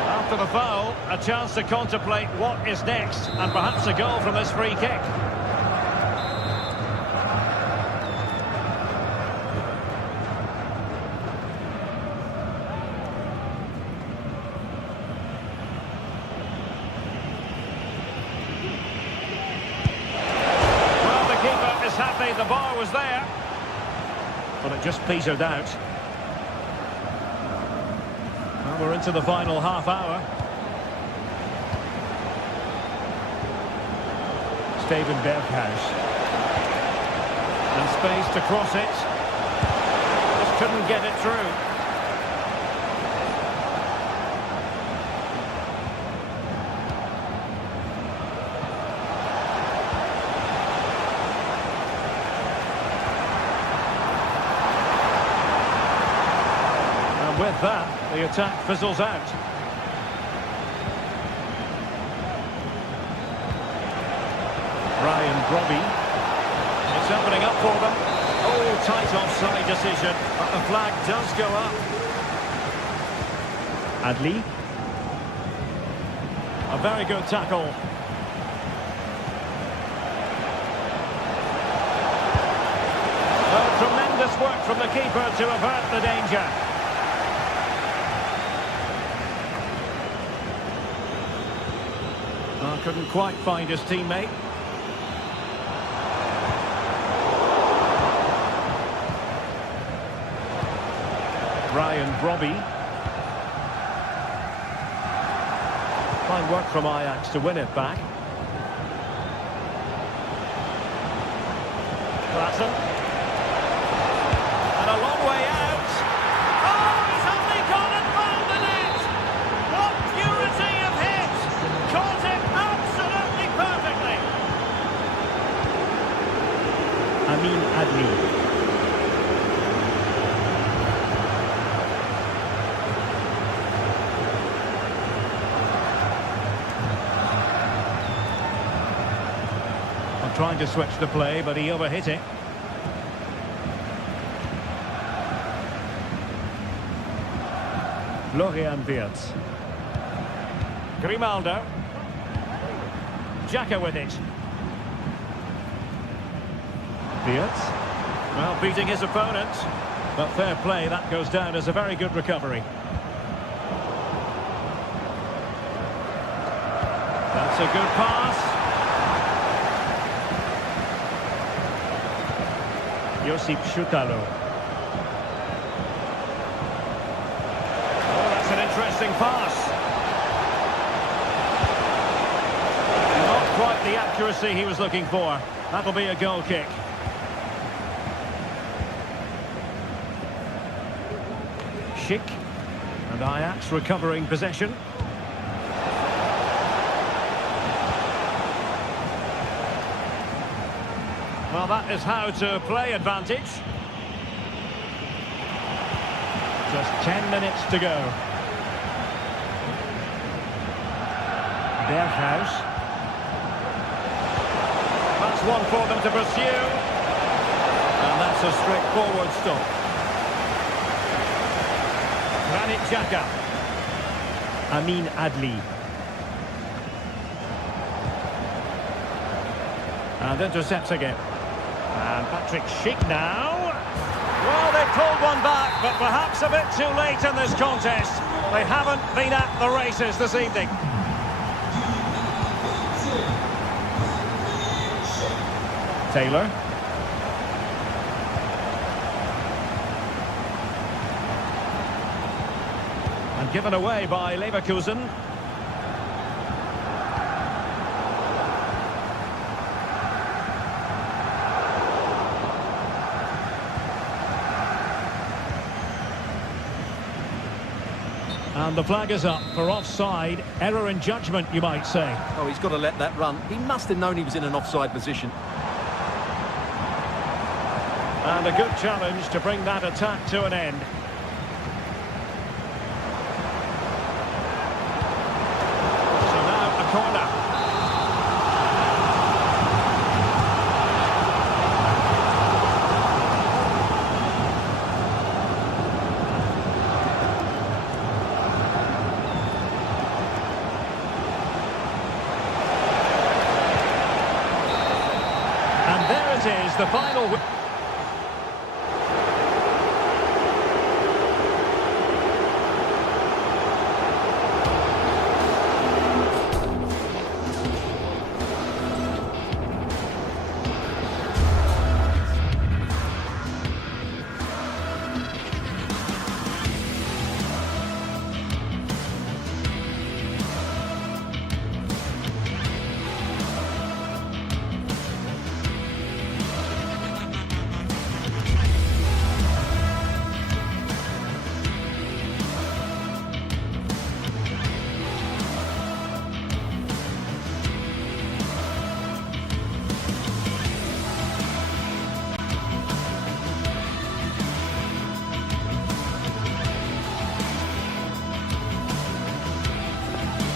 After the foul, a chance to contemplate what is next, and perhaps a goal from this free kick. Happy the bar was there, but it just petered out. Well, we're into the final half hour. Steven Berghuis. And space to cross it. Just couldn't get it through. With that, the attack fizzles out. Ryan Brobby. It's opening up for them. Oh, tight offside decision, but the flag does go up. Adli. A very good tackle. Well, tremendous work from the keeper to avert the danger. Couldn't quite find his teammate. Ryan Brobby. Fine work from Ajax to win it back. Klassen. And a long way out. Oh, he's only gone and found the net! What purity of hit! Caught it absolutely perfectly! Amin Adli. Trying to switch the play, but he overhit it. Florian Wirtz. Grimaldo. Xhaka with it. Wirtz. Well, beating his opponent. But fair play, that goes down as a very good recovery. That's a good pass. Josip Schutalo. Oh, that's an interesting pass. Not quite the accuracy he was looking for. That'll be a goal kick. Schick. And Ajax recovering possession. Well, that is how to play advantage. Just 10 minutes to go. Berghuis. That's one for them to pursue. And that's a straightforward stop. Granit Xhaka. Amin Adli. And intercepts again. And Patrick Schick now. Well, they pulled one back, but perhaps a bit too late in this contest. They haven't been at the races this evening. Taylor. And given away by Leverkusen. And the flag is up for offside. Error in judgment, you might say. Oh, he's got to let that run. He must have known he was in an offside position. And a good challenge to bring that attack to an end. So now a corner. It is the final.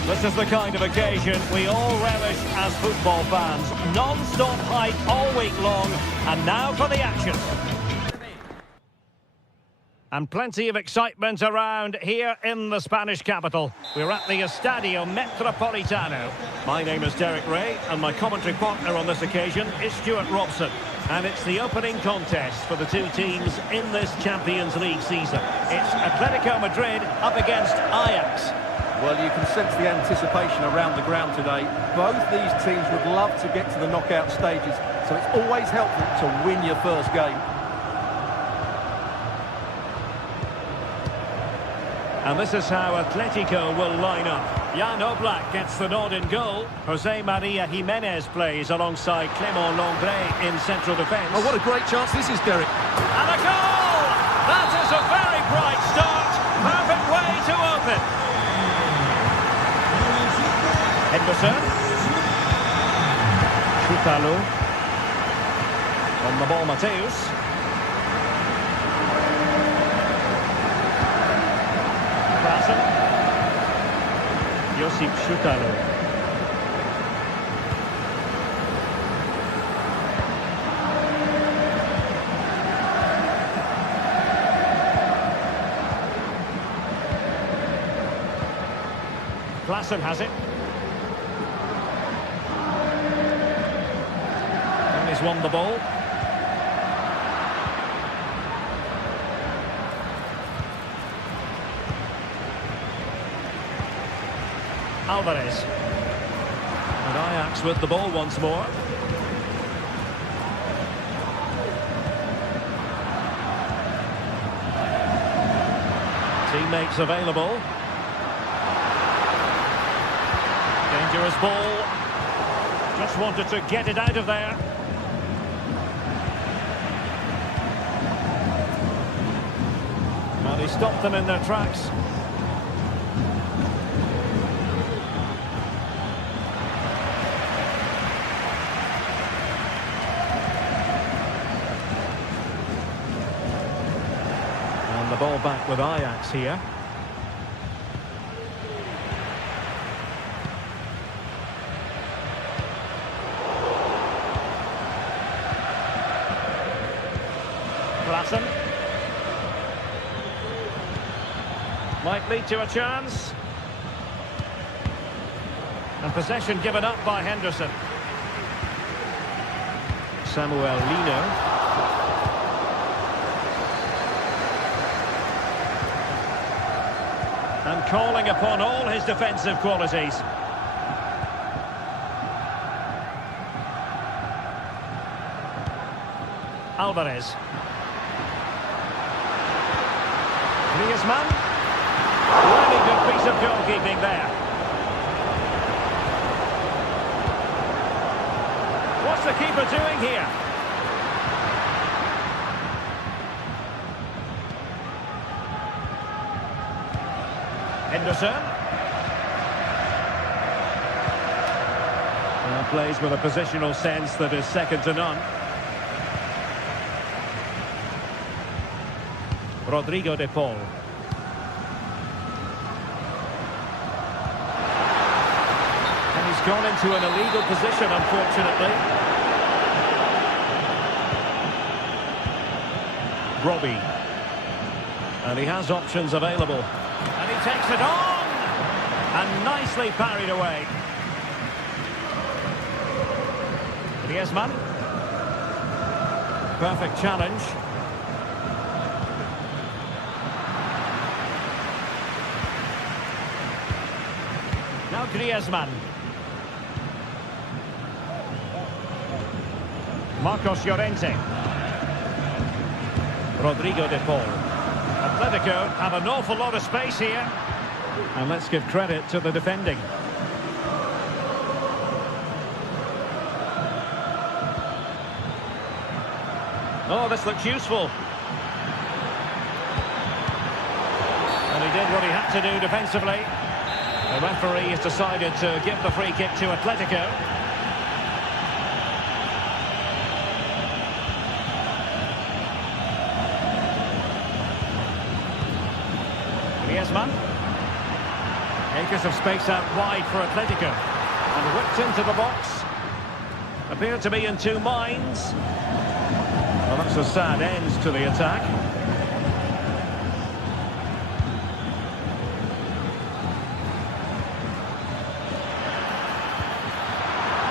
This is the kind of occasion we all relish as football fans. Non-stop hype all week long, and now for the action. And plenty of excitement around here in the Spanish capital. We're at the Estadio Metropolitano. My name is Derek Ray, and my commentary partner on this occasion is Stuart Robson. And it's the opening contest for the two teams in this Champions League season. It's Atletico Madrid up against Ajax. Well, you can sense the anticipation around the ground today. Both these teams would love to get to the knockout stages, so it's always helpful to win your first game. And this is how Atletico will line up. Jan Oblak gets the nod in goal. Jose Maria Jimenez plays alongside Clément Lenglet in central defence. Oh, what a great chance this is, Derek. And a goal! That is a very bright start. Perfect way to open. Henderson. Chutalo. On the ball, Mateus. Josip Chutalo. Klassen has it. And he's won the ball. Alvarez. And Ajax with the ball once more. Teammates available. Dangerous ball. Just wanted to get it out of there. Well, he stopped them in their tracks. The ball back with Ajax here. Klassen. Might lead to a chance. And possession given up by Henderson. Samuel Lino. And calling upon all his defensive qualities. Alvarez. Griezmann. Really good piece of goalkeeping there. What's the keeper doing here? Henderson. And plays with a positional sense that is second to none. Rodrigo de Paul. And he's gone into an illegal position, unfortunately. Robbie. And he has options available. And he takes it on! And nicely parried away. Griezmann. Perfect challenge. Now Griezmann. Marcos Llorente. Rodrigo de Paul. Atletico have an awful lot of space here. And let's give credit to the defending. Oh, this looks useful. And he did what he had to do defensively. The referee has decided to give the free kick to Atletico. Griezmann. Acres of space out wide for Atletico. And whipped into the box. Appeared to be in two minds. Well, that's a sad end to the attack.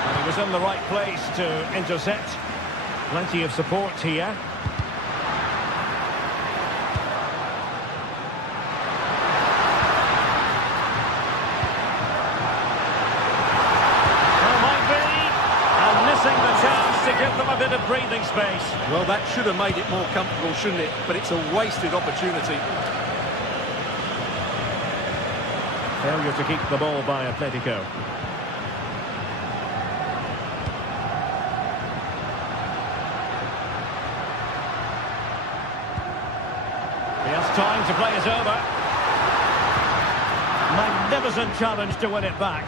And he was in the right place to intercept. Plenty of support here. To give them a bit of breathing space. Well, that should have made it more comfortable, shouldn't it? But it's a wasted opportunity. Failure to keep the ball by Atletico. He has time to play it over. Magnificent challenge to win it back.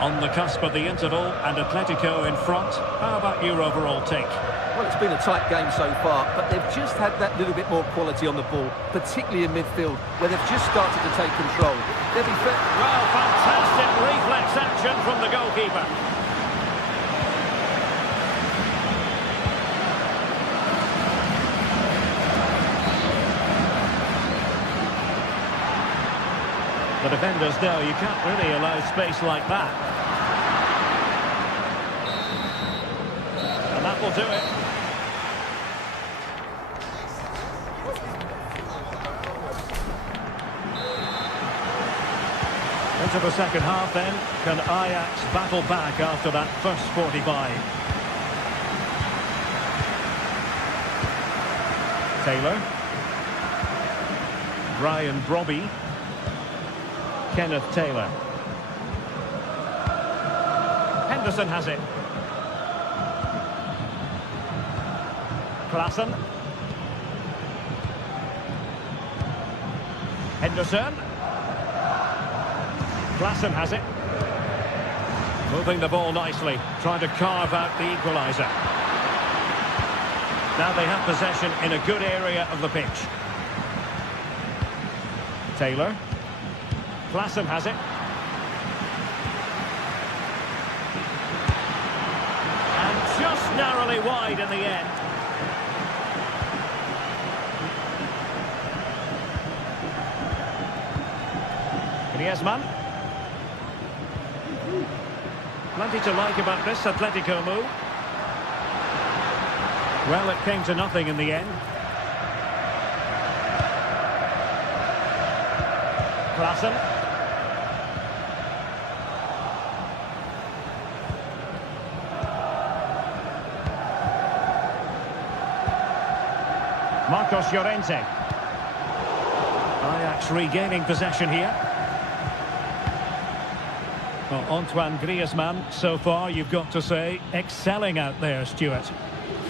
On the cusp of the interval, and Atletico in front. How about your overall take? Well, it's been a tight game so far, but they've just had that little bit more quality on the ball, particularly in midfield, where they've just started to take control. They'll be fit. Well, fantastic reflex action from the goalkeeper. The defenders know you can't really allow space like that. And that will do it. Into the second half then. Can Ajax battle back after that first 45? Taylor. Brian Brobby. Kenneth Taylor. Henderson has it. Klaassen. Henderson. Klaassen has it. Moving the ball nicely, trying to carve out the equaliser. Now they have possession in a good area of the pitch. Taylor. Klaassen has it. And just narrowly wide in the end. Griezmann. Plenty to like about this Atletico move. Well, it came to nothing in the end. Klaassen. Marcos Llorente. Ajax regaining possession here. Well, Antoine Griezmann, so far, you've got to say, excelling out there, Stuart.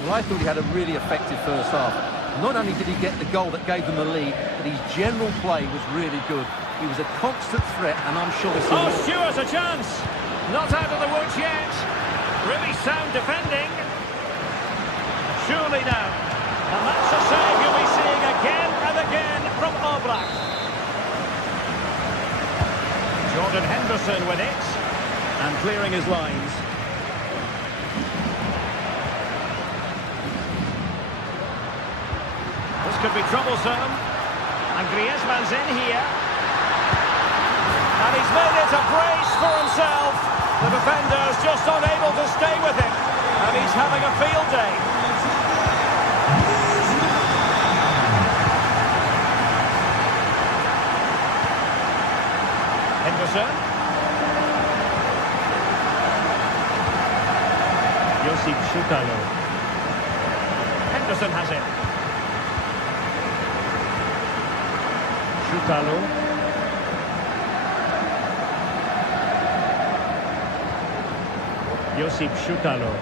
Well, I thought he had a really effective first half. Not only did he get the goal that gave them the lead, but his general play was really good. He was a constant threat, and I'm sure this Oh, Stuart, a chance! Not out of the woods yet. Really sound defending. Surely now. And that's a save you'll be seeing again and again from Oblak. Jordan Henderson with it. And clearing his lines. This could be troublesome. And Griezmann's in here. And he's made it a brace for himself. The defender's just unable to stay with him. And he's having a field day. Henderson. Josip Šutalo. Henderson has it. Šutalo. Josip Šutalo.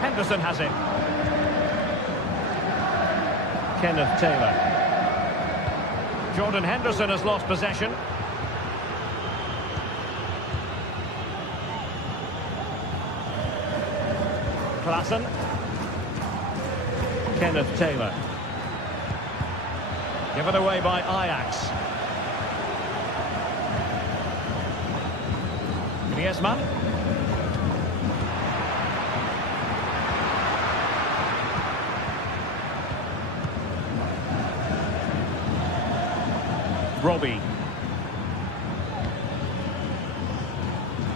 Henderson has it. Kenneth Taylor. Jordan Henderson has lost possession. Klaassen. Kenneth Taylor. Given away by Ajax. Griezmann. Robbie.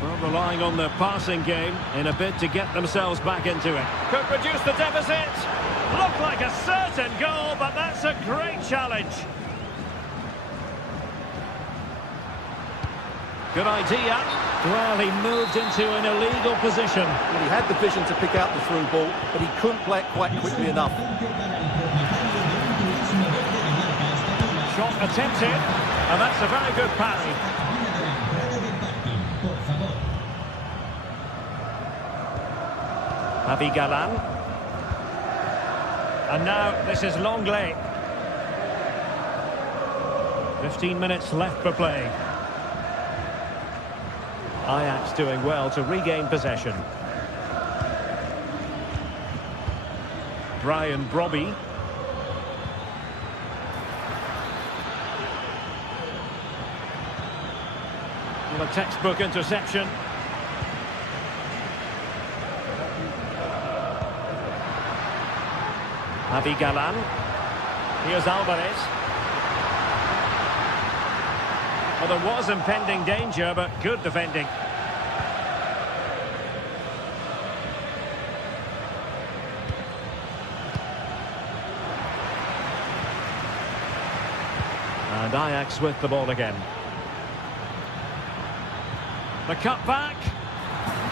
Well, relying on their passing game in a bid to get themselves back into it. Could reduce the deficit. Looked like a certain goal, but that's a great challenge. Good idea. Well, he moved into an illegal position. Well, he had the vision to pick out the through ball, but he couldn't play it quite quickly enough. shot attempted, and that's a very good parry. Javi Galan. And now this is Longley. 15 minutes left for play. Ajax doing well to regain possession. Brian Brobby. And a textbook interception. Javi Galan. Here's Alvarez. Well, there was impending danger, but good defending. And Ajax with the ball again. The cut back.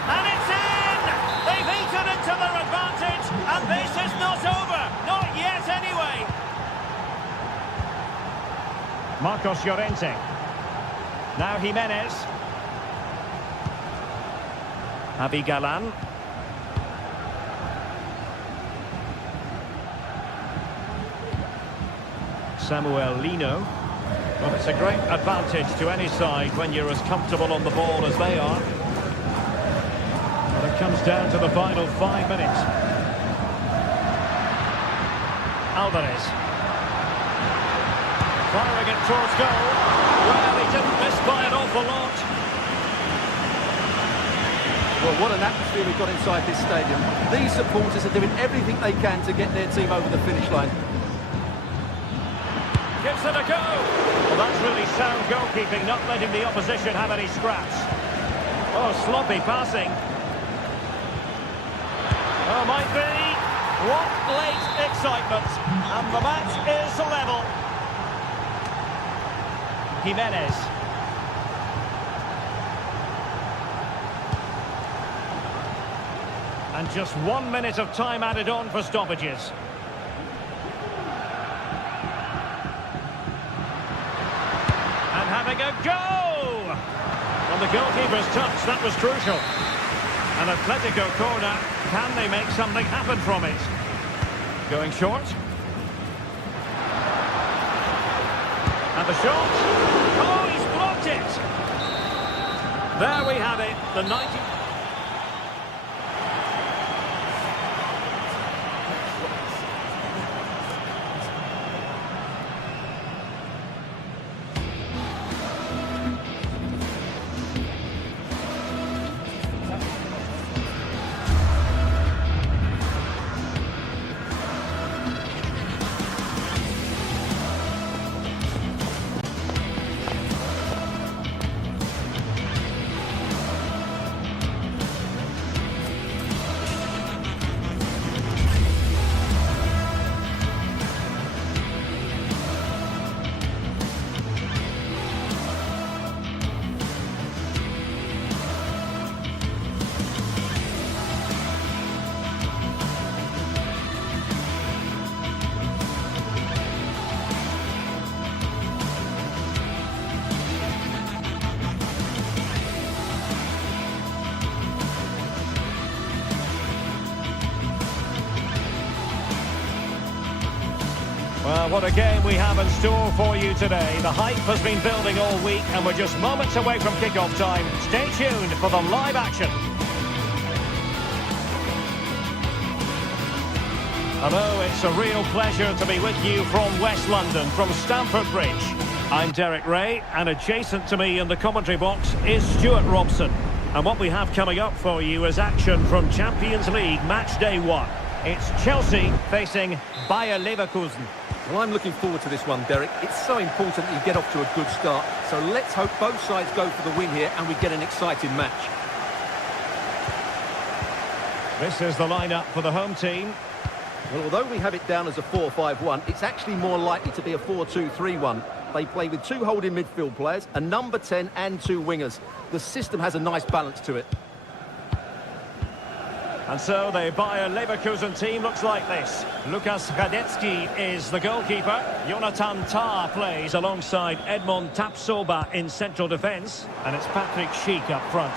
And it's in! They've eaten into their advantage, and this is not over. Not yet, anyway. Marcos Llorente. Now Jimenez. Javi Galan. Samuel Lino. Well, it's a great advantage to any side when you're as comfortable on the ball as they are. But it comes down to the final 5 minutes. Alvarez. Firing it towards goal. Well, he didn't miss by an awful lot. Well, what an atmosphere we've got inside this stadium. These supporters are doing everything they can to get their team over the finish line. Gives it a go. Well, that's really sound goalkeeping, not letting the opposition have any scraps. Oh, sloppy passing. Oh, might be. What late excitement. And the match is level. Jimenez. And just 1 minute of time added on for stoppages. And having a go! On the goalkeeper's touch, that was crucial. An Atletico corner, can they make something happen from it? Going short. And the shot. Oh, he's blocked it! There we have it, the 90... Well, what a game we have in store for you today. The hype has been building all week and we're just moments away from kick-off time. Stay tuned for the live action. Hello, it's a real pleasure to be with you from West London, from Stamford Bridge. I'm Derek Ray, and adjacent to me in the commentary box is Stuart Robson. And what we have coming up for you is action from Champions League Match Day 1. It's Chelsea facing Bayer Leverkusen. Well, I'm looking forward to this one, Derek. It's so important that you get off to a good start. So let's hope both sides go for the win here and we get an exciting match. This is the lineup for the home team. Well, although we have it down as a 4-5-1, it's actually more likely to be a 4-2-3-1. They play with two holding midfield players, a number 10 and two wingers. The system has a nice balance to it. And so the Bayer Leverkusen team looks like this. Lukas Radetzky is the goalkeeper. Jonathan Tah plays alongside Edmond Tapsoba in central defence. And it's Patrick Schick up front.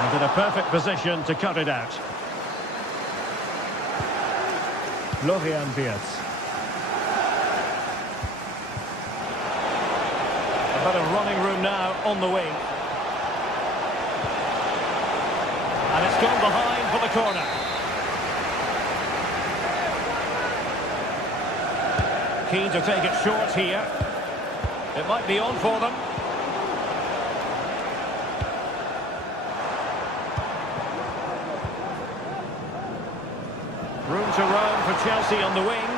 And in a perfect position to cut it out. Florian Wirtz. A bit of running room now on the wing. And it's gone behind for the corner. Keen to take it short here. It might be on for them. Room to roam for Chelsea on the wing.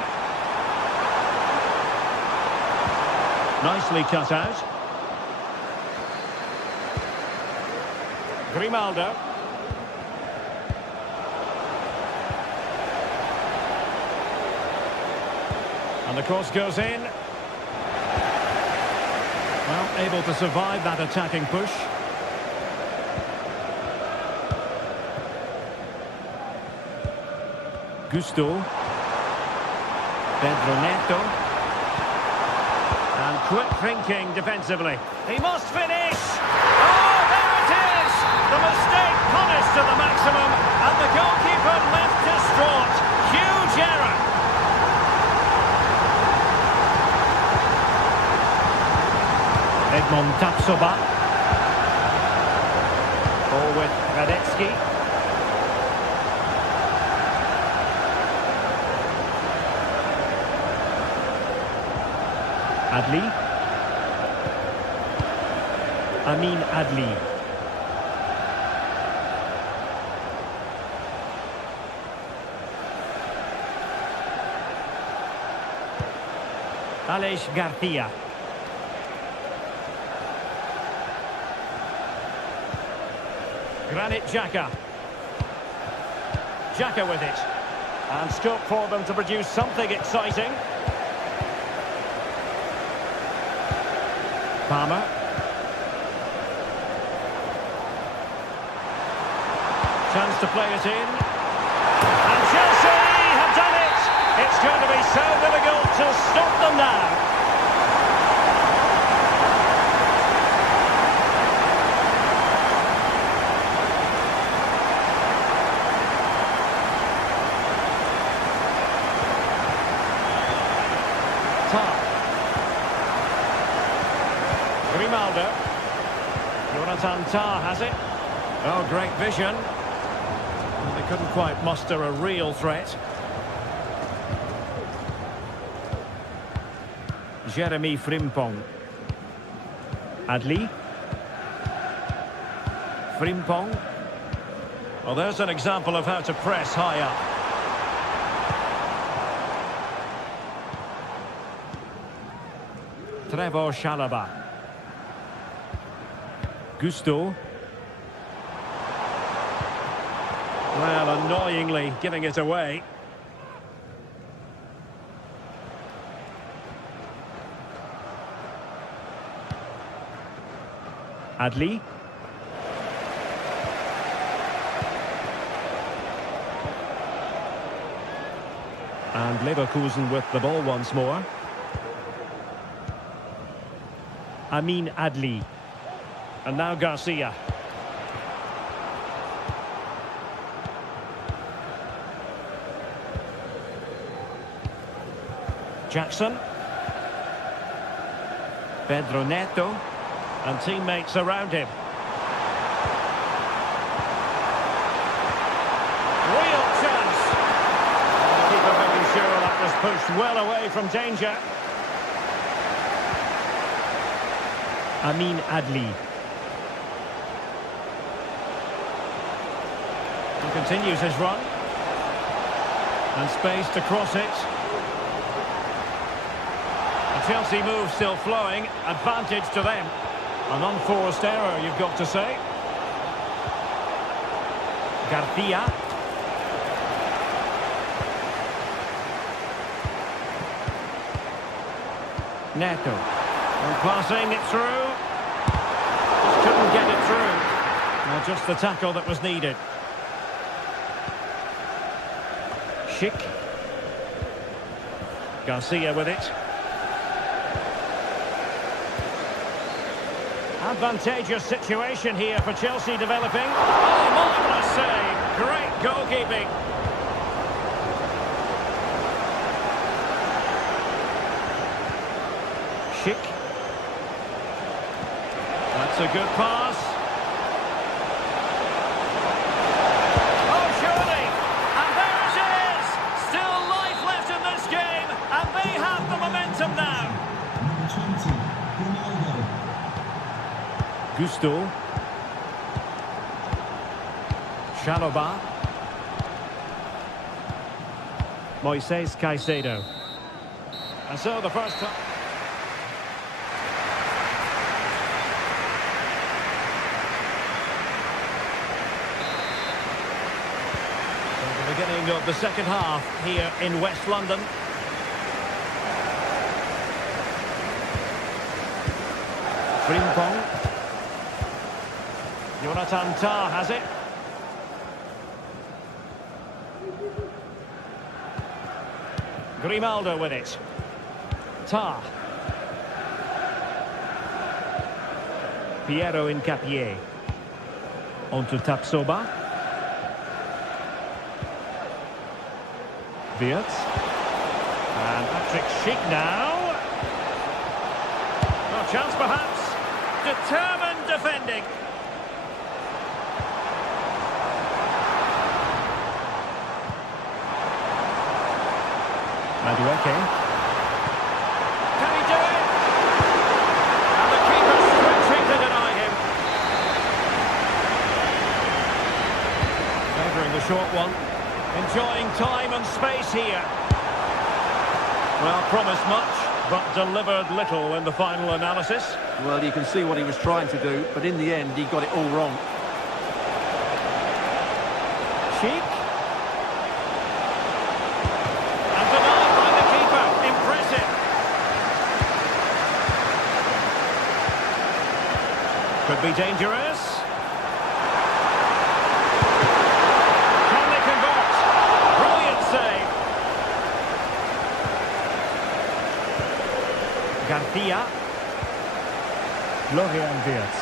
Nicely cut out. Grimaldo. And the cross goes in. Well, able to survive that attacking push. Gusto. Pedro Neto. And quick thinking defensively. He must finish! Oh, there it is! The mistake punished to the maximum, and the goalkeeper left distraught. Huge error. Edmond Tapsoba. Ball with Radetzky. Adli. Amin Adli. Aleix Garcia. Granit Xhaka. Xhaka with it. And scope for them to produce something exciting. Palmer. Chance to play it in. And Chelsea have done it! It's going to be so difficult to stop them now. Tah. Grimaldo. Jonathan Tah has it. Oh, great vision. They couldn't quite muster a real threat. Jeremy Frimpong. Adli. Frimpong. Well, there's an example of how to press high up. Trevor Chalobah. Gusto. Well, annoyingly giving it away. Adli. And Leverkusen with the ball once more. Amin Adli. And now Garcia. Jackson. Pedro Neto. And teammates around him. Real chance. The keeper making sure that was pushed well away from danger. Amin Adli. He continues his run. And space to cross it. The Chelsea move still flowing. Advantage to them. An unforced error, you've got to say. Garcia. Neto. And passing it through. Couldn't get it through. Well, just the tackle that was needed. Schick. Garcia with it. Advantageous situation here for Chelsea developing. Oh, marvellous save. Great goalkeeping. Schick. That's a good pass. Oh, surely. And there it is. Still life left in this game. And they have the momentum now. Gusto. Chalobah. Moises Caicedo. And so the first time. The beginning of the second half here in West London. Frimpong. Jonathan Tah has it. Grimaldo with it. Tah. Piero Incapié. On to Tapsoba. Wirtz. And Patrick Schick now. No chance perhaps. Determined defending. Madueke. Can he do it? And the keeper stretching to deny him. Favouring the short one. Enjoying time and space here. Well, promised much, but delivered little in the final analysis. Well, you can see what he was trying to do, but in the end, he got it all wrong. Schick. And denied by the keeper. Impressive. Could be dangerous. Can they convert? Brilliant save. Garcia. Florian Wirtz.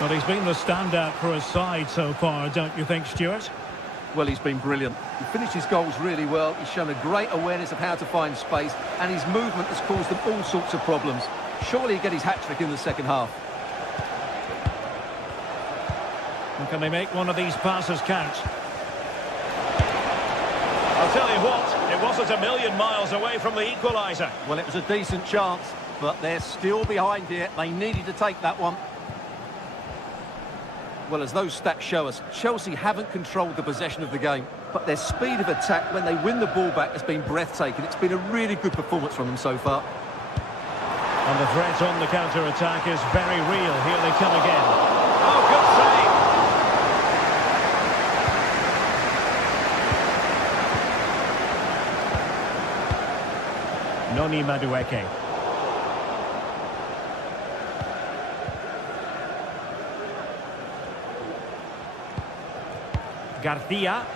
Well, he's been the standout for his side so far, don't you think, Stuart? Well, he's been brilliant. He finished his goals really well. He's shown a great awareness of how to find space, and his movement has caused them all sorts of problems. Surely he'll get his hat-trick in the second half. And can they make one of these passes count? I'll tell you what, it wasn't a million miles away from the equaliser. Well, it was a decent chance, but they're still behind here. They needed to take that one. Well, as those stats show us, Chelsea haven't controlled the possession of the game, but their speed of attack when they win the ball back has been breathtaking. It's been a really good performance from them so far. And the threat on the counter-attack is very real. Here they come again. Oh, good save. Noni Madueke. Garcia.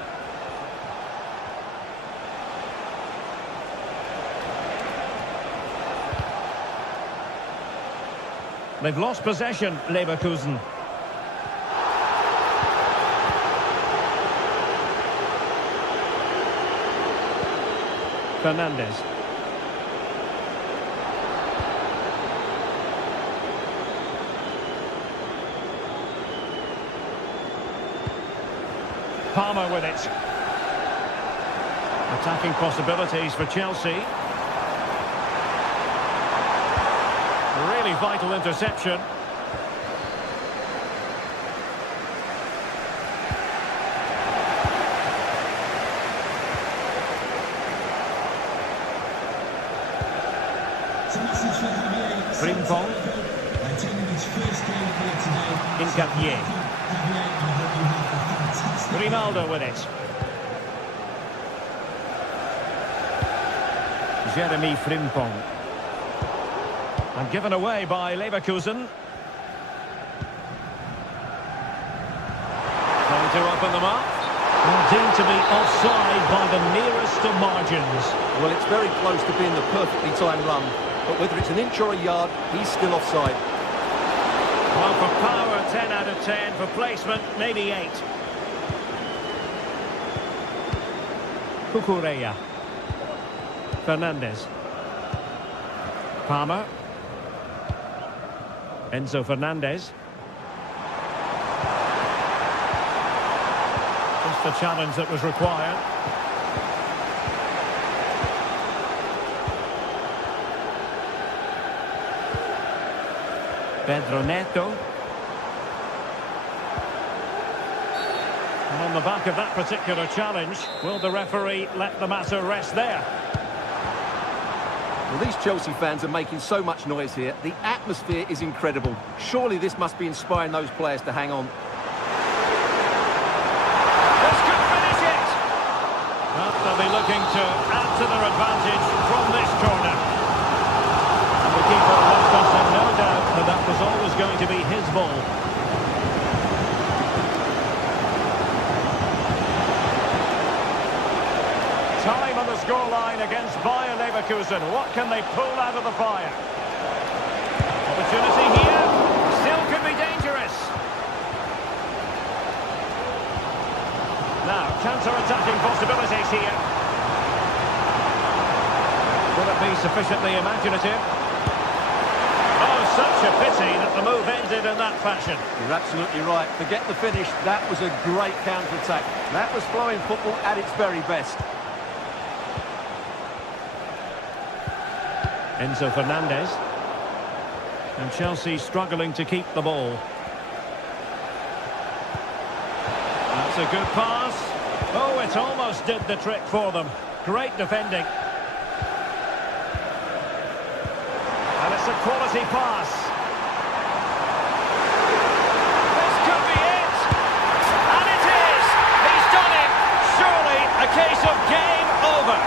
They've lost possession, Leverkusen. Fernandez. Palmer with it. Attacking possibilities for Chelsea. Really vital interception. Frimpong. Incapié. Grimaldo with it. Jeremy Frimpong. And given away by Leverkusen. Trying to open them up. And deemed to be offside by the nearest of margins. Well, it's very close to being the perfectly timed run. But whether it's an inch or a yard, he's still offside. Well, for power, 10 out of 10. For placement, maybe 8. Cucurella. Fernandez. Palmer. Enzo Fernandez. Just the challenge that was required. Pedro Neto. And on the back of that particular challenge, will the referee let the matter rest there? Well, these Chelsea fans are making so much noise here. The atmosphere is incredible. Surely this must be inspiring those players to hang on. This could finish it! Well, they'll be looking to add to their advantage from this corner. And the keeper left us in no doubt that that was always going to be his ball. Time on the scoreline against Bayer Leverkusen. What can they pull out of the fire? Opportunity here. Still could be dangerous. Now, counter-attacking possibilities here. Will it be sufficiently imaginative? Oh, such a pity that the move ended in that fashion. You're absolutely right. Forget the finish. That was a great counter-attack. That was flowing football at its very best. Enzo Fernandez. And Chelsea struggling to keep the ball. That's a good pass. Oh, it almost did the trick for them. Great defending. And it's a quality pass. This could be it. And it is. He's done it. Surely a case of game over.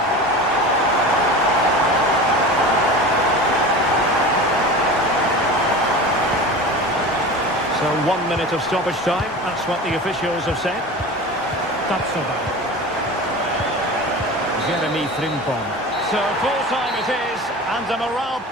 So 1 minute of stoppage time, that's what the officials have said. Tapsoba. Jeremy Frimpong. So full time it is, and a morale.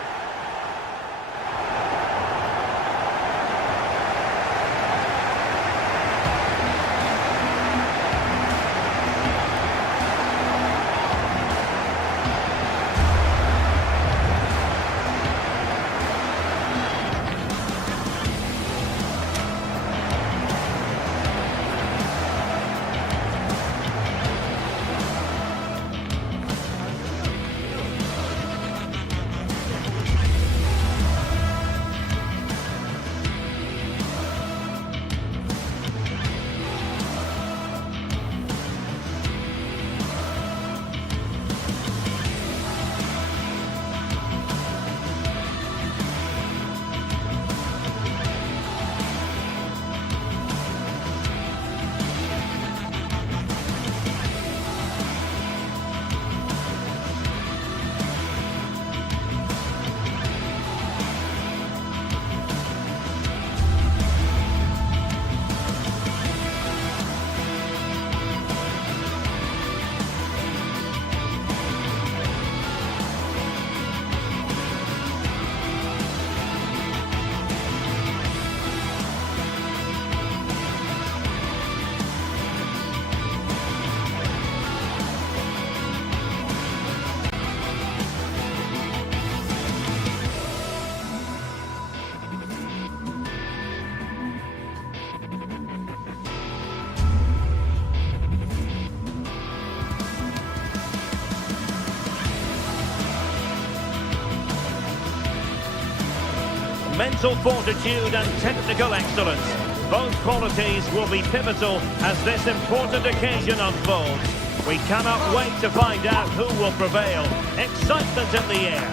Mental fortitude and technical excellence. Both qualities will be pivotal as this important occasion unfolds. We cannot wait to find out who will prevail. Excitement in the air.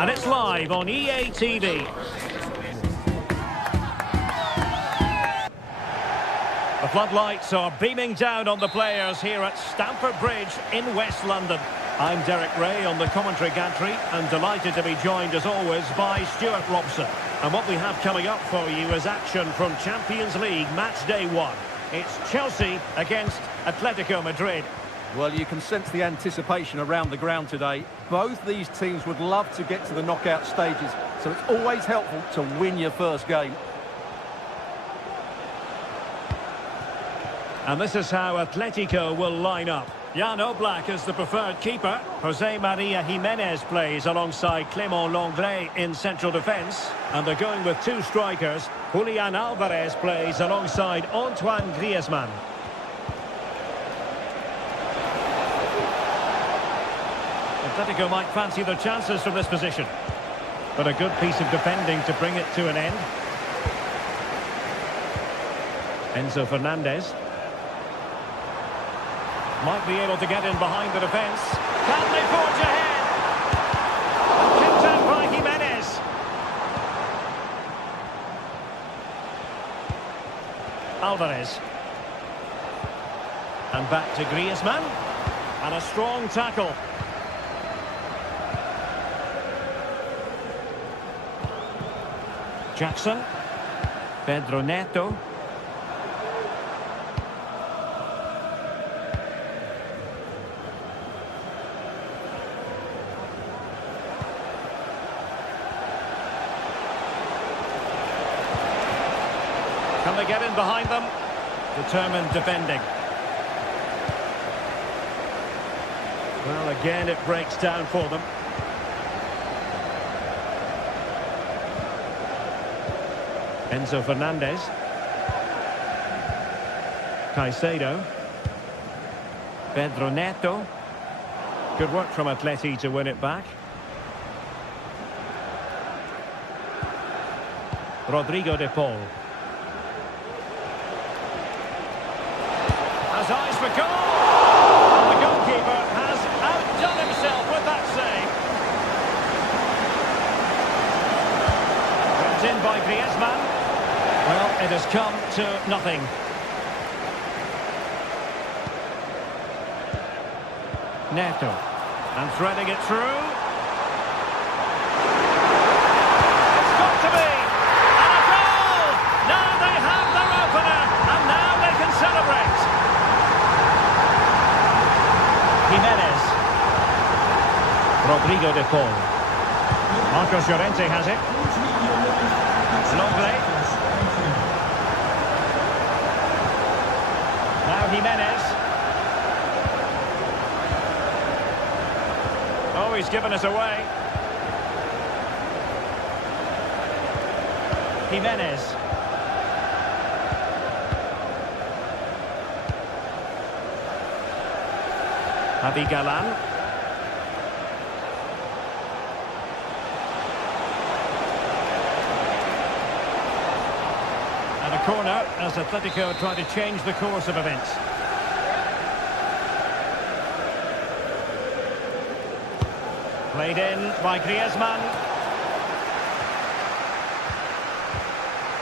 And it's live on EA TV. The floodlights are beaming down on the players here at Stamford Bridge in West London. I'm Derek Ray on the commentary gantry and delighted to be joined as always by Stuart Robson. And what we have coming up for you is action from Champions League match day 1. It's Chelsea against Atletico Madrid. Well, you can sense the anticipation around the ground today. Both these teams would love to get to the knockout stages, so it's always helpful to win your first game. And this is how Atletico will line up. Jan Oblak is the preferred keeper. Jose Maria Jimenez plays alongside Clément Lenglet in central defence. And they're going with 2 strikers. Julian Alvarez plays alongside Antoine Griezmann. Atletico might fancy their chances from this position. But a good piece of defending to bring it to an end. Enzo Fernandez. Might be able to get in behind the defence. Can they forge ahead? Kicked out by Jimenez. Alvarez. And back to Griezmann. And a strong tackle. Jackson. Pedro Neto. Can they get in behind them? Determined defending. Well, again, it breaks down for them. Enzo Fernandez. Caicedo. Pedro Neto. Good work from Atleti to win it back. Rodrigo de Paul. Has eyes for goal! And the goalkeeper has outdone himself with that save. Kept in by Griezmann. Well, it has come to nothing. Neto. And threading it through. It's got to be! And a goal! Now they have their opener, and now they can celebrate. Jimenez. Rodrigo de Paul. Marcos Llorente has it. Lenglet. Now Jimenez. Oh, he's given us away. Jimenez. Javi Galan. And a corner as Atletico try to change the course of events. Played in by Griezmann.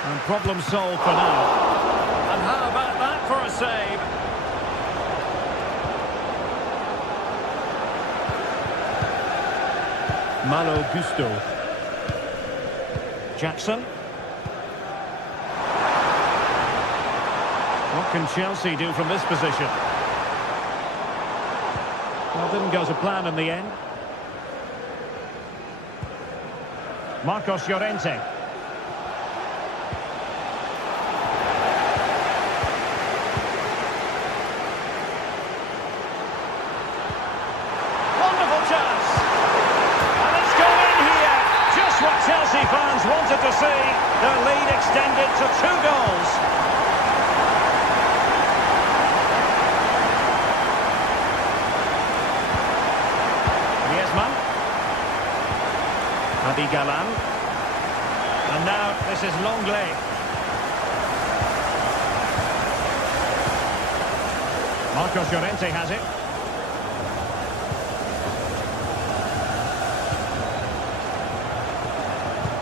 And problem solved for now. And how about that for a save? Malo Gusto. Jackson. What can Chelsea do from this position? Well, didn't go to plan in the end. Marcos Llorente. Wonderful chance. And it's gone in here. Just what Chelsea fans wanted to see. Their lead extended to 2 goals. Griezmann. Javi Galan. And now this is Lenglet. Marcos Llorente has it.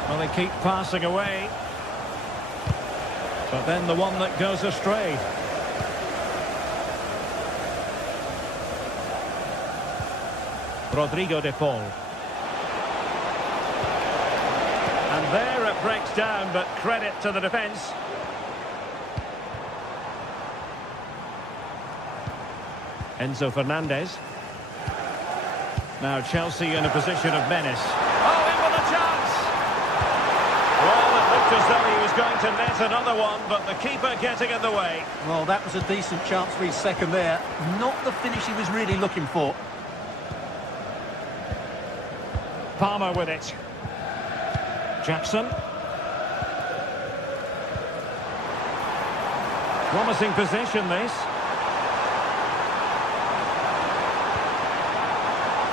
Well, they keep passing away. But then the one that goes astray. Rodrigo de Paul. And there it breaks down, but credit to the defence. Enzo Fernandez. Now Chelsea in a position of menace. Oh, in with a chance! Well, it looked as though he was going to net another one, but the keeper getting in the way. Well, that was a decent chance for his second there. Not the finish he was really looking for. Palmer with it. Jackson. Promising position, this.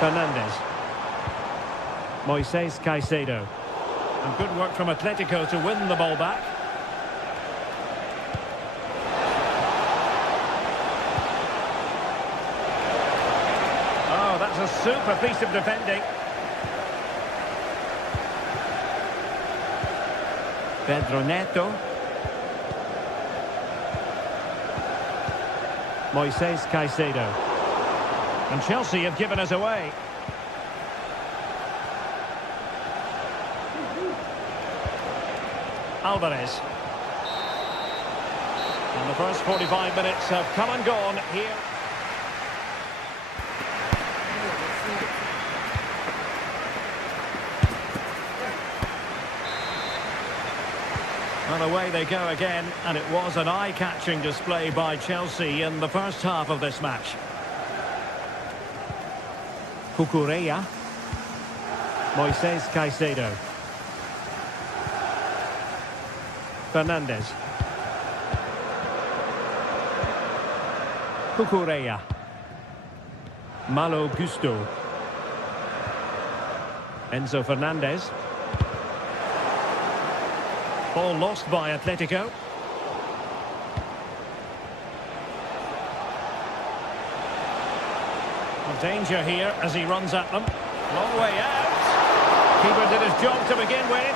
Fernandez. Moises Caicedo. And good work from Atletico to win the ball back. Oh, that's a super piece of defending. Pedro Neto. Moises Caicedo. And Chelsea have given us away. Alvarez. And the first 45 minutes have come and gone here. And away they go again, and it was an eye-catching display by Chelsea in the first half of this match. Cucurella. Moises Caicedo. Fernandez. Cucurella. Malo Gusto. Enzo Fernandez. Ball lost by Atletico. Danger here as he runs at them. Long way out. Keeper did his job to begin with.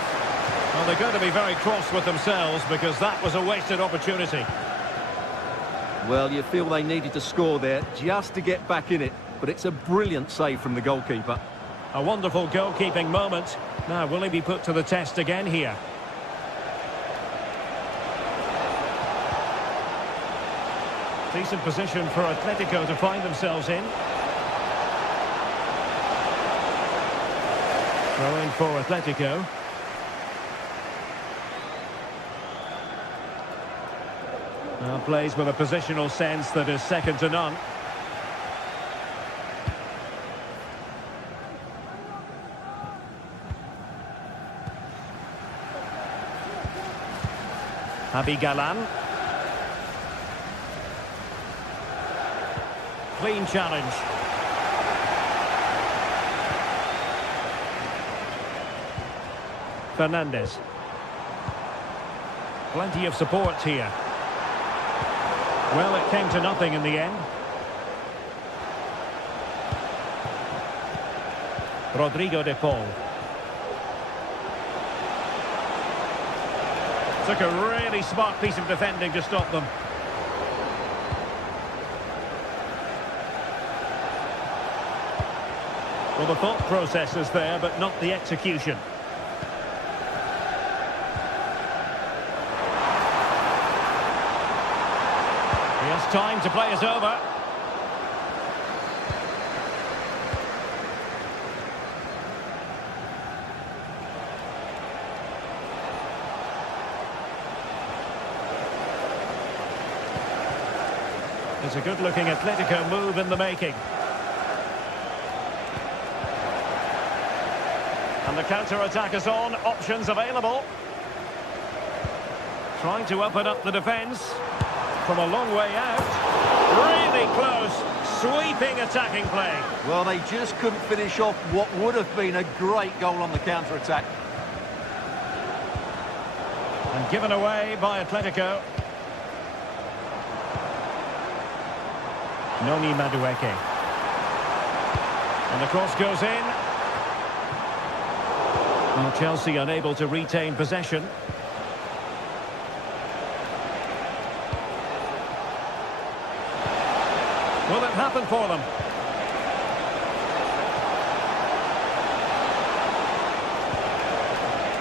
Well, they're going to be very cross with themselves because that was a wasted opportunity. Well, you feel they needed to score there just to get back in it. But it's a brilliant save from the goalkeeper. A wonderful goalkeeping moment. Now, will he be put to the test again here? Decent position for Atletico to find themselves in. Throwing for Atletico. Now plays with a positional sense that is second to none. Javi Galan. Clean challenge. Fernandez. Plenty of support here. Well, it came to nothing in the end. Rodrigo de Paul. Took a really smart piece of defending to stop them. Well, the thought process is there, but not the execution. He has time to play it over. It's a good-looking Atletico move in the making. And the counter-attack is on. Options available. Trying to open up the defence. From a long way out. Really close. Sweeping attacking play. Well, they just couldn't finish off what would have been a great goal on the counter-attack. And given away by Atletico. Noni Madueke. And the cross goes in. Well, Chelsea unable to retain possession. Will it happen for them?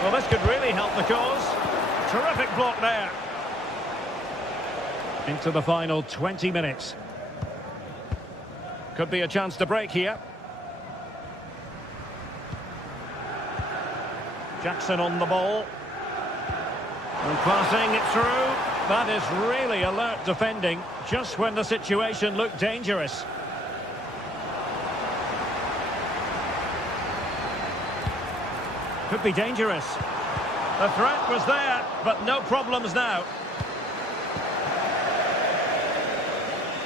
Well, this could really help the cause. Terrific block there. Into the final 20 minutes. Could be a chance to break here. Jackson on the ball. And passing it through. That is really alert defending, just when the situation looked dangerous. Could be dangerous. The threat was there, but no problems now.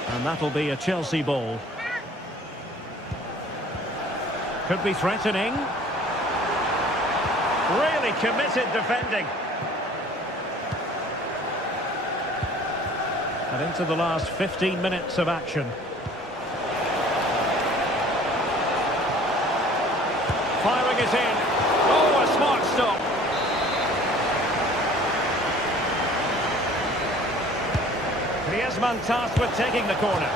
And that'll be a Chelsea ball. Could be threatening. Really committed defending. And into the last 15 minutes of action. Firing it in. Oh, a smart stop. Griezmann tasked with taking the corner.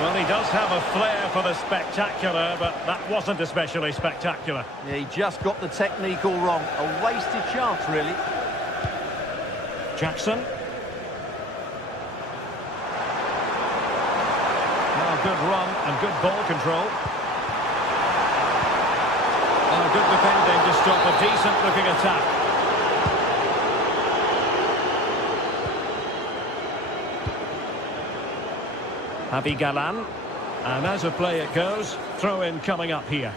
Well, he does have a flair for the spectacular, but that wasn't especially spectacular. Yeah, he just got the technique all wrong. A wasted chance, really. Jackson. Now good run and good ball control. Oh, good defending to stop a decent-looking attack. Javi Galan, and as a play it goes, throw-in coming up here.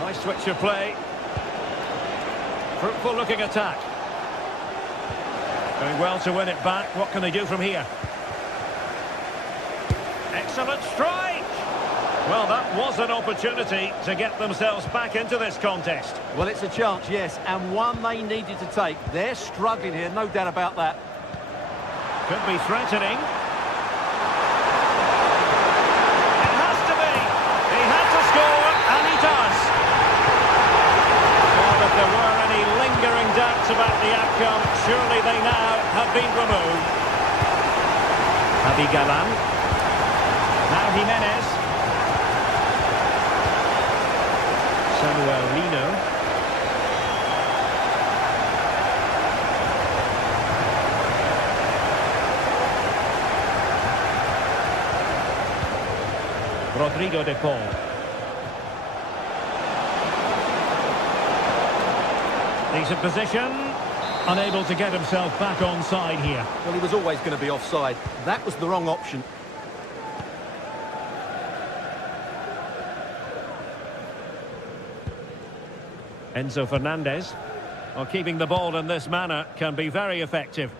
Nice switch of play. Fruitful looking attack. Going well to win it back. What can they do from here? Excellent strike! Well, that was an opportunity to get themselves back into this contest. Well, it's a chance, yes, and one they needed to take. They're struggling here, no doubt about that. Could be threatening. It has to be. He had to score, and he does. Well, if there were any lingering doubts about the outcome, surely they now have been removed. Javi Galan. Now Jimenez. Samuel Lino. Rodrigo de Paul. Decent position. Unable to get himself back on side here. Well, he was always going to be offside. That was the wrong option. Enzo Fernandez. Well, keeping the ball in this manner can be very effective.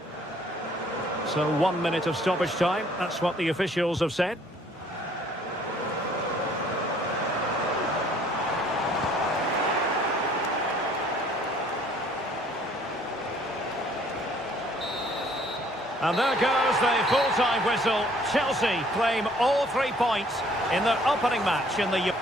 So 1 minute of stoppage time. That's what the officials have said. And there goes the full-time whistle. Chelsea claim all 3 points in their opening match in the...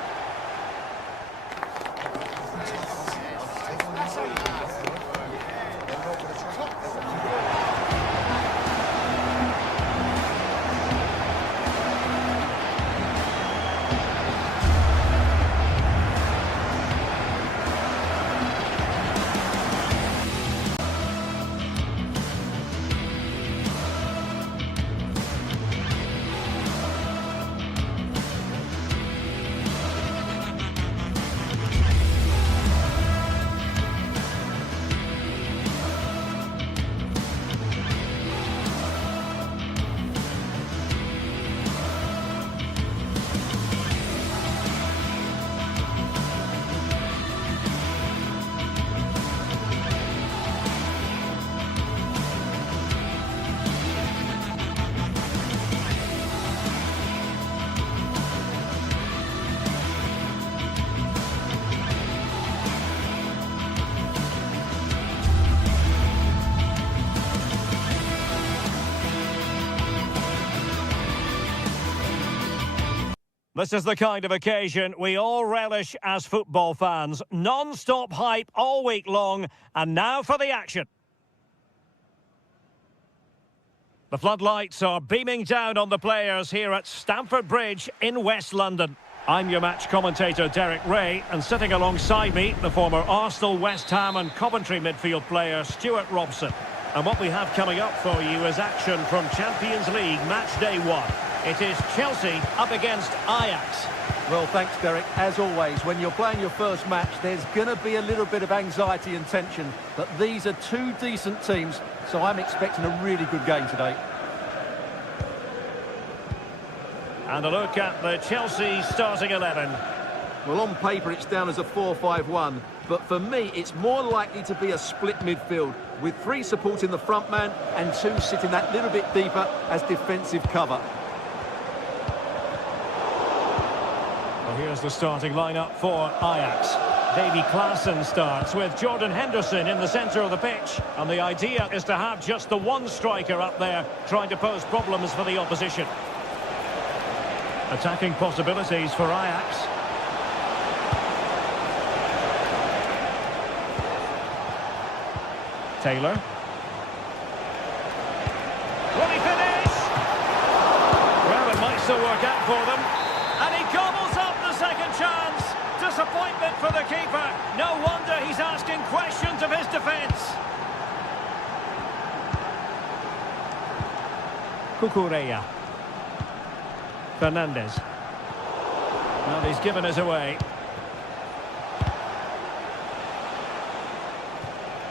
This is the kind of occasion we all relish as football fans. Non-stop hype all week long, and now for the action. The floodlights are beaming down on the players here at Stamford Bridge in West London. I'm your match commentator, Derek Ray, and sitting alongside me, the former Arsenal, West Ham and Coventry midfield player, Stuart Robson. And what we have coming up for you is action from Champions League match day 1. It is Chelsea up against Ajax. Well, thanks, Derek. As always, when you're playing your first match, there's going to be a little bit of anxiety and tension. But these are two decent teams, so I'm expecting a really good game today. And a look at the Chelsea starting 11. Well, on paper, it's down as a 4-5-1. But for me, it's more likely to be a split midfield, with 3 supporting the front man and 2 sitting that little bit deeper as defensive cover. Well, here's the starting lineup for Ajax. Davy Klaassen starts with Jordan Henderson in the centre of the pitch. And the idea is to have just the one striker up there trying to pose problems for the opposition. Attacking possibilities for Ajax. Taylor. Will he finish? Well, it might still work out for them. And he gobbles up the second chance. Disappointment for the keeper. No wonder he's asking questions of his defence. Cucurella. Fernandez. Well, he's given us away.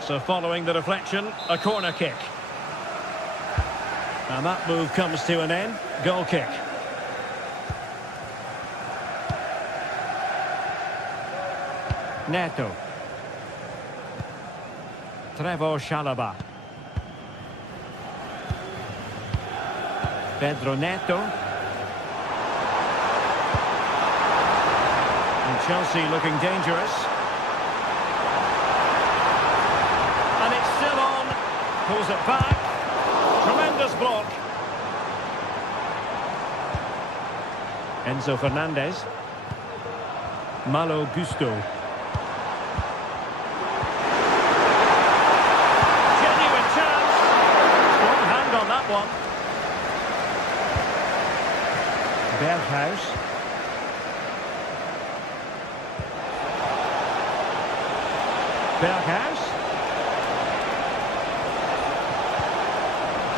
So following the deflection, a corner kick. And that move comes to an end. Goal kick. Neto. Trevoh Chalobah. Pedro Neto. And Chelsea looking dangerous. And it's still on. Pulls it back. Tremendous block. Enzo Fernandez. Malo Gusto. Genuine chance. Strong hand on that one. Berghuis. Berghuis.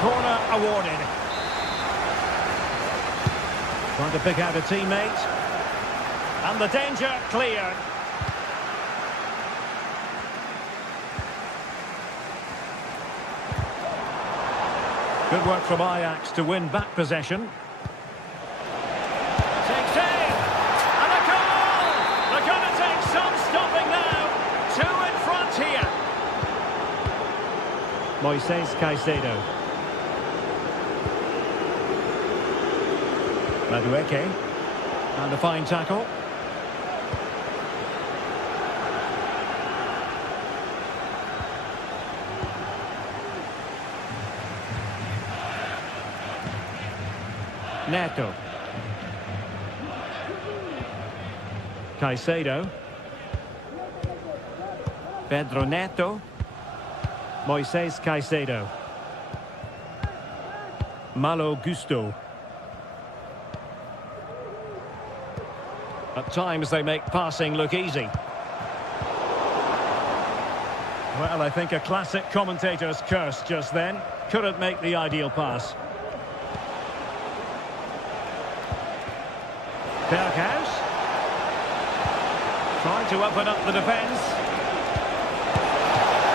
Corner awarded. Trying to pick out a teammate. And the danger cleared. Good work from Ajax to win back possession. Takes aim. And a goal! They're going to take some stopping now. 2 in front here. Moises Caicedo. Madueke. And a fine tackle. Neto. Caicedo. Pedro Neto. Moises Caicedo. Malo Gusto. At times they make passing look easy. Well, I think a classic commentator's curse just then. Couldn't make the ideal pass. Berghuis. Trying to open up the defence.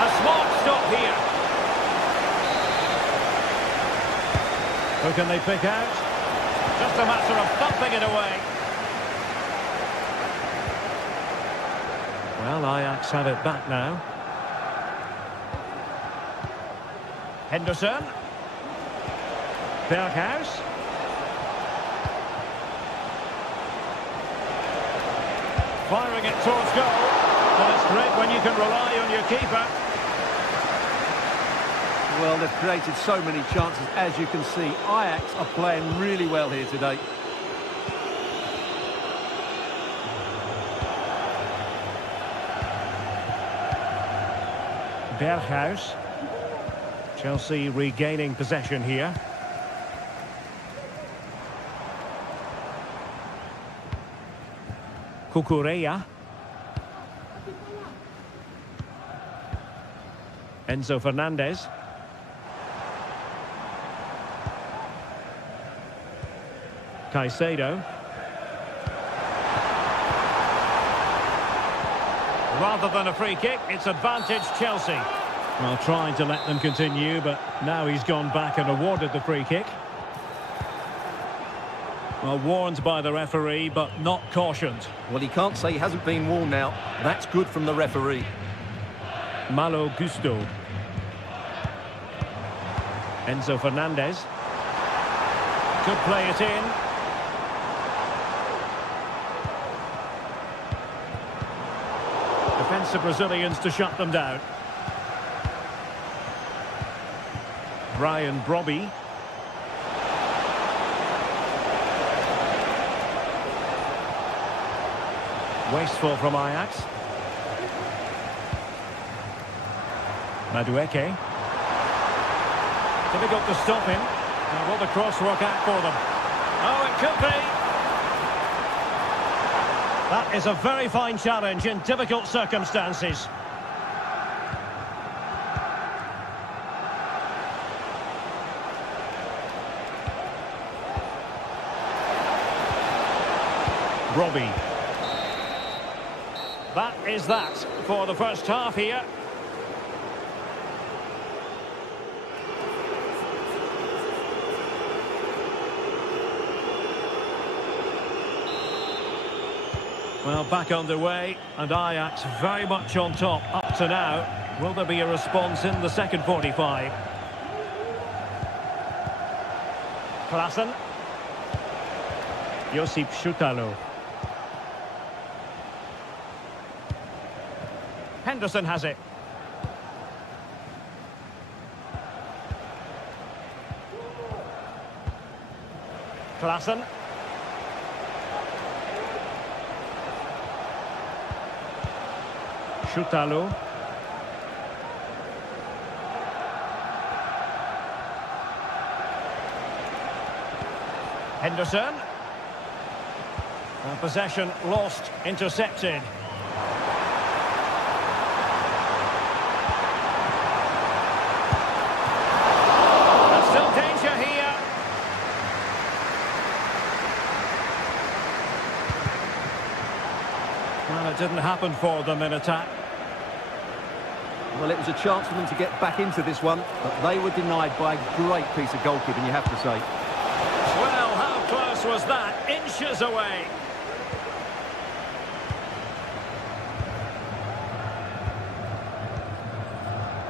A smart stop here. Who can they pick out? Just a matter of thumping it away. Well, Ajax have it back now. Henderson. Berghuis. Firing it towards goal. And it's great when you can rely on your keeper. Well, they've created so many chances, as you can see. Ajax are playing really well here today. Berghuis. Chelsea regaining possession here. Cucurella. Enzo Fernandez. Caicedo. Rather than a free kick, it's advantage Chelsea. Well, trying to let them continue, but now he's gone back and awarded the free kick. Well, warned by the referee, but not cautioned. Well, he can't say he hasn't been warned now. That's good from the referee. Malo Gusto. Enzo Fernandez. Could play it in. Defensive Brazilians to shut them down. Brian Brobby. Wasteful from Ajax. Madueke. Difficult to stop him. Now, will the cross work out for them? Oh, it could be. That is a very fine challenge in difficult circumstances. Robbie. That is that for the first half here. Well, back underway, and Ajax very much on top up to now. Will there be a response in the second 45? Klaassen. Josip Schutalo. Henderson has it. Klaassen. Schutalo. Henderson. Possession lost, intercepted. There's still danger here. Well, it didn't happen for them in attack. Well, it was a chance for them to get back into this one, but they were denied by a great piece of goalkeeping, you have to say. Well, how close was that? Inches away.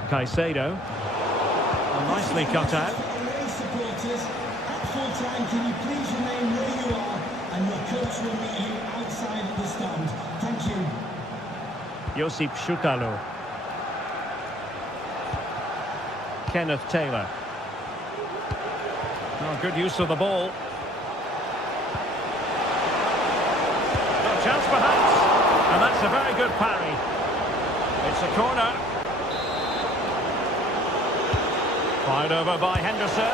Caicedo. Well, nicely cut out. Supporters, at full time, can you please remain where you are, and your coach will meet you outside of the stand. Thank you. Josip Schutalo. Kenneth Taylor. Oh, good use of the ball. No chance perhaps. And that's a very good parry. It's a corner. Fired over by Henderson.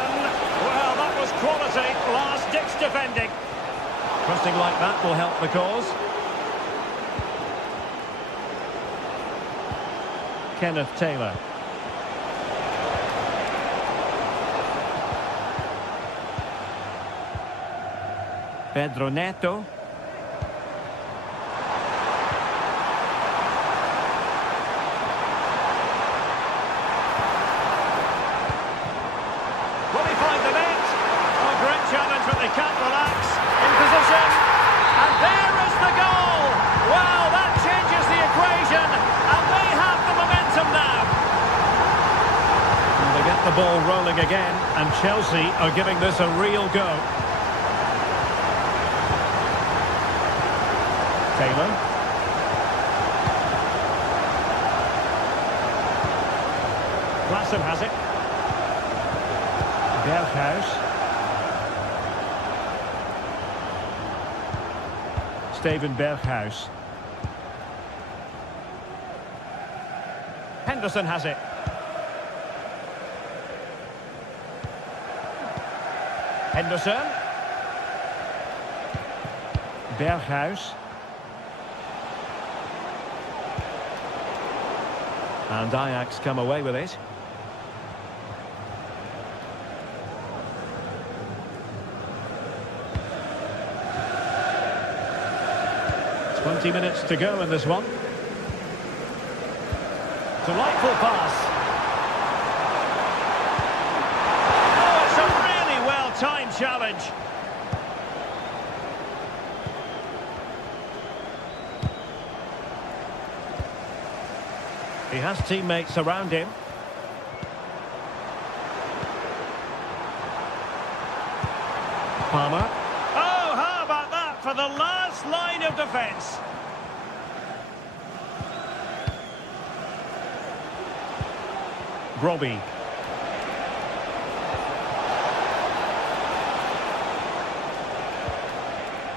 Well, that was quality. Last-ditch defending. Trusting like that will help the cause. Kenneth Taylor. Pedro Neto. Will he find the net? Oh, great challenge, but they can't relax. In position. And there is the goal. Well, that changes the equation. And they have the momentum now. And they get the ball rolling again. And Chelsea are giving this a real go. Taylor. Klaassen has it. Berghuis. Steven Berghuis. Henderson has it. Henderson. Berghuis. And Ajax come away with it. 20 minutes to go in this one. Delightful pass. Oh, it's a really well-timed challenge. He has teammates around him. Palmer. Oh, how about that for the last line of defence? Robbie.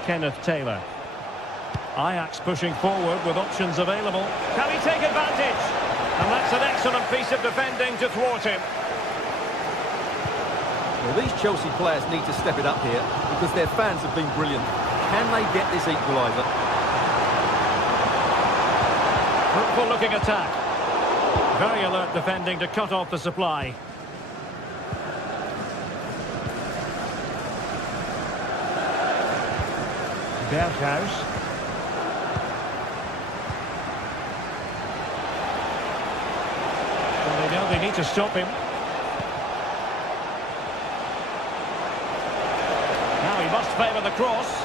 Kenneth Taylor. Ajax pushing forward with options available. Can he take advantage? And that's an excellent piece of defending to thwart him. Well, these Chelsea players need to step it up here because their fans have been brilliant. Can they get this equaliser? Fruitful looking attack. Very alert defending to cut off the supply. Berghuis. Well, they know they need to stop him. Now he must favour the cross.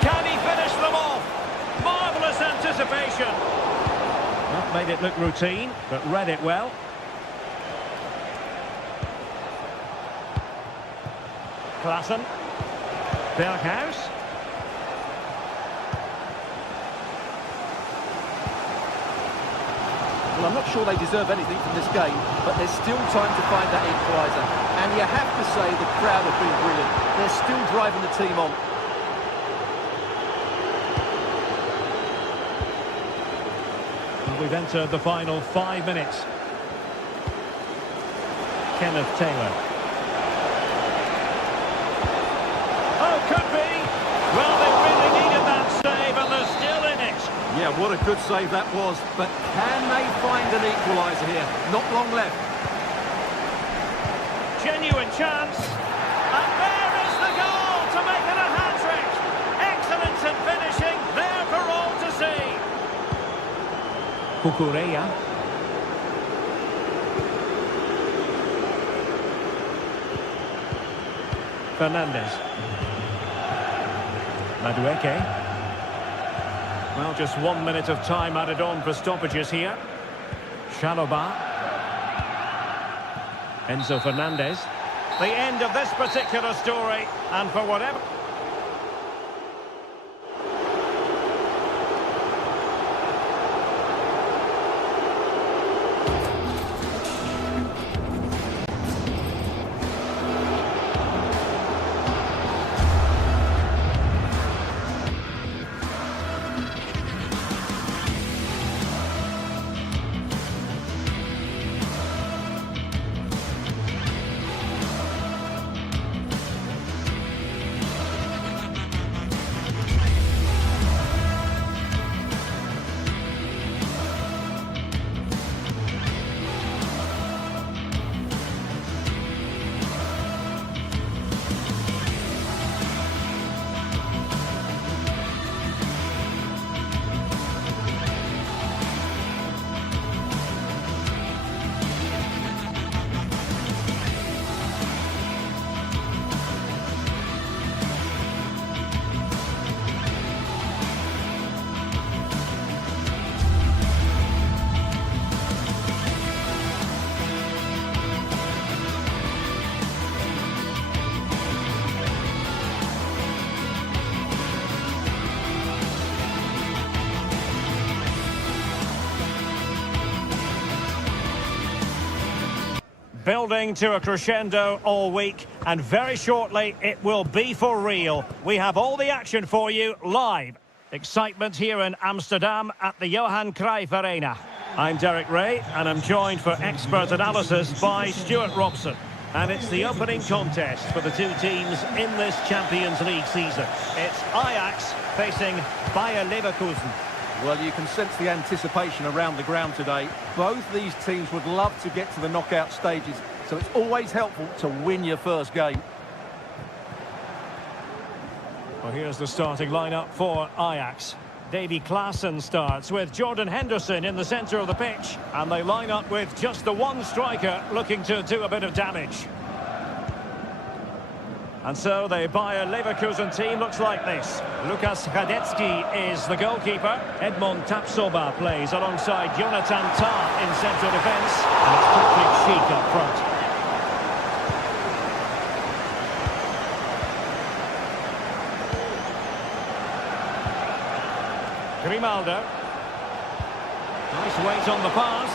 Can he finish them off? Marvellous anticipation. Not made it look routine, but read it well. Klaassen. Berghuis. Well, I'm not sure they deserve anything from this game, but there's still time to find that equaliser. And you have to say the crowd have been brilliant. They're still driving the team on. We've entered the final 5 minutes. Kenneth Taylor. Oh, could be. Well, they really needed that save, and they're still in it. Yeah, what a good save that was. But can they find an equaliser here? Not long left. Genuine chance. And there is the goal to make it a hat-trick. Excellence in finishing, there for all to see. Kukureya. Fernandes. Madueke. Well, just 1 minute of time added on for stoppages here. Chalobah. Enzo Fernandez. The end of this particular story, and for whatever... Building to a crescendo all week, and very shortly it will be for real. We have all the action for you live. Excitement here in Amsterdam at the Johan Cruyff Arena. I'm Derek Ray, and I'm joined for expert analysis by Stuart Robson. And it's the opening contest for the two teams in this Champions League season. It's Ajax facing Bayer Leverkusen. Well, you can sense the anticipation around the ground today. Both these teams would love to get to the knockout stages, so it's always helpful to win your first game. Well, here's the starting lineup for Ajax. Davy Klaassen starts with Jordan Henderson in the centre of the pitch. And they line up with just the one striker looking to do a bit of damage. And so the Bayer Leverkusen team looks like this. Lukas Hradecky is the goalkeeper. Edmond Tapsoba plays alongside Jonathan Tah in central defence. And it's Patrick Schick up front. Grimaldo. Nice weight on the pass.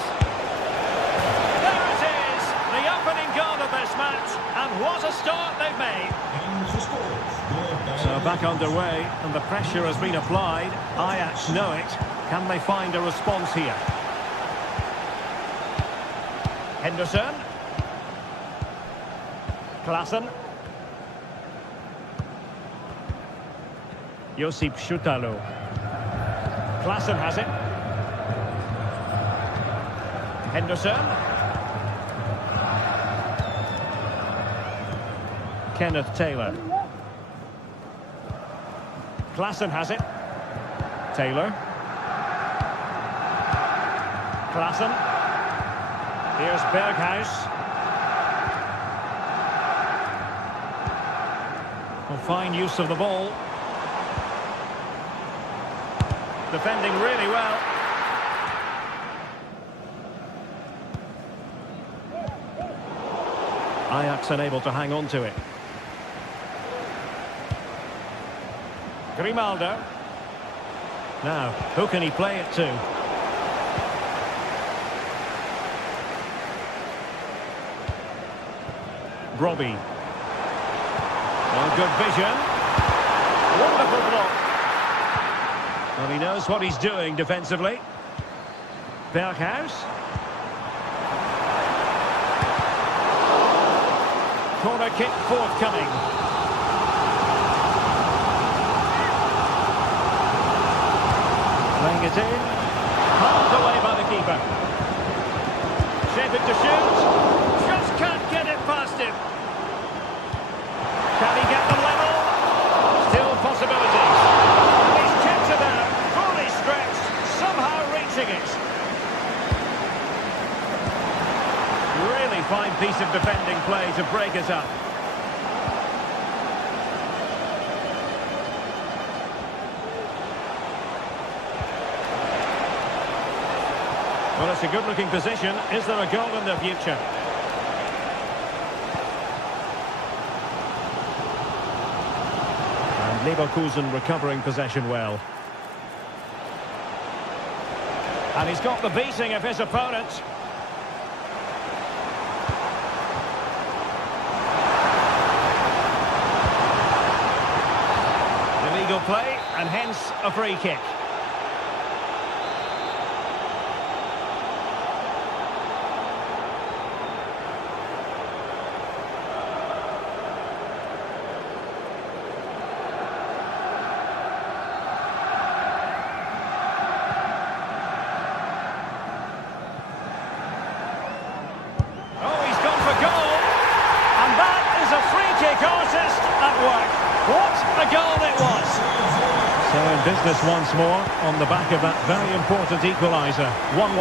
There it is! The opening goal of this match. And what a start they've made. So back underway, and the pressure has been applied. Ajax know it. Can they find a response here? Henderson. Klaassen. Josip Schutalo. Klaassen has it. Henderson. Kenneth Taylor. Klaassen has it. Taylor. Klaassen. Here's Berghuis. Well, fine use of the ball. Defending really well. Ajax unable to hang on to it. Grimaldo. Now, who can he play it to? Robbie. Oh, good vision. Wonderful block. Well, he knows what he's doing defensively. Berghuis. Corner kick forthcoming. Playing it in. Pulled away by the keeper. Shaping to shoot. Just can't get it past him. Can he get them level? Still possibilities. He's kept it out. Fully stretched. Somehow reaching it. Really fine piece of defending play to break it up. Well, it's a good-looking position. Is there a goal in the future? And Leverkusen recovering possession well. And he's got the beating of his opponent. Illegal play, and hence a free kick. What a goal it was! So in business once more on the back of that very important equaliser. 1-1.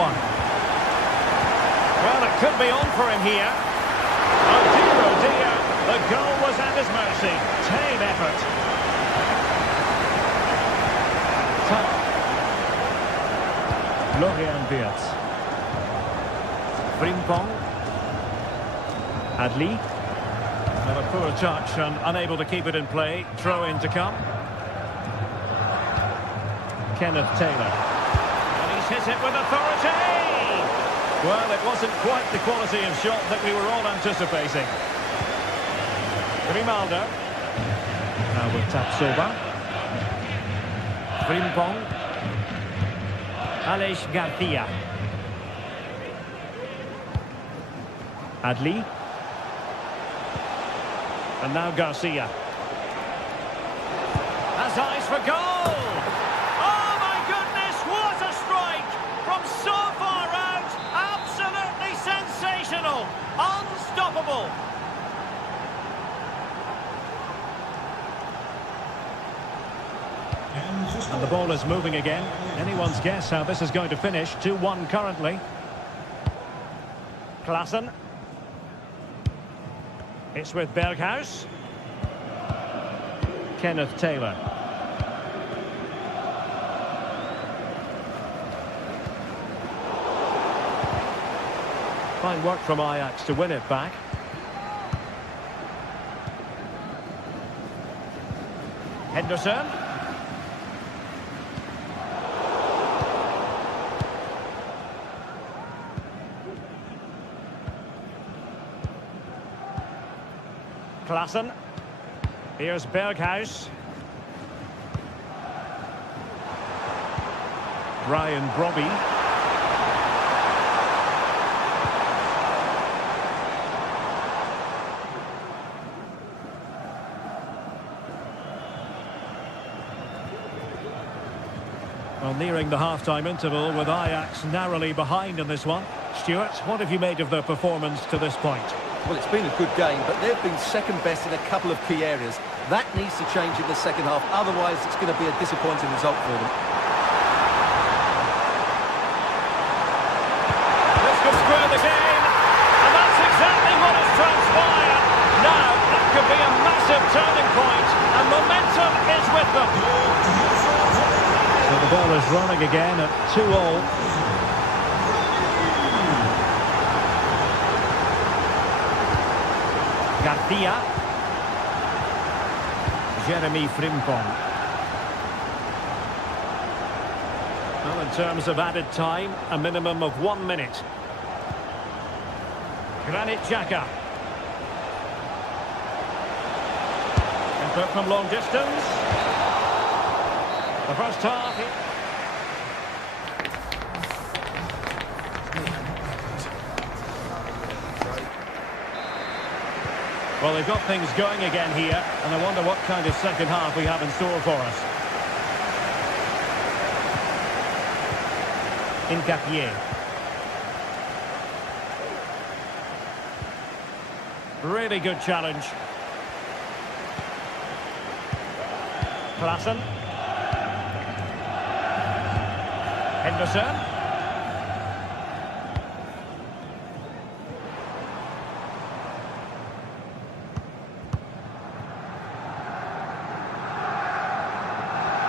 Well, it could be on for him here. Oh dear, the goal was at his mercy. Tame effort. Florian Wirtz. Frimpong. Adli. Well, a poor touch and unable to keep it in play. Throw in to come. Kenneth Taylor. And he's hit it with authority! Well, it wasn't quite the quality of shot that we were all anticipating. Grimaldo. Now with Tapsoba. Frimpong. Aleix Garcia. Adli. And now Garcia. Has eyes for goal! Oh my goodness, And the ball is moving again. Anyone's guess how this is going to finish. 2-1 currently. Klaassen. It's with Berghuis. Kenneth Taylor. Fine work from Ajax to win it back. Henderson. Klaassen. Here's Berghuis. Brian Brobby. Well, nearing the half-time interval with Ajax narrowly behind in this one. Stuart, what have you made of their performance to this point? Well, it's been a good game, but they've been second best in a couple of key areas. That needs to change in the second half, otherwise it's going to be a disappointing result for them. This could square the game, and that's exactly what has transpired. Now, that could be a massive turning point, and momentum is with them. So the ball is running again at 2-all. Garcia. Jeremy Frimpong. Well, in terms of added time, a minimum of 1 minute. Granit Xhaka. Input from long distance. The first half. Well, they've got things going again here, and I wonder what kind of second half we have in store for us. Incapié. Really good challenge. Klaassen. Henderson.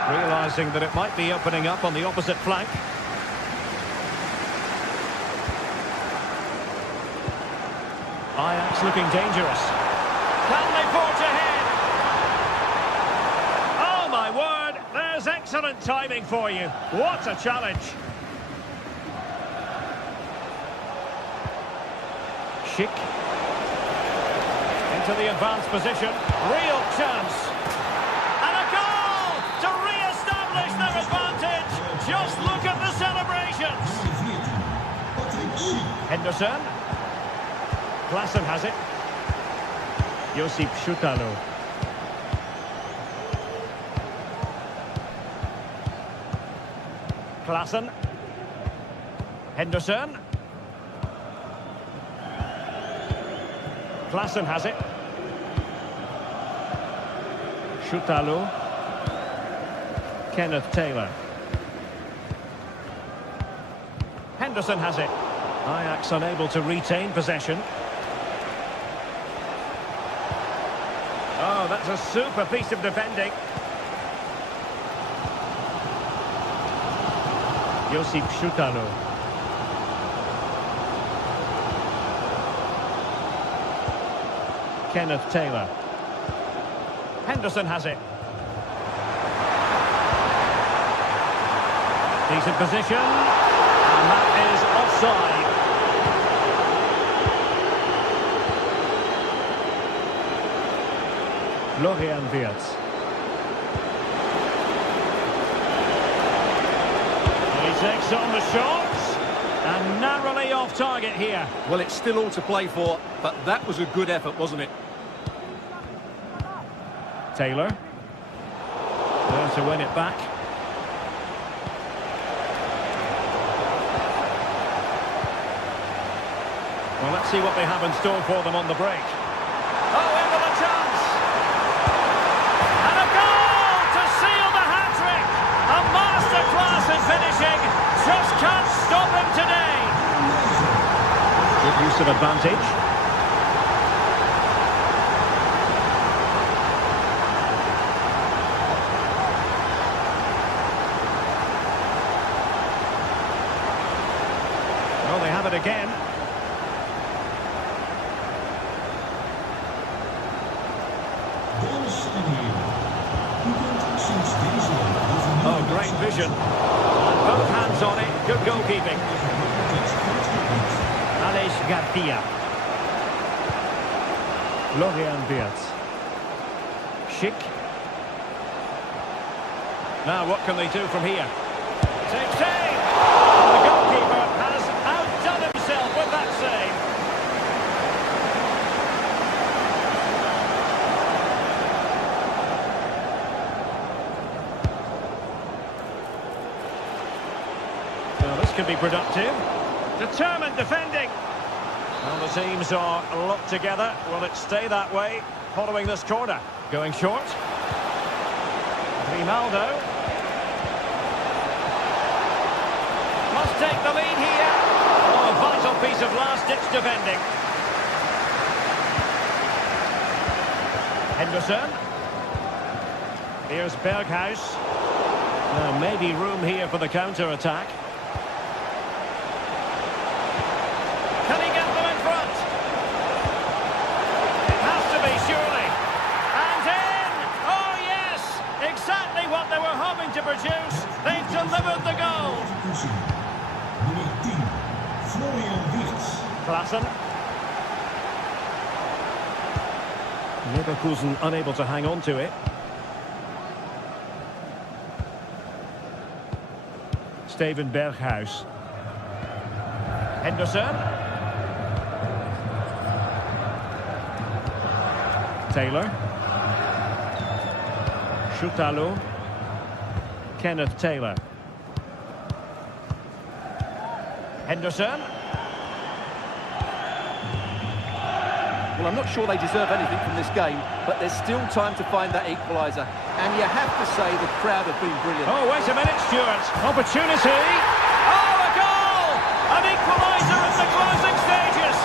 Realising that it might be opening up on the opposite flank. Ajax looking dangerous. Can they forge ahead? Oh my word, there's excellent timing for you. What a challenge. Schick. Into the advanced position. Real chance. And a goal to re-establish their advantage. Just look at the celebrations. Henderson. Klaassen has it. Josip Schutalo. Klaassen. Henderson. Klaassen has it. Schutalo. Kenneth Taylor. Henderson has it. Ajax unable to retain possession. Oh, that's a super piece of defending. Josip Schutalo. Kenneth Taylor. Henderson has it. Decent position. And that is offside. Florian Wirtz. He takes on the shots and narrowly off target here. Well, it's still all to play for, but that was a good effort, wasn't it? Taylor. There to win it back. Well, let's see what they have in store for them on the break. Oh, into the chance! And a goal to seal the hat-trick! advantage. Well, they have it again. Oh, great vision. Both hands on it. Good goalkeeping. Alex Garcia. Florian Wirtz. Schick. Now, what can they do from here? Takes aim! And the goalkeeper has outdone himself with that save. Well, this could be productive. Determined defending. Well, the teams are locked together. Will it stay that way following this corner? Going short. Grimaldo. Must take the lead here. Oh, a vital piece of last-ditch defending. Henderson. Here's Berghuis. Now, maybe room here for the counter-attack. Can he get them in front? It has to be, surely. And in! Oh, yes! Exactly what they were hoping to produce. They've delivered the goal. Klaassen. Leverkusen unable to hang on to it. Steven Berghuis. Henderson. Taylor. Schutalo. Kenneth Taylor. Henderson. Well, I'm not sure they deserve anything from this game, but there's still time to find that equaliser. And you have to say the crowd have been brilliant. Oh, wait a minute, Stuart. Opportunity. Oh, a goal! An equaliser in the closing stages.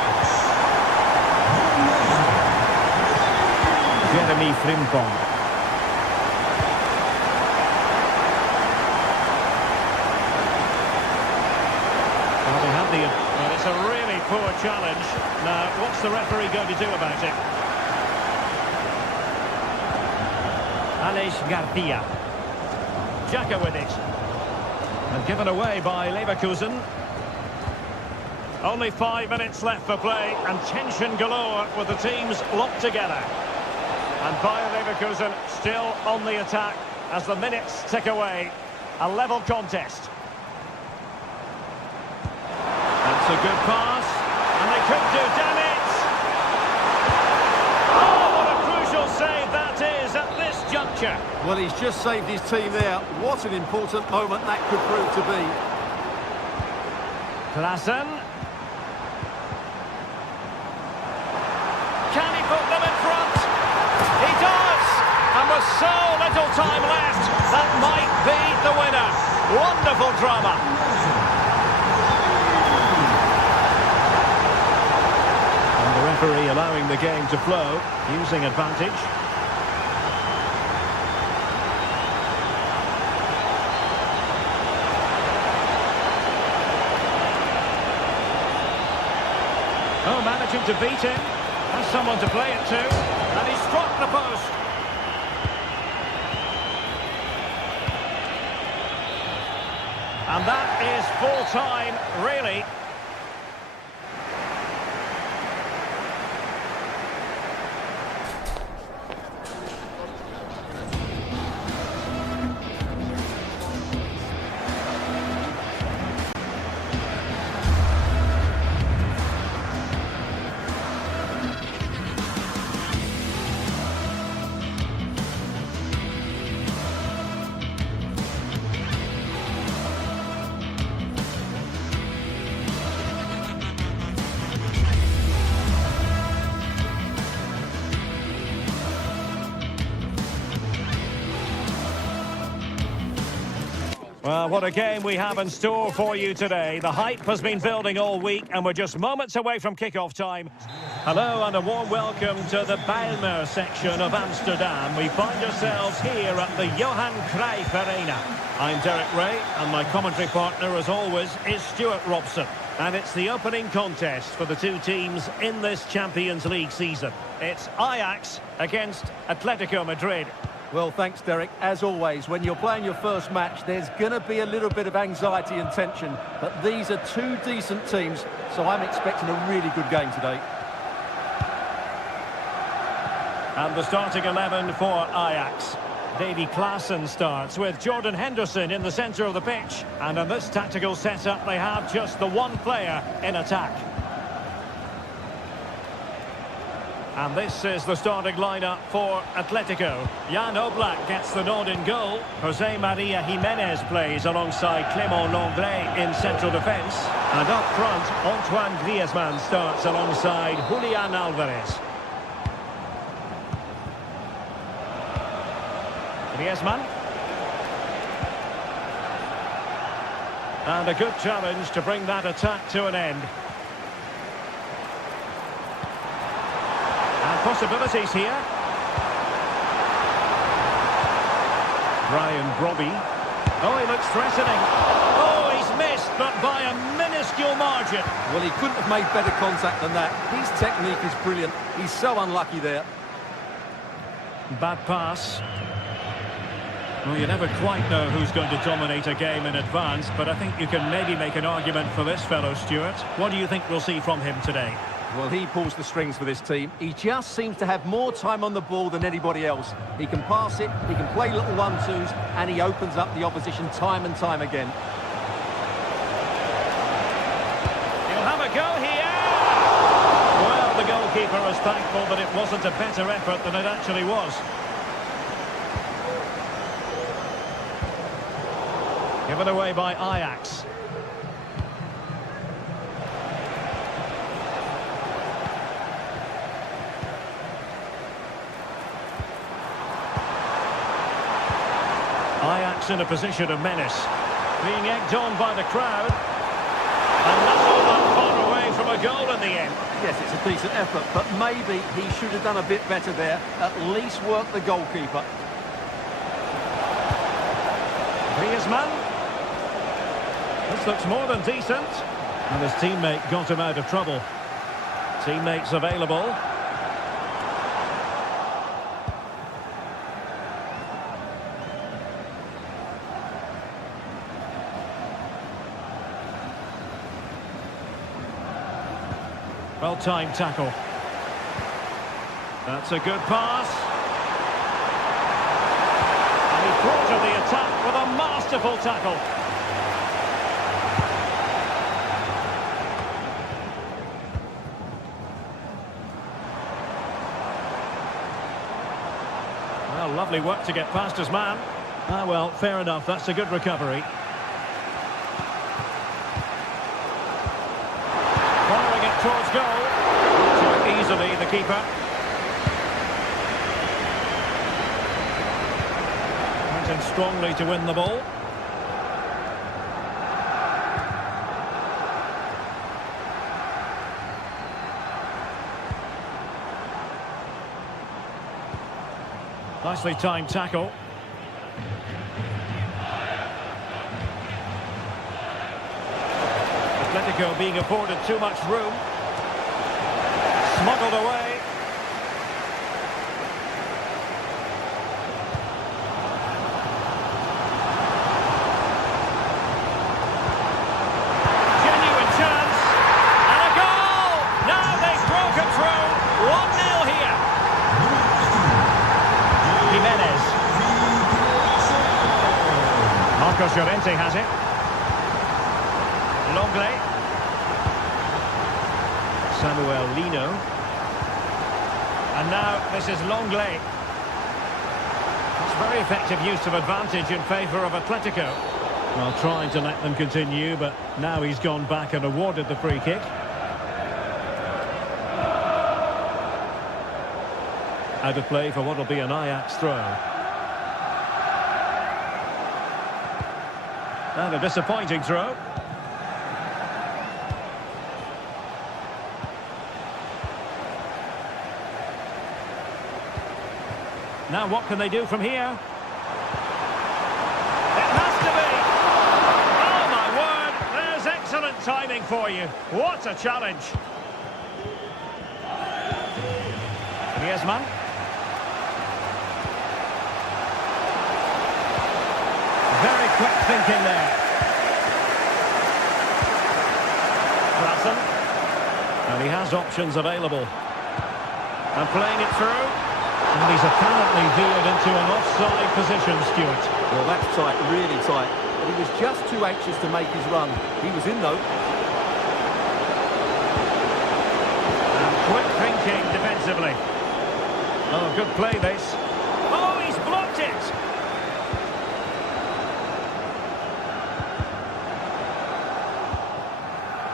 Jeremy Frimpong. Well, they have the... Well, it's a really poor challenge. Now, what's the referee going to do about it? Alex Garcia. Xhaka with it. And given away by Leverkusen. Only 5 minutes left for play, and tension galore with the teams locked together. And Bayer Leverkusen still on the attack as the minutes tick away. A level contest. That's a good pass, and they could do damage. Oh, what a crucial save that is at this juncture. Well, he's just saved his team there. What an important moment that could prove to be. Klaassen. Can he put them in front? He does! And with so little time left, that might be the winner. Wonderful drama. And the referee allowing the game to flow, using advantage. Oh, managing to beat him. Has someone to play it to. And he struck the post. And that is full time, really. Well, what a game we have in store for you today. The hype has been building all week and we're just moments away from kick-off time. Hello and a warm welcome to the Bijlmer section of Amsterdam. We find ourselves here at the Johan Cruijff Arena. I'm Derek Ray and my commentary partner, as always, is Stuart Robson. And it's the opening contest for the two teams in this Champions League season. It's Ajax against Atletico Madrid. Well, thanks, Derek. As always, when you're playing your first match, there's going to be a little bit of anxiety and tension. But these are two decent teams, so I'm expecting a really good game today. And the starting 11 for Ajax. Davy Klaassen starts with Jordan Henderson in the centre of the pitch. And in this tactical setup, they have just the one player in attack. And this is the starting lineup for Atletico. Jan Oblak gets the nod in goal. Jose Maria Jimenez plays alongside Clément Lenglet in central defence. And up front, Antoine Griezmann starts alongside Julian Alvarez. Griezmann. And a good challenge to bring that attack to an end. Possibilities here. Brian Brobby. Oh, he looks threatening. Oh, he's missed, but by a minuscule margin. Well, he couldn't have made better contact than that. His technique is brilliant. He's so unlucky there. Bad pass. Well, you never quite know who's going to dominate a game in advance, but I think you can maybe make an argument for this fellow, Stuart. What do you think we'll see from him today? Well, he pulls the strings for this team. He just seems to have more time on the ball than anybody else. He can pass it, he can play little one-twos, and he opens up the opposition time and time again. He'll have a go here! Well, the goalkeeper is thankful that it wasn't a better effort than it actually was. Given away by Ajax. Ajax in a position of menace, being egged on by the crowd, and not all that far away from a goal in the end. Yes, it's a decent effort, but maybe he should have done a bit better there, at least work the goalkeeper. Griezmann. This looks more than decent, and his teammate got him out of trouble. Teammates available. Well-timed tackle. That's a good pass. And he thwarted the attack with a masterful tackle. Well, lovely work to get past his man. Ah, well, fair enough. That's a good recovery. Towards goal. Too easily, the keeper. Went in strongly to win the ball. Nicely timed tackle. Atletico being afforded too much room. Smuggled away. Genuine chance. And a goal! Now they've broken through. 1-0 here. Jimenez. Marcos Llorente has it. Lenglet. Samuel Lino. And now this is Lenglet. That's very effective use of advantage in favour of Atletico. Well, trying to let them continue, but now he's gone back and awarded the free kick. Out of play for what will be an Ajax throw. And a disappointing throw. Now what can they do from here? It has to be! Oh my word, there's excellent timing for you. What a challenge. Griezmann. Very quick thinking there. Brassen. And he has options available. And playing it through. And he's apparently veered into an offside position, Stuart. Well, that's tight, really tight. But he was just too anxious to make his run. He was in, though. And quick thinking defensively. Oh, good play, this. Oh, he's blocked it!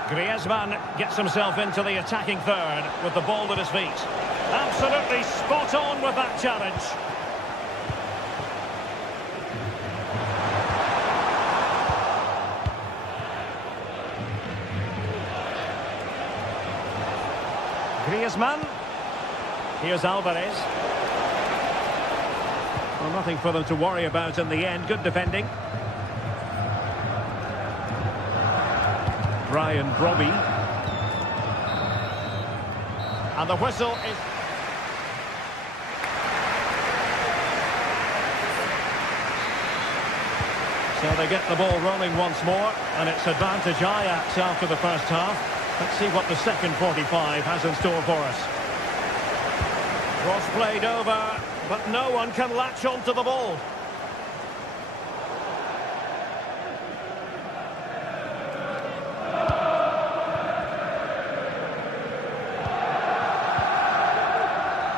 Griezmann gets himself into the attacking third with the ball at his feet. Absolutely spot on with that challenge. Griezmann. Here's Alvarez. Well, nothing for them to worry about in the end. Good defending. Brian Brobby. And the whistle is... So they get the ball rolling once more, and it's advantage Ajax after the first half. Let's see what the second 45 has in store for us. Cross played over, but no one can latch onto the ball.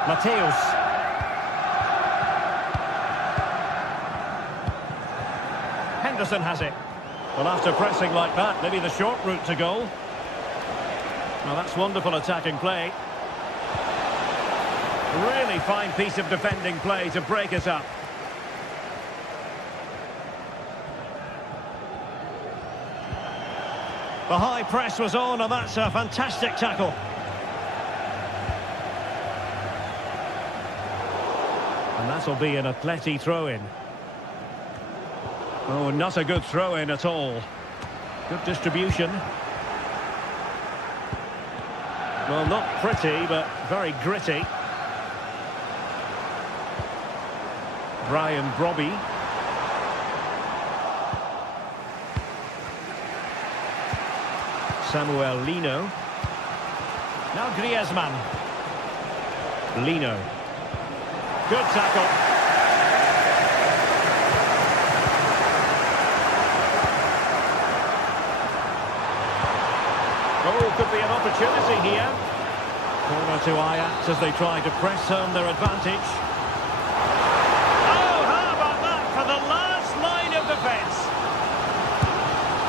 Mateus. Henderson has it. Well, after pressing like that, maybe the short route to goal. Well, that's wonderful attacking play. Really fine piece of defending play to break us up. The high press was on, and that's a fantastic tackle. And that'll be an Atleti throw-in. Oh, not a good throw-in at all. Good distribution. Well, not pretty, but very gritty. Brian Brobby. Samuel Lino. Now Griezmann. Lino. Good tackle. Oh, could be an opportunity here. Corner to Ajax as they try to press home their advantage. Oh, how about that for the last line of defence?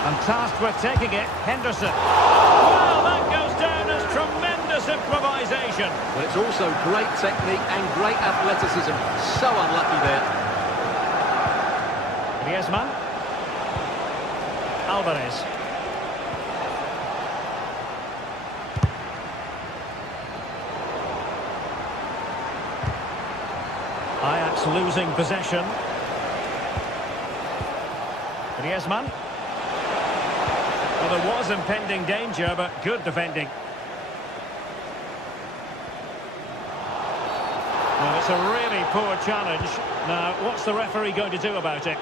And tasked with taking it, Henderson. Well, that goes down as tremendous improvisation. Well, it's also great technique and great athleticism. So unlucky there. Griezmann. Alvarez. Ajax losing possession. Griezmann. Well, there was impending danger, but good defending. Well, it's a really poor challenge. Now, what's the referee going to do about it?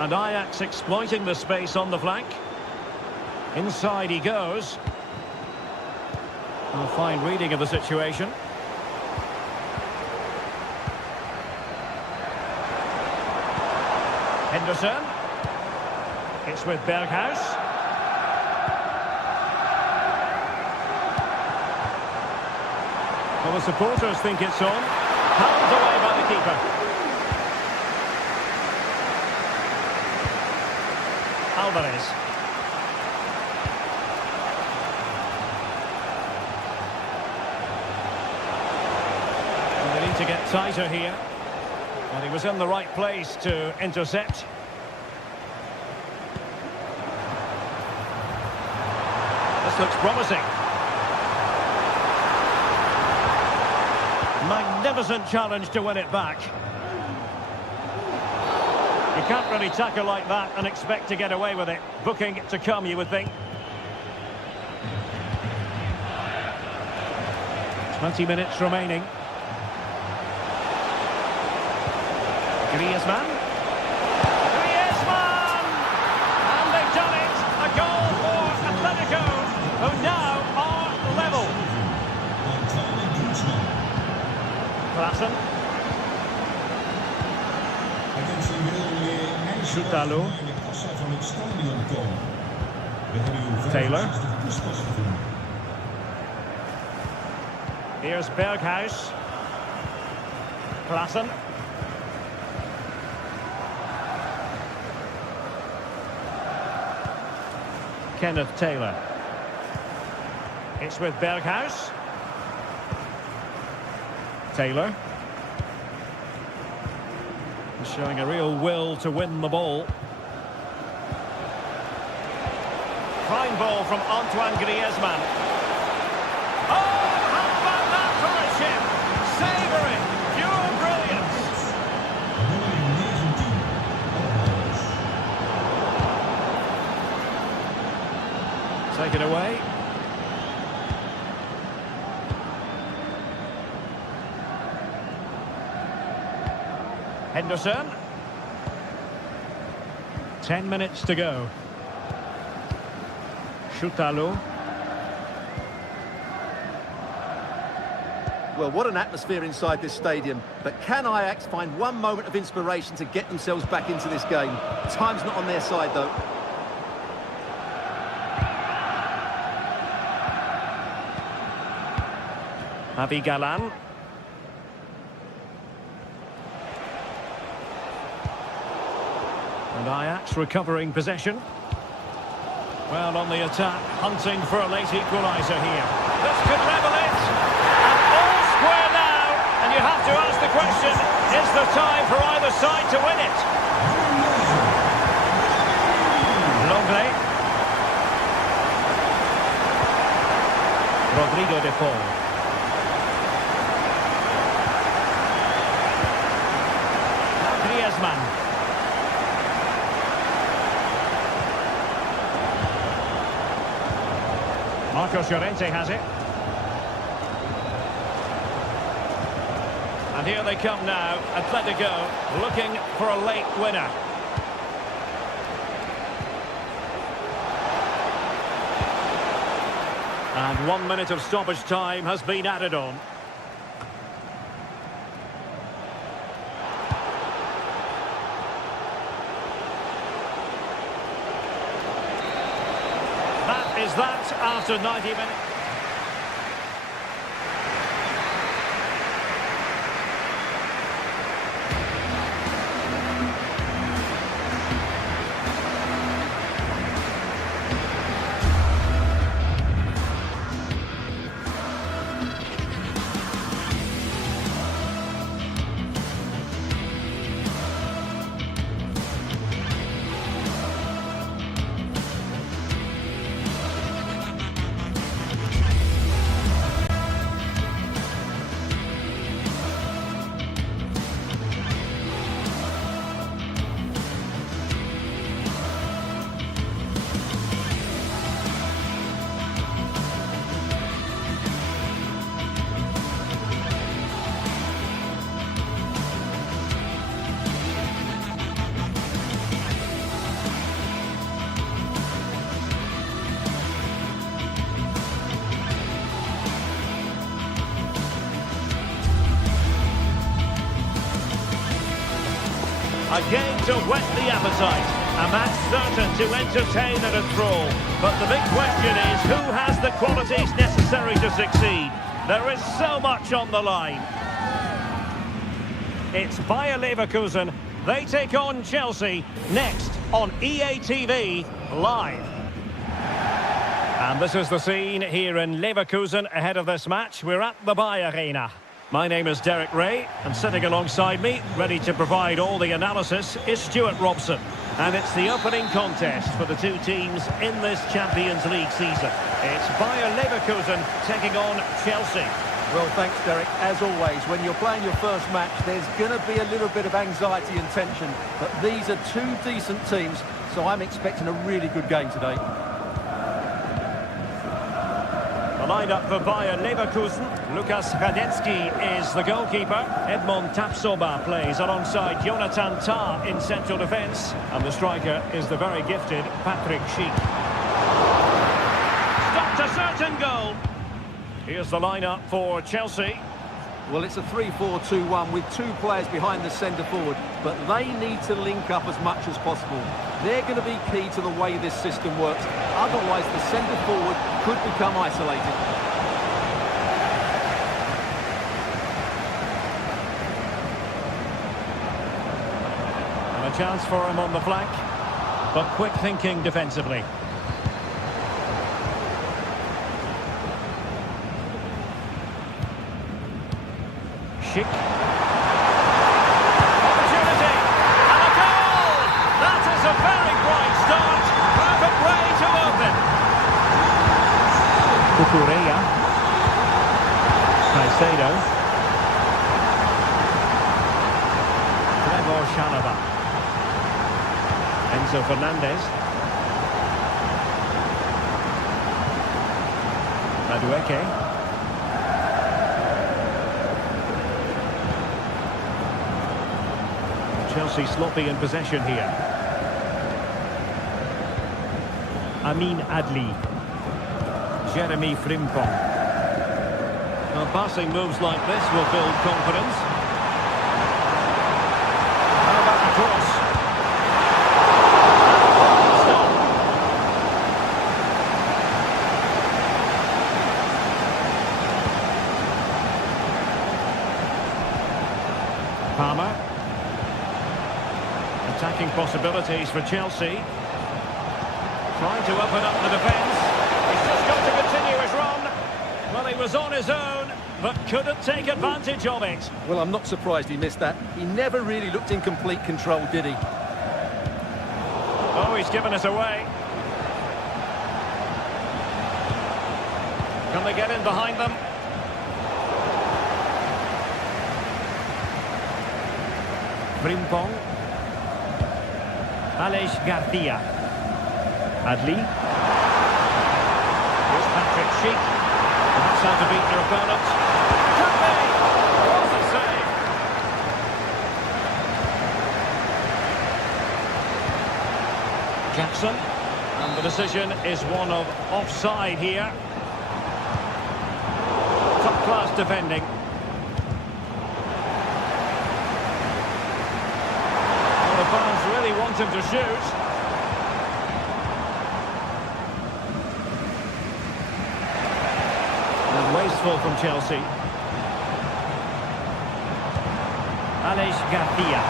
And Ajax exploiting the space on the flank. Inside he goes. A fine reading of the situation. Henderson. It's with Berghuis. Well, the supporters think it's on. Held away by the keeper. Alvarez. to get tighter here. And he was in the right place to intercept. This looks promising. Magnificent challenge to win it back. You can't really tackle like that and expect to get away with it. Booking to come, you would think. 20 minutes remaining. Griezmann. Griezmann! And they've done it! A goal for Atletico, who now are level. Klassen. Soutalo. Taylor. Here's Berghuis. Klassen. Kenneth Taylor. It's with Berghuis. Taylor. He's showing a real will to win the ball. Fine ball from Antoine Griezmann. Oh, how about that for a chip? Savouring, pure brilliance. Take it away. Henderson. 10 minutes to go. Soutalo. Well, what an atmosphere inside this stadium. But can Ajax find one moment of inspiration to get themselves back into this game? Time's not on their side, though. Javi Galan. And Ajax recovering possession. Well, on the attack, hunting for a late equaliser here. This could level it. And all square now. And you have to ask the question, is there time for either side to win it? Longley. Rodrigo de Paul. Griezmann. Marcos Llorente has it. And here they come now. Atletico looking for a late winner. And 1 minute of stoppage time has been added on. Is that after 90 minutes? A game to whet the appetite, a match certain to entertain and enthrall. But the big question is, who has the qualities necessary to succeed? There is so much on the line. It's Bayer Leverkusen. They take on Chelsea next on EA TV Live. And this is the scene here in Leverkusen ahead of this match. We're at the Bayer Arena. My name is Derek Ray, and sitting alongside me, ready to provide all the analysis, is Stuart Robson. And it's the opening contest for the two teams in this Champions League season. It's Bayer Leverkusen taking on Chelsea. Well, thanks, Derek. As always, when you're playing your first match, there's going to be a little bit of anxiety and tension. But these are two decent teams, so I'm expecting a really good game today. The lineup for Bayer Leverkusen. Lukas Hradecky is the goalkeeper. Edmond Tapsoba plays alongside Jonathan Tah in central defence. And the striker is the very gifted Patrick Schick. Stopped a certain goal. Here's the lineup for Chelsea. Well, it's a 3-4-2-1 with two players behind the centre forward, but they need to link up as much as possible. They're going to be key to the way this system works. Otherwise, the centre forward could become isolated. And a chance for him on the flank, but quick thinking defensively. Schick. Opportunity! And a goal! That is a very bright start. Perfect way to open. Cucurella. Caicedo. Trevor Chalobah. Enzo Fernandez. Madueke. Chelsea sloppy in possession here. Amin Adli. Jeremy Frimpong. Well, passing moves like this will build confidence. How about the cross? Stop. Palmer. Attacking possibilities for Chelsea. Trying to open up the defence. He's just got to continue his run. Well, he was on his own, but couldn't take advantage of it. Well, I'm not surprised he missed that. He never really looked in complete control, did he? Oh, he's given us away. Can they get in behind them? Frimpong. Aleix Garcia. Adli. Here's Patrick Schick. That's how to beat their opponent. Could be! What a save! Jackson. And the decision is one of offside here. Top-class defending. The fans really want him to shoot. And wasteful from Chelsea. Aleix Garcia.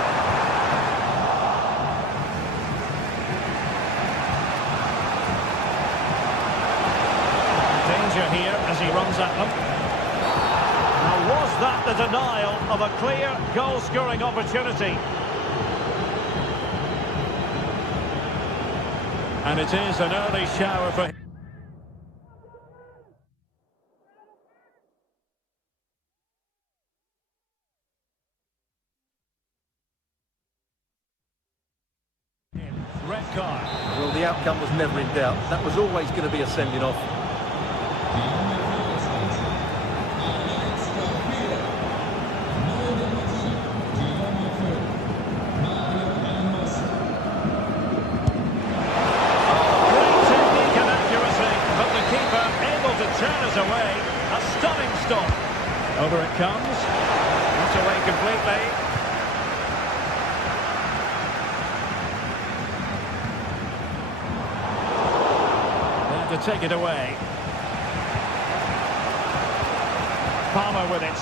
Danger here as he runs at them. Now, was that the denial of a clear goal-scoring opportunity? And it is an early shower for him. Red card. Well, the outcome was never in doubt. That was always going to be a sending off. Away, a stunning stop. Over it comes. Not away completely. There to take it away. Palmer with it.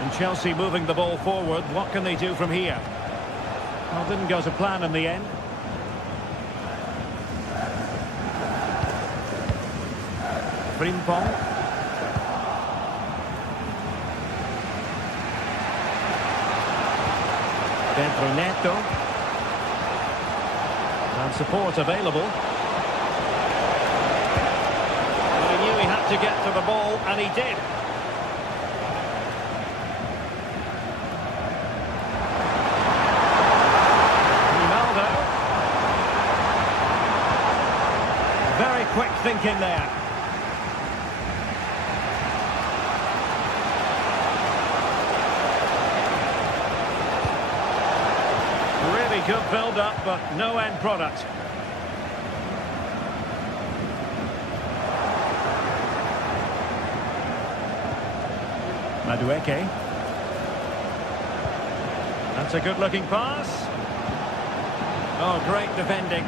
And Chelsea moving the ball forward. What can they do from here? Well, didn't go to plan in the end. Frimpong. Dentro Neto. And support available. But he knew he had to get to the ball, and he did. Ronaldo. Very quick thinking there. Really good build-up, but no end product. Madueke. That's a good-looking pass. Oh, great defending.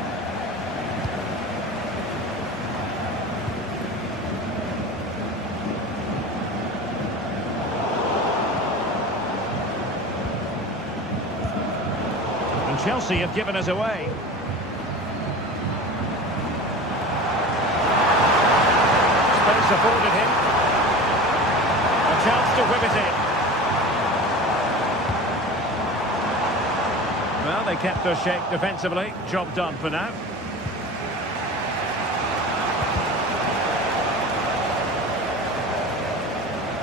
And Chelsea have given us away. Space afforded him. A chance to whip it in. Well, they kept their shape defensively. Job done for now.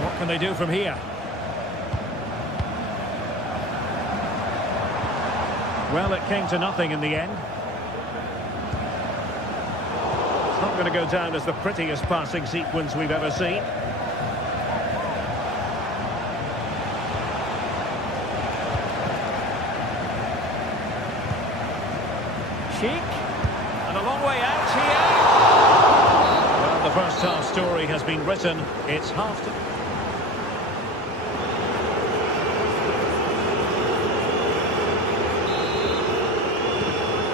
What can they do from here? Well, it came to nothing in the end. It's not going to go down as the prettiest passing sequence we've ever seen. And a long way out here. Well, the first half story has been written. It's half to...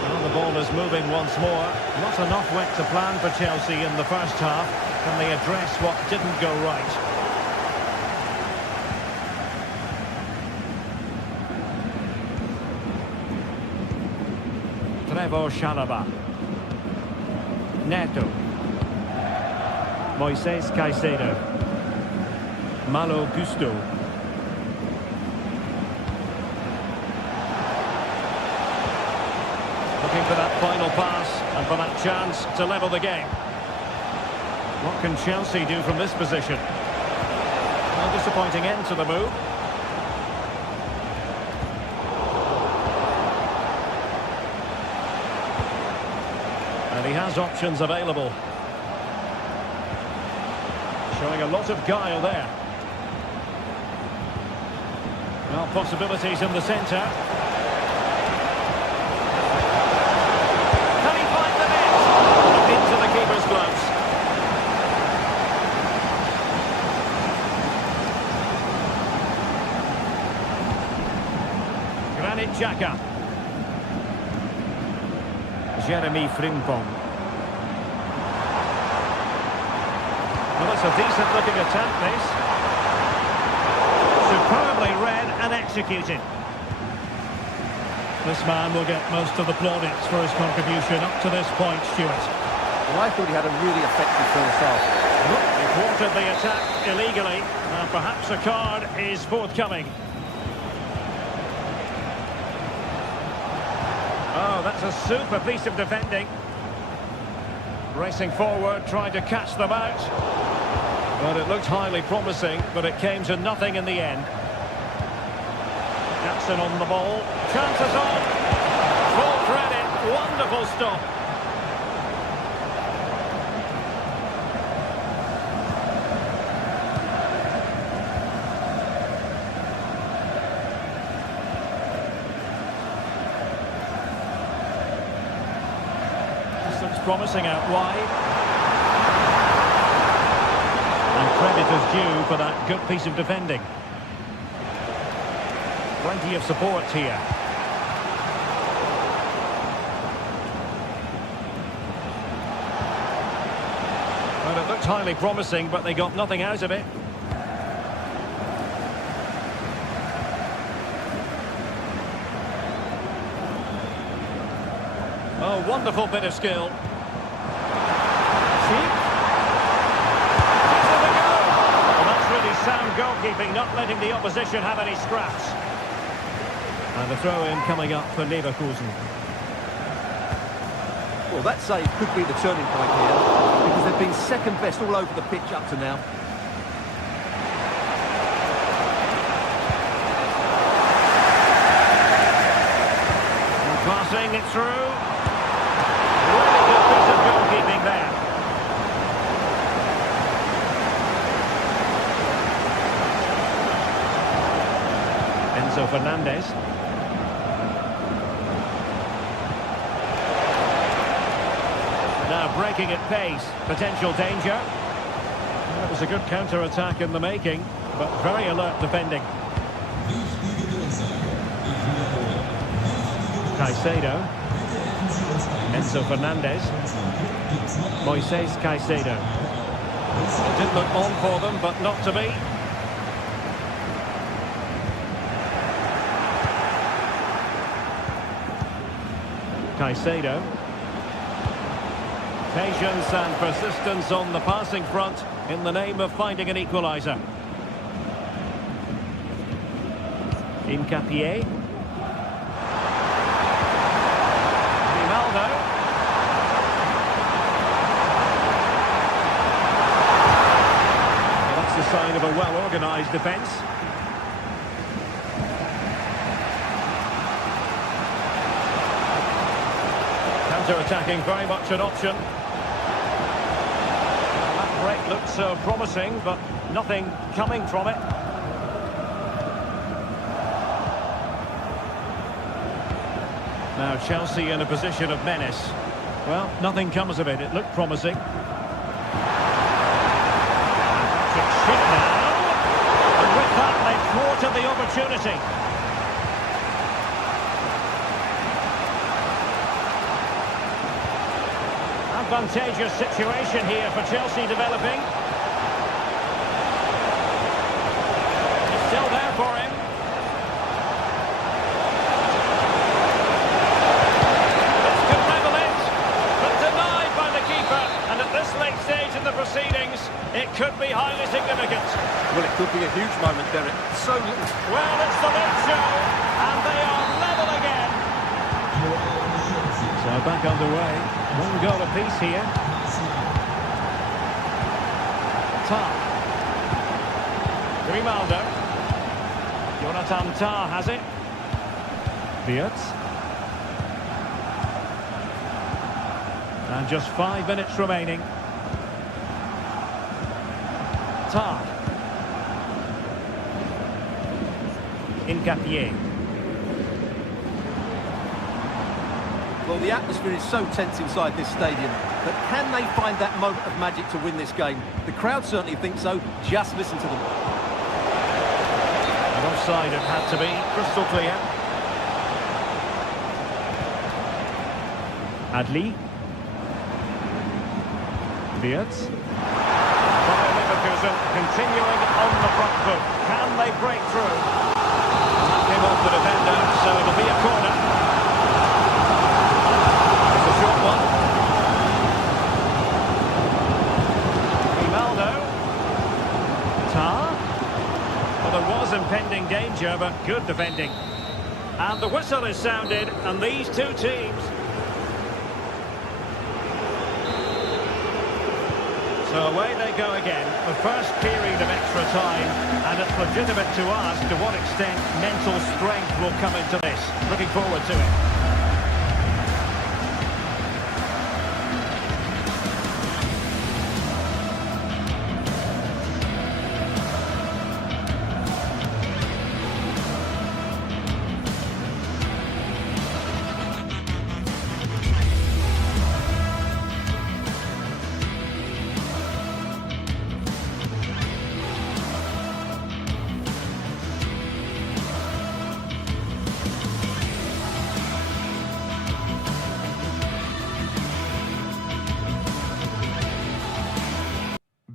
Well, the ball is moving once more. Not enough went to plan for Chelsea in the first half. Can they address what didn't go right? Chalaba. Neto. Moises Caicedo. Malo Gusto. Looking for that final pass and for that chance to level the game. What can Chelsea do from this position? A disappointing end to the move. And he has options available. Showing a lot of guile there. Well, possibilities in the centre. Can he find the net? Into the keeper's gloves. Granit Xhaka. Jeremy Frimpong. Well, it's a decent-looking attack, this. Superbly read and executed. This man will get most of the plaudits for his contribution up to this point, Stuart. Well, I thought he had a really effective first half. He thwarted the attack illegally. And perhaps a card is forthcoming. Oh, that's a super piece of defending. Racing forward, trying to catch them out. But it looked highly promising, but it came to nothing in the end. Jackson on the ball. Chances on. Full credit. Wonderful stop. Looks promising out wide. And credit is due for that good piece of defending. Plenty of support here. Well, it looked highly promising, but they got nothing out of it. Oh, wonderful bit of skill. goalkeeping, not letting the opposition have any scraps. And the throw-in coming up for Leverkusen. Well, that save could be the turning point here, because they've been second best all over the pitch up to now. And passing it through. Really good piece of goalkeeping there. Enzo Fernandez. Now breaking at pace, potential danger. Well, it was a good counter-attack in the making, but very alert defending. Caicedo. Enzo Fernandez. Moises Caicedo. It did look on for them, but not to be. Caicedo. Patience and persistence on the passing front in the name of finding an equaliser. Hincapié. Ronaldo. Well, that's the sign of a well-organised defence. Counter-attacking, very much an option. That break looks so promising, but nothing coming from it. Now Chelsea in a position of menace. Well, nothing comes of it. It looked promising. And with that, they've thwarted the opportunity. Advantageous situation here for Chelsea developing. It's still there for him. This could level it, but denied by the keeper. And at this late stage in the proceedings, it could be highly significant. Well, it could be a huge moment, Derek. So little. Well, it's the late show, and they are level again. So back underway. One goal apiece here. Tah. Grimaldo. Jonathan Tah has it. Wirtz. And just 5 minutes remaining. Tah. Hincapié. Well, the atmosphere is so tense inside this stadium, but can they find that moment of magic to win this game? The crowd certainly think so. Just listen to them. And offside it had to be, crystal clear. Adli. Wirtz. Bayern Leverkusen continuing on the front foot. Can they break through? That came off the defender, so it'll be a corner. Short one. Grimaldo. Tah. Well, there was impending danger, but good defending. And the whistle is sounded, and these two teams... So away they go again. The first period of extra time, and it's legitimate to ask to what extent mental strength will come into this. Looking forward to it.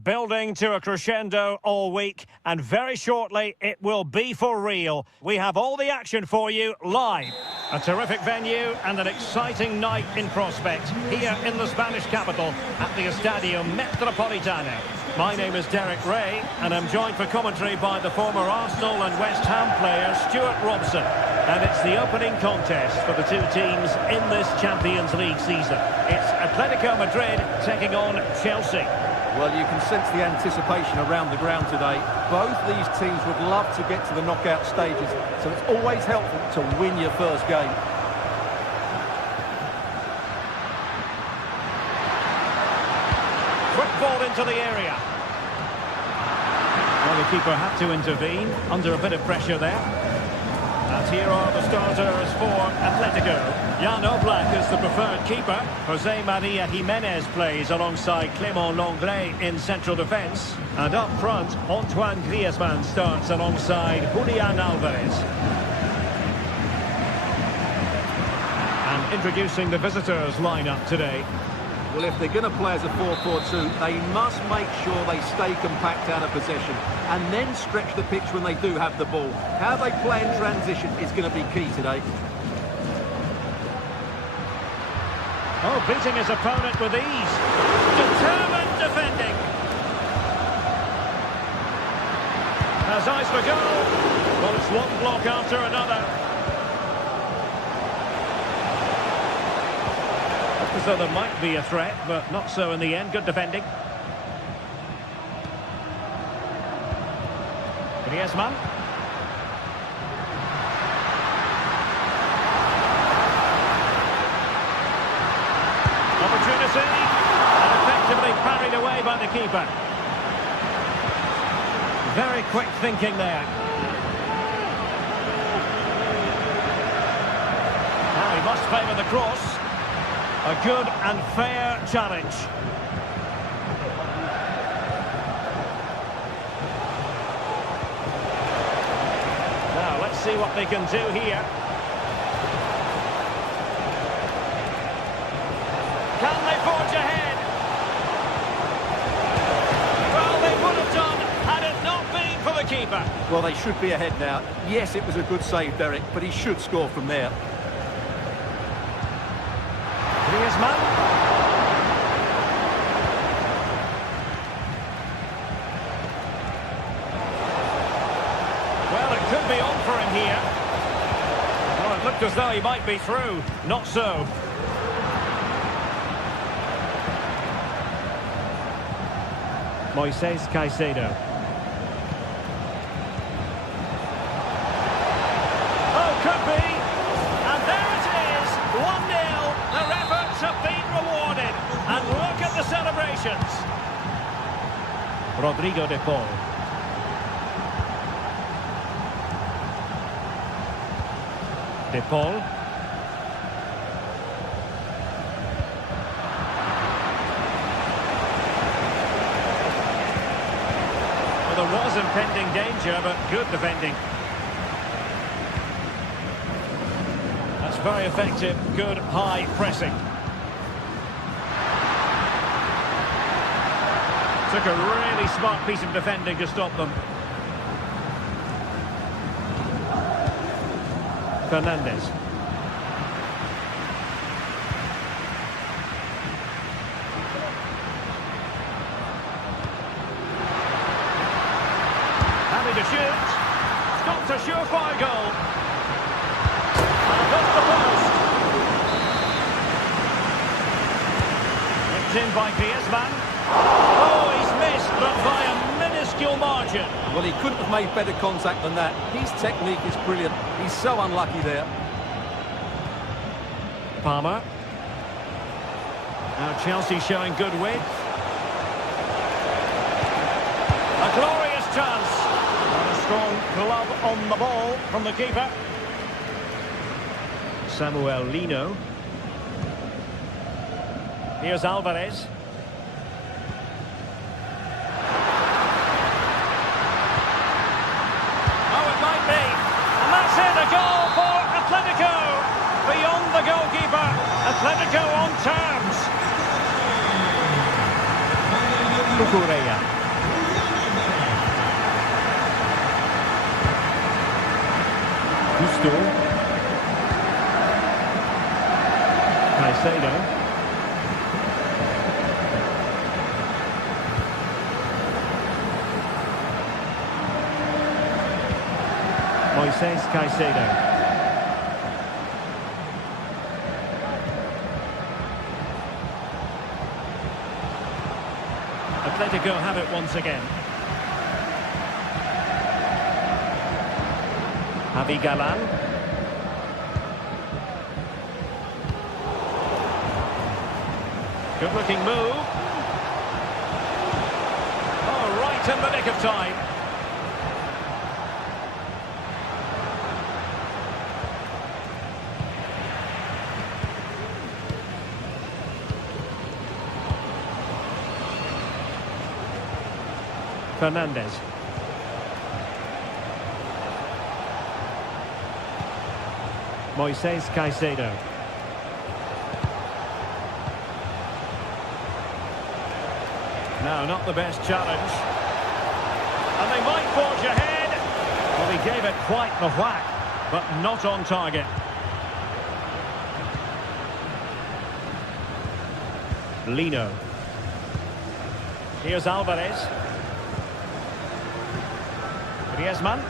Building to a crescendo all week, and very shortly it will be for real. We have all the action for you live. A terrific venue and an exciting night in prospect here in the Spanish capital at the Estadio Metropolitano. My name is Derek Ray, and I'm joined for commentary by the former Arsenal and West Ham player Stuart Robson. And it's the opening contest for the two teams in this Champions League season. It's Atletico Madrid taking on Chelsea. Well, you can sense the anticipation around the ground today. Both these teams would love to get to the knockout stages, so it's always helpful to win your first game. Quick ball into the area. Well, the keeper had to intervene under a bit of pressure there. And here are the starters for Atletico. Jan Oblak is the preferred keeper. Jose Maria Jimenez plays alongside Clément Lenglet in central defence. And up front, Antoine Griezmann starts alongside Julian Alvarez. And introducing the visitors lineup today. Well, if they're going to play as a 4-4-2, they must make sure they stay compact out of possession and then stretch the pitch when they do have the ball. How they play in transition is going to be key today. Oh, beating his opponent with ease. Determined defending. Has eyes for goal. Well, it's one block after another. As though there might be a threat, but not so in the end. Good defending. Griezmann. Opportunity. And effectively parried away by the keeper. Very quick thinking there. Now he must favour the cross. A good and fair challenge. Now, let's see what they can do here. Can they forge ahead? Well, they would have done had it not been for the keeper. Well, they should be ahead now. Yes, it was a good save, Derek, but he should score from there. Griezmann. Well, it could be on for him here. Well, it looked as though he might be through. Not so. Moises Caicedo. Oh, could be. And there it is. 1-0. Their efforts have been rewarded. And look at the celebrations. Rodrigo de Paul. De Paul. Well, there was impending danger, but good defending. That's very effective, good high pressing. Took a really smart piece of defending to stop them. Fernandes. Happy to shoot. Stopped a surefire goal. And that's the post. Nicked in by Griezmann. Oh, he's missed, but by a minuscule margin. Well, he couldn't have made better contact than that. His technique is brilliant. He's so unlucky there. Palmer. Now Chelsea showing good width. A glorious chance. And a strong glove on the ball from the keeper. Samuel Lino. Here's Alvarez. A goal for Atletico. Beyond the goalkeeper. Atletico on terms. Cucurella. Gusto. Caicedo. Moises Caicedo. Atletico have it once again. Javi Galan. Good looking move. Oh, right in the nick of time. Fernandez. Moises Caicedo. No, not the best challenge. And they might forge ahead. Well, he gave it quite the whack, but not on target. Lino. Here's Alvarez. Griezmann.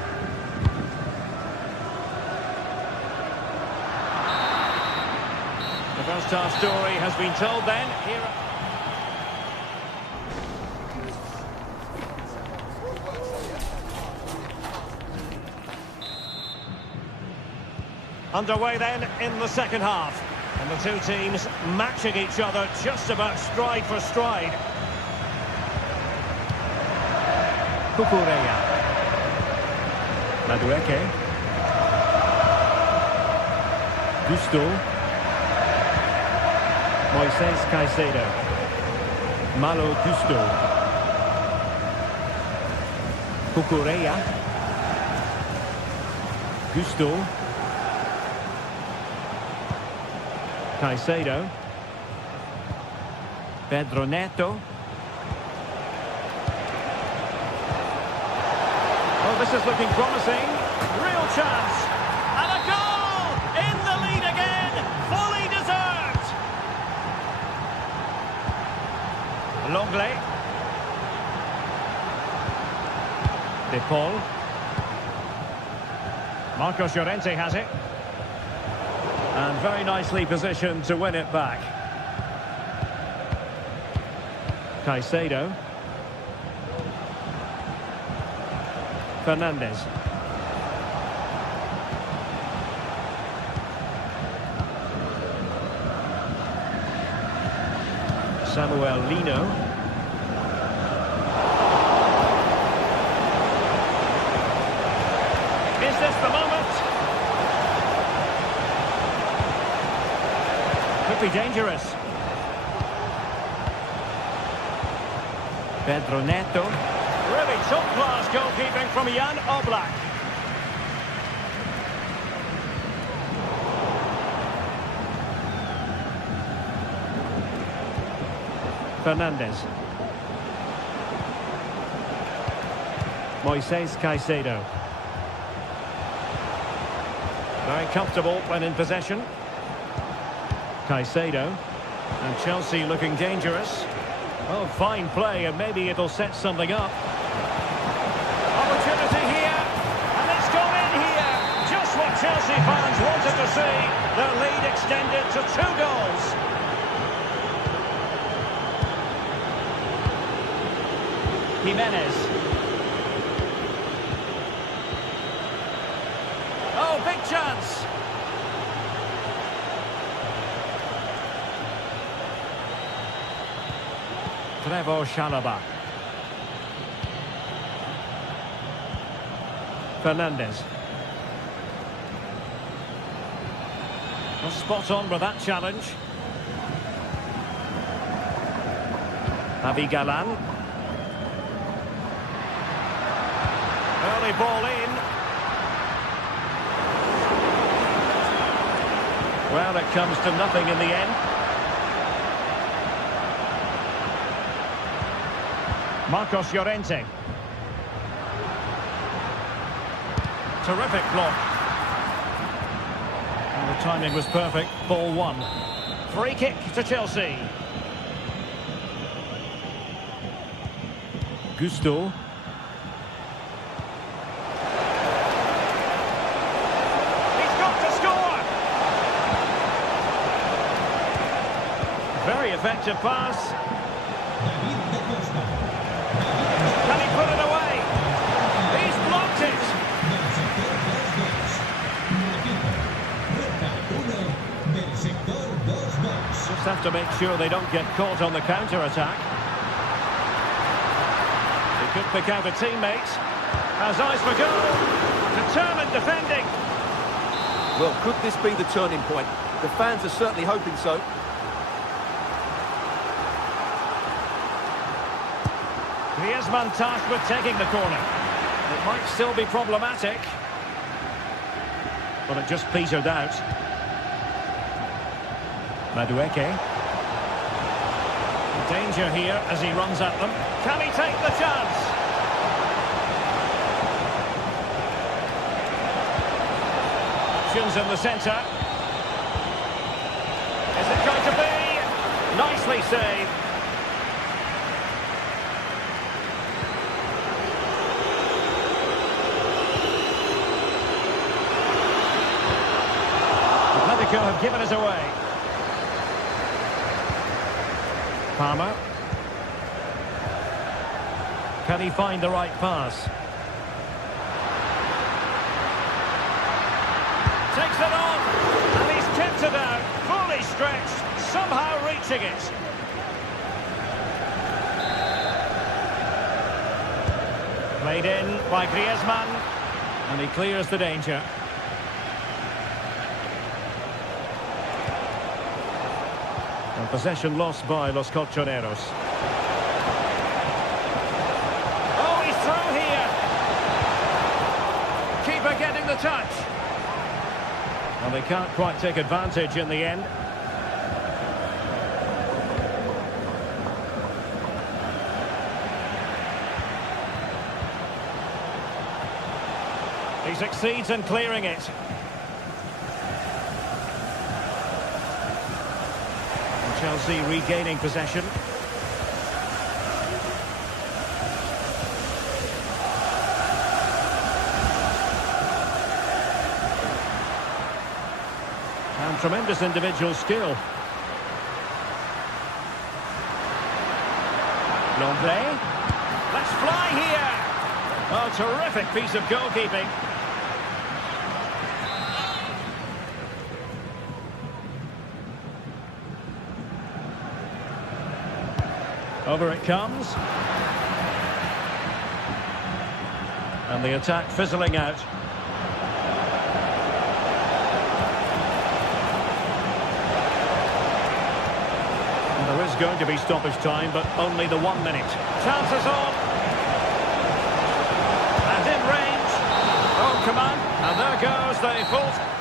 The first half story has been told then. Here. Underway then in the second half. And the two teams matching each other just about stride for stride. Cucurella. Madueke. Gusto. Moises Caicedo. Malo Gusto. Cucurella. Gusto. Caicedo. Pedro Neto. Oh, this is looking promising. Real chance. And a goal! In the lead again. Fully deserved. Longley. De Paul. Marcos Llorente has it. And very nicely positioned to win it back. Caicedo. Fernandez. Samuel Lino. Is this the moment? Could be dangerous. Pedro Neto. Really top-class goalkeeping from Jan Oblak. Fernandez. Moises Caicedo. Very comfortable when in possession. Caicedo. And Chelsea looking dangerous. Oh, fine play, and maybe it'll set something up. Opportunity here, and it's gone in here. Just what Chelsea fans wanted to see. Their lead extended to 2 goals. Jimenez. Oh, big chance. Trevor Chalobah. Fernandez. Well, spot on with that challenge. Javi Galan. Early ball in. Well, it comes to nothing in the end. Marcos Llorente. Terrific block. And the timing was perfect. Ball 1. Free kick to Chelsea. Gusto. Very effective pass. Can he put it away? He's blocked it. Just have to make sure they don't get caught on the counter-attack. He could pick out a teammate. Has eyes for goal. Determined defending. Well, could this be the turning point? The fans are certainly hoping so. Griezmann tasked with taking the corner. It might still be problematic. But it just petered out. Madueke. Danger here as he runs at them. Can he take the chance? Options in the centre. Is it going to be? Nicely saved. Atletico have given us away. Palmer. Can he find the right pass? Takes it on, and he's kept it out, fully stretched, somehow reaching it. Played in by Griezmann, and he clears the danger. And possession lost by Los Colchoneros. Oh, he's through here. Keeper getting the touch. Well, they can't quite take advantage in the end. He succeeds in clearing it. And Chelsea regaining possession. And tremendous individual skill. Lombre. Let's fly here. Oh, terrific piece of goalkeeping. Over it comes. And the attack fizzling out. And there is going to be stoppage time, but only the 1 minute. Chances on. And in range. Oh, come on. And there goes the full...